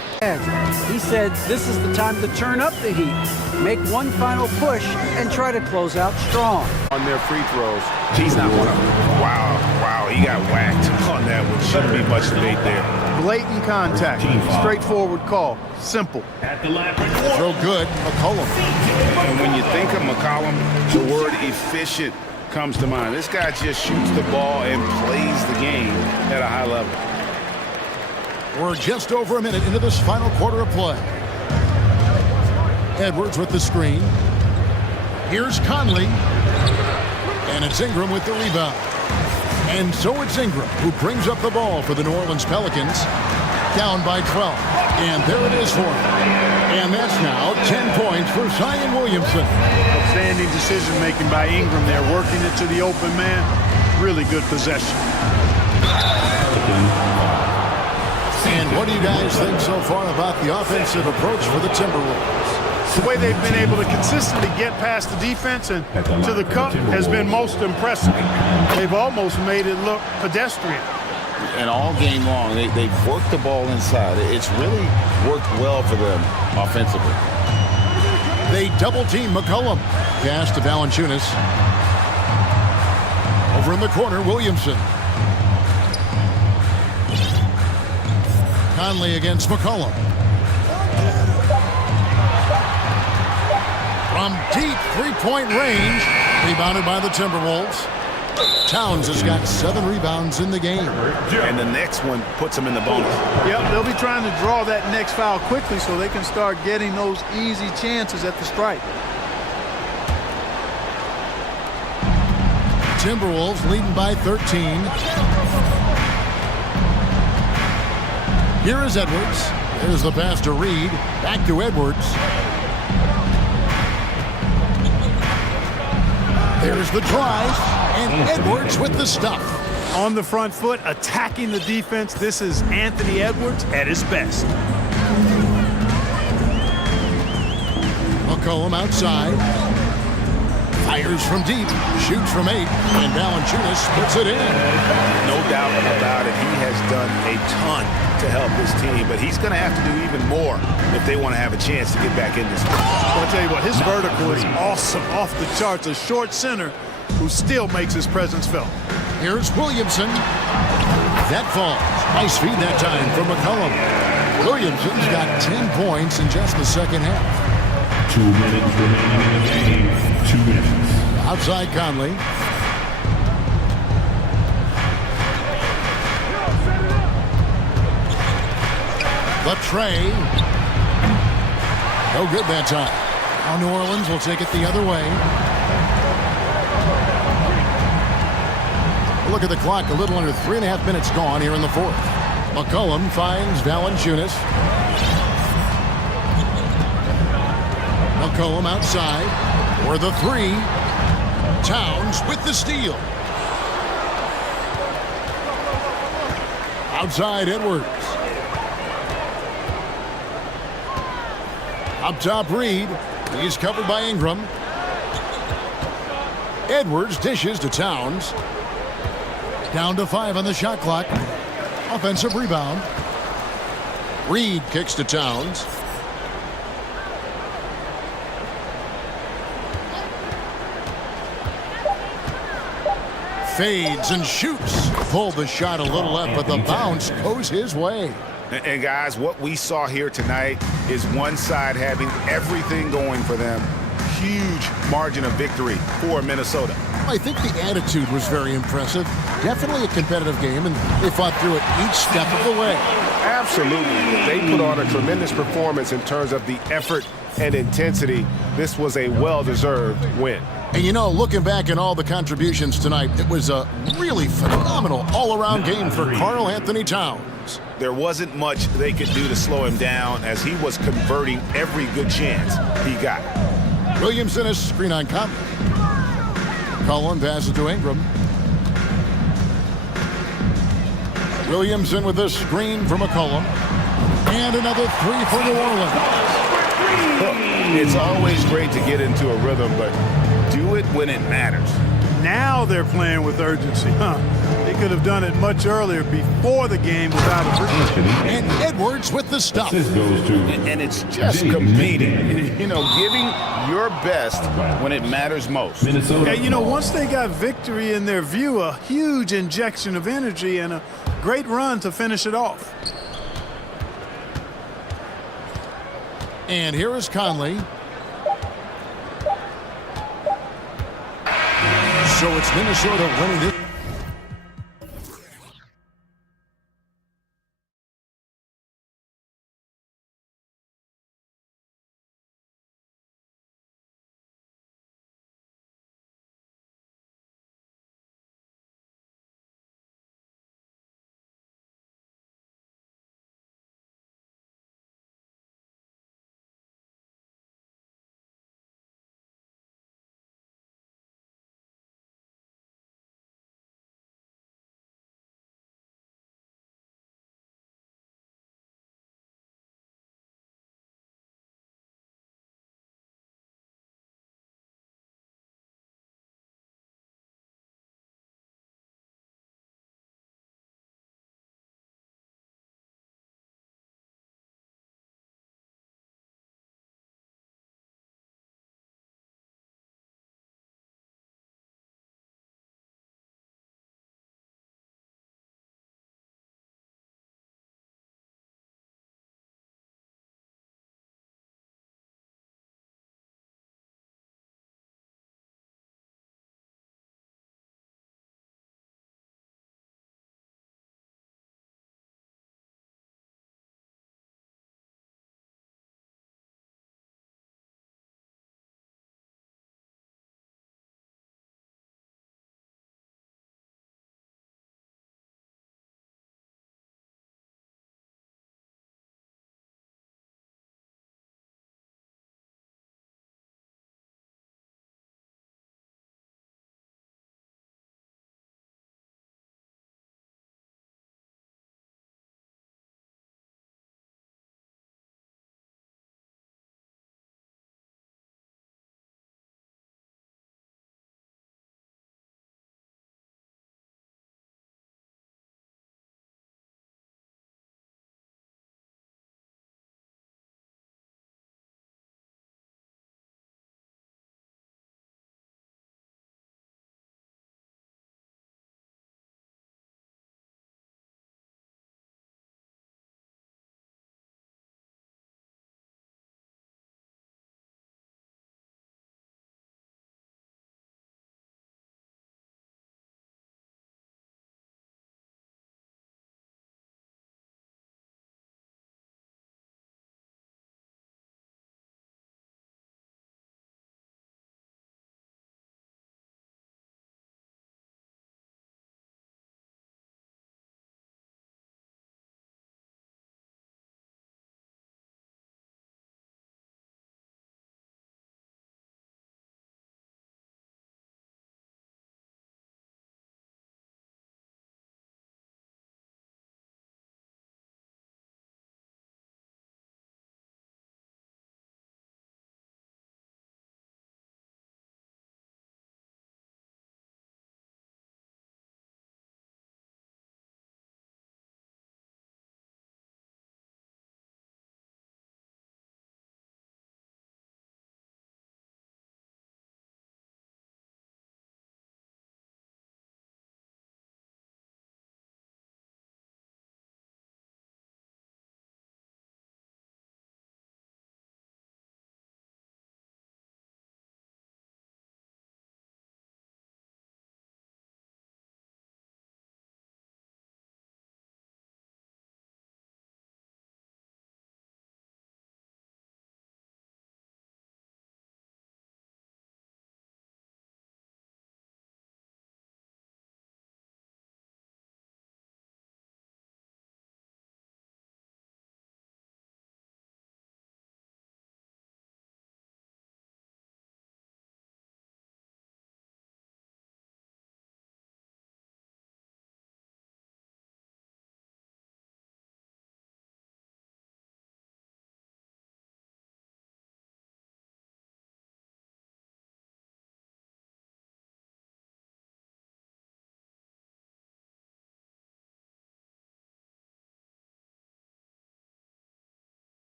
He said this is the time to turn up the heat, make one final push, and try to close out strong. On their free throws, he's not one of them. Wow, he got whacked on that one. Shouldn't be much debate there. Blatant contact, straightforward call, simple. Throw good, McCollum. And when you think of McCollum, the word efficient comes to mind. This guy just shoots the ball and plays the game at a high level. We're just over a minute into this final quarter of play. Edwards with the screen. Here's Conley. And it's Ingram with the rebound. And so it's Ingram who brings up the ball for the New Orleans Pelicans. Down by 12. And there it is for him. And that's now 10 points for Zion Williamson. Outstanding decision-making by Ingram there, working it to the open man. Really good possession. And what do you guys think so far about the offensive approach for the Timberwolves? The way they've been able to consistently get past the defense and to the cup has been most impressive. They've almost made it look pedestrian. And all game long, they've worked the ball inside. It's really worked well for them offensively. They double-team McCollum. Pass to Valanciunas. Over in the corner, Williamson. Conley against McCollum. From deep three-point range, rebounded by the Timberwolves. Towns has got 7 rebounds in the game. And the next one puts him in the bonus. Yep, they'll be trying to draw that next foul quickly so they can start getting those easy chances at the stripe. Timberwolves leading by 13. Here is Edwards. There's the pass to Reed. Back to Edwards. There's the drive, and Edwards with the stuff. On the front foot, attacking the defense. This is Anthony Edwards at his best. McCollum outside. Fires from deep, shoots from 8, and Valanciunas puts it in. No doubt about it. He has done a ton to help this team, but he's going to have to do even more if they want to have a chance to get back in this one. I'll tell you what, his vertical is awesome, off the charts. A short center who still makes his presence felt. Here's Williamson. That falls. Nice feed that time from McCollum. Williamson's got 10 points in just the second half. 2 minutes remaining in the game. 2 minutes. Outside Conley. The tray. No good that time. Now New Orleans will take it the other way. Look at the clock. A little under 3.5 minutes gone here in the fourth. McCollum finds Valanciunas. McCollum outside for the 3. Towns with the steal. Outside Edwards. Up top Reed. He's covered by Ingram. Edwards dishes to Towns. Down to 5 on the shot clock. Offensive rebound. Reed kicks to Towns. Fades and shoots. Pulled the shot a little left, but the bounce goes his way. And guys, what we saw here tonight is one side having everything going for them. Huge margin of victory for Minnesota. I think the attitude was very impressive. Definitely a competitive game, and they fought through it each step of the way. Absolutely. They put on a tremendous performance in terms of the effort and intensity. This was a well-deserved win. And you know, looking back at all the contributions tonight, it was a really phenomenal all-around game for Karl Anthony Towns. There wasn't much they could do to slow him down as he was converting every good chance he got. Williamson is screen on Conley. Cullen passes to Ingram. Williamson with a screen from McCollum. And another 3 for New Orleans. It's always great to get into a rhythm, but do it when it matters. Now they're playing with urgency. They could have done it much earlier before the game without a break. And Edwards with the stuff. This goes to and it's just competing. You know, giving your best when it matters most. Yeah, you know, once they got victory in their view, a huge injection of energy and a great run to finish it off. And here is Conley. So it's Minnesota winning this.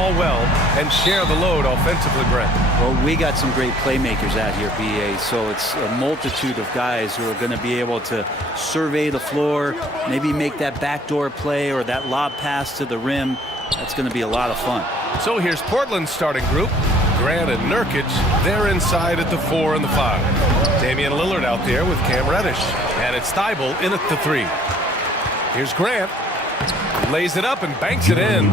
ball well and share the load offensively, Brent. Well, we got some great playmakers out here, BA, so it's a multitude of guys who are going to be able to survey the floor, maybe make that backdoor play or that lob pass to the rim. That's going to be a lot of fun. So here's Portland's starting group. Grant and Nurkic, they're inside at the 4 and the 5. Damian Lillard out there with Cam Reddish. And it's Thibault in at the 3. Here's Grant. Lays it up and banks it in.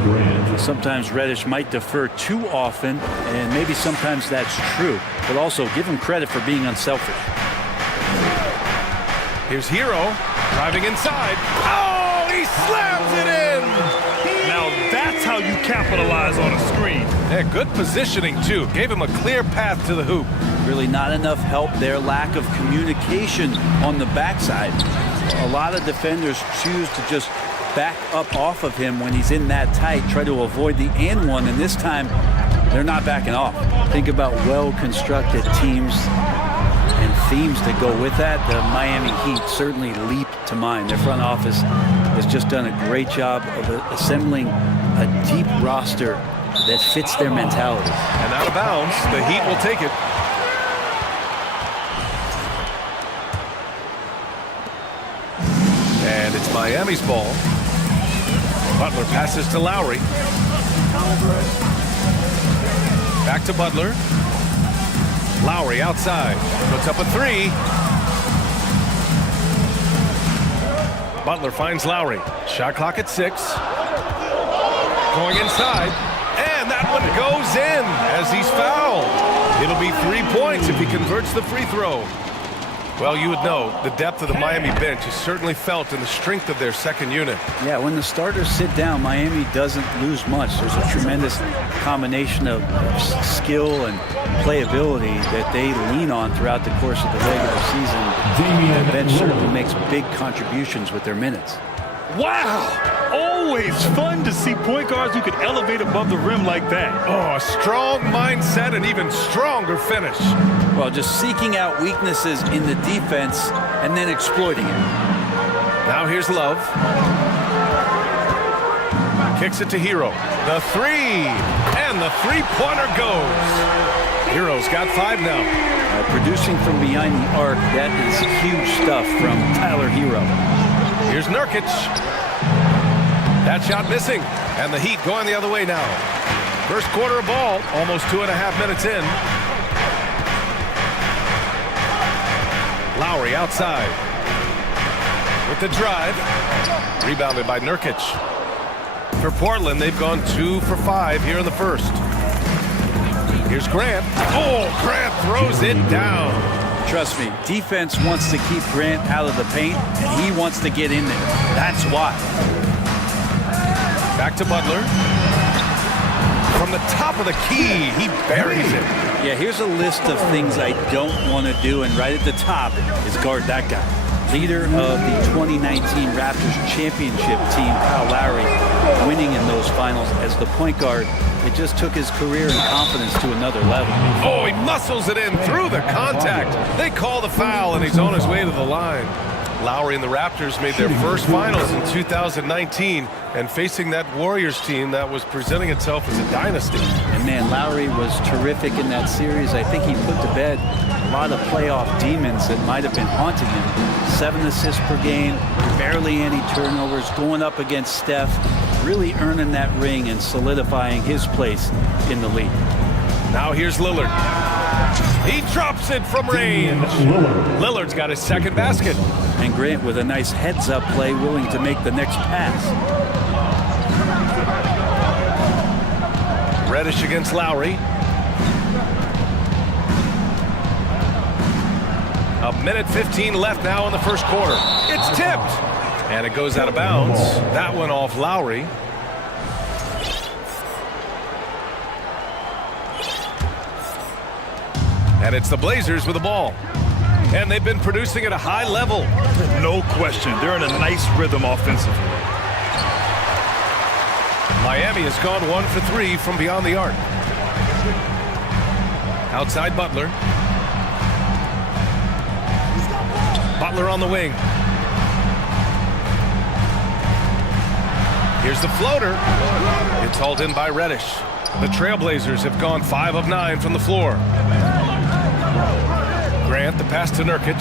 Sometimes Reddish might defer too often, and maybe sometimes that's true. But also give him credit for being unselfish. Here's Hero driving inside. Oh, he slams it in! Now that's how you capitalize on a screen. Yeah, good positioning, too. Gave him a clear path to the hoop. Really not enough help there. Lack of communication on the backside. A lot of defenders choose to just back up off of him when he's in that tight, try to avoid the and one, and this time they're not backing off. Think about well-constructed teams and themes that go with that. The Miami Heat certainly leap to mind. Their front office has just done a great job of assembling a deep roster that fits their mentality. And out of bounds, the Heat will take it. And it's Miami's ball. Butler passes to Lowry. Back to Butler. Lowry outside. Puts up a 3. Butler finds Lowry. Shot clock at 6. Going inside. And that one goes in as he's fouled. It'll be 3 points if he converts the free throw. Well, you would know the depth of the Miami bench is certainly felt in the strength of their second unit. Yeah, when the starters sit down, Miami doesn't lose much. There's a tremendous combination of skill and playability that they lean on throughout the course of the regular season. The bench certainly makes big contributions with their minutes. Wow! Always fun to see point guards who can elevate above the rim like that. Oh, a strong mindset and even stronger finish. Well, just seeking out weaknesses in the defense and then exploiting it. Now here's Love. Kicks it to Hero. The 3. And the three-pointer goes. Hero's got 5 now. Producing from behind the arc, that is huge stuff from Tyler Hero. Here's Nurkic. That shot missing. And the Heat going the other way now. First quarter of ball, almost 2.5 minutes in. Lowry outside. With the drive. Rebounded by Nurkic. For Portland, they've gone 2 for 5 here in the first. Here's Grant. Oh, Grant throws it down. Trust me, defense wants to keep Grant out of the paint, and he wants to get in there. That's why. Back to Butler. From the top of the key, he buries it. Yeah, here's a list of things I don't want to do, and right at the top is guard that guy. Leader of the 2019 Raptors championship team, Kyle Lowry, winning in those finals as the point guard. It just took his career and confidence to another level. Oh, he muscles it in through the contact. They call the foul, and he's on his way to the line. Lowry and the Raptors made their first finals in 2019, and facing that Warriors team that was presenting itself as a dynasty. And man, Lowry was terrific in that series. I think he put to bed a lot of playoff demons that might have been haunting him. 7 assists per game, barely any turnovers, going up against Steph, really earning that ring and solidifying his place in the league. Now here's Lillard. He drops it from range. Lillard's got his second basket. And Grant with a nice heads-up play, willing to make the next pass. Reddish against Lowry. A minute 15 left now in the first quarter. It's tipped. And it goes out of bounds. That one off Lowry. And it's the Blazers with the ball. And they've been producing at a high level. No question. They're in a nice rhythm offensively. Miami has gone 1 for 3 from beyond the arc. Outside Butler. Butler on the wing. Here's the floater. It's hauled in by Reddish. The Trailblazers have gone 5 of 9 from the floor. Grant, the pass to Nurkic.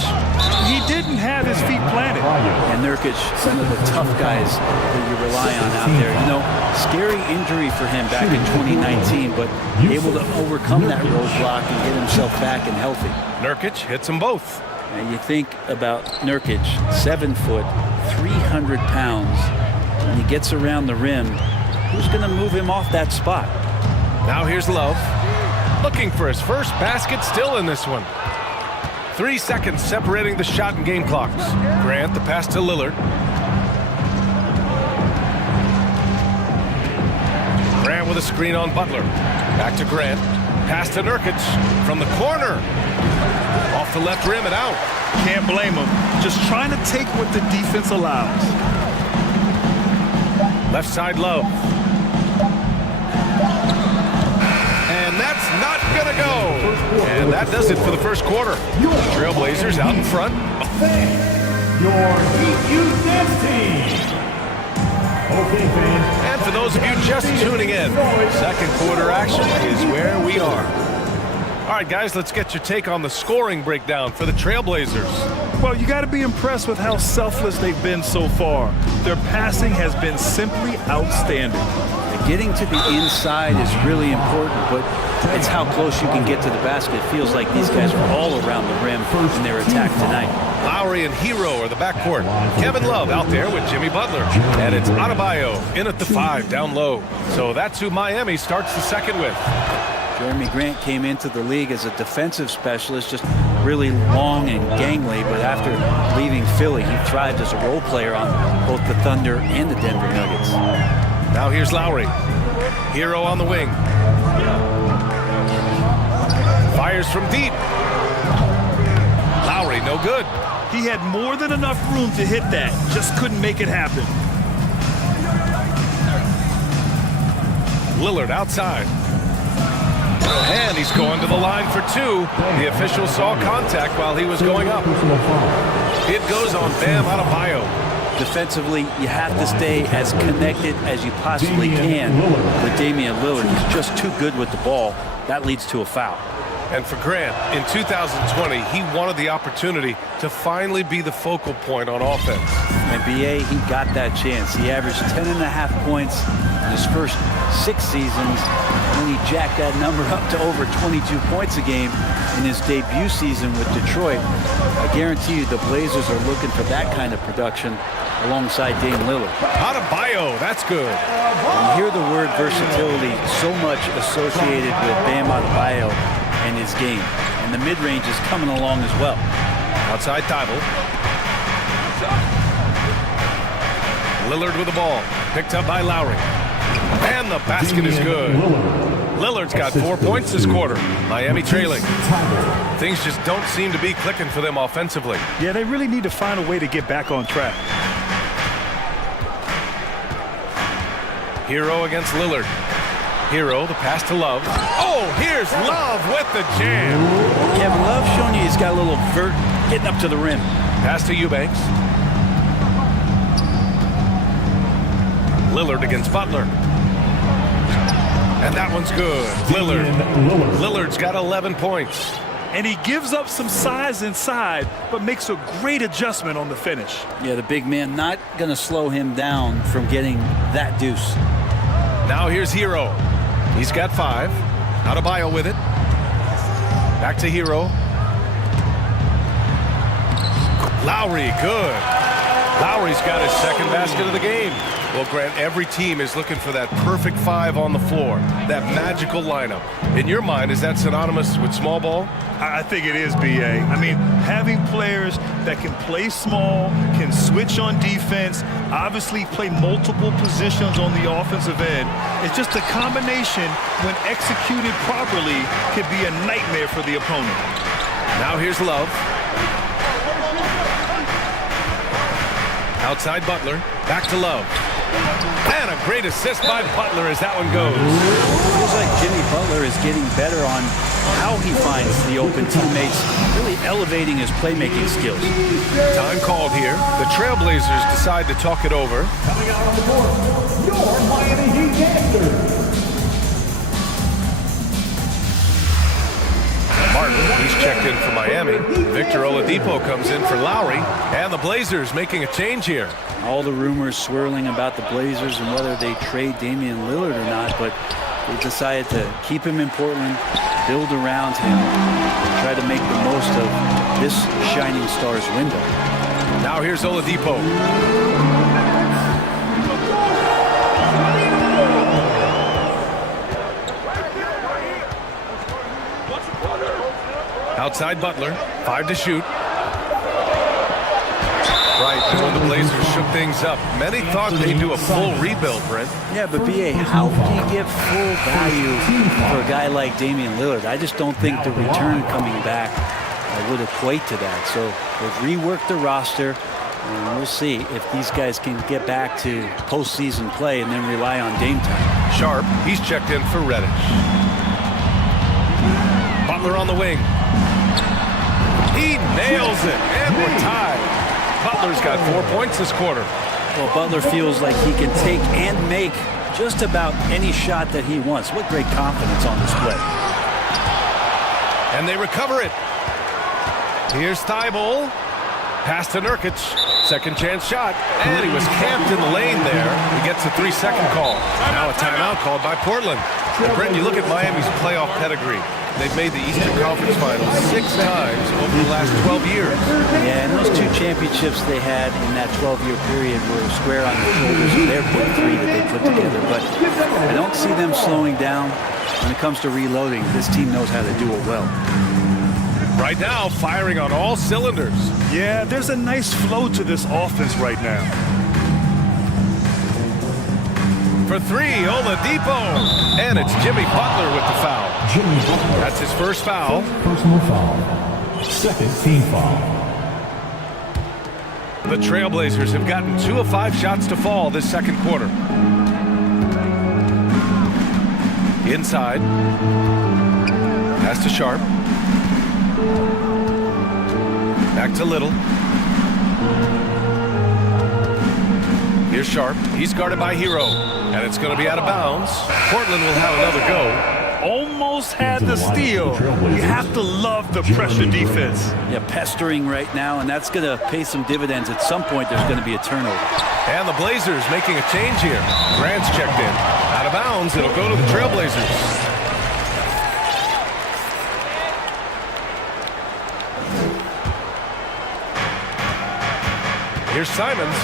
He didn't have his feet planted. And Nurkic, one of the tough guys that you rely on out there. You know, scary injury for him back in 2019, but able to overcome that roadblock and get himself back and healthy. Nurkic hits them both. And you think about Nurkic, 7 foot, 300 pounds. When he gets around the rim, who's going to move him off that spot? Now here's Love, looking for his first basket, still in this one. 3 seconds separating the shot and game clocks. Grant, the pass to Lillard. Grant with a screen on Butler. Back to Grant. Pass to Nurkic from the corner. Off the left rim and out. Can't blame him. Just trying to take what the defense allows. Left side Love. And that's not going to go. And that does it for the first quarter. Trailblazers out in front. Your Heat team. Okay, fans. And for those of you just tuning in, second quarter action is where we are. All right, guys, let's get your take on the scoring breakdown for the Trailblazers. Well, you got to be impressed with how selfless they've been so far. Their passing has been simply outstanding. Getting to the inside is really important, but it's how close you can get to the basket. It feels like these guys are all around the rim in their attack tonight. Lowry and Hero are the backcourt. Kevin Love out there with Jimmy Butler. And it's Adebayo in at the 5 down low. So that's who Miami starts the second with. Jeremy Grant came into the league as a defensive specialist, just really long and gangly, but after leaving Philly, he thrived as a role player on both the Thunder and the Denver Nuggets. Now here's Lowry. Hero on the wing. Fires from deep. Lowry, no good. He had more than enough room to hit that, just couldn't make it happen. Lillard outside. And he's going to the line for 2. The official saw contact while he was going up. It goes on Bam Adebayo. Defensively, you have to stay as connected as you possibly can with Damian Lillard. He's just too good with the ball. That leads to a foul. And for Grant, in 2020, he wanted the opportunity to finally be the focal point on offense. And BA, he got that chance. He averaged 10.5 points in his first 6 seasons. And then he jacked that number up to over 22 points a game in his debut season with Detroit. I guarantee you the Blazers are looking for that kind of production alongside Dame Lillard. Adebayo, that's good. And you hear the word versatility so much associated with Bam Adebayo and his game. And the mid-range is coming along as well. Outside Thibault. Lillard with the ball. Picked up by Lowry. And the basket is good. Lillard's got 4 points this quarter. Miami trailing. Things just don't seem to be clicking for them offensively. Yeah, they really need to find a way to get back on track. Hero against Lillard. Hero, the pass to Love. Oh, here's Love with the jam. Kevin Love showing you he's got a little vert getting up to the rim. Pass to Eubanks. Lillard against Butler. And that one's good. Lillard's got 11 points. And he gives up some size inside, but makes a great adjustment on the finish. Yeah, the big man not going to slow him down from getting that deuce. Now here's Hero. He's got 5. Adebayo with it. Back to Hero. Lowry, good. Lowry's got his second basket of the game. Well, Grant, every team is looking for that perfect 5 on the floor, that magical lineup. In your mind, is that synonymous with small ball? I think it is, BA. I mean, having players that can play small, can switch on defense, obviously play multiple positions on the offensive end. It's just a combination, when executed properly, could be a nightmare for the opponent. Now here's Love. Outside Butler, back to Love. And a great assist by Butler as that one goes. Feels like Jimmy Butler is getting better on how he finds the open teammates, really elevating his playmaking skills. Time called here. The Trailblazers decide to talk it over. Coming out on the board, your Miami Heat dancers. checked in for Miami. Victor Oladipo comes in for Lowry. And the Blazers making a change here. All the rumors swirling about the Blazers and whether they trade Damian Lillard or not, but they decided to keep him in Portland, build around him, and try to make the most of this shining stars window. Now here's Oladipo. Outside Butler, 5 to shoot. Right, and when the Blazers shook things up, many thought they'd do a full rebuild, Brent. Yeah, but B.A., how can you get full value for a guy like Damian Lillard? I just don't think the return coming back would equate to that. So they've reworked the roster, and we'll see if these guys can get back to postseason play and then rely on Dame time. Sharp, he's checked in for Reddish. Butler on the wing. He nails it, and we're tied. Butler's got 4 points this quarter. Well, Butler feels like he can take and make just about any shot that he wants. What great confidence on display. And they recover it. Here's Thibault. Pass to Nurkic. Second chance shot. And he was camped in the lane there. He gets a 3-second call. Now a timeout called by Portland. And Brent, you look at Miami's playoff pedigree. They've made the Eastern Conference Finals 6 times over the last 12 years. Yeah, and those 2 championships they had in that 12-year period were square on the shoulders of their big 3 that they put together. But I don't see them slowing down when it comes to reloading. This team knows how to do it well. Right now, firing on all cylinders. Yeah, there's a nice flow to this offense right now. For 3, Oladipo. And it's Jimmy Butler with the foul. That's his first foul. Personal foul. Second team foul. The Trailblazers have gotten 2 of 5 shots to fall this second quarter. Inside. Pass to Sharp. Back to Little. Here's Sharp. He's guarded by Hero. And it's going to be out of bounds. Portland will have another go. Almost had the steal. You have to love the pressure defense. Yeah, pestering right now, and that's going to pay some dividends. At some point, there's going to be a turnover. And the Blazers making a change here. Grant's checked in. Out of bounds. It'll go to the Trailblazers. Here's Simons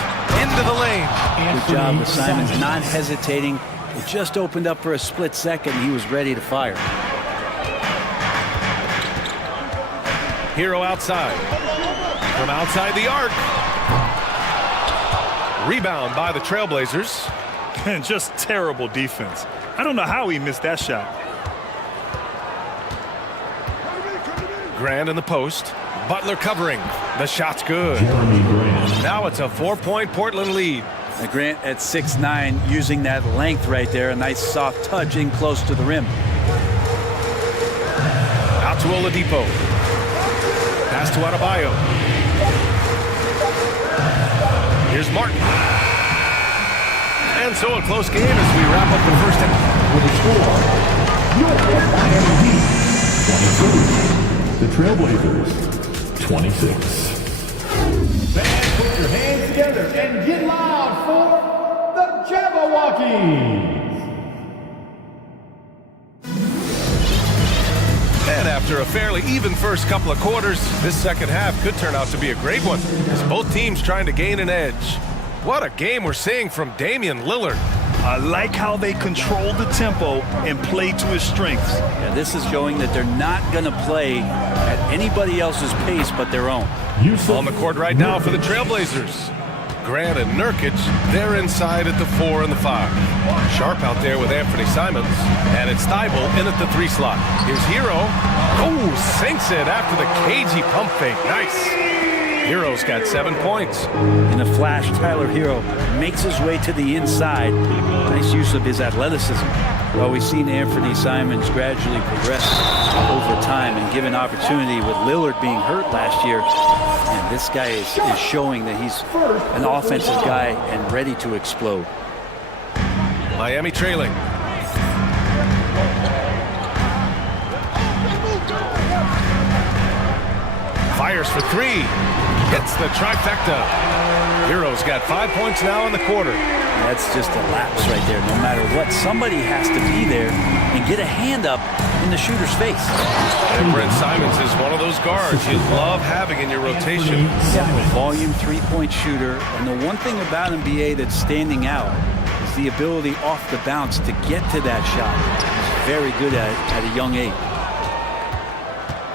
into the lane. Good job with Simons not hesitating. It just opened up for a split second. He was ready to fire. Hero outside. From outside the arc. Rebound by the Trailblazers. And just terrible defense. I don't know how he missed that shot. Grant in the post. Butler covering. The shot's good. Now it's a 4-point Portland lead. Now Grant at 6'9", using that length right there. A nice soft touch in close to the rim. Out to Oladipo. Pass to Adebayo. Here's Martin. And so a close game as we wrap up the first half. With the score, your Miami Heat 22. The Trailblazers 26. Fans, put your hands together and get loud for the Jabberwockies. And after a fairly even first couple of quarters, this second half could turn out to be a great one, as both teams trying to gain an edge. What a game we're seeing from Damian Lillard. I like how they control the tempo and play to his strengths. Yeah, this is showing that they're not going to play at anybody else's pace but their own. On the court right now for the Trailblazers. Grant and Nurkic, they're inside at the 4 and the 5. Sharp out there with Anthony Simons. And it's Thibault in at the 3 slot. Here's Hero. Oh, sinks it after the cagey pump fake. Nice. Hero's got 7 points. In a flash, Tyler Hero makes his way to the inside. Nice use of his athleticism. Well, we've seen Anthony Simons gradually progress over time and given opportunity with Lillard being hurt last year. And this guy is showing that he's an offensive guy and ready to explode. Miami trailing. Fires for three. Hits the trifecta. Hero's got 5 points now in the quarter. That's just a lapse right there. No matter what, somebody has to be there and get a hand up in the shooter's face. And Brent Simons is one of those guards you love having in your rotation. Yeah, volume three-point shooter. And the one thing about NBA that's standing out is the ability off the bounce to get to that shot. He's very good at it at a young age.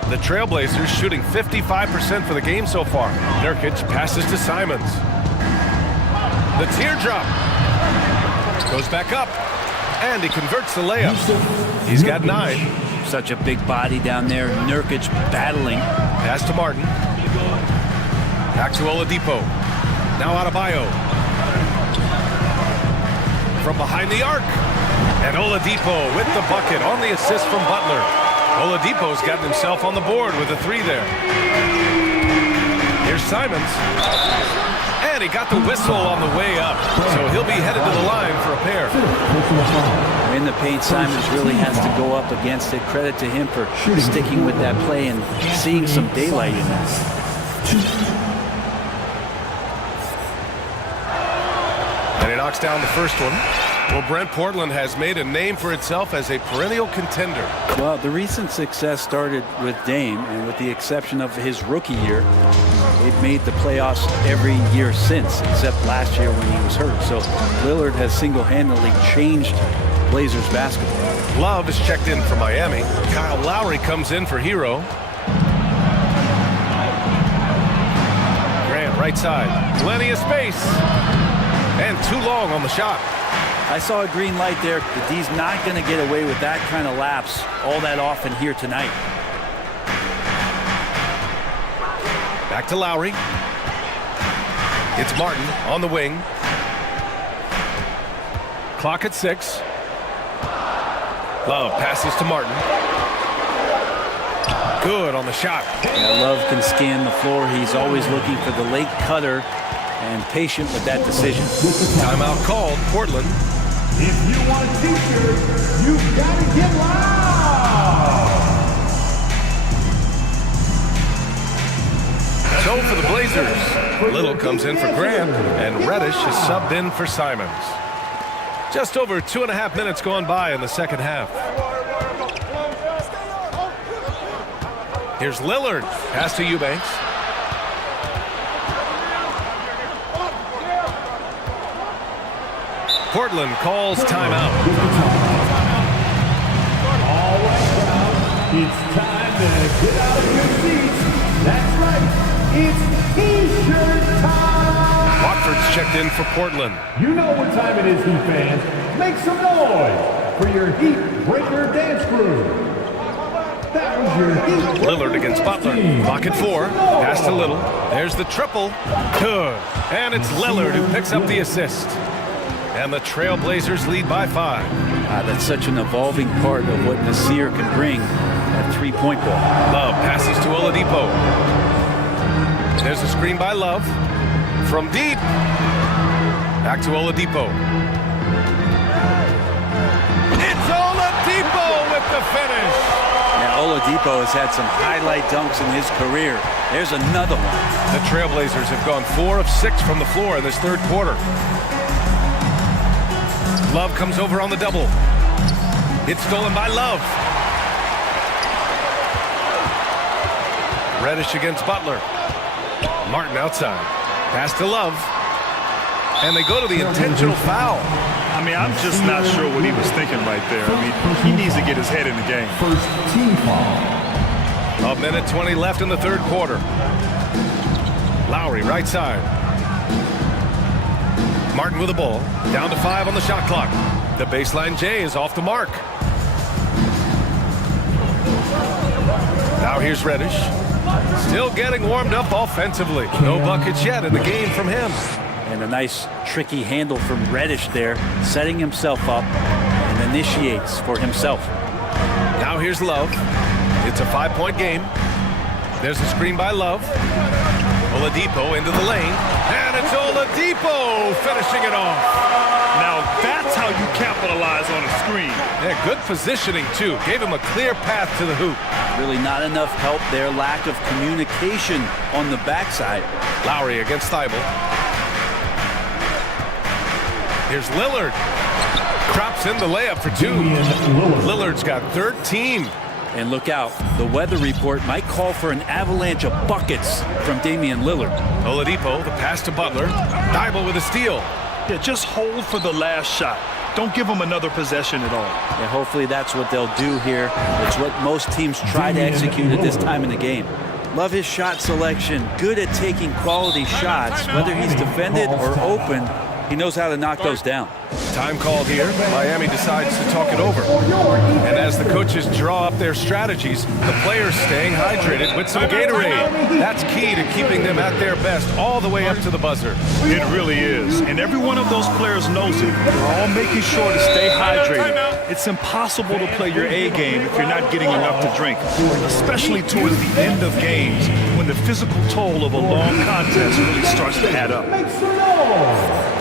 The Trailblazers shooting 55% for the game so far. Nurkic passes to Simons. The teardrop. Goes back up. And he converts the layup. He's got 9. Such a big body down there. Nurkic battling. Pass to Martin. Back to Oladipo. Now Adebayo. From behind the arc. And Oladipo with the bucket on the assist from Butler. Oladipo's gotten himself on the board with a 3 there. Here's Simons. And he got the whistle on the way up. So he'll be headed to the line for a pair. In the paint, Simons really has to go up against it. Credit to him for sticking with that play and seeing some daylight in that. And he knocks down the first one. Well, Brent, Portland has made a name for itself as a perennial contender. Well, the recent success started with Dame, and with the exception of his rookie year, they've made the playoffs every year since, except last year when he was hurt. So Lillard has single-handedly changed Blazers basketball. Love is checked in for Miami. Kyle Lowry comes in for Hero. Grant, right side. Plenty of space. And too long on the shot. I saw a green light there. The D's not going to get away with that kind of lapse all that often here tonight. Back to Lowry. It's Martin on the wing. Clock at 6. Love passes to Martin. Good on the shot. Yeah, Love can scan the floor. He's always looking for the late cutter and patient with that decision. Timeout called, Portland. If you want a t-shirt, you've got to get loud! So for the Blazers, Little comes in for Grant, and Reddish is subbed in for Simons. Just over 2.5 minutes gone by in the second half. Here's Lillard. Pass to Eubanks. Portland calls timeout. All right, now, it's time to get out of your seats. That's right, it's T-shirt time! Watford's checked in for Portland. You know what time it is, Heat fans. Make some noise for your Heat Breaker dance crew. That was your Heat Lillard against Butler. Clock at 4. Pass to Little. There's the triple. Good. And it's Lillard who picks up the assist. And the Trailblazers lead by 5. That's such an evolving part of what Nasir can bring at three-point ball. Love passes to Oladipo. There's a screen by Love. From deep. Back to Oladipo. It's Oladipo with the finish. Now Oladipo has had some highlight dunks in his career. There's another one. The Trailblazers have gone 4 of 6 from the floor in this third quarter. Love comes over on the double. It's stolen by Love. Reddish against Butler. Martin outside. Pass to Love. And they go to the intentional foul. I mean, I'm just not sure what he was thinking right there. I mean, he needs to get his head in the game. First team foul. 1:20 left in the third quarter. Lowry, right side. Martin with the ball. Down to 5 on the shot clock. The baseline J is off the mark. Now here's Reddish. Still getting warmed up offensively. No buckets yet in the game from him. And a nice tricky handle from Reddish there, setting himself up and initiates for himself. Now here's Love. It's a 5-point game. There's a screen by Love. Oladipo into the lane. And it's Oladipo finishing it off. Now that's how you capitalize on a screen. Yeah, good positioning too. Gave him a clear path to the hoop. Really not enough help there. Lack of communication on the backside. Lowry against Thibault. Here's Lillard. Drops in the layup for two. Lillard's got 13. And look out, the weather report might call for an avalanche of buckets from Damian Lillard. Oladipo, the pass to Butler. Thibault with a steal. Yeah, just hold for the last shot. Don't give them another possession at all. Yeah, hopefully that's what they'll do here. It's what most teams try to execute at this time in the game. Love his shot selection. Good at taking quality shots. Whether he's defended or open, he knows how to knock those down. Time called here. Miami decides to talk it over. And as the coaches draw up their strategies, the players staying hydrated with some Gatorade. That's key to keeping them at their best all the way up to the buzzer. It really is. And every one of those players knows it. They're all making sure to stay hydrated. It's impossible to play your A game if you're not getting enough to drink, especially towards the end of games when the physical toll of a long contest really starts to add up. Make some noise.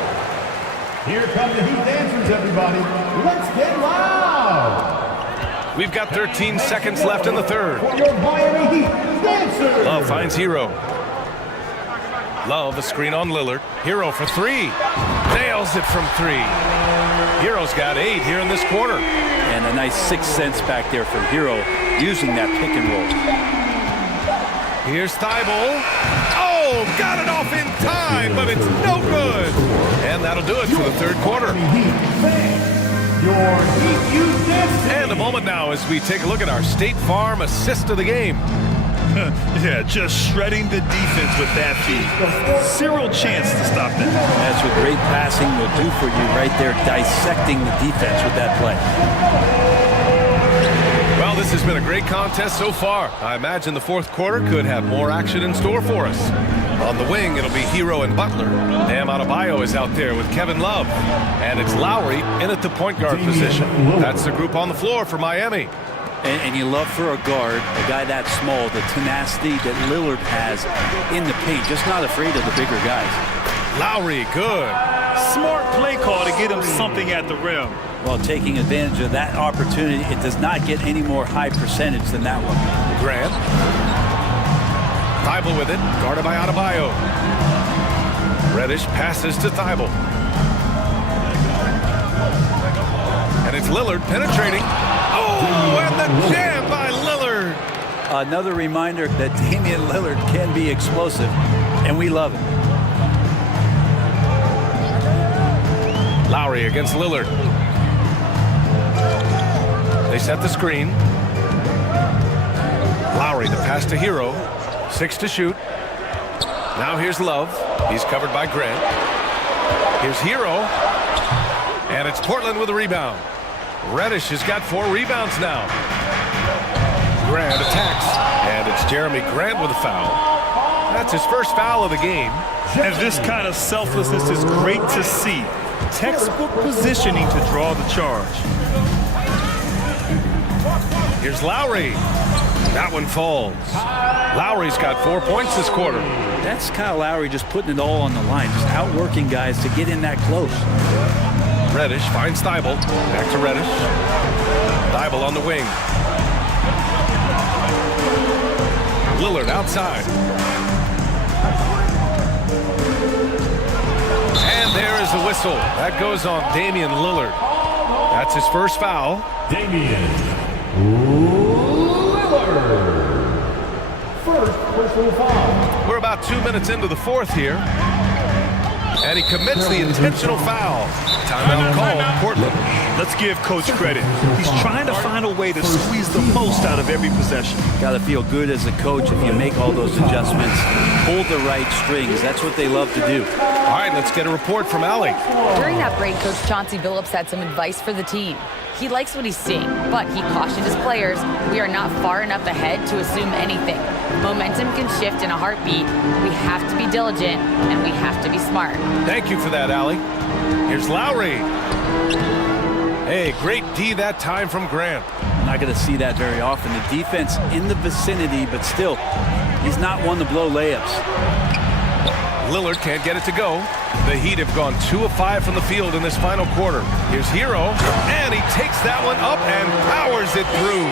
Here come the Heat dancers, everybody. Let's get loud. We've got 13 seconds left in the third. For your Miami Heat dancers. Love finds Hero. Love, a screen on Lillard. Hero for three. Nails it from three. Hero's got 8 here in this quarter. And a nice 6 cents back there from Hero using that pick and roll. Here's Thibault. Oh, got it off in time, but it's no good. And that'll do it for the third quarter. And a moment now as we take a look at our State Farm assist of the game. Yeah, just shredding the defense with that feed. Zero chance to stop that. That's what great passing will do for you right there, dissecting the defense with that play. Well, this has been a great contest so far. I imagine the fourth quarter could have more action in store for us. On the wing, it'll be Hero and Butler. Bam Adebayo is out there with Kevin Love. And it's Lowry in at the point guard position. That's the group on the floor for Miami. And you love for a guard, a guy that small, the tenacity that Lillard has in the paint, just not afraid of the bigger guys. Lowry, good. Smart play call to get him something at the rim. Well, taking advantage of that opportunity, it does not get any more high percentage than that one. Grant. Thibault with it, guarded by Adebayo. Reddish passes to Thibault. And it's Lillard penetrating. Oh, and the jam by Lillard. Another reminder that Damian Lillard can be explosive, and we love it. Lowry against Lillard. They set the screen. Lowry, the pass to Hero. 6 to shoot. Now here's Love. He's covered by Grant. Here's Hero. And it's Portland with a rebound. Reddish has got 4 rebounds now. Grant attacks. And it's Jeremy Grant with a foul. That's his first foul of the game. And this kind of selflessness is great to see. Textbook positioning to draw the charge. Here's Lowry. That one falls. Lowry's got 4 points this quarter. That's Kyle Lowry just putting it all on the line, just outworking guys to get in that close. Reddish finds Thibault. Back to Reddish. Thibault on the wing. Lillard outside. And there is the whistle. That goes on Damian Lillard. That's his first foul. Damian Lillard. First personal foul. We're about 2 minutes into the fourth here. And he commits the intentional foul. Timeout called, Portland. Let's give Coach credit. He's trying to find a way to squeeze the most out of every possession. Got to feel good as a coach if you make all those adjustments. Hold the right strings. That's what they love to do. All right, let's get a report from Allie. During that break, Coach Chauncey Billups had some advice for the team. He likes what he's seeing, but he cautioned his players, we are not far enough ahead to assume anything. Momentum can shift in a heartbeat. We have to be diligent, and we have to be smart. Thank you for that, Allie. Here's Lowry. Hey, great D that time from Grant. Not going to see that very often. The defense in the vicinity, but still, he's not one to blow layups. Lillard can't get it to go. The Heat have gone 2 of 5 from the field in this final quarter. Here's Hero, and he takes that one up and powers it through.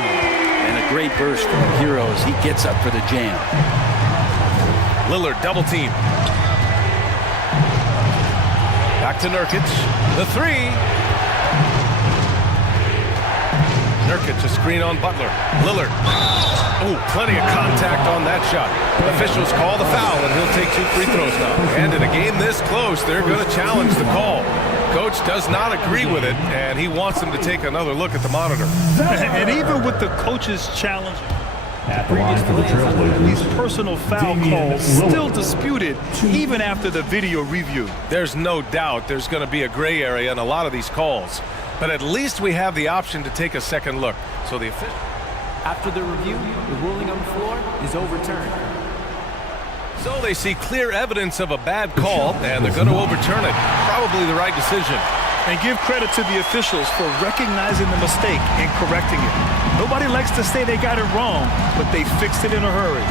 And a great burst from Hero as he gets up for the jam. Lillard double team. Back to Nurkic. The three. Nurkic, a screen on Butler. Lillard. Oh, plenty of contact on that shot. Officials call the foul, and he'll take 2 free throws now. And in a game this close, they're going to challenge the call. Coach does not agree with it, and he wants them to take another look at the monitor. And even with the coach's challenge, these personal foul calls still disputed even after the video review. There's no doubt there's going to be a gray area in a lot of these calls. But at least we have the option to take a second look. So the official... After the review, the ruling on the floor is overturned. So they see clear evidence of a bad call, and they're going to overturn it. Probably the right decision. And give credit to the officials for recognizing the mistake and correcting it. Nobody likes to say they got it wrong, but they fixed it in a hurry.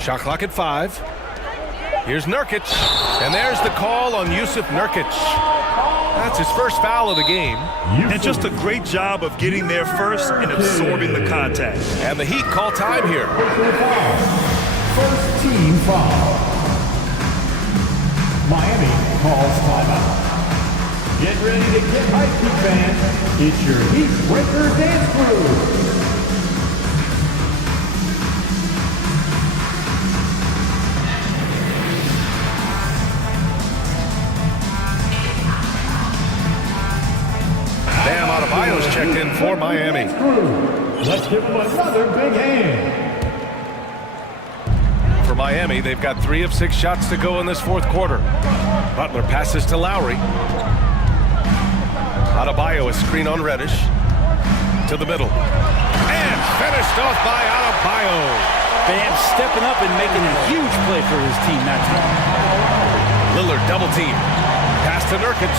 Shot clock at 5. Here's Nurkic, and there's the call on Yusuf Nurkic. That's his first foul of the game. And just a great job of getting there first and absorbing the contact. And the Heat call time here. First team foul. Miami calls timeout. Get ready to get hyped, you fans. It's your Heat Breaker Dance Crew. Bam Adebayo's checked in for Miami. Let's give him another big hand. For Miami, they've got 3 of 6 shots to go in this fourth quarter. Butler passes to Lowry. Adebayo is screen on Reddish. To the middle. And finished off by Adebayo. Bam stepping up and making a huge play for his team that time. Lillard double team. Pass to Nurkic.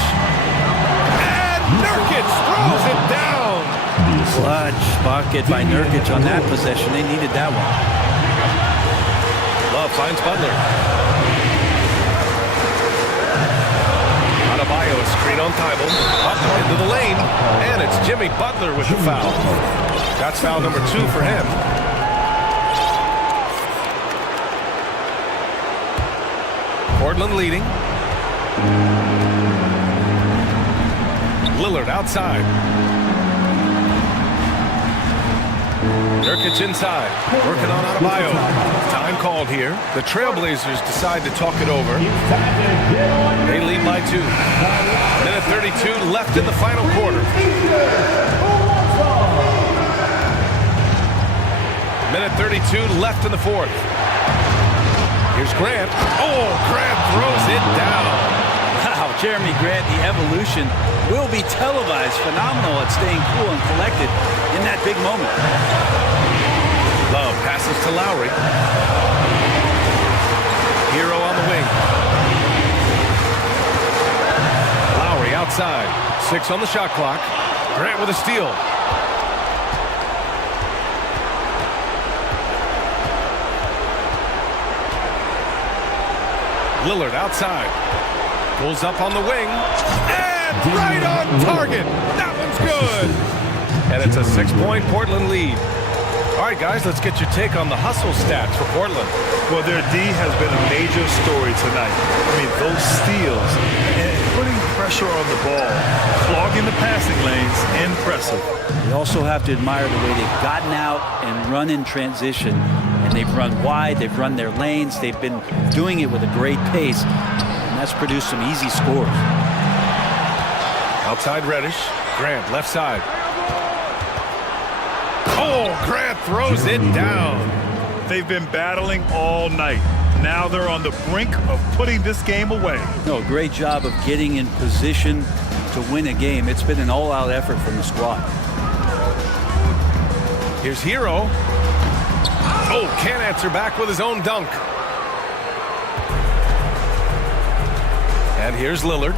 Nurkic throws it down. Clutch bucket by Nurkic on that possession. They needed that one. Love finds Butler. Adebayo is screen on Thibault. Up into the lane. And it's Jimmy Butler with the foul. That's foul number 2 for him. Portland leading. Lillard outside. Nurkic inside. Working on Adebayo. Time called here. The Trailblazers decide to talk it over. They lead by 2. Minute 32 left in the final quarter. Minute 32 left in the fourth. Here's Grant. Oh, Grant throws it down. Wow, Jeremy Grant, the evolution will be televised. Phenomenal at staying cool and collected in that big moment. Love passes to Lowry. Hero on the wing. Lowry outside. 6 on the shot clock. Grant with a steal. Lillard outside. Pulls up on the wing. And right on target. That one's good. And it's a 6-point Portland lead. All right, guys, let's get your take on the hustle stats for Portland. Well, their D has been a major story tonight. I mean, those steals and putting pressure on the ball, clogging the passing lanes, impressive. You also have to admire the way they've gotten out and run in transition. And they've run wide, they've run their lanes, they've been doing it with a great pace. And that's produced some easy scores. Outside Reddish. Grant, left side. Oh, Grant throws it down. They've been battling all night. Now they're on the brink of putting this game away. No, great job of getting in position to win a game. It's been an all-out effort from the squad. Here's Hero. Oh, can't answer back with his own dunk. And here's Lillard.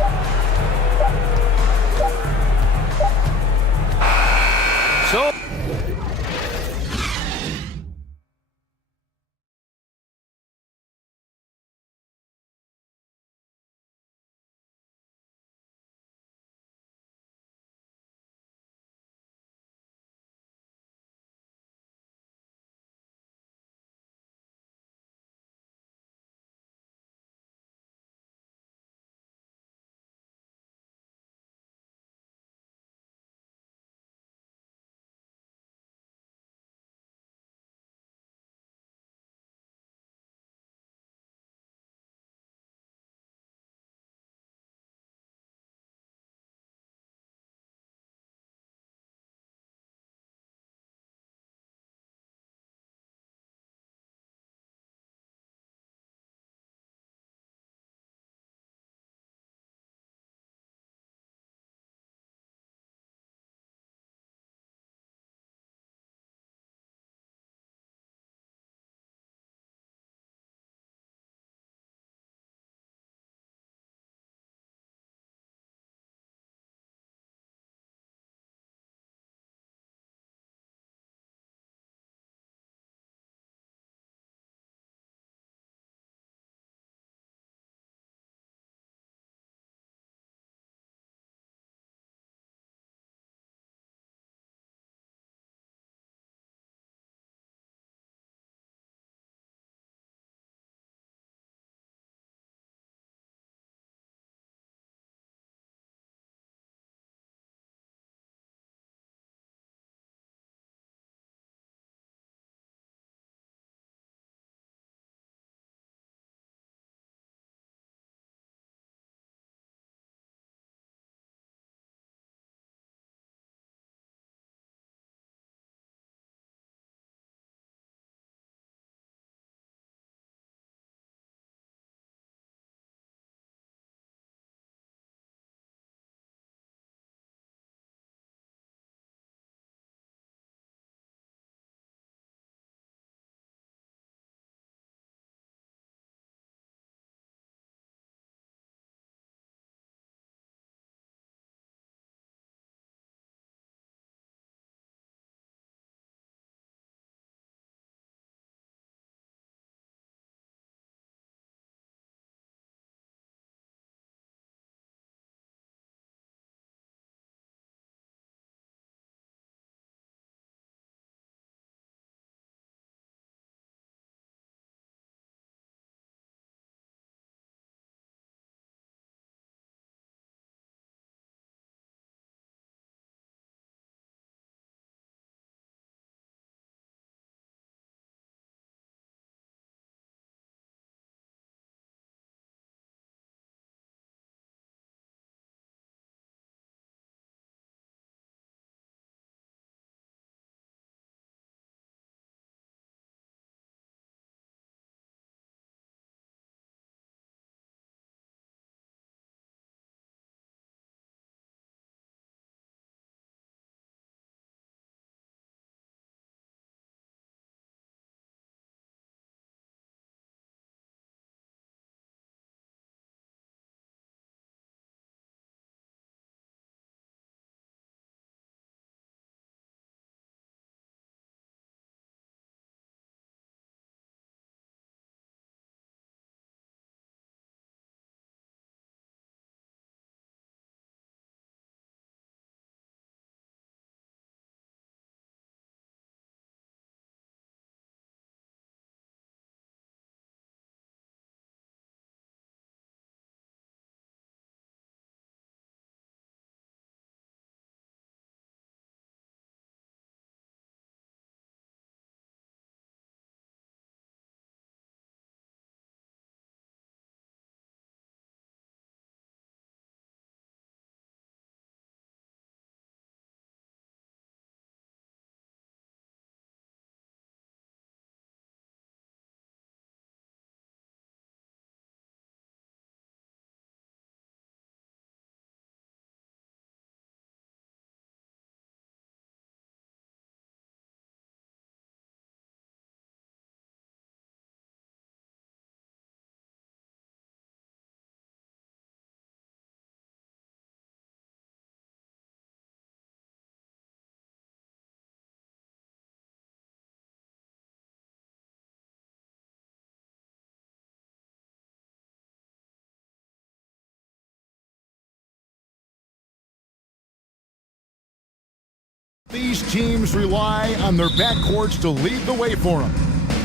These teams rely on their backcourts to lead the way for them.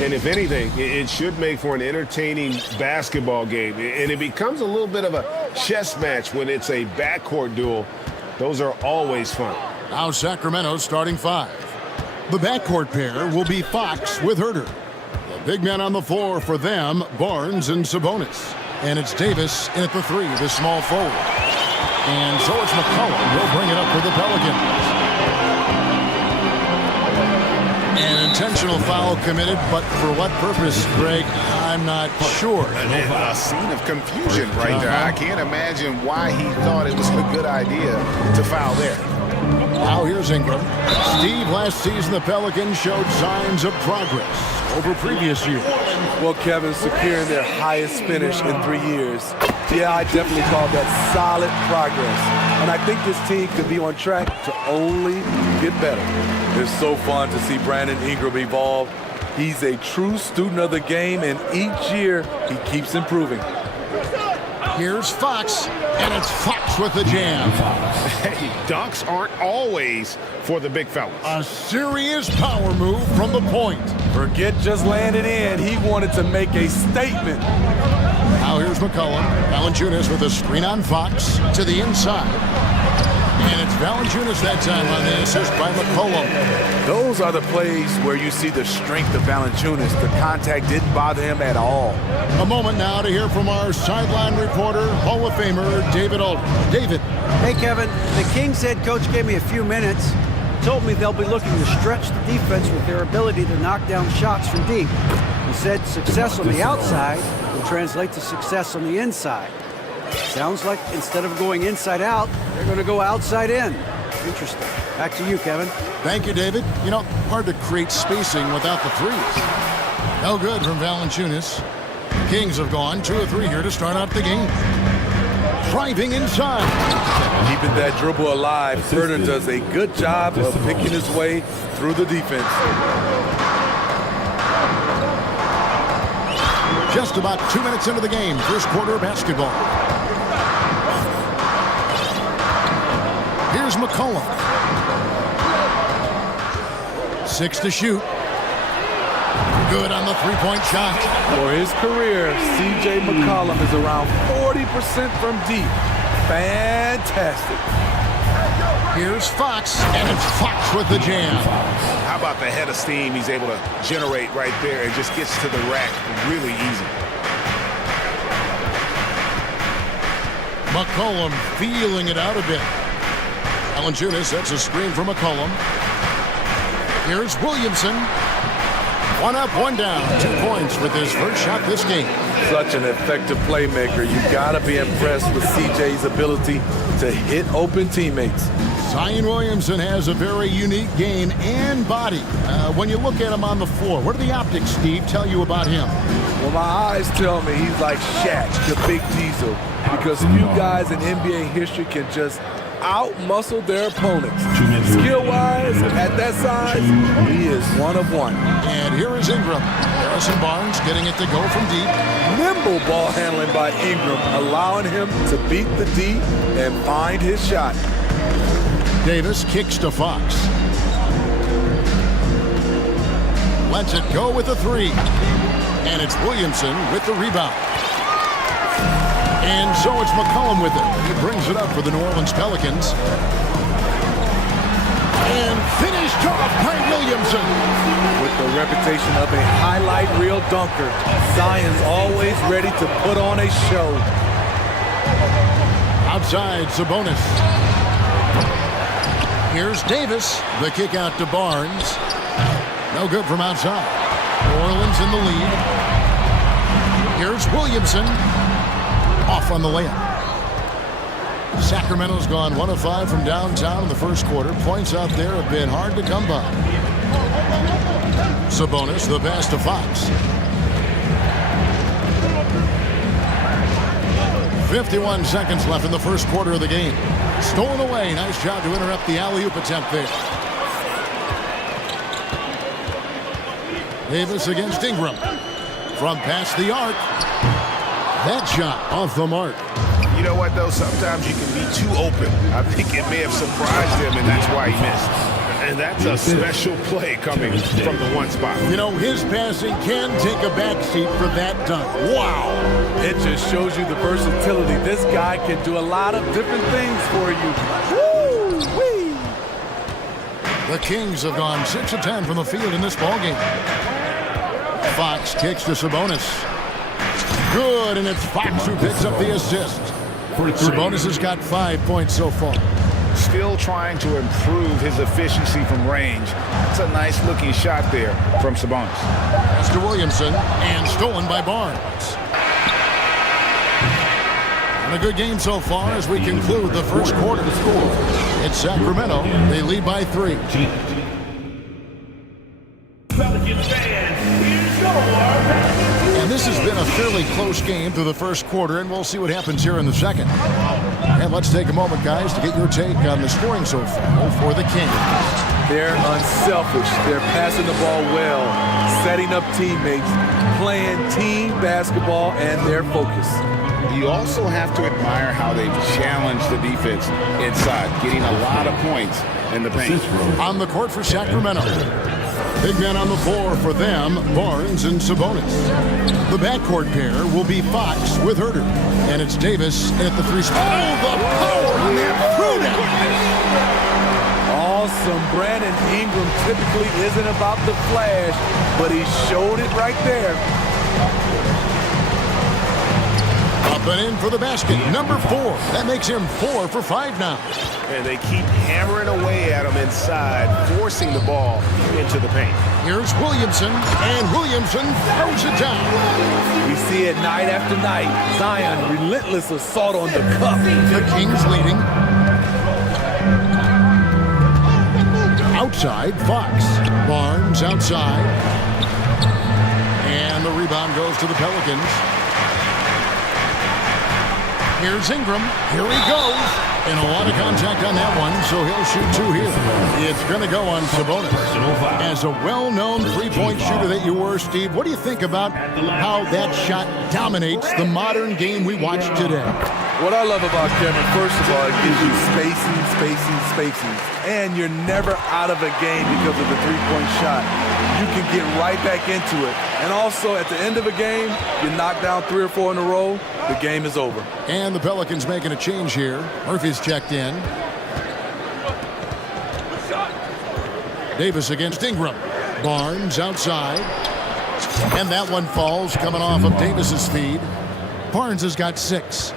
And if anything, it should make for an entertaining basketball game. And it becomes a little bit of a chess match when it's a backcourt duel. Those are always fun. Now Sacramento's starting five. The backcourt pair will be Fox with Herder. The big men on the floor for them, Barnes and Sabonis. And it's Davis in at the three, the small forward. And so it's McCollum. He'll bring it up for the Pelicans. An intentional foul committed, but for what purpose, Greg? I'm not sure. A scene of confusion right there. I can't imagine why he thought it was a good idea to foul there. Now here's Ingram. Steve, last season the Pelicans showed signs of progress over previous years. Well, Kevin, securing their highest finish in 3 years. Yeah, I definitely call that solid progress. And I think this team could be on track to only get better. It's so fun to see Brandon Ingram evolve. He's a true student of the game, and each year he keeps improving. Here's Fox, and it's Fox with the jam. Hey, dunks aren't always for the big fellas. A serious power move from the point. Forget just landing in. He wanted to make a statement. Now here's McCollum. Valanciunas with a screen on Fox to the inside. And it's Valanciunas that time on the assist by McCollum. Those are the plays where you see the strength of Valanciunas. The contact didn't bother him at all. A moment now to hear from our sideline reporter, Hall of Famer David Aldridge. David. Hey, Kevin. The Kings head coach gave me a few minutes. Told me they'll be looking to stretch the defense with their ability to knock down shots from deep. He said success on the outside will translate to success on the inside. Sounds like instead of going inside out, they're going to go outside in. Interesting. Back to you, Kevin. Thank you, David. You know, hard to create spacing without the threes. No good from Valanciunas. Kings have gone 2 of 3 here to start out the game. Driving inside. Keeping that dribble alive, Herder does a good job of picking his way through the defense. Just about 2 minutes into the game, first quarter of basketball. Here's McCollum. 6 to shoot. Good on the three-point shot. For his career, C.J. McCollum is around 40% from deep. Fantastic. Here's Fox, and it's Fox with the jam. How about the head of steam he's able to generate right there and just gets to the rack really easy. McCollum feeling it out a bit. Valanciunas sets a screen for McCollum. Here's Williamson. 1 up, 1 down. 2 points with his first shot this game. Such an effective playmaker. You gotta be impressed with CJ's ability to hit open teammates. Zion Williamson has a very unique game and body. When you look at him on the floor, what do the optics, Steve, tell you about him? Well, my eyes tell me he's like Shaq, the big diesel, because few guys in NBA history can just out-muscle their opponents. Skill-wise, at that size, he is one of one. And here is Ingram. Harrison Barnes getting it to go from deep. Nimble ball handling by Ingram, allowing him to beat the D and find his shot. Davis kicks to Fox. Lets it go with a 3. And it's Williamson with the rebound. And so it's McCollum with it. He brings it up for the New Orleans Pelicans. And finished off by Williamson. With the reputation of a highlight reel dunker, Zion's always ready to put on a show. Outside, Sabonis. Here's Davis. The kick out to Barnes. No good from outside. New Orleans in the lead. Here's Williamson. Off on the layup. Sacramento's gone 1 of 5 from downtown in the first quarter. Points out there have been hard to come by. Sabonis, the pass to Fox. 51 seconds left in the first quarter of the game. Stolen away. Nice job to interrupt the alley-oop attempt there. Davis against Ingram. From past the arc. That shot off the mark. You know what, though? Sometimes you can be too open. I think it may have surprised him, and that's why he missed. And that's a special play coming from the one spot. You know, his passing can take a backseat for that dunk. Wow. It just shows you the versatility. This guy can do a lot of different things for you. Woo-wee. The Kings have gone 6 of 10 from the field in this ballgame. Fox kicks to Sabonis. Good, and it's Fox who picks up the assist. Sabonis has got 5 points so far. Still trying to improve his efficiency from range. It's a nice looking shot there from Sabonis. Pass to Williamson, and stolen by Barnes. And a good game so far as we conclude the first quarter. It's Sacramento. They lead by 3. And this has been a fairly close game through the first quarter, and we'll see what happens here in the second. And let's take a moment, guys, to get your take on the scoring so far for the Kings. They're unselfish. They're passing the ball well, setting up teammates, playing team basketball, and their focus. You also have to admire how they've challenged the defense inside, getting a lot of points in the paint. On the court for Sacramento. Big man on the floor for them, Barnes and Sabonis. The backcourt pair will be Fox with Herter. And it's Davis at the 3 spot. Oh, the power on that throw-down. Awesome. Brandon Ingram typically isn't about the flash, but he showed it right there. Up and in for the basket, number 4. That makes him 4 for 5 now. And they keep hammering away at him inside, forcing the ball into the paint. Here's Williamson, and Williamson throws it down. We see it night after night. Zion, relentless assault on the cup. The Kings leading. Outside, Fox. Barnes outside. And the rebound goes to the Pelicans. Here's Ingram. Here he goes. And a lot of contact on that one, so he'll shoot 2 here. It's going to go on Sabonis. As a well-known three-point shooter that you were, Steve, what do you think about how that shot dominates the modern game we watch today? What I love about Kevin, first of all, it gives you spacing. And you're never out of a game because of the three-point shot. You can get right back into it. And also, at the end of a game, you knock down 3 or 4 in a row, the game is over. And the Pelicans making a change here. Murphy's checked in. Davis against Ingram. Barnes outside. And that one falls coming off of Davis's feed. Barnes has got 6.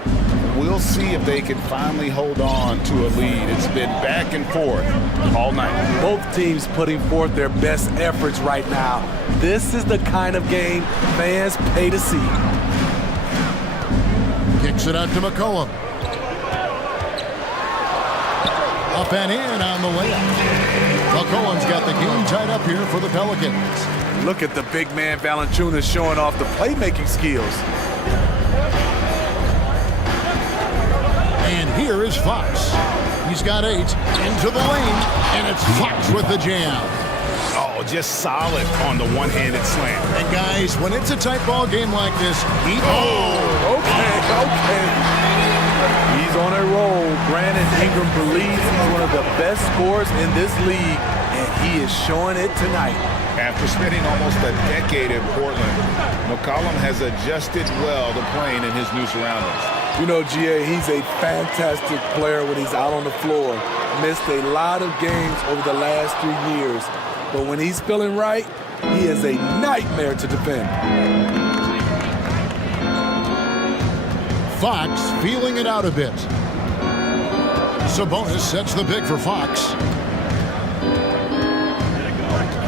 We'll see if they can finally hold on to a lead. It's been back and forth all night. Both teams putting forth their best efforts right now. This is the kind of game fans pay to see. Kicks it out to McCollum. Up and in on the layup. McCollum's got the game tied up here for the Pelicans. Look at the big man Valanciunas showing off the playmaking skills. And here is Fox. He's got 8 into the lane, and it's Fox with the jam. Oh, just solid on the one-handed slam. And guys, when it's a tight ball game like this, okay. He's on a roll. Brandon Ingram believes he's one of the best scorers in this league, and he is showing it tonight. After spending almost a decade in Portland, McCollum has adjusted well to playing in his new surroundings. You know, GA, he's a fantastic player when he's out on the floor. Missed a lot of games over the last 3 years. But when he's feeling right, he is a nightmare to defend. Fox feeling it out a bit. Sabonis sets the pick for Fox.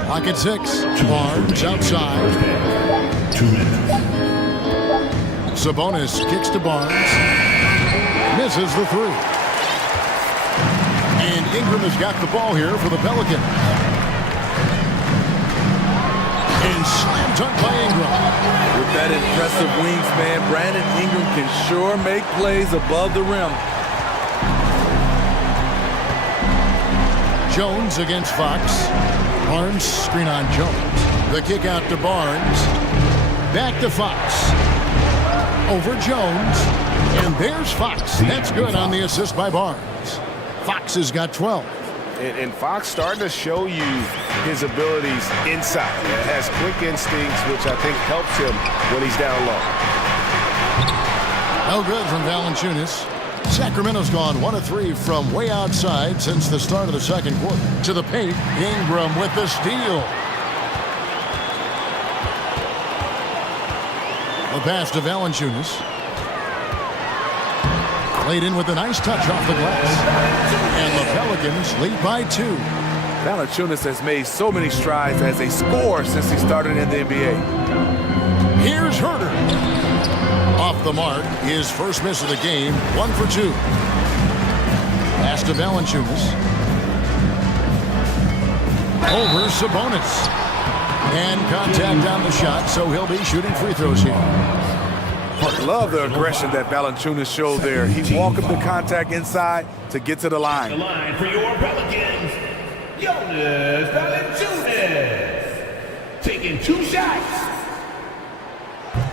Pocket 6. Barnes outside. 2 minutes. Sabonis kicks to Barnes. Misses the 3. And Ingram has got the ball here for the Pelicans. And slam dunk by Ingram. With that impressive wingspan, Brandon Ingram can sure make plays above the rim. Jones against Fox. Barnes screen on Jones. The kick out to Barnes. Back to Fox. Over Jones. And there's Fox. That's good on the assist by Barnes. Fox has got 12. And Fox starting to show you his abilities inside. He has quick instincts, which I think helps him when he's down low. No good from Valanciunas. Sacramento's gone 1 of 3 from way outside since the start of the second quarter. To the paint, Ingram with the steal. The pass to Valanciunas. Laid in with a nice touch off the glass. And the Pelicans lead by 2. Valanciunas has made so many strides as a scorer since he started in the NBA. Here's Herter. Off the mark, his first miss of the game, 1 for 2. Pass to Valanciunas. Over Sabonis. And contact on the shot, so he'll be shooting free throws here. Love the aggression that Valanciunas showed there. He walked up the contact inside to get to the line. The line for your Pelicans, Jonas Valanciunas, taking 2 shots.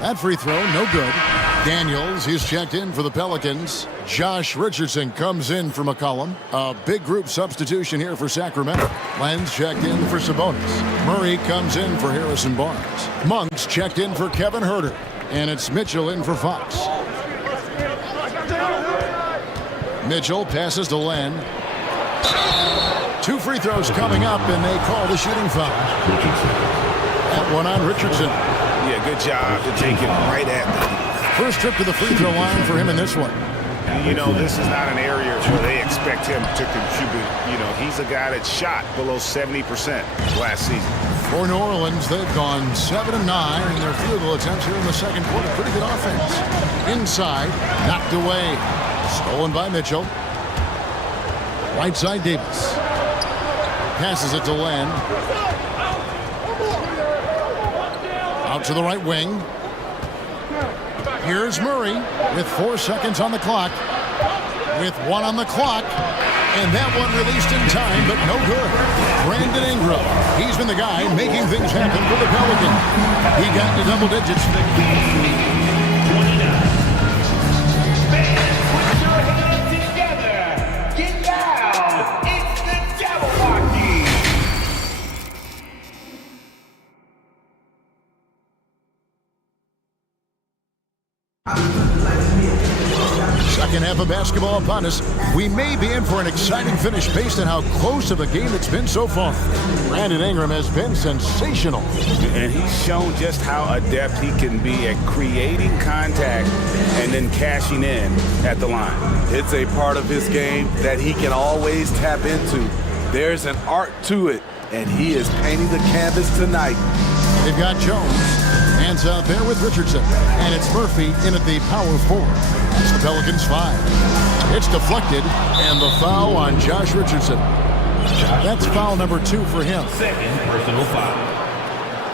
That free throw, no good. Daniels, he's checked in for the Pelicans. Josh Richardson comes in for McCollum. A big group substitution here for Sacramento. Lenz checked in for Sabonis. Murray comes in for Harrison Barnes. Monk's checked in for Kevin Herter. And it's Mitchell in for Fox. Mitchell passes to Len. 2 free throws coming up, and they call the shooting foul. That one on Richardson. Yeah, good job to take it right at them. First trip to the free throw line for him in this one. You know, this is not an area where they expect him to contribute. You know, he's a guy that shot below 70% last season. For New Orleans, they've gone 7 of 9 in their field goal attempts here in the second quarter. Pretty good offense. Inside, knocked away. Stolen by Mitchell. Right side, Davis. Passes it to Len. Out to the right wing. Here's Murray with 4 seconds on the clock. With 1 on the clock. And that one released in time, but no good. Brandon Ingram. He's been the guy making things happen for the Pelicans. He got to double digits. 29. Fans, put your hands together. Get loud. It's the Double Hockey. Second half of basketball upon us. We may be in for an exciting finish based on how close of a game it's been so far. Brandon Ingram has been sensational. And he's shown just how adept he can be at creating contact and then cashing in at the line. It's a part of his game that he can always tap into. There's an art to it, and he is painting the canvas tonight. They've got Jones. Hands out there with Richardson. And it's Murphy in at the power forward. It's the Pelicans 5. It's deflected, and the foul on Josh Richardson. That's foul number 2 for him. Second personal foul.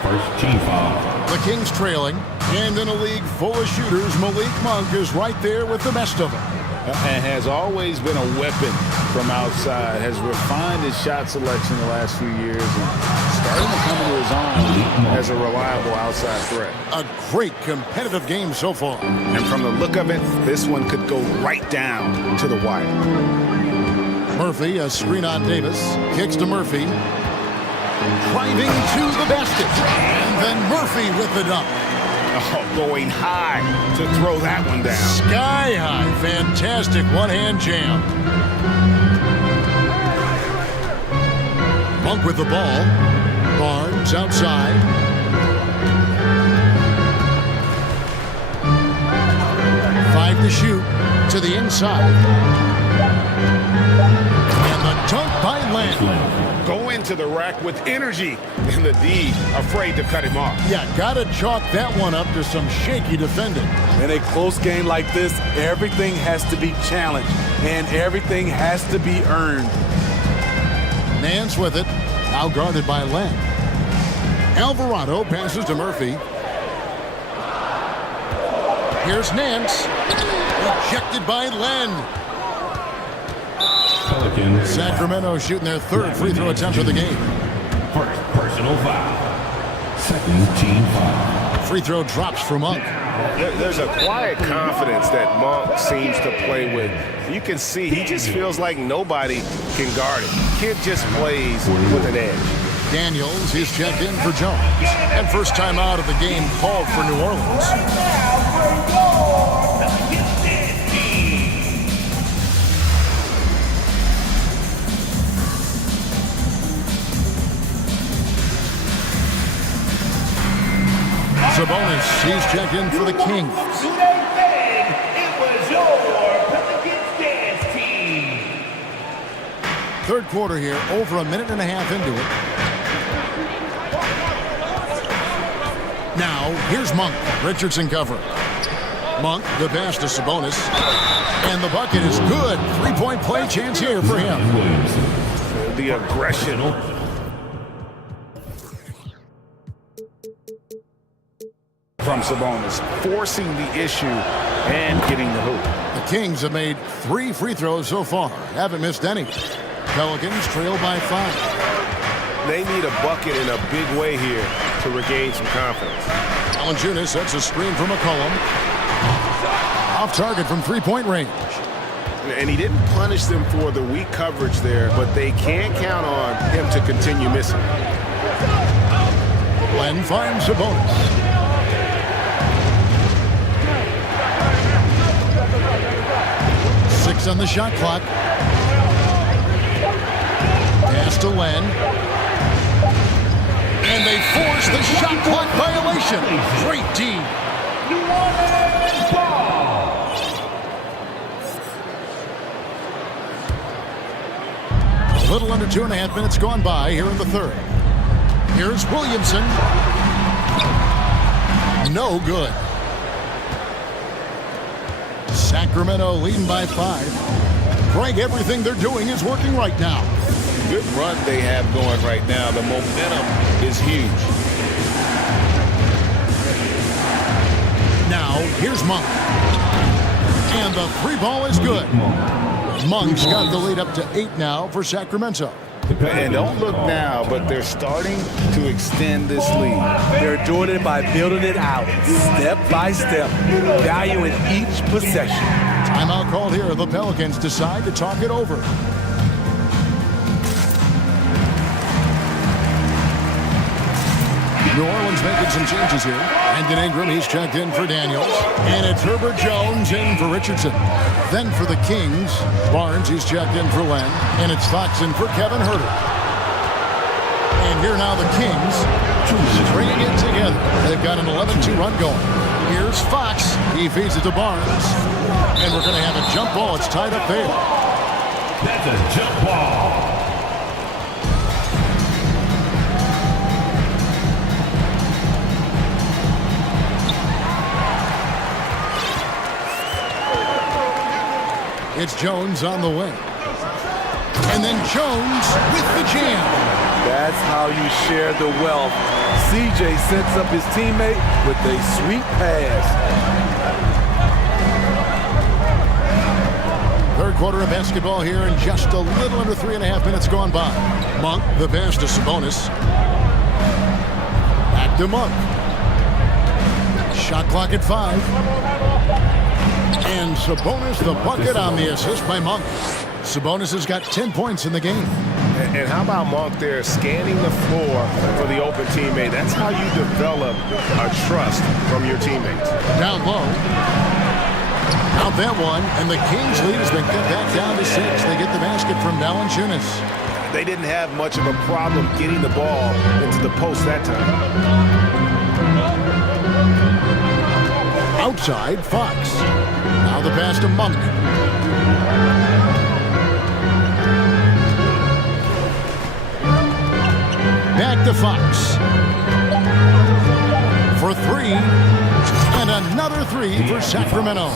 First team foul. The Kings trailing, and in a league full of shooters, Malik Monk is right there with the best of them. And has always been a weapon from outside. Has refined his shot selection the last few years and starting to come into his own as a reliable outside threat. A great competitive game so far. And from the look of it, this one could go right down to the wire. Murphy, a screen on Davis, kicks to Murphy. Driving to the basket. And then Murphy with the dunk. Oh, going high to throw that one down. Sky high. Fantastic one-hand jam. Monk with the ball. Barnes outside. Five to shoot to the inside. And the dunk by Lamb. Go into the rack with energy, and the D afraid to cut him off. Yeah, gotta chalk that one up to some shaky defending. In a close game like this, everything has to be challenged, and everything has to be earned. Nance with it, now guarded by Len. Alvarado passes to Murphy. Here's Nance, rejected by Len. Pelicans. Sacramento shooting their 3rd free throw attempt of the game. First personal foul. Second team foul. Free throw drops for Monk. There's a quiet confidence that Monk seems to play with. You can see he just feels like nobody can guard him. Kid just plays with an edge. Daniels is checked in for Jones. And first time out of the game called for New Orleans. Sabonis, he's checked in for the Kings. It was your Pelicans dance team. Third quarter here, over a minute and a half into it. Now, here's Monk. Richardson covering. Monk, the pass to Sabonis. And the bucket is good. Three-point play chance here for him. The aggression. From Sabonis, forcing the issue and getting the hoop. The Kings have made 3 free throws so far. Haven't missed any. Pelicans trail by 5. They need a bucket in a big way here to regain some confidence. Valanciunas sets a screen for McCollum. Off target from three-point range. And he didn't punish them for the weak coverage there, but they can't count on him to continue missing. Len finds Sabonis. On the shot clock. Pass to Len. And they force the shot clock violation. Great team. A little under 2.5 minutes gone by here in the third. Here's Williamson. No good. Sacramento leading by 5. Greg, everything they're doing is working right now. Good run they have going right now. The momentum is huge. Now, here's Monk. And the free ball is good. Monk's got the lead up to 8 now for Sacramento. And don't look now, but they're starting to extend this lead. They're doing it by building it out, step by step, valuing each possession. Timeout called here. The Pelicans decide to talk it over. New Orleans making some changes here. Brandon Ingram, he's checked in for Daniels. And it's Herbert Jones in for Richardson. Then for the Kings, Barnes, he's checked in for Len. And it's Fox in for Kevin Huerter. And here now the Kings, stringing it together. They've got an 11-2 run going. Here's Fox. He feeds it to Barnes. And we're going to have a jump ball. It's tied up there. That's a jump ball. It's Jones on the wing. And then Jones with the jam. That's how you share the wealth. CJ sets up his teammate with a sweet pass. Third quarter of basketball here in just a little under 3.5 minutes gone by. Monk, the pass to Sabonis. Back to Monk. Shot clock at 5. And Sabonis the bucket on the assist by Monk. Sabonis has got 10 points in the game. And how about Monk there scanning the floor for the open teammate? That's how you develop a trust from your teammates. Down low. Out that one, and the Kings lead has been cut back down to 6. They get the basket from Valanciunas. They didn't have much of a problem getting the ball into the post that time. Outside, Fox. Now the pass to Monk. Back to Fox. For 3. And another 3 for Sacramento.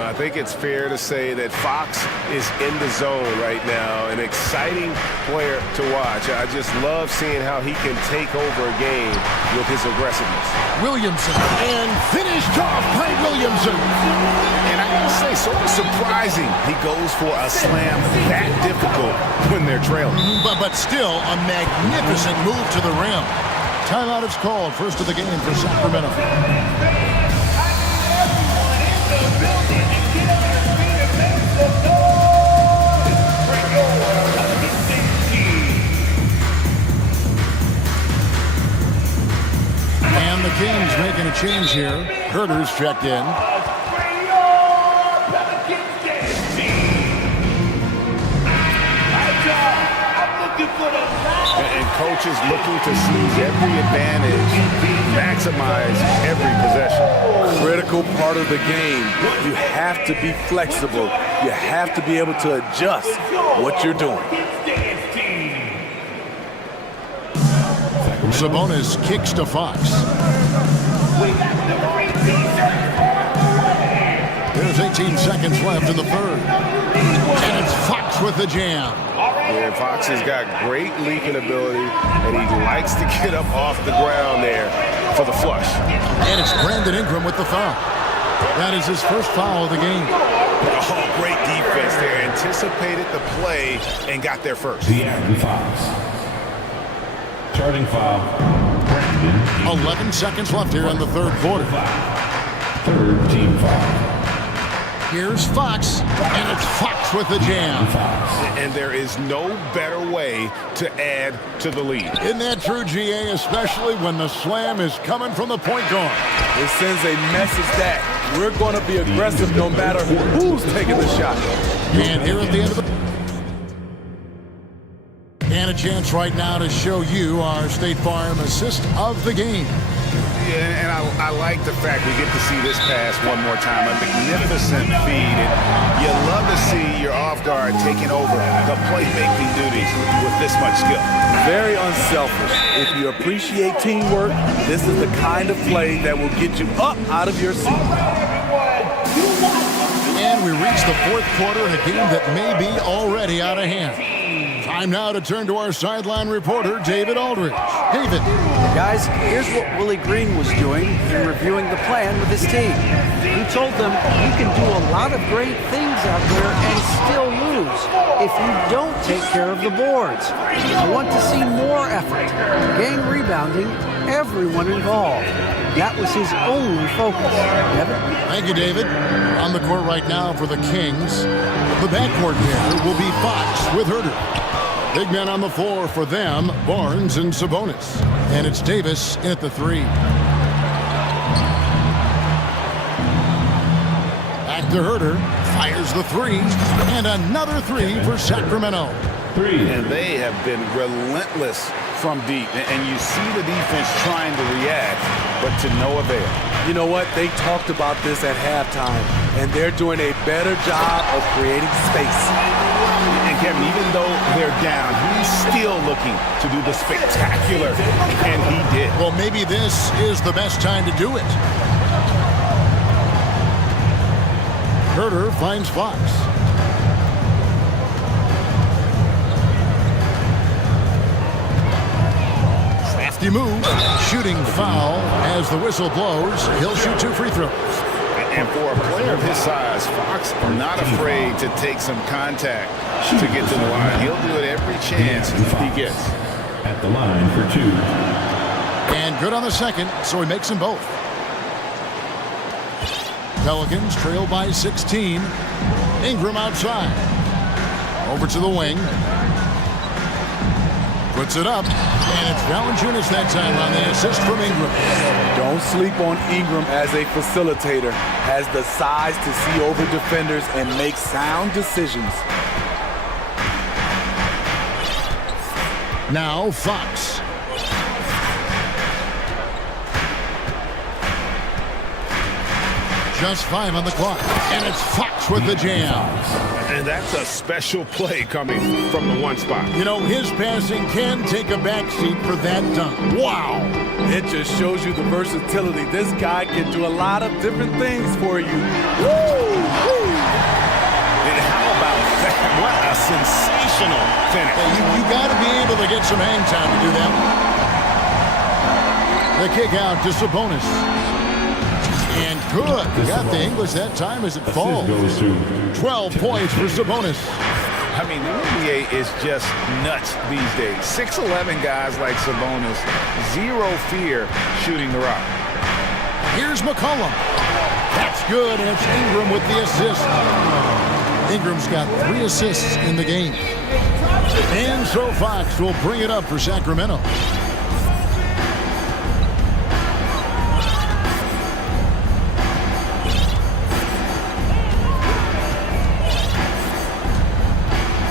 I think it's fair to say that Fox is in the zone right now, an exciting player to watch. I just love seeing how he can take over a game with his aggressiveness. Williamson, and finished off by Williamson. And I gotta say, sort of surprising he goes for a slam that difficult when they're trailing. But still, a magnificent move to the rim. Timeout is called. First of the game for Sacramento. And the Kings making a change here. Herder's checked in. And coaches looking to seize every advantage, maximize every possession. Critical part of the game. You have to be flexible. You have to be able to adjust what you're doing. Sabonis kicks to Fox. There's 18 seconds left in the third. And it's Fox with the jam. Yeah, Fox has got great leaping ability, and he likes to get up off the ground there for the flush. And it's Brandon Ingram with the foul. That is his first foul of the game. Oh, great defense there. Anticipated the play and got there first. The active fouls. Starting foul, Brandon. 11 seconds left here in the third quarter. Third team foul. Here's Fox, and it's Fox with the jam. And there is no better way to add to the lead. Isn't that true, GA, especially when the slam is coming from the point guard? It sends a message that we're going to be aggressive no matter who's taking the shot. And here at the end of the... And a chance right now to show you our State Farm assist of the game. Yeah, and I like the fact we get to see this pass one more time. A magnificent feed. And you love to see your off guard taking over the playmaking duties with this much skill. Very unselfish. If you appreciate teamwork, this is the kind of play that will get you up out of your seat. And we reach the fourth quarter in a game that may be already out of hand. Time now to turn to our sideline reporter, David Aldridge. David. Guys, here's what Willie Green was doing in reviewing the plan with his team. He told them you can do a lot of great things out there and still lose if you don't take care of the boards. I want to see more effort, gang rebounding, everyone involved. That was his only focus. Devin? Thank you, David. On the court right now for the Kings, the backcourt there will be Fox with Herder. Big men on the floor for them, Barnes and Sabonis. And it's Davis in at the three. Back to Herder, fires the three, and another three for Sacramento. And they have been relentless from deep. And you see the defense trying to react, but to no avail. You know what? They talked about this at halftime, and they're doing a better job of creating space. And Kevin, even though they're down, he's still looking to do the spectacular, and he did. Well, maybe this is the best time to do it. Herder finds Fox. Crafty move, shooting foul as the whistle blows. He'll shoot 2 free throws. And for a player of his size, Fox not afraid to take some contact to get to the line. He'll do it every chance he gets. At the line for 2. And good on the second, so he makes them both. Pelicans trail by 16. Ingram outside. Over to the wing. Puts it up, and it's Valanciunas that time on the assist from Ingram. Don't sleep on Ingram as a facilitator. Has the size to see over defenders and make sound decisions. Now Fox. Just 5 on the clock, and it's Fox with the jam. And that's a special play coming from the one spot. You know, his passing can take a backseat for that dunk. Wow. It just shows you the versatility. This guy can do a lot of different things for you. Woo! Woo! And how about that? What a sensational finish. Yeah, you got to be able to get some hang time to do that. The kick out to Sabonis. And good. Got the English that time as it falls. 12 points for Sabonis. I mean, the NBA is just nuts these days. 6'11" guys like Sabonis, zero fear shooting the rock. Here's McCollum. That's good, and it's Ingram with the assist. Ingram's got 3 assists in the game. And so Fox will bring it up for Sacramento.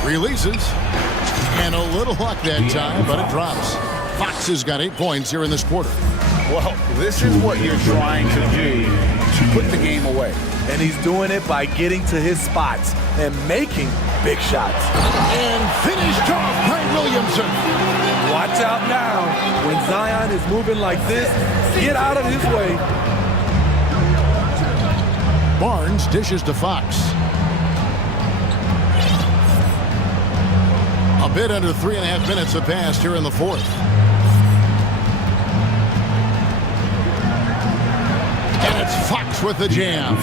Releases. And a little luck that time, but it drops. Fox has got 8 points here in this quarter. Well, this is what you're trying to do to put the game away. And he's doing it by getting to his spots and making big shots. And finished off by Williamson. Watch out now. When Zion is moving like this, get out of his way. Barnes dishes to Fox. A bit under 3.5 minutes have passed here in the fourth. And it's Fox with the jam.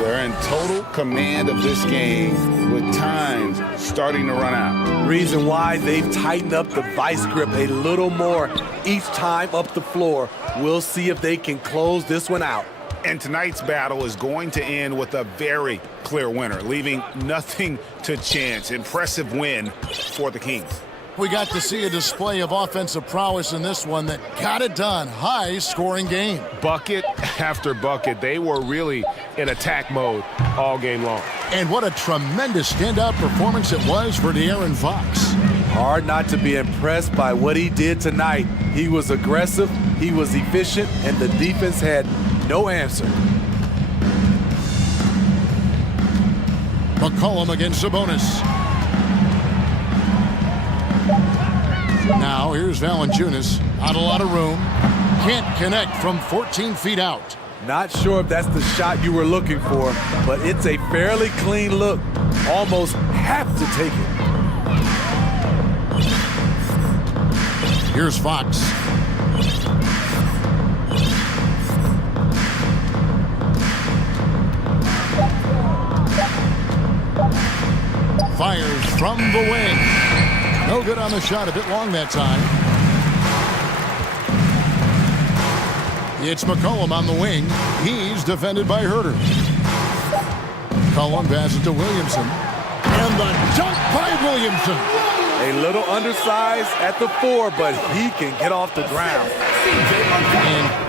They're in total command of this game with times starting to run out. Reason why they've tightened up the vice grip a little more each time up the floor. We'll see if they can close this one out. And tonight's battle is going to end with a very clear winner, leaving nothing to chance. Impressive win for the Kings. We got to see a display of offensive prowess in this one that got it done. High-scoring game. Bucket after bucket. They were really in attack mode all game long. And what a tremendous standout performance it was for De'Aaron Fox. Hard not to be impressed by what he did tonight. He was aggressive, he was efficient, and the defense had no answer. McCollum against Sabonis. Now here's Valanciunas. Not a lot of room. Can't connect from 14 feet out. Not sure if that's the shot you were looking for, but it's a fairly clean look. Almost have to take it. Here's Fox. Fires from the wing. No good on the shot, a bit long that time. It's McCollum on the wing. He's defended by Herter. McCollum passes to Williamson. And the dunk by Williamson. A little undersized at the 4, but he can get off the ground. And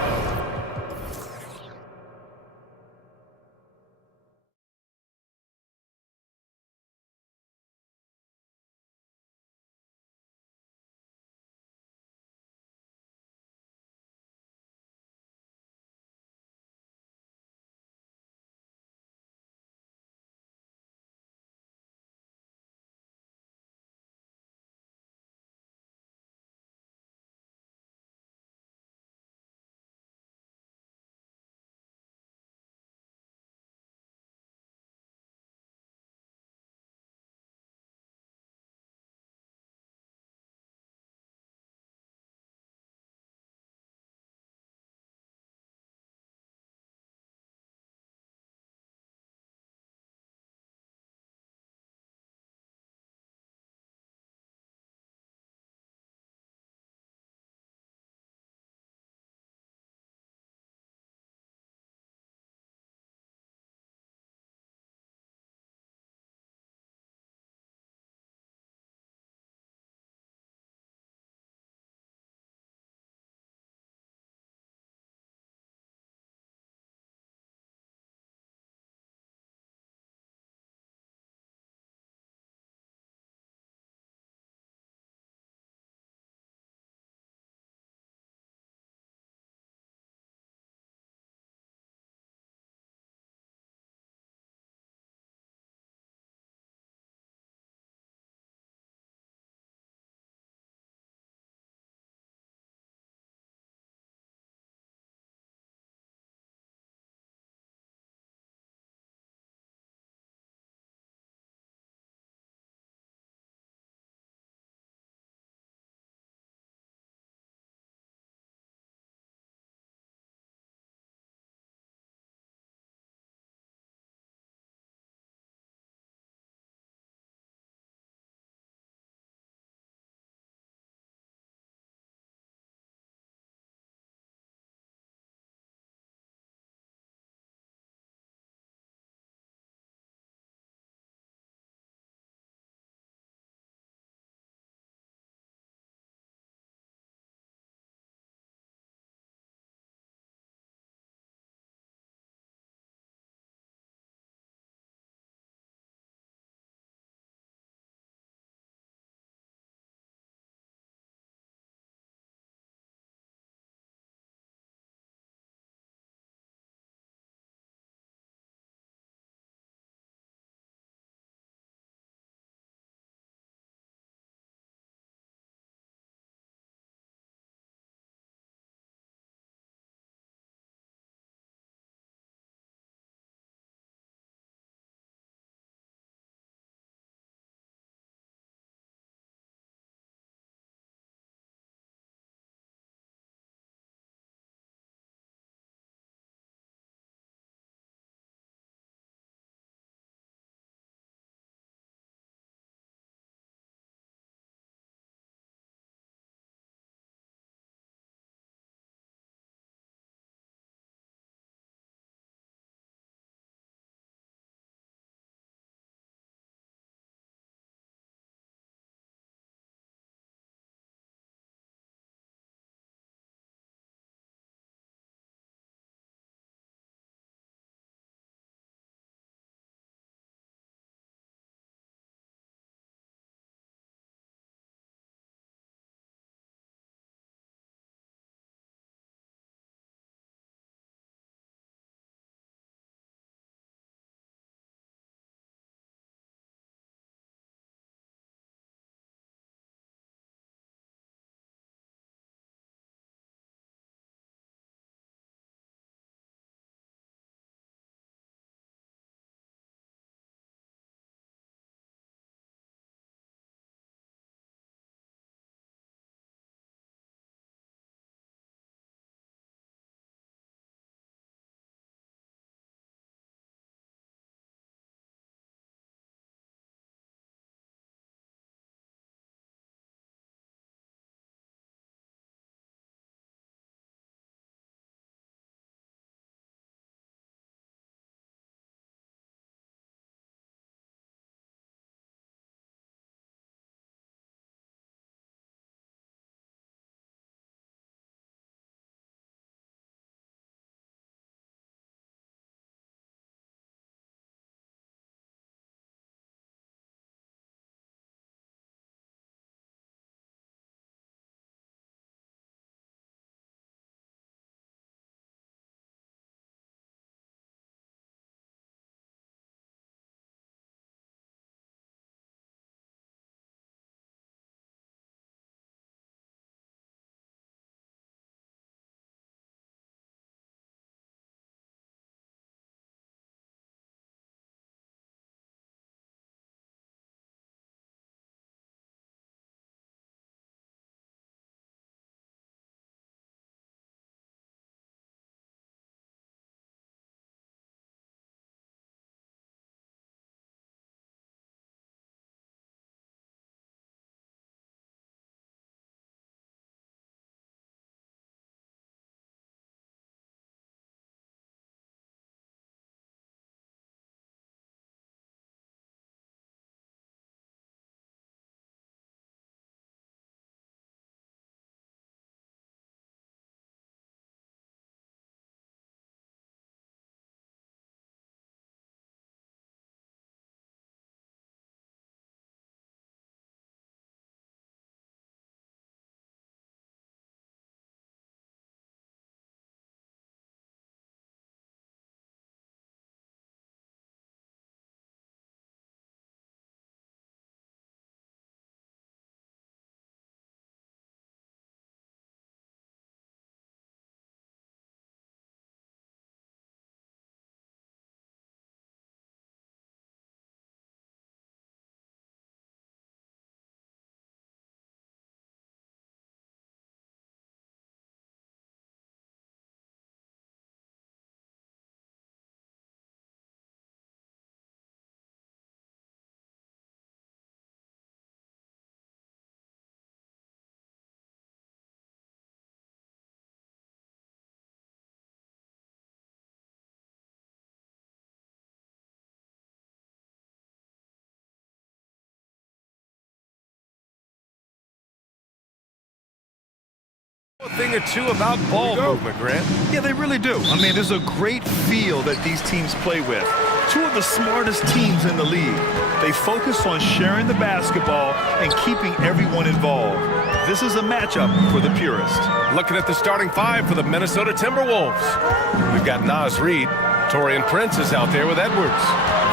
A thing or two about ball movement, Grant. Yeah, they really do. I mean, there's a great feel that these teams play with. Two of the smartest teams in the league. They focus on sharing the basketball and keeping everyone involved. This is a matchup for the purist. Looking at the starting five for the Minnesota Timberwolves. We've got Naz Reid. Taurean Prince is out there with Edwards.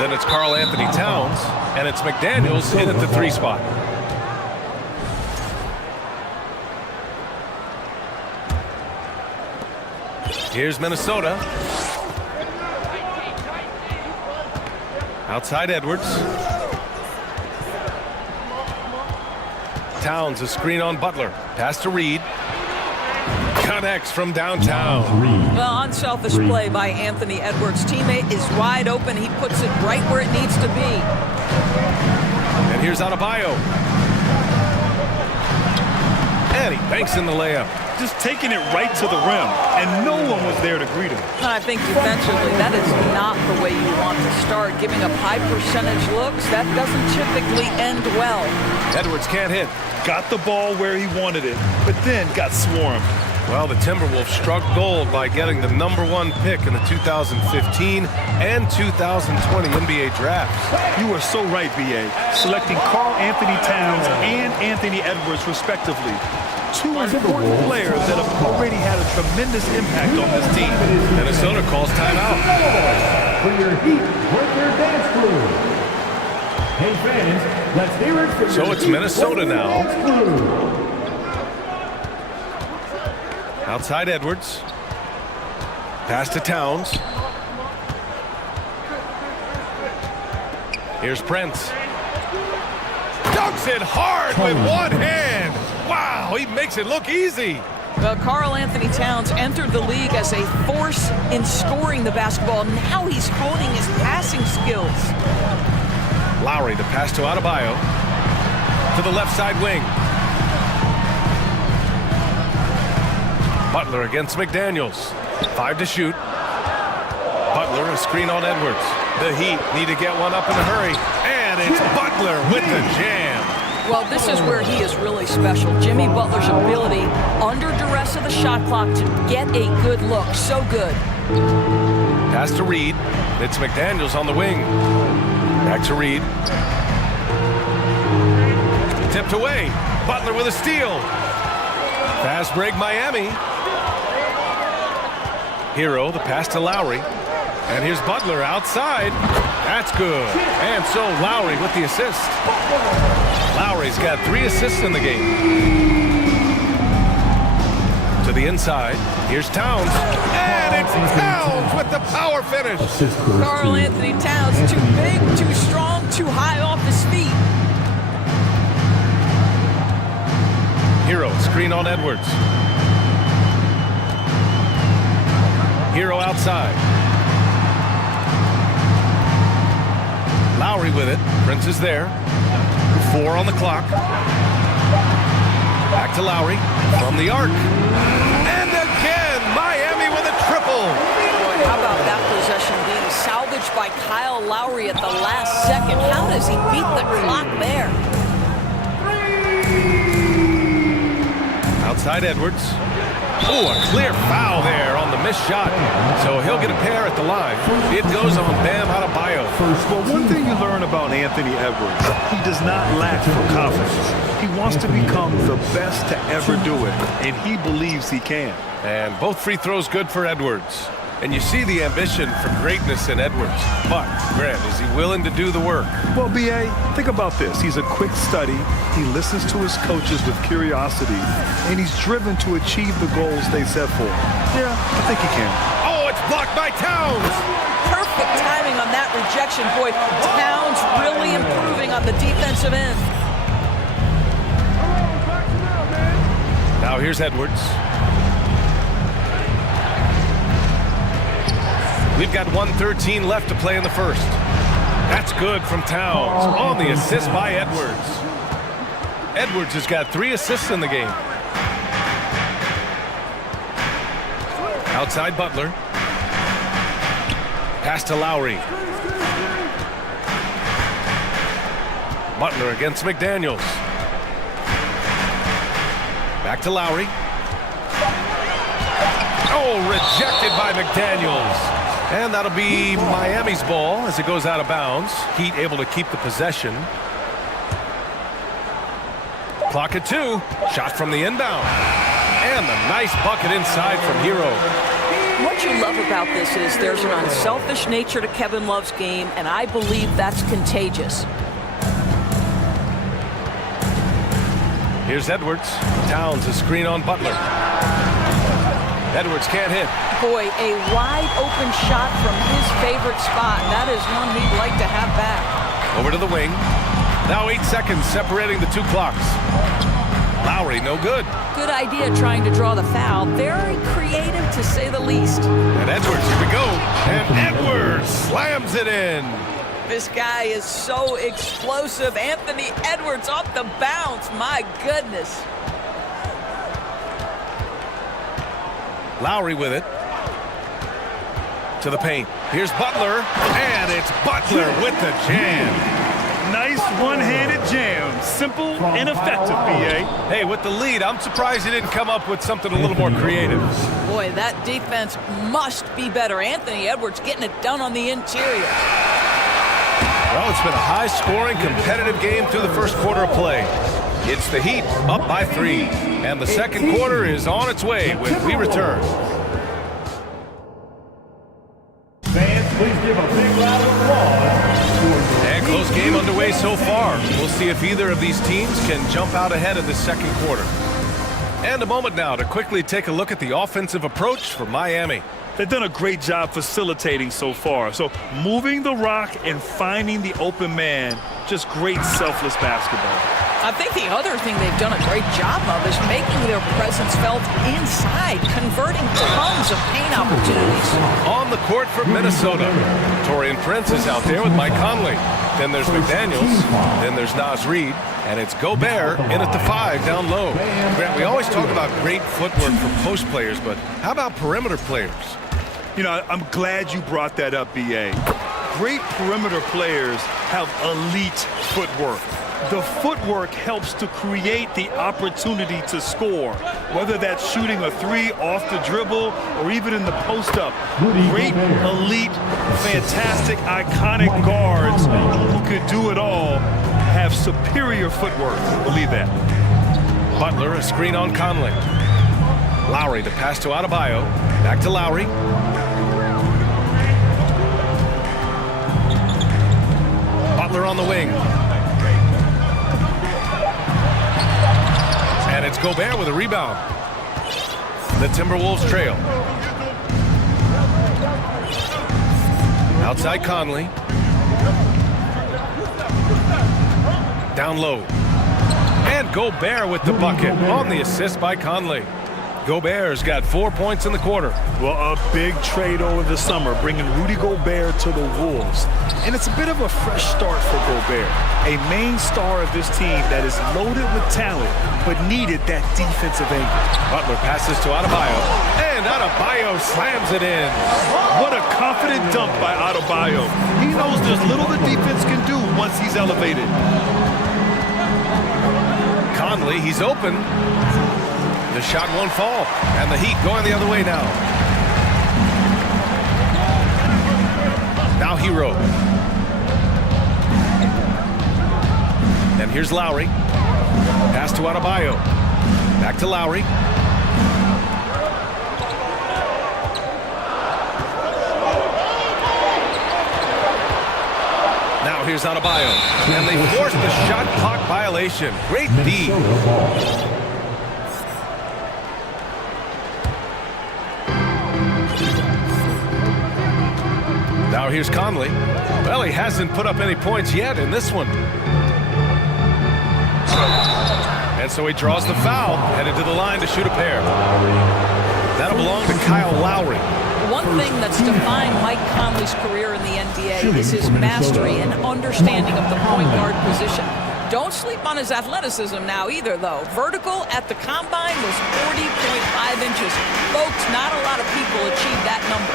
Then it's Karl Anthony Towns, and it's McDaniels in at the 3 spot. Here's Minnesota. Outside Edwards. Towns, a screen on Butler. Pass to Reid. Connects from downtown. Well, unselfish play by Anthony Edwards. Teammate is wide open. He puts it right where it needs to be. And here's Adebayo. And he banks in the layup. Just taking it right to the rim, and no one was there to greet him. I think defensively, that is not the way you want to start. Giving up high percentage looks, that doesn't typically end well. Edwards can't hit. Got the ball where he wanted it, but then got swarmed. Well, the Timberwolves struck gold by getting the #1 pick in the 2015 and 2020 NBA drafts. You are so right, B.A. Selecting Karl Anthony Towns and Anthony Edwards, respectively. Two important players that have already had a tremendous impact on this team. Minnesota calls timeout. For your Heat Breaker Dance Crew. Hey fans, let's hear it for your So it's Heat Minnesota Breaker now. Dance Crew. Outside Edwards. Pass to Towns. Here's Prince. Dunks it hard with one hand. Wow, he makes it look easy. Well, Karl Anthony Towns entered the league as a force in scoring the basketball. Now he's honing his passing skills. Lowry, the pass to Adebayo. To the left side wing. Butler against McDaniels. 5 to shoot. Butler, a screen on Edwards. The Heat need to get one up in a hurry. And it's Butler with the jam. Well, this is where he is really special. Jimmy Butler's ability under duress of the shot clock to get a good look. So good. Pass to Reid. It's McDaniels on the wing. Back to Reid. Tipped away. Butler with a steal. Fast break Miami. Hero, the pass to Lowry. And here's Butler outside. That's good. And so Lowry with the assist. Lowry's got 3 assists in the game. To the inside. Here's Towns. And it's Towns with the power finish. Karl Anthony Towns, too big, too strong, too high off his feet. Hero, screen on Edwards. Hero outside. Lowry with it. Prince is there. 4 on the clock. Back to Lowry from the arc. And again, Miami with a triple. Boy, how about that possession being salvaged by Kyle Lowry at the last second? How does he beat the clock there? Outside Edwards. Oh, a clear foul there on the missed shot. So he'll get a pair at the line. It goes on Bam Adebayo. Well, one thing you learn about Anthony Edwards, he does not lack for confidence. He wants to become the best to ever do it, and he believes he can. And both free throws good for Edwards. And you see the ambition for greatness in Edwards. But, Grant, is he willing to do the work? Well, B.A., think about this. He's a quick study. He listens to his coaches with curiosity, and he's driven to achieve the goals they set for him. Yeah, I think he can. Oh, it's blocked by Towns. Perfect timing on that rejection. Boy, Towns really improving on the defensive end. Now here's Edwards. We've got 1:13 left to play in the first. That's good from Towns on the assist by Edwards. Edwards has got 3 assists in the game. Outside Butler. Pass to Lowry. Butler against McDaniels. Back to Lowry. Oh, rejected by McDaniels. And that'll be Miami's ball as it goes out of bounds. Heat able to keep the possession. Clock at 2. Shot from the inbound. And the nice bucket inside from Hero. What you love about this is there's an unselfish nature to Kevin Love's game, and I believe that's contagious. Here's Edwards. Towns a screen on Butler. Edwards can't hit. Boy, a wide open shot from his favorite spot. That is one he'd like to have back. Over to the wing. Now 8 seconds separating the two clocks. Lowry, no good. Good idea trying to draw the foul. Very creative, to say the least. And Edwards, here we go. And Edwards slams it in. This guy is so explosive. Anthony Edwards off the bounce. My goodness. Lowry with it. To the paint. Here's Butler. And it's Butler with the jam. Nice one-handed jam. Simple and effective, B.A. Hey, with the lead, I'm surprised he didn't come up with something a little more creative. Boy, that defense must be better. Anthony Edwards getting it done on the interior. Well, it's been a high-scoring, competitive game through the first quarter of play. It's the Heat up by 3. And the second quarter is on its way when we return. Fans, please give a big round of applause. And close game underway so far. We'll see if either of these teams can jump out ahead of the second quarter. And a moment now to quickly take a look at the offensive approach for Miami. They've done a great job facilitating so far. So moving the rock and finding the open man, just great selfless basketball. I think the other thing they've done a great job of is making their presence felt inside, converting tons of paint opportunities. On the court for Minnesota, Torian Prince is out there with Mike Conley. Then there's McDaniels. Then there's Naz Reid. And it's Gobert in at the 5 down low. Grant, we always talk about great footwork for post players, but how about perimeter players? You know, I'm glad you brought that up, B.A. Great perimeter players have elite footwork. The footwork helps to create the opportunity to score, whether that's shooting a 3 off the dribble or even in the post-up. Great, elite, fantastic, iconic guards who can do it all have superior footwork. Believe that. Butler, a screen on Conley. Lowry, the pass to Adebayo. Back to Lowry. Butler on the wing. And it's Gobert with a rebound. The Timberwolves trail. Outside Conley. Down low. And Gobert with the bucket on the assist by Conley. Gobert's got 4 points in the quarter. Well, a big trade over the summer, bringing Rudy Gobert to the Wolves. And it's a bit of a fresh start for Gobert, a main star of this team that is loaded with talent, but needed that defensive angle. Butler passes to Adebayo, and Adebayo slams it in. What a confident dunk by Adebayo. He knows there's little the defense can do once he's elevated. Conley, he's open. The shot won't fall, and the Heat going the other way now. Now Hero. And here's Lowry. Pass to Adebayo. Back to Lowry. Now here's Adebayo. And they forced the shot clock violation. Great D. Now here's Conley. Well, he hasn't put up any points yet in this one. And so he draws the foul, headed to the line to shoot a pair. That'll belong to Kyle Lowry. One thing that's defined Mike Conley's career in the NBA is his mastery and understanding of the point guard position. Don't sleep on his athleticism now either, though. Vertical at the combine was 40.5 inches. Folks, not a lot of people achieve that number.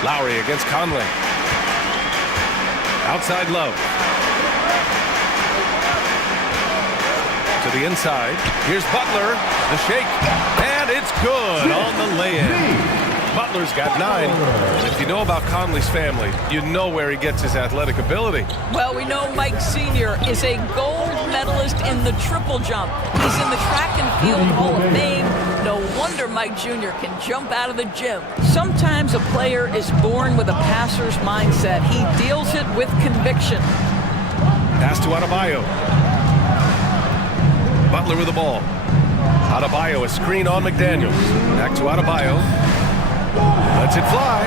Lowry against Conley. Outside Love. To to the inside. Here's Butler, the shake, and it's good on the lay-in. Butler's got 9. And if you know about Conley's family, you know where he gets his athletic ability. Well, we know Mike Sr. is a gold medalist in the triple jump. He's in the track and field Hall of Fame. No wonder Mike Jr. can jump out of the gym. Sometimes a player is born with a passer's mindset. He deals it with conviction. Pass to Adebayo. Butler with the ball. Adebayo, a screen on McDaniels. Back to Adebayo. Lets it fly.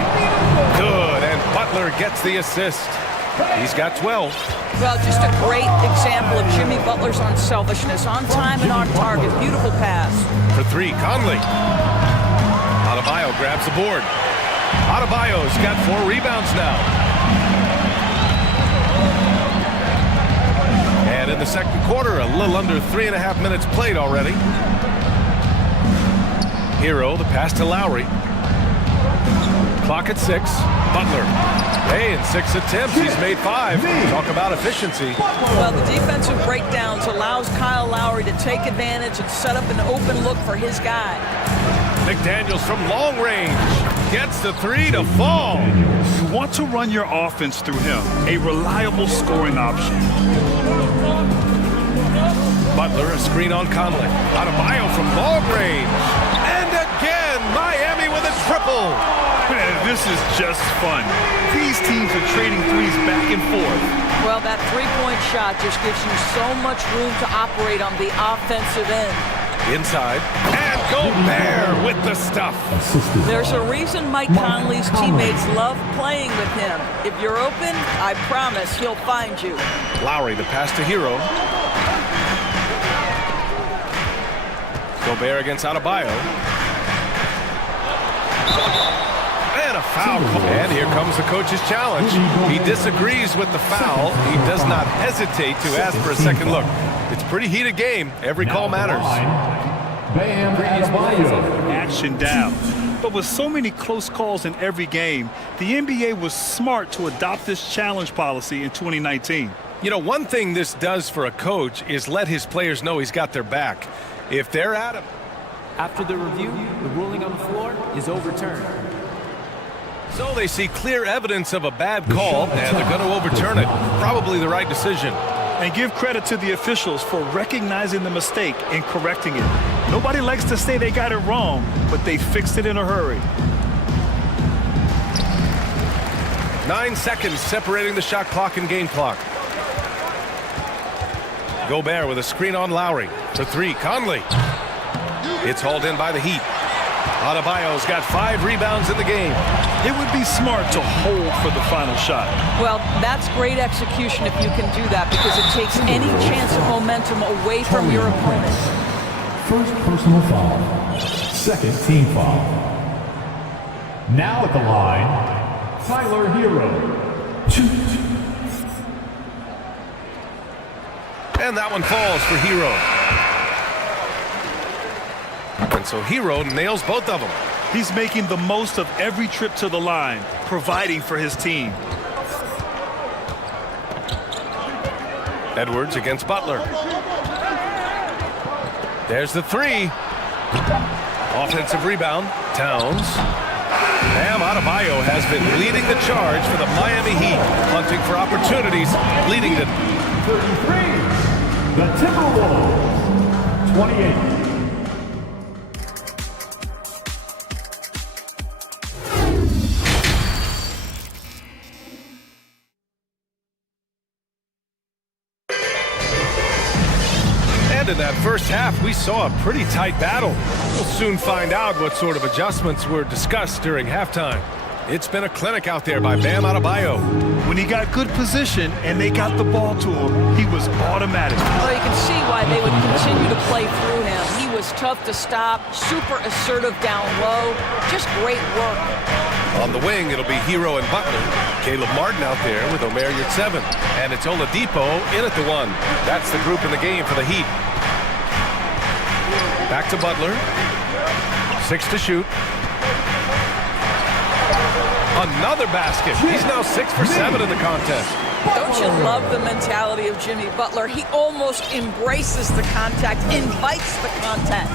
Good, and Butler gets the assist. He's got 12. Well, just a great example of Jimmy Butler's unselfishness. On time and on target. Beautiful pass. For 3, Conley. Adebayo grabs the board. Adebayo's got 4 rebounds now. And in the second quarter, a little under 3.5 minutes played already. Hero, the pass to Lowry. Clock at 6. Butler. Hey, in 6 attempts, he's made 5. Talk about efficiency. Well, the defensive breakdowns allows Kyle Lowry to take advantage and set up an open look for his guy. McDaniels from long range gets the 3 to fall. You want to run your offense through him, a reliable scoring option. Butler, a screen on Conley. Adebayo from long range. And again, Miami with a triple. Man, this is just fun. These teams are trading threes back and forth. Well, that three-point shot just gives you so much room to operate on the offensive end. Inside, and Gobert with the stuff. There's a reason Mike Conley's teammates love playing with him. If you're open, I promise he'll find you. Lowry, the pass to Hero. Gobert against Adebayo. And a foul call. And here comes the coach's challenge. He disagrees with the foul. He does not hesitate to ask for a second look. It's a pretty heated game. Every call matters. Action down. But with so many close calls in every game, the NBA was smart to adopt this challenge policy in 2019. You know, one thing this does for a coach is let his players know he's got their back. If they're at him. After the review, the ruling on the floor is overturned. So they see clear evidence of a bad call, and they're going to overturn it. Probably the right decision. And give credit to the officials for recognizing the mistake and correcting it. Nobody likes to say they got it wrong, but they fixed it in a hurry. 9 seconds separating the shot clock and game clock. Gobert with a screen on Lowry. For 3, Conley. It's hauled in by the Heat. Adebayo's got 5 rebounds in the game. It would be smart to hold for the final shot. Well, that's great execution if you can do that, because it takes any chance of momentum away from your opponent. First personal foul. Second team foul. Now at the line, Tyler Hero. And that one falls for Hero. And so Hero nails both of them. He's making the most of every trip to the line, providing for his team. Edwards against Butler. There's the 3. Offensive rebound. Towns. Bam Adebayo has been leading the charge for the Miami Heat, hunting for opportunities, leading to 33. The Timberwolves. 28. In that first half, we saw a pretty tight battle. We'll soon find out what sort of adjustments were discussed during halftime. It's been a clinic out there by Bam Adebayo. When he got good position and they got the ball to him, he was automatic. Well, you can see why they would continue to play through him. He was tough to stop, super assertive down low, just great work. On the wing, it'll be Hero and Butler. Caleb Martin out there with Omer Yurtseven. And it's Oladipo in at the 1. That's the group in the game for the Heat. Back to Butler. 6 to shoot. Another basket. He's now 6 for 7 in the contest. Don't you love the mentality of Jimmy Butler? He almost embraces the contact, invites the contact.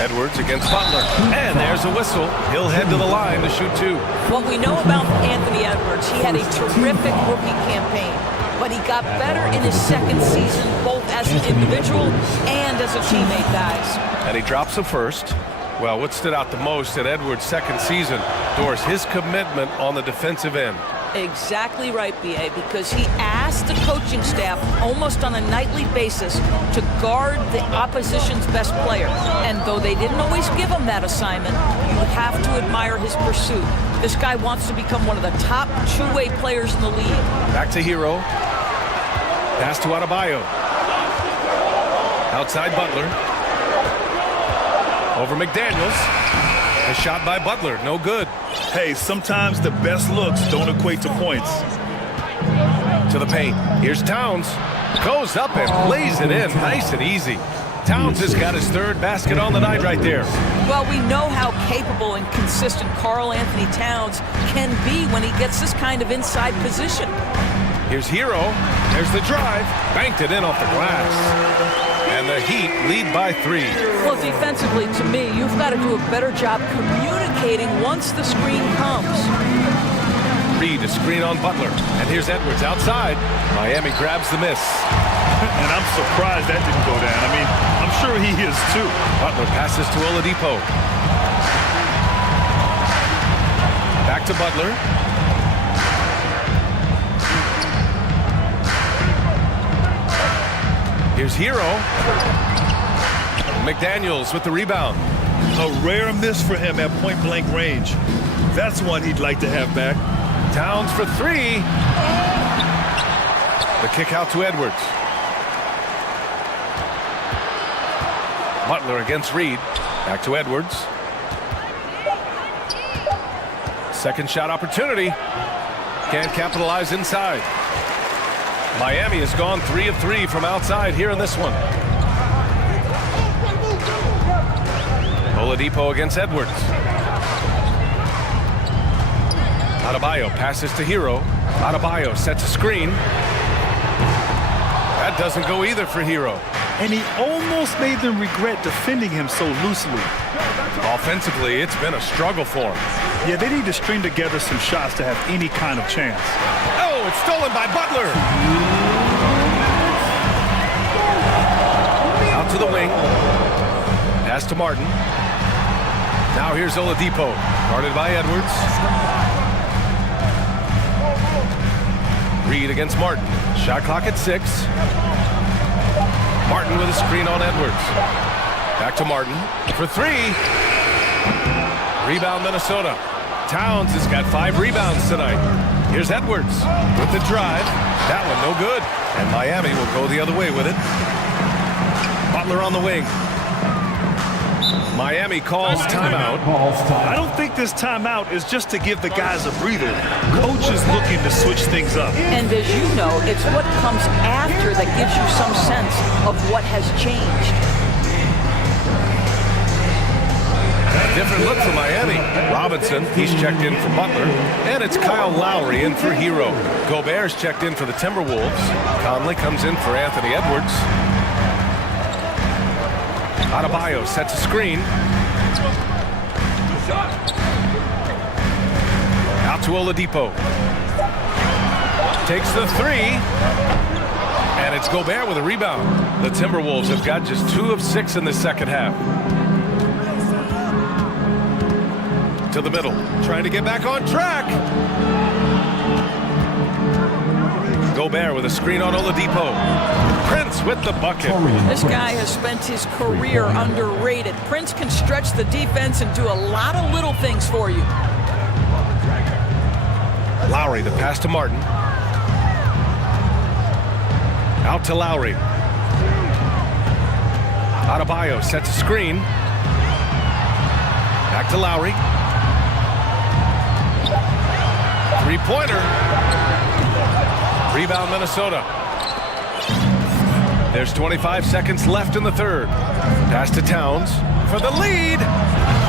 Edwards against Butler. And there's a whistle. He'll head to the line to shoot two. What we know about Anthony Edwards, he had a terrific rookie campaign, but he got better in his second season, both as an individual and as a teammate, guys. And he drops a first. Well, what stood out the most at Edwards' second season, Doris, his commitment on the defensive end. Exactly right, B.A., because he asked the coaching staff almost on a nightly basis to guard the opposition's best player. And though they didn't always give him that assignment, you have to admire his pursuit. This guy wants to become one of the top two-way players in the league. Back to Hero. Pass to Adebayo. Outside Butler. Over McDaniels. A shot by Butler, no good. Hey, sometimes the best looks don't equate to points. To the paint. Here's Towns. Goes up and lays it in, nice and easy. Towns has got his third basket on the night right there. Well, we know how capable and consistent Karl Anthony Towns can be when he gets this kind of inside position. Here's Hero. There's the drive. Banked it in off the glass. And the Heat lead by 3. Well, defensively, to me, you've got to do a better job communicating once the screen comes. Reed, a screen on Butler. And here's Edwards outside. Miami grabs the miss. And I'm surprised that didn't go down. I mean, I'm sure he is too. Butler passes to Oladipo. Back to Butler. Here's Hero. McDaniels with the rebound. A rare miss for him at point-blank range. That's one he'd like to have back. Towns for 3. The kick out to Edwards. Butler against Reed. Back to Edwards. Second shot opportunity. Can't capitalize inside. Miami has gone 3 of 3 from outside here in this one. Oladipo against Edwards. Adebayo passes to Hero. Adebayo sets a screen. That doesn't go either for Hero. And he almost made them regret defending him so loosely. Offensively, it's been a struggle for him. Yeah, they need to string together some shots to have any kind of chance. Oh, it's stolen by Butler. Out to the wing. Pass to Martin. Now here's Oladipo. Guarded by Edwards. Reed against Martin. Shot clock at 6. Martin with a screen on Edwards. Back to Martin for 3. Rebound Minnesota. Towns has got 5 rebounds tonight. Here's Edwards with the drive. That one no good. And Miami will go the other way with it. Butler on the wing. Miami calls timeout. I don't think this timeout is just to give the guys a breather. Coach is looking to switch things up. And as you know, it's what comes after that gives you some sense of what has changed. A different look for Miami. Robinson, he's checked in for Butler. And it's Kyle Lowry in for Hero. Gobert's checked in for the Timberwolves. Conley comes in for Anthony Edwards. Adebayo sets a screen. Out to Oladipo. Takes the 3. And it's Gobert with a rebound. The Timberwolves have got just 2 of 6 in the second half. To the middle. Trying to get back on track. Gobert with a screen on Oladipo. Prince with the bucket. This guy has spent his career underrated. Prince can stretch the defense and do a lot of little things for you. Lowry, the pass to Martin. Out to Lowry. Adebayo sets a screen. Back to Lowry. 3-pointer. Rebound Minnesota. There's 25 seconds left in the third. Pass to Towns for the lead.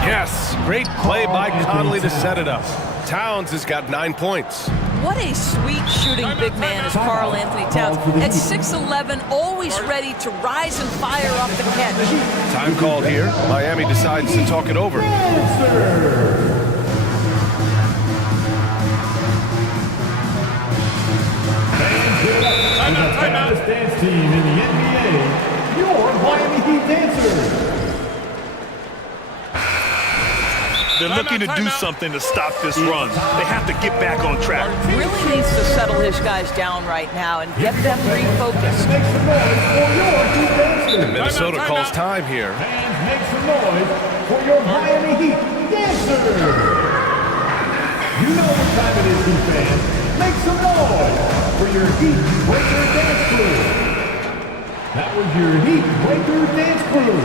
Yes, great play by Conley to set it up. Towns has got 9 points. What a sweet shooting big man is Karl Anthony Towns. At 6'11", always ready to rise and fire off the catch. Time called here. Miami decides to talk it over. Timeout. Dance team in the NBA, your Miami Heat dancers. They're looking to do something to stop this run. They have to get back on track. Really needs to settle his guys down right now and get them refocused. And Minnesota calls time here. And make some noise for your Miami Heat dancers. You know what time it is, Heat fans. Make some noise for your Heat Breaker dance crew. That was your Heat Breaker dance crew.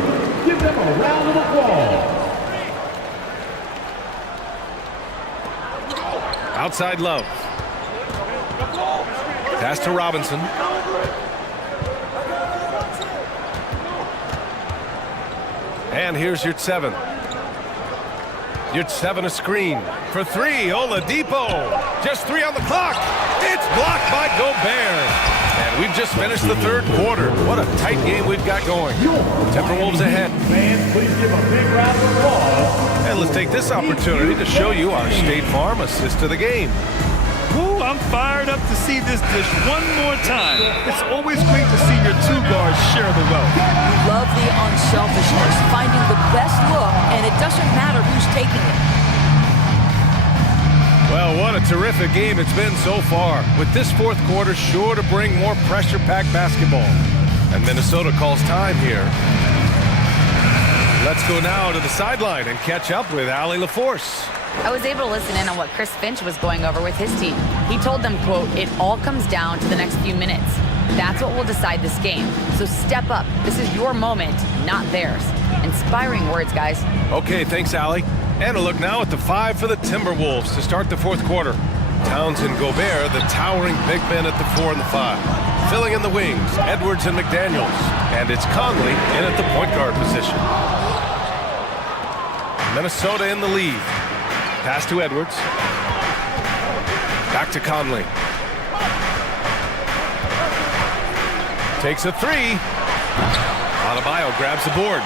Give them a round of applause. Outside Love. Pass to Robinson. And here's your 7. Your 7 a screen. For 3, Oladipo. Just 3 on the clock. It's blocked by Gobert. And we've just finished the third quarter. What a tight game we've got going. Timberwolves ahead. Fans, please give a big round of applause. And let's take this opportunity to show you our State Farm assist to the game. Ooh, I'm fired up to see this dish one more time. It's always great to see your two guards share the wealth. We love the unselfishness, finding the best look, and it doesn't matter who's taking it. Well, what a terrific game it's been so far, with this fourth quarter sure to bring more pressure-packed basketball. And Minnesota calls time here. Let's go now to the sideline and catch up with Allie LaForce. I was able to listen in on what Chris Finch was going over with his team. He told them, quote, "It all comes down to the next few minutes. That's what will decide this game. So step up. This is your moment, not theirs." Inspiring words, guys. Okay, thanks, Allie. And a look now at the 5 for the Timberwolves to start the fourth quarter. Towns and Gobert, the towering big men at the 4 and the 5. Filling in the wings, Edwards and McDaniels. And it's Conley in at the point guard position. Minnesota in the lead. Pass to Edwards. Back to Conley. Takes a 3. Adebayo grabs the board.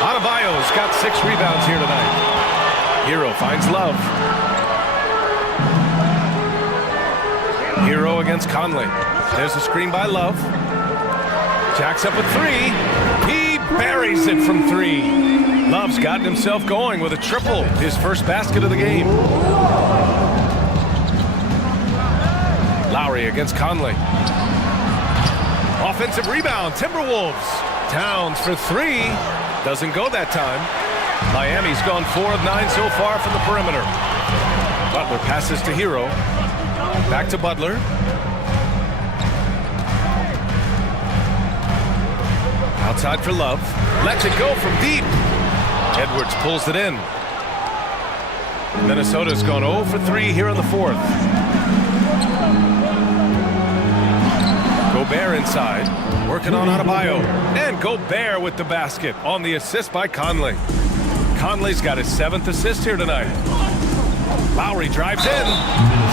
Adebayo's got 6 rebounds here tonight. Hero finds Love. Hero against Conley. There's a screen by Love. Jacks up a 3. He buries it from 3. Love's gotten himself going with a triple, his first basket of the game. Lowry against Conley. Offensive rebound, Timberwolves. Towns for 3. Doesn't go that time. Miami's gone 4 of 9 so far from the perimeter. Butler passes to Hero. Back to Butler. Outside for Love. Lets it go from deep. Edwards pulls it in. Minnesota's gone 0 for 3 here in the fourth. Gobert inside, working on Adebayo. And Gobert with the basket on the assist by Conley. Conley's got his 7th assist here tonight. Lowry drives in.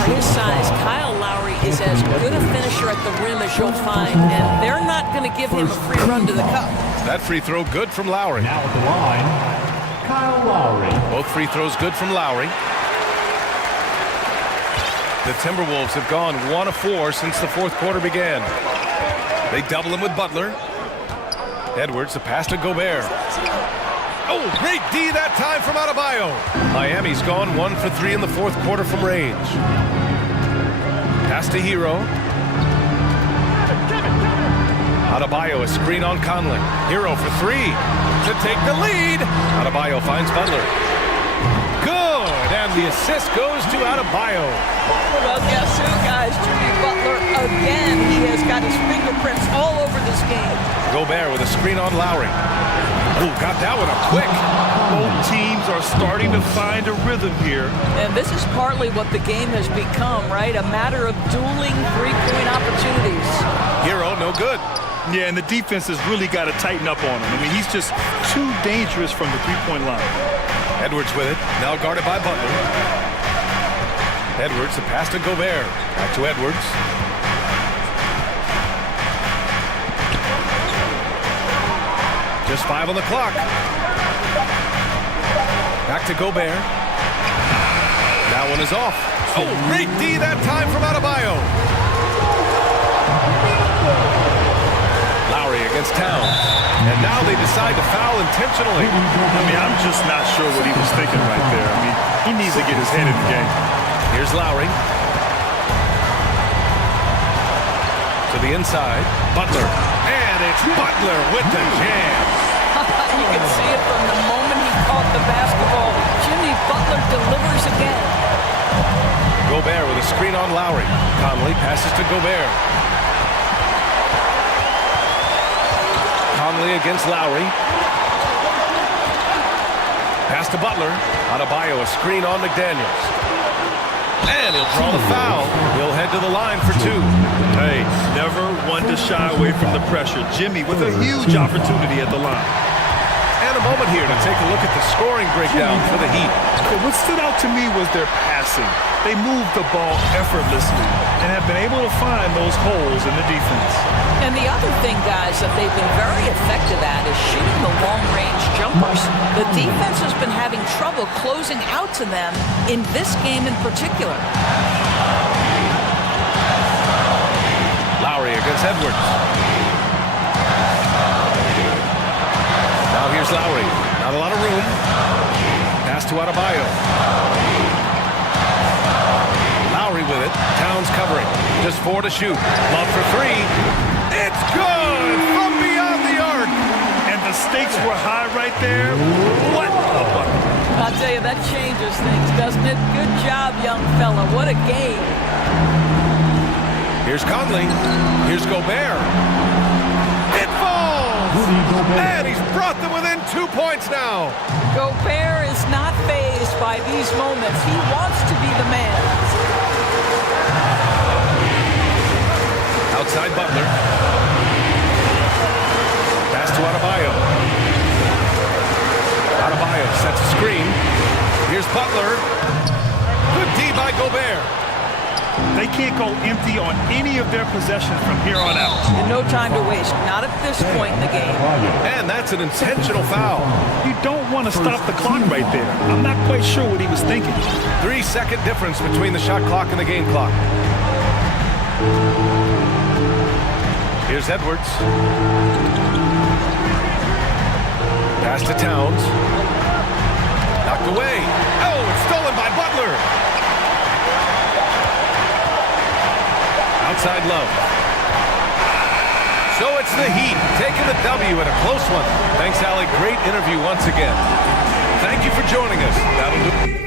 For his size, Kyle Lowry is as good a finisher at the rim as you'll find, and they're not going to give him a free run to the cup. That free throw good from Lowry. Now at the line, Kyle Lowry. Both free throws good from Lowry. The Timberwolves have gone 1 of 4 since the fourth quarter began. They double him with Butler. Edwards, a pass to Gobert. Oh, great D that time from Adebayo. Miami's gone 1 for 3 in the fourth quarter from range. Pass to Hero. Adebayo, a screen on Conley. Hero for 3 to take the lead. Adebayo finds Butler. Good, and the assist goes to Adebayo. Well, guess who, guys? Jimmy Butler again. He has got his fingerprints all over this game. Gobert with a screen on Lowry. Oh, got that one up quick. Both teams are starting to find a rhythm here. And this is partly what the game has become, right? A matter of dueling three-point opportunities. Hero, no good. Yeah, and the defense has really got to tighten up on him. I mean, he's just too dangerous from the three-point line. Edwards with it, now guarded by Butler. Edwards, the pass to Gobert. Back to Edwards. Just 5 on the clock. Back to Gobert. That one is off. Oh, great D that time from Adebayo. Lowry against Towns. And now they decide to foul intentionally. I mean, I'm just not sure what he was thinking right there. I mean, he needs to get his head in the game. Here's Lowry. To the inside. Butler. And it's Butler with the jam. You can see it from the moment he caught the basketball. Jimmy Butler delivers again. Gobert with a screen on Lowry. Conley passes to Gobert. Conley against Lowry. Pass to Butler. Adebayo, a screen on McDaniels. And he'll draw the foul. He'll head to the line for 2. Hey, never one to shy away from the pressure. Jimmy with a huge opportunity at the line. And a moment here to take a look at the scoring breakdown for the Heat. What stood out to me was their passing. They moved the ball effortlessly and have been able to find those holes in the defense. And the other thing, guys, that they've been very effective at is shooting the long-range jumpers. The defense has been having trouble closing out to them in this game in particular. Lowry against Edwards. Now here's Lowry. Not a lot of room. Pass to Adebayo. Lowry with it. Towns covering. Just 4 to shoot. Lob for 3. It's good from beyond the arc. And the stakes were high right there. What a bucket. I'll tell you, that changes things, doesn't it? Good job, young fella. What a game. Here's Conley. Here's Gobert. It falls! And he's brought them within 2 points now. Gobert is not fazed by these moments. He wants to be the man. Outside Butler. Pass to Adebayo. Adebayo sets a screen. Here's Butler. Good D by Gobert. They can't go empty on any of their possessions from here on out. And no time to waste. Not at this point in the game. And that's an intentional foul. You don't want to stop the clock right there. I'm not quite sure what he was thinking. 3-second difference between the shot clock and the game clock. Here's Edwards. Pass to Towns. Knocked away. Oh, it's stolen by Butler. Outside Love. So it's the Heat taking the W in a close one. Thanks, Allie. Great interview once again. Thank you for joining us. That'll do.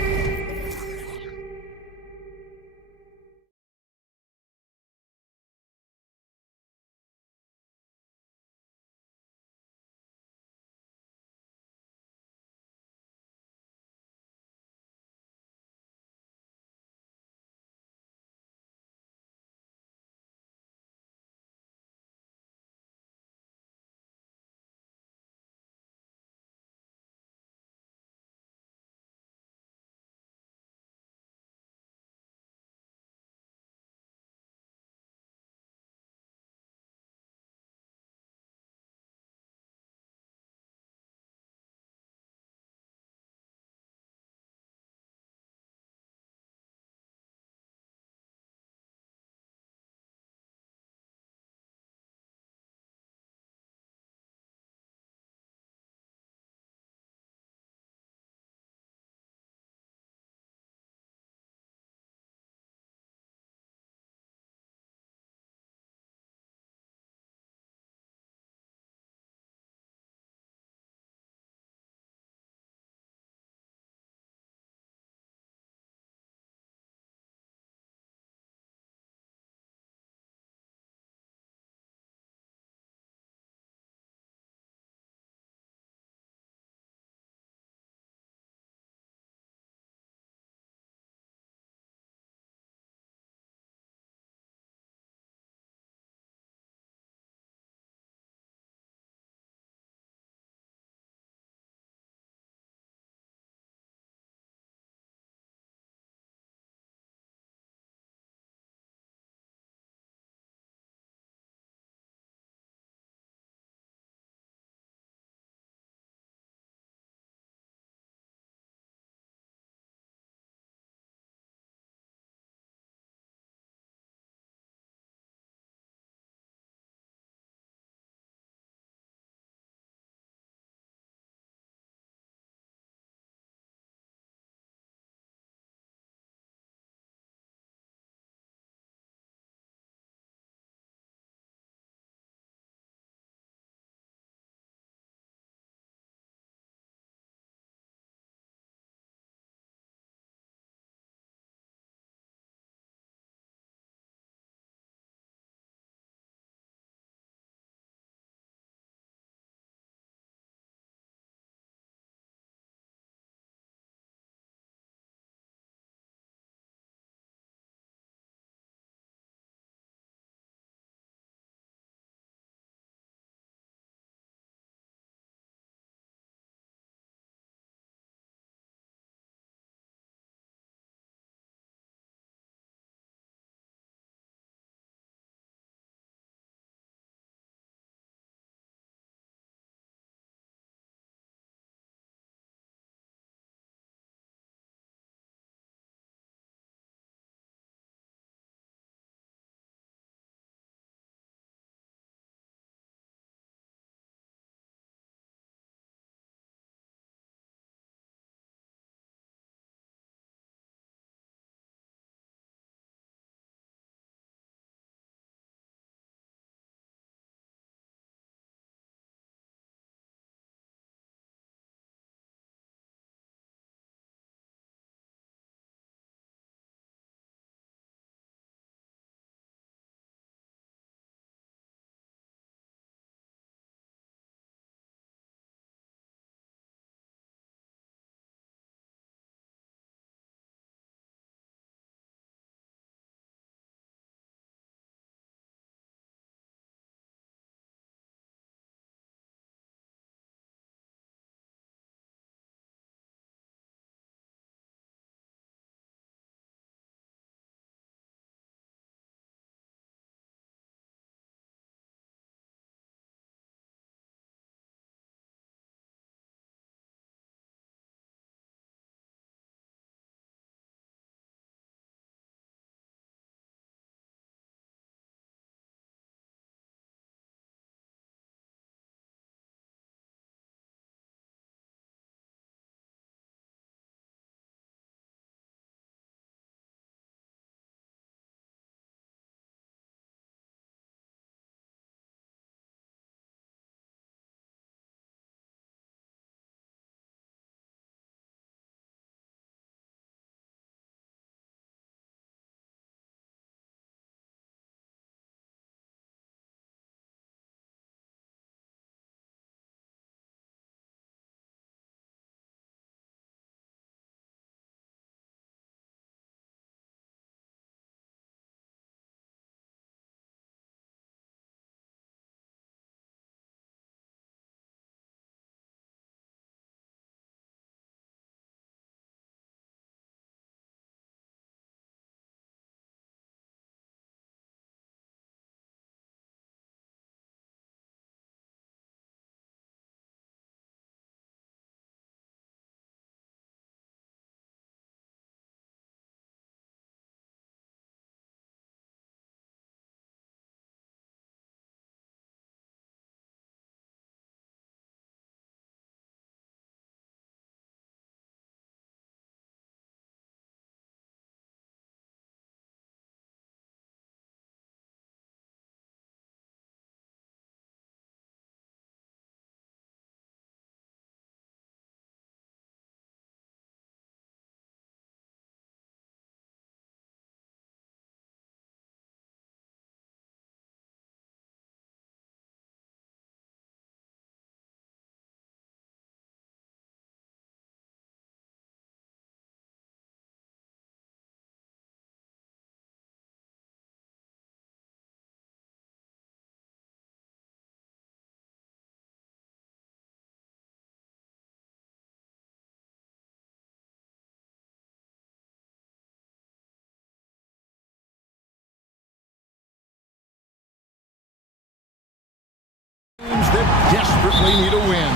Teams that desperately need a win.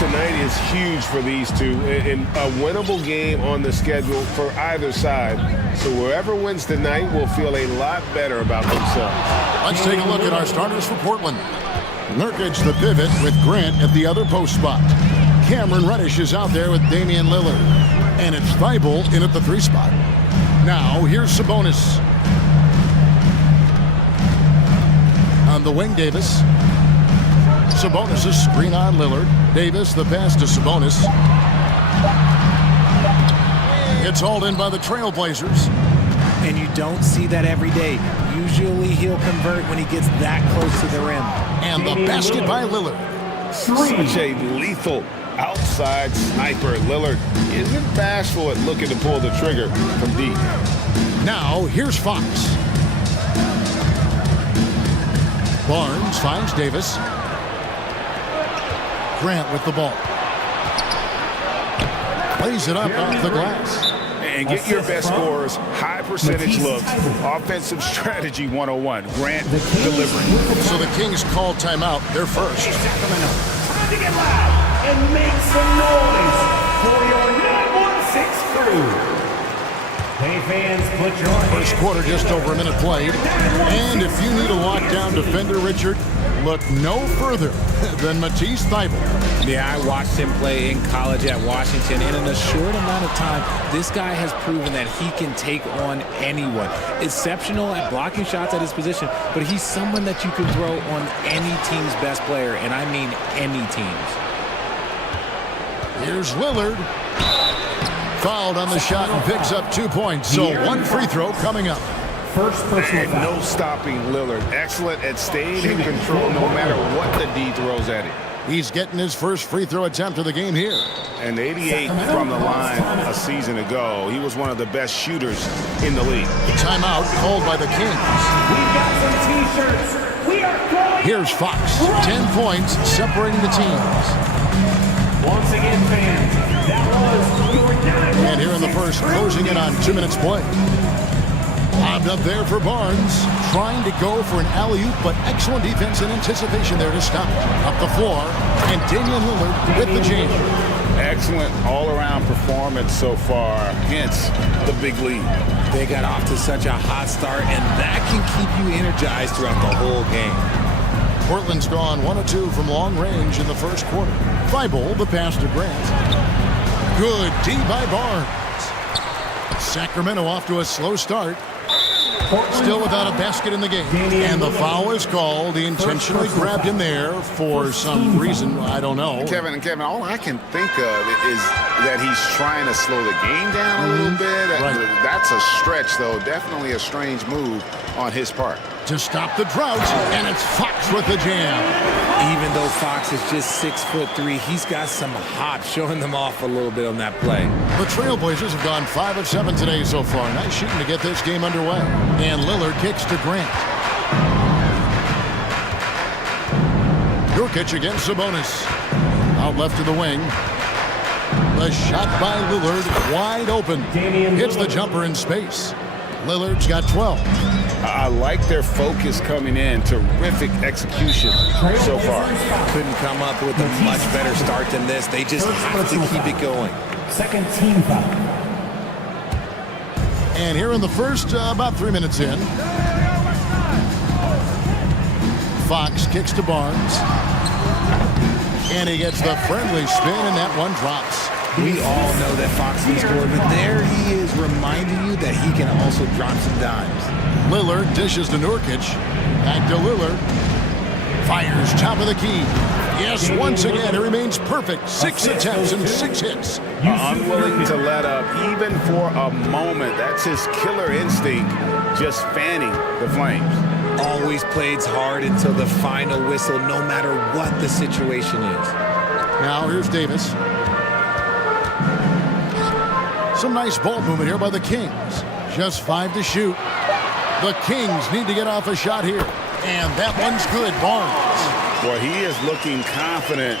Tonight is huge for these two, and a winnable game on the schedule for either side. So whoever wins tonight will feel a lot better about themselves. Let's take a look at our starters for Portland. Nurkic the pivot with Grant at the other post spot. Cameron Reddish is out there with Damian Lillard. And it's Thibault in at the 3 spot. Now here's Sabonis. On the wing, Davis. Sabonis' screen on Lillard. Davis, the pass to Sabonis. It's hauled in by the Trailblazers. And you don't see that every day. Usually he'll convert when he gets that close to the rim. And the basket by Lillard. Such a lethal outside sniper. Lillard isn't bashful at looking to pull the trigger from deep. Now, here's Fox. Barnes finds Davis. Grant with the ball. Plays it up off the glass. And get your best scorers, high percentage looks, offensive strategy 101. Grant delivering. So the Kings call timeout. They're first. Sacramento, time to get loud and make some noise for your 916 crew. Hey fans, put your First quarter, just over a minute played. And if you need a lockdown defender, Richard, look no further than Matisse Thybulle. Yeah, I watched him play in college at Washington, and in a short amount of time, this guy has proven that he can take on anyone. Exceptional at blocking shots at his position, but he's someone that you can throw on any team's best player, and I mean any teams. Here's Lillard. Fouled on the shot and picks up 2 points. So one free throw coming up. First personal foul. No stopping Lillard. Excellent at staying in control no matter what the D throws at him. He's getting his first free throw attempt of the game here. And 88 from the line a season ago. He was one of the best shooters in the league. Timeout called by the Kings. We've got some t-shirts. We are going. Here's Fox. 10 points separating the teams. Once again, fans, that was your 916. And here in the first, closing in on 2 minutes play. Lobbed up there for Barnes, trying to go for an alley-oop, but excellent defense and anticipation there to stop it. Up the floor, and Damian Lillard with the jam. Excellent all-around performance so far, hence the big lead. They got off to such a hot start, and that can keep you energized throughout the whole game. Portland's gone 1 of 2 from long range in the first quarter. Thibault, the pass to Grant. Good D by Barnes. Sacramento off to a slow start. Still without a basket in the game. And the foul is called. He intentionally grabbed him there for some reason. I don't know. Kevin, all I can think of is that he's trying to slow the game down a little bit. Right. That's a stretch, though. Definitely a strange move on his part. To stop the drought, and it's Fox with the jam. Even though Fox is just 6'3", he's got some hop, showing them off a little bit on that play. The Trailblazers have gone 5 of 7 today so far. Nice shooting to get this game underway. And Lillard kicks to Grant. Nurkic against Sabonis. Out left to the wing. The shot by Lillard, wide open. Hits the jumper in space. Lillard's got 12. I like their focus coming in. Terrific execution so far. Couldn't come up with a much better start than this. They just have to keep it going. Second team foul. And here in the first, about 3 minutes in. Fox kicks to Barnes. And he gets the friendly spin, and that one drops. We all know that Fox can score, but there he is reminding you that he can also drop some dimes. Lillard dishes to Nurkic. Back to Lillard. Fires top of the key. Yes, once again, it remains perfect. 6 attempts and 6 hits. Unwilling to let up, even for a moment. That's his killer instinct, just fanning the flames. Always plays hard until the final whistle, no matter what the situation is. Now here's Davis. Some nice ball movement here by the Kings. Just 5 to shoot. The Kings need to get off a shot here. And that one's good. Barnes. Well, he is looking confident.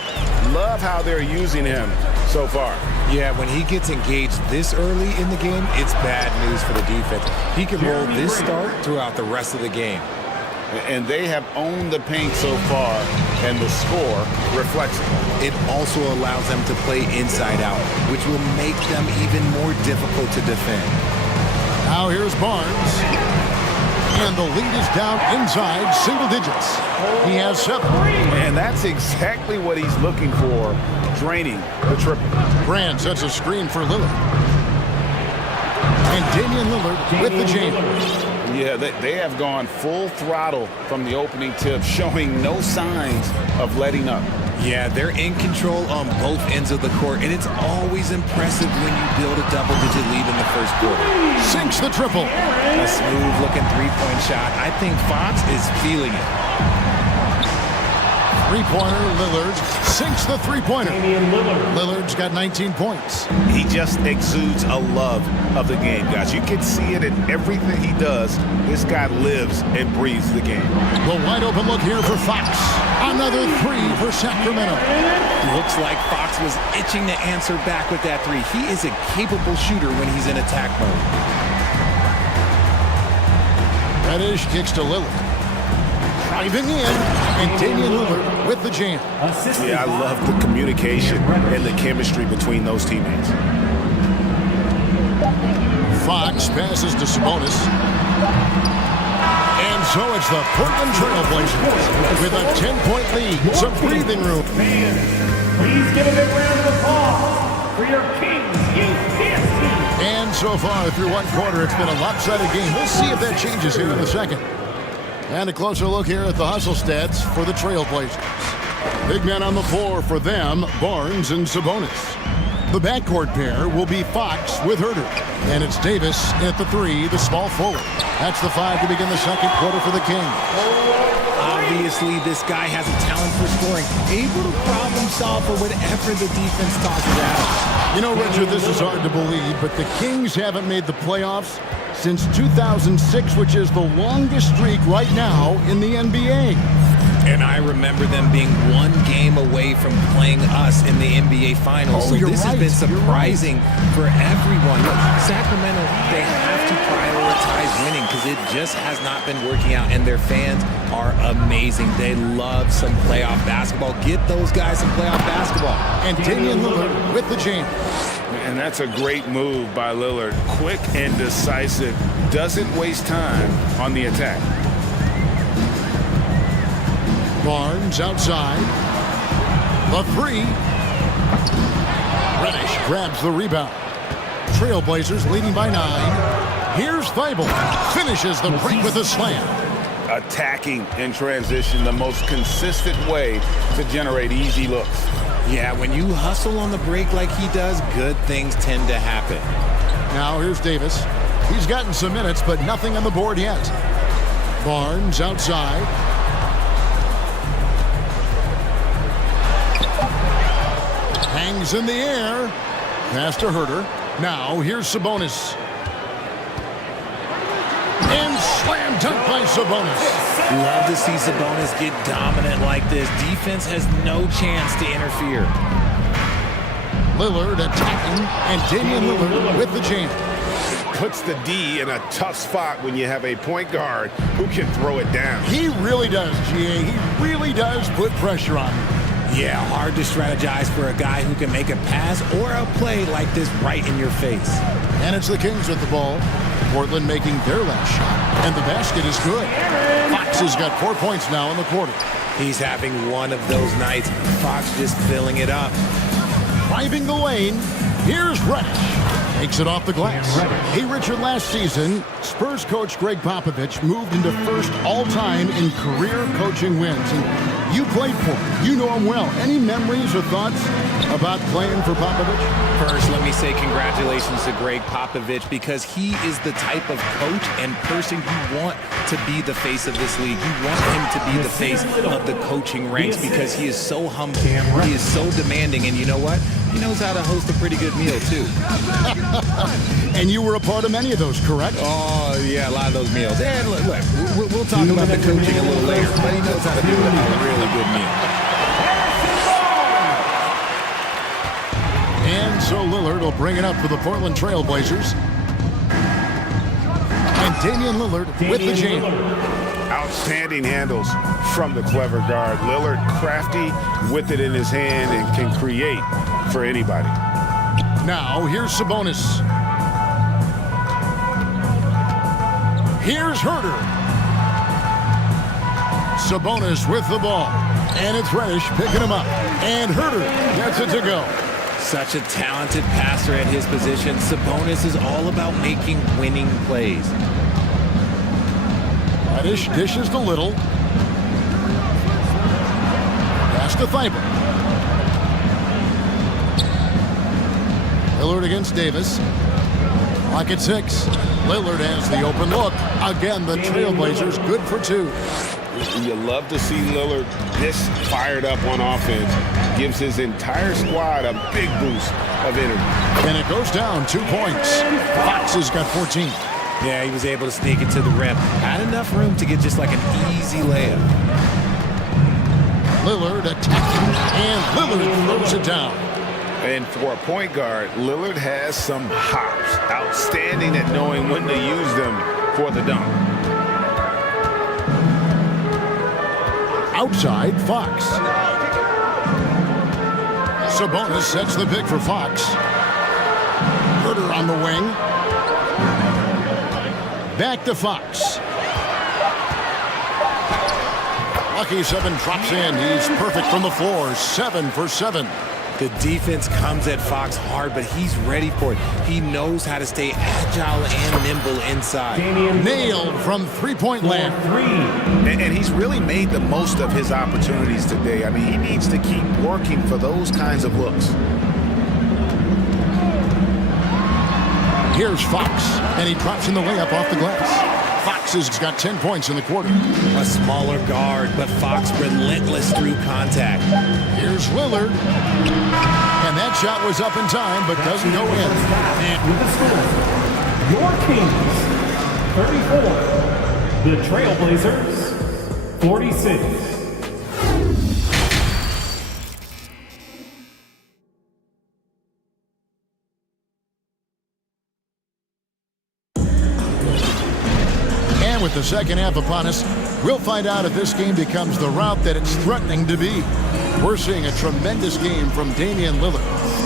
Love how they're using him so far. Yeah, when he gets engaged this early in the game, it's bad news for the defense. He can roll this start throughout the rest of the game. And they have owned the paint so far. and the score reflects it. It also allows them to play inside out, which will make them even more difficult to defend. Now here's Barnes. And the lead is down inside single digits. He has 7. And that's exactly what he's looking for, draining the triple. Brand sets a screen for Lillard. And Damian Lillard with the jam. Yeah, they have gone full throttle from the opening tip, showing no signs of letting up. Yeah, they're in control on both ends of the court, and it's always impressive when you build a double-digit lead in the first quarter. Sinks the triple. A smooth-looking three-point shot. I think Fox is feeling it. Three-pointer, Lillard sinks the three-pointer. Lillard's got 19 points. He just exudes a love of the game, guys. You can see it in everything he does. This guy lives and breathes the game. The wide-open look here for Fox. Another 3 for Sacramento. Looks like Fox was itching to answer back with that 3. He is a capable shooter when he's in attack mode. Reddish kicks to Lillard. Driving in, and Damian Lillard with the jam. Yeah, I love the communication and the chemistry between those teammates. Fox passes to Sabonis. And so it's the Portland Trail Blazers with a 10-point lead. Some breathing room. Please give a big round of applause for your Kings Youth Dance Team. And so far through one quarter, it's been a lopsided game. We'll see if that changes here in the second. And a closer look here at the hustle stats for the Trailblazers. Big men on the floor for them, Barnes and Sabonis. The backcourt pair will be Fox with Herter. And it's Davis at the 3, the small forward. That's the 5 to begin the second quarter for the Kings. Obviously, this guy has a talent for scoring, able to problem solve for whatever the defense tosses at him. You know, Richard, this is hard to believe, but the Kings haven't made the playoffs since 2006, which is the longest streak right now in the NBA. And I remember them being one game away from playing us in the NBA Finals. So this has been surprising for everyone. Look, Sacramento, they have to prioritize winning because it just has not been working out. And their fans are amazing. They love some playoff basketball. Get those guys some playoff basketball. And Damian Lillard with the jam. And that's a great move by Lillard. Quick and decisive. Doesn't waste time on the attack. Barnes outside. The 3. Reddish grabs the rebound. Trailblazers leading by 9. Here's Thibault. Finishes the break with a slam. Attacking in transition, the most consistent way to generate easy looks. Yeah, when you hustle on the break like he does, good things tend to happen. Now here's Davis. He's gotten some minutes, but nothing on the board yet. Barnes outside. Hangs in the air. Pass to Herter. Now here's Sabonis. And slam dunk by Sabonis. Love to see Sabonis get dominant like this. Defense has no chance to interfere. Lillard attacking, and Damian Lillard with the jam. Puts the D in a tough spot when you have a point guard who can throw it down. He really does, GA. He really does put pressure on him. Yeah, hard to strategize for a guy who can make a pass or a play like this right in your face. And it's the Kings with the ball. Portland making their last shot. And the basket is good. Fox has got 4 points now in the quarter. He's having one of those nights. Fox just filling it up. Driving the lane. Here's Reddish. Takes it off the glass. Hey, Richard, last season, Spurs coach Greg Popovich moved into first all-time in career coaching wins. And you played for him. You know him well. Any memories or thoughts about playing for Popovich? First, let me say congratulations to Greg Popovich because he is the type of coach and person you want to be the face of this league. You want him to be the face of the coaching ranks because he is so humble. He is so demanding. And you know what? He knows how to host a pretty good meal, too. And you were a part of many of those, correct? Oh, yeah, a lot of those meals. And look, we'll talk about the coaching a little later, but he knows how to do a really good meal. And so Lillard will bring it up for the Portland Trailblazers. And Damian Lillard with the jam. Outstanding handles from the clever guard. Lillard crafty with it in his hand and can create for anybody. Now, here's Sabonis. Here's Herter. Sabonis with the ball. And it's Reddish picking him up. And Herter gets it to go. Such a talented passer at his position. Sabonis is all about making winning plays. Reddish dishes to Little. Pass to Thibault. Lillard against Davis. Clock at 6. Lillard has the open look. Again, the Trailblazers good for 2. You love to see Lillard this fired up on offense. Gives his entire squad a big boost of energy. And it goes down 2 points. Fox has got 14. Yeah, he was able to sneak it to the rim. Had enough room to get just like an easy layup. Lillard attacking. And Lillard throws it down. And for a point guard, Lillard has some hops. Outstanding at knowing when to use them for the dunk. Outside, Fox. Sabonis sets the pick for Fox. Herter on the wing. Back to Fox. Lucky 7 drops in. He's perfect from the floor. 7 for 7. The defense comes at Fox hard, but he's ready for it. He knows how to stay agile and nimble inside. Nailed from three-point land. And he's really made the most of his opportunities today. I mean, he needs to keep working for those kinds of looks. Here's Fox, and he drops in the layup off the glass. Fox has got 10 points in the quarter. A smaller guard, but Fox relentless through contact. Here's Lillard. And that shot was up in time, but doesn't go in. And with the score, your Kings, 34. The Trailblazers, 46. With the second half upon us, we'll find out if this game becomes the rout that it's threatening to be. We're seeing a tremendous game from Damian Lillard.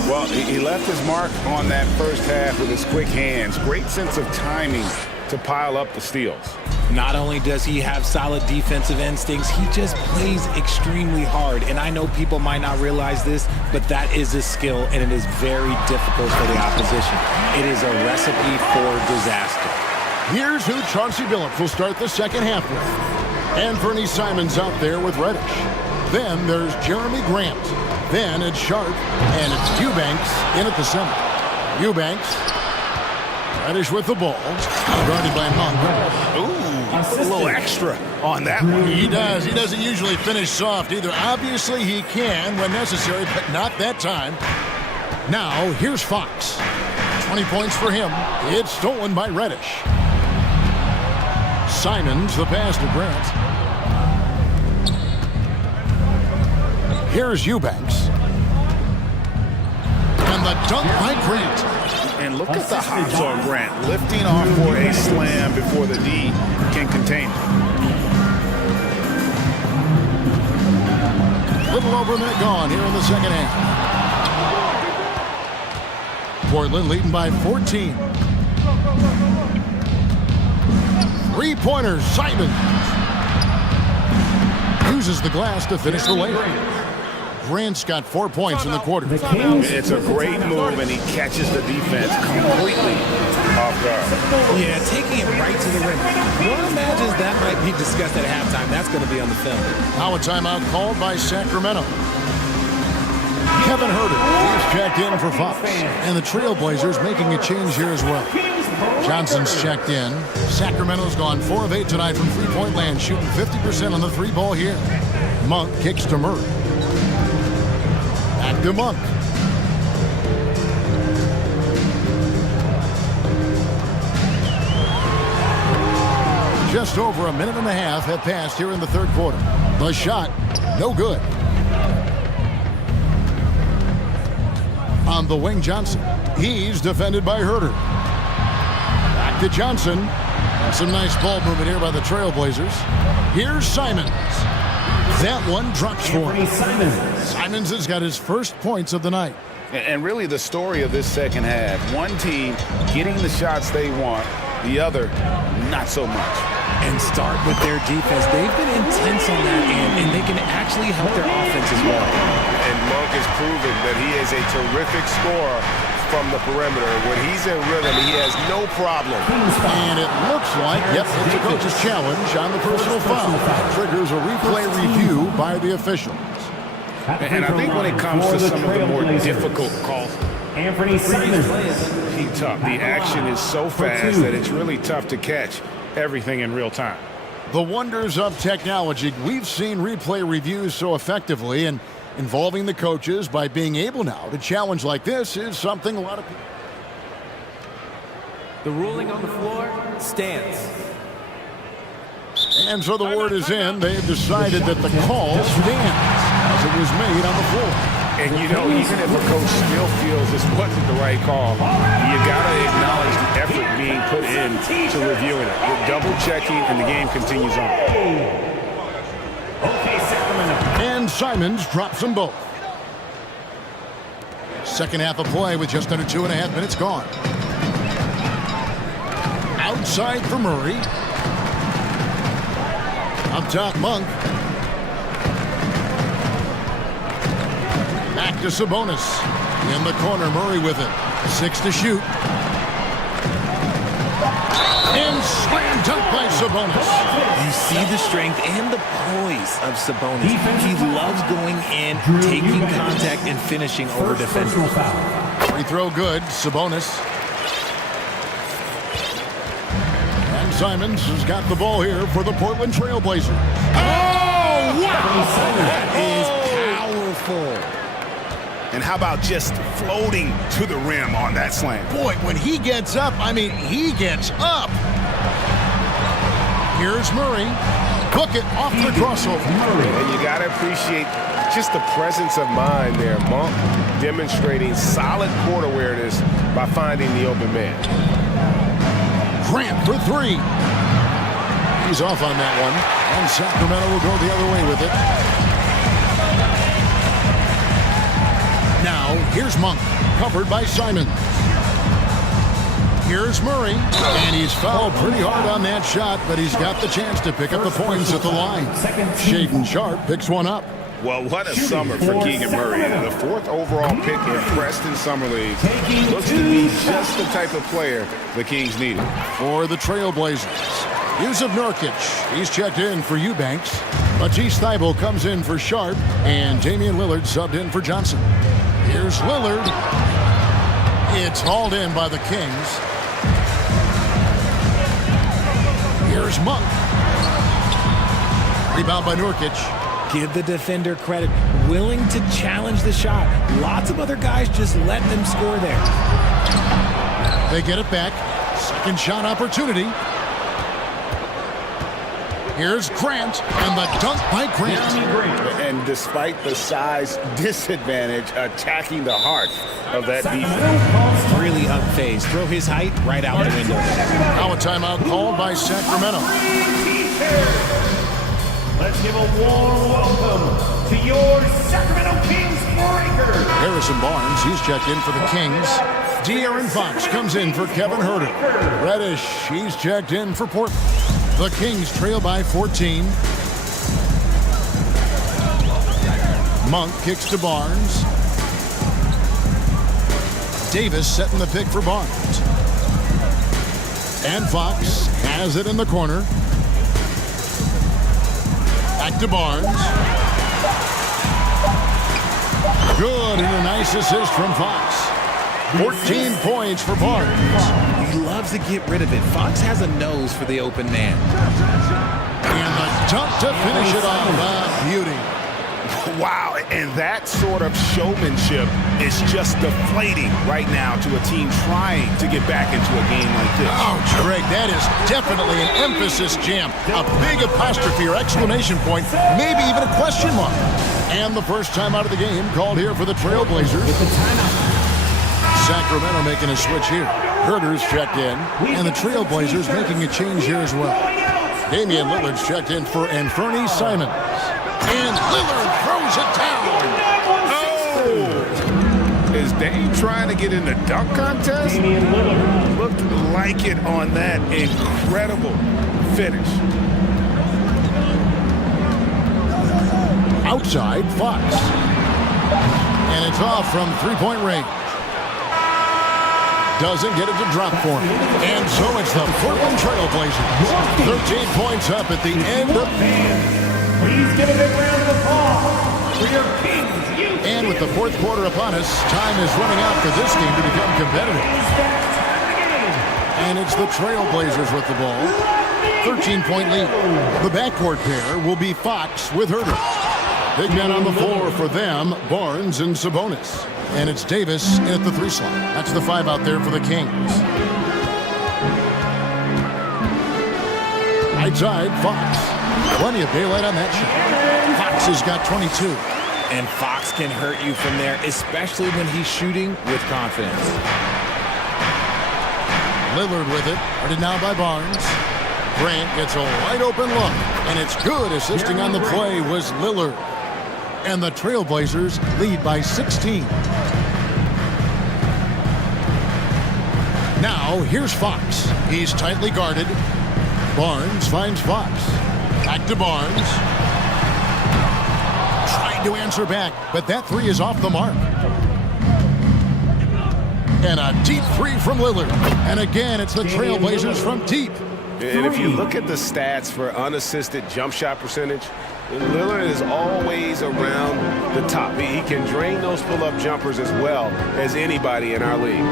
Well, he left his mark on that first half with his quick hands. Great sense of timing to pile up the steals. Not only does he have solid defensive instincts, he just plays extremely hard. And I know people might not realize this, but that is a skill, and it is very difficult for the opposition. It is a recipe for disaster. Here's who Chauncey Billups will start the second half with. Anthony Simons out there with Reddish. Then there's Jeremy Grant. Then it's Sharp, and it's Eubanks in at the center. Eubanks. Reddish with the ball. Guarded by Monk. Ooh, a little extra on that one. He does. He doesn't usually finish soft either. Obviously, he can when necessary, but not that time. Now, here's Fox. 20 points for him. It's stolen by Reddish. Simons, the pass to Grant. Here's Eubanks. And the dunk by Grant. And look at the hops on Grant, lifting off for a slam before the D can contain it. Little over a minute gone here in the second half. Portland leading by 14. Three-pointer, Simons. Uses the glass to finish the layup. Grant's got 4 points in the quarter. It's a great move, and he catches the defense completely off guard. Yeah, taking it right to the rim. One imagines that might be discussed at halftime. That's going to be on the film. Now a timeout called by Sacramento. Kevin Herter is checked in for Fox. And the Trailblazers making a change here as well. Johnson's checked in. Sacramento's gone 4 of 8 tonight from three-point land, shooting 50% on the three ball here. Monk kicks to Murray. Back to Monk. Just over a minute and a half have passed here in the third quarter. The shot, no good. On the wing, Johnson. He's defended by Herter. Back to Johnson. Some nice ball movement here by the Trailblazers. Here's Simons. That one drops for him. Simons has got his first points of the night. And really the story of this second half, one team getting the shots they want, the other not so much. And start with their defense. They've been intense on that end, and they can actually help their offense as well. And Monk has proven that he is a terrific scorer from the perimeter. When he's in rhythm, he has no problem. And it looks like, yep, it's a coach's challenge on the personal foul. Triggers a replay review by the officials. And I think when it comes to some of the more difficult calls, Anthony Simons. tough. The action is so fast that it's really tough to catch everything in real time. The wonders of technology. We've seen replay reviews so effectively, and involving the coaches by being able now to challenge like this is something a lot of people. The ruling on the floor stands. And so the word is in. They've decided that the call stands as it was made on the floor. And you know, even if a coach still feels this wasn't the right call, you gotta acknowledge the effort being put in to reviewing it. You're double checking, and the game continues on. Okay, Sacramento. And Simons drops them both. Second half of play with just under 2.5 minutes gone. Outside for Murray. Up top, Monk. Back to Sabonis. In the corner, Murray with it. 6 to shoot. And slam dunk by Sabonis. You see the strength and the poise of Sabonis. He loves going in, taking contact, and finishing over defenders. Free throw good, Sabonis. And Simons has got the ball here for the Portland Trailblazers. Oh, wow! That is powerful. And how about just floating to the rim on that slam? Boy, when he gets up, I mean, he gets up. Here's Murray. Book it off the crossover. And you got to appreciate just the presence of mind there. Monk demonstrating solid court awareness by finding the open man. Grant for 3. He's off on that one. And Sacramento will go the other way with it. Now, here's Monk, covered by Simons. Here's Murray, and he's fouled pretty hard on that shot, but he's got the chance to pick up the points at the line. Shaden Sharp picks one up. Well, what a summer for Keegan Murray. The 4th overall pick in Preston Summer League. Looks to be just the type of player the Kings needed. For the Trailblazers, Yusuf Nurkic, he's checked in for Eubanks. Matisse Thybulle comes in for Sharp, and Damian Lillard subbed in for Johnson. Here's Lillard. It's hauled in by the Kings. Here's Monk. Rebound by Nurkic. Give the defender credit. Willing to challenge the shot. Lots of other guys just let them score there. They get it back. Second shot opportunity. Here's Grant, and the dunk by Grant. And despite the size disadvantage, attacking the heart of that defense. Really unfazed. Throw his height right out the window. Now a timeout called by Sacramento. Let's give a warm welcome to your Sacramento Kings breakers. Harrison Barnes, he's checked in for the Kings. De'Aaron Fox comes in for Kevin Huerter. Reddish, he's checked in for Portland. The Kings trail by 14. Monk kicks to Barnes. Davis setting the pick for Barnes. And Fox has it in the corner. Back to Barnes. Good, and a nice assist from Fox. 14 points for Barnes. He loves to get rid of it. Fox has a nose for the open man. And the dunk to finish it off. Beauty. Wow, and that sort of showmanship is just deflating right now to a team trying to get back into a game like this. Oh, Greg, that is definitely an emphasis jam. A big apostrophe or exclamation point, maybe even a question mark. And the first time out of the game called here for the Trailblazers. Sacramento making a switch here. Herder's checked in, and the Trailblazers making a change here as well. Damian Lillard's checked in for Anthony Simons. And Lillard throws it down. Oh! Is Dame trying to get in the dunk contest? Looked like it on that incredible finish. Outside, Fox. And it's off from three-point range. Doesn't get it to drop for him. And so it's the Portland Trailblazers. 13 points up at the end of... Please give a big round of applause for your Kings. And with the fourth quarter upon us, time is running out for this game to become competitive. And it's the Trailblazers with the ball. 13-point lead. The backcourt pair will be Fox with Herder. Big men on the floor for them, Barnes and Sabonis. And it's Davis in at the three slot. That's the five out there for the Kings. Right side, Fox. Plenty of daylight on that shot. Fox has got 22. And Fox can hurt you from there, especially when he's shooting with confidence. Lillard with it. Guarded now by Barnes. Grant gets a wide open look. And it's good. Assisting on the play was Lillard. And the Trailblazers lead by 16. Now, here's Fox. He's tightly guarded. Barnes finds Fox. Back to Barnes. Trying to answer back, but that three is off the mark. And a deep three from Lillard. And again, it's the Trailblazers from deep. And if you look at the stats for unassisted jump shot percentage, Lillard is always around the top. He can drain those pull-up jumpers as well as anybody in our league.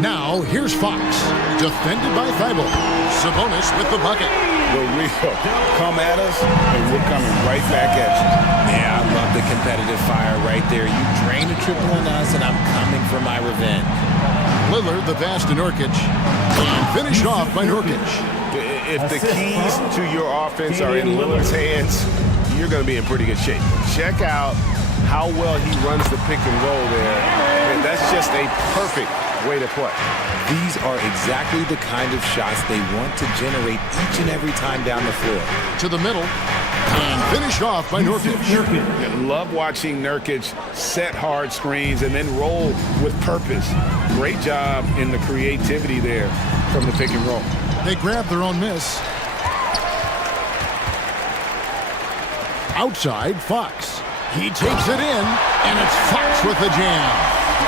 Now, here's Fox. Defended by Thibault. Sabonis with the bucket. The real come at us, and we're coming right back at you. Yeah, I love the competitive fire right there. You drain a triple on us, and I'm coming for my revenge. Lillard, the pass to Nurkic. And finished off by Nurkic. If the keys to your offense are in Lillard's hands, you're going to be in pretty good shape. Check out how well he runs the pick and roll there. And that's just a perfect way to play. These are exactly the kind of shots they want to generate each and every time down the floor. To the middle. And finished off by Nurkic. Love watching Nurkic set hard screens and then roll with purpose. Great job in the creativity there from the pick and roll. They grab their own miss. Outside, Fox. He takes it in, and it's Fox with the jam.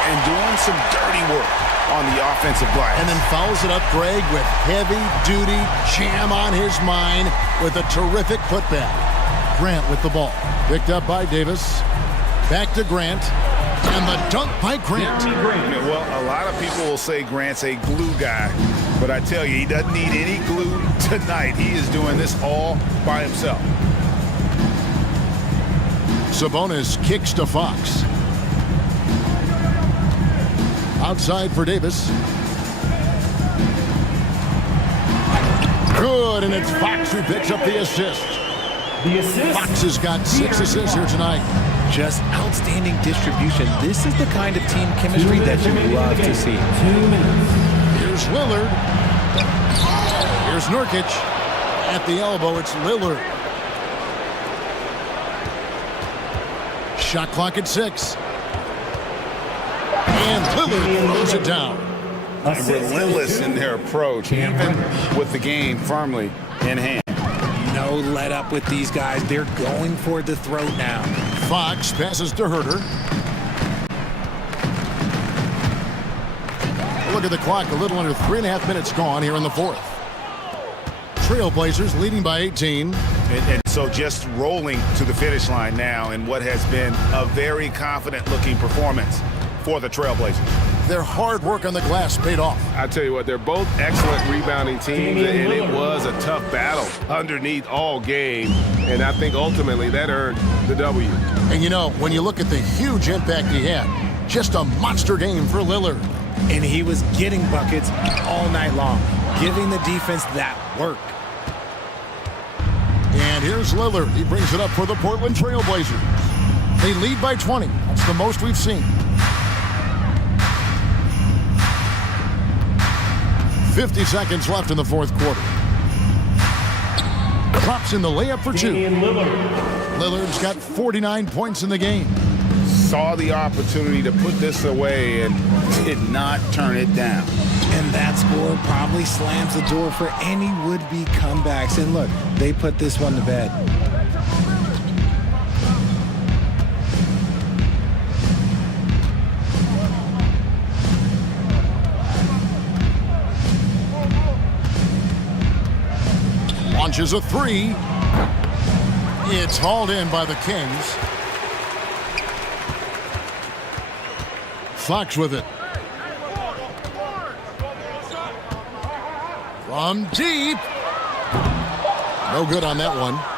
And doing some dirty work on the offensive glass. And then fouls it up Greg with heavy-duty jam on his mind with a terrific putback. Grant with the ball. Picked up by Davis. Back to Grant. And the dunk by Grant. Well, a lot of people will say Grant's a glue guy. But I tell you, he doesn't need any glue tonight. He is doing this all by himself. Sabonis kicks to Fox. Outside for Davis. Good, and it's Fox who picks up the assist. Fox has got 6 assists here tonight. Just outstanding distribution. This is the kind of team chemistry that you love to see. Here's Lillard. Here's Nurkic. At the elbow, it's Lillard. Shot clock at 6. And Lillard throws it down. Relentless in their approach, even with the game firmly in hand. No let up with these guys. They're going for the throat now. Fox passes to Herder. Look at the clock, a little under 3.5 minutes gone here in the fourth. Trailblazers leading by 18. And so just rolling to the finish line now in what has been a very confident-looking performance for the Trailblazers. Their hard work on the glass paid off. I tell you what, they're both excellent rebounding teams, and it was a tough battle underneath all game. And I think ultimately that earned the W. And you know, when you look at the huge impact he had, just a monster game for Lillard. And he was getting buckets all night long, giving the defense that work. And here's Lillard. He brings it up for the Portland Trailblazers. They lead by 20. That's the most we've seen. 50 seconds left in the fourth quarter. Drops in the layup for two. Lillard's got 49 points in the game. Saw the opportunity to put this away and did not turn it down. And that score probably slams the door for any would-be comebacks. And look, they put this one to bed. Launches a three. It's hauled in by the Kings. Fox with it. From deep. No good on that one.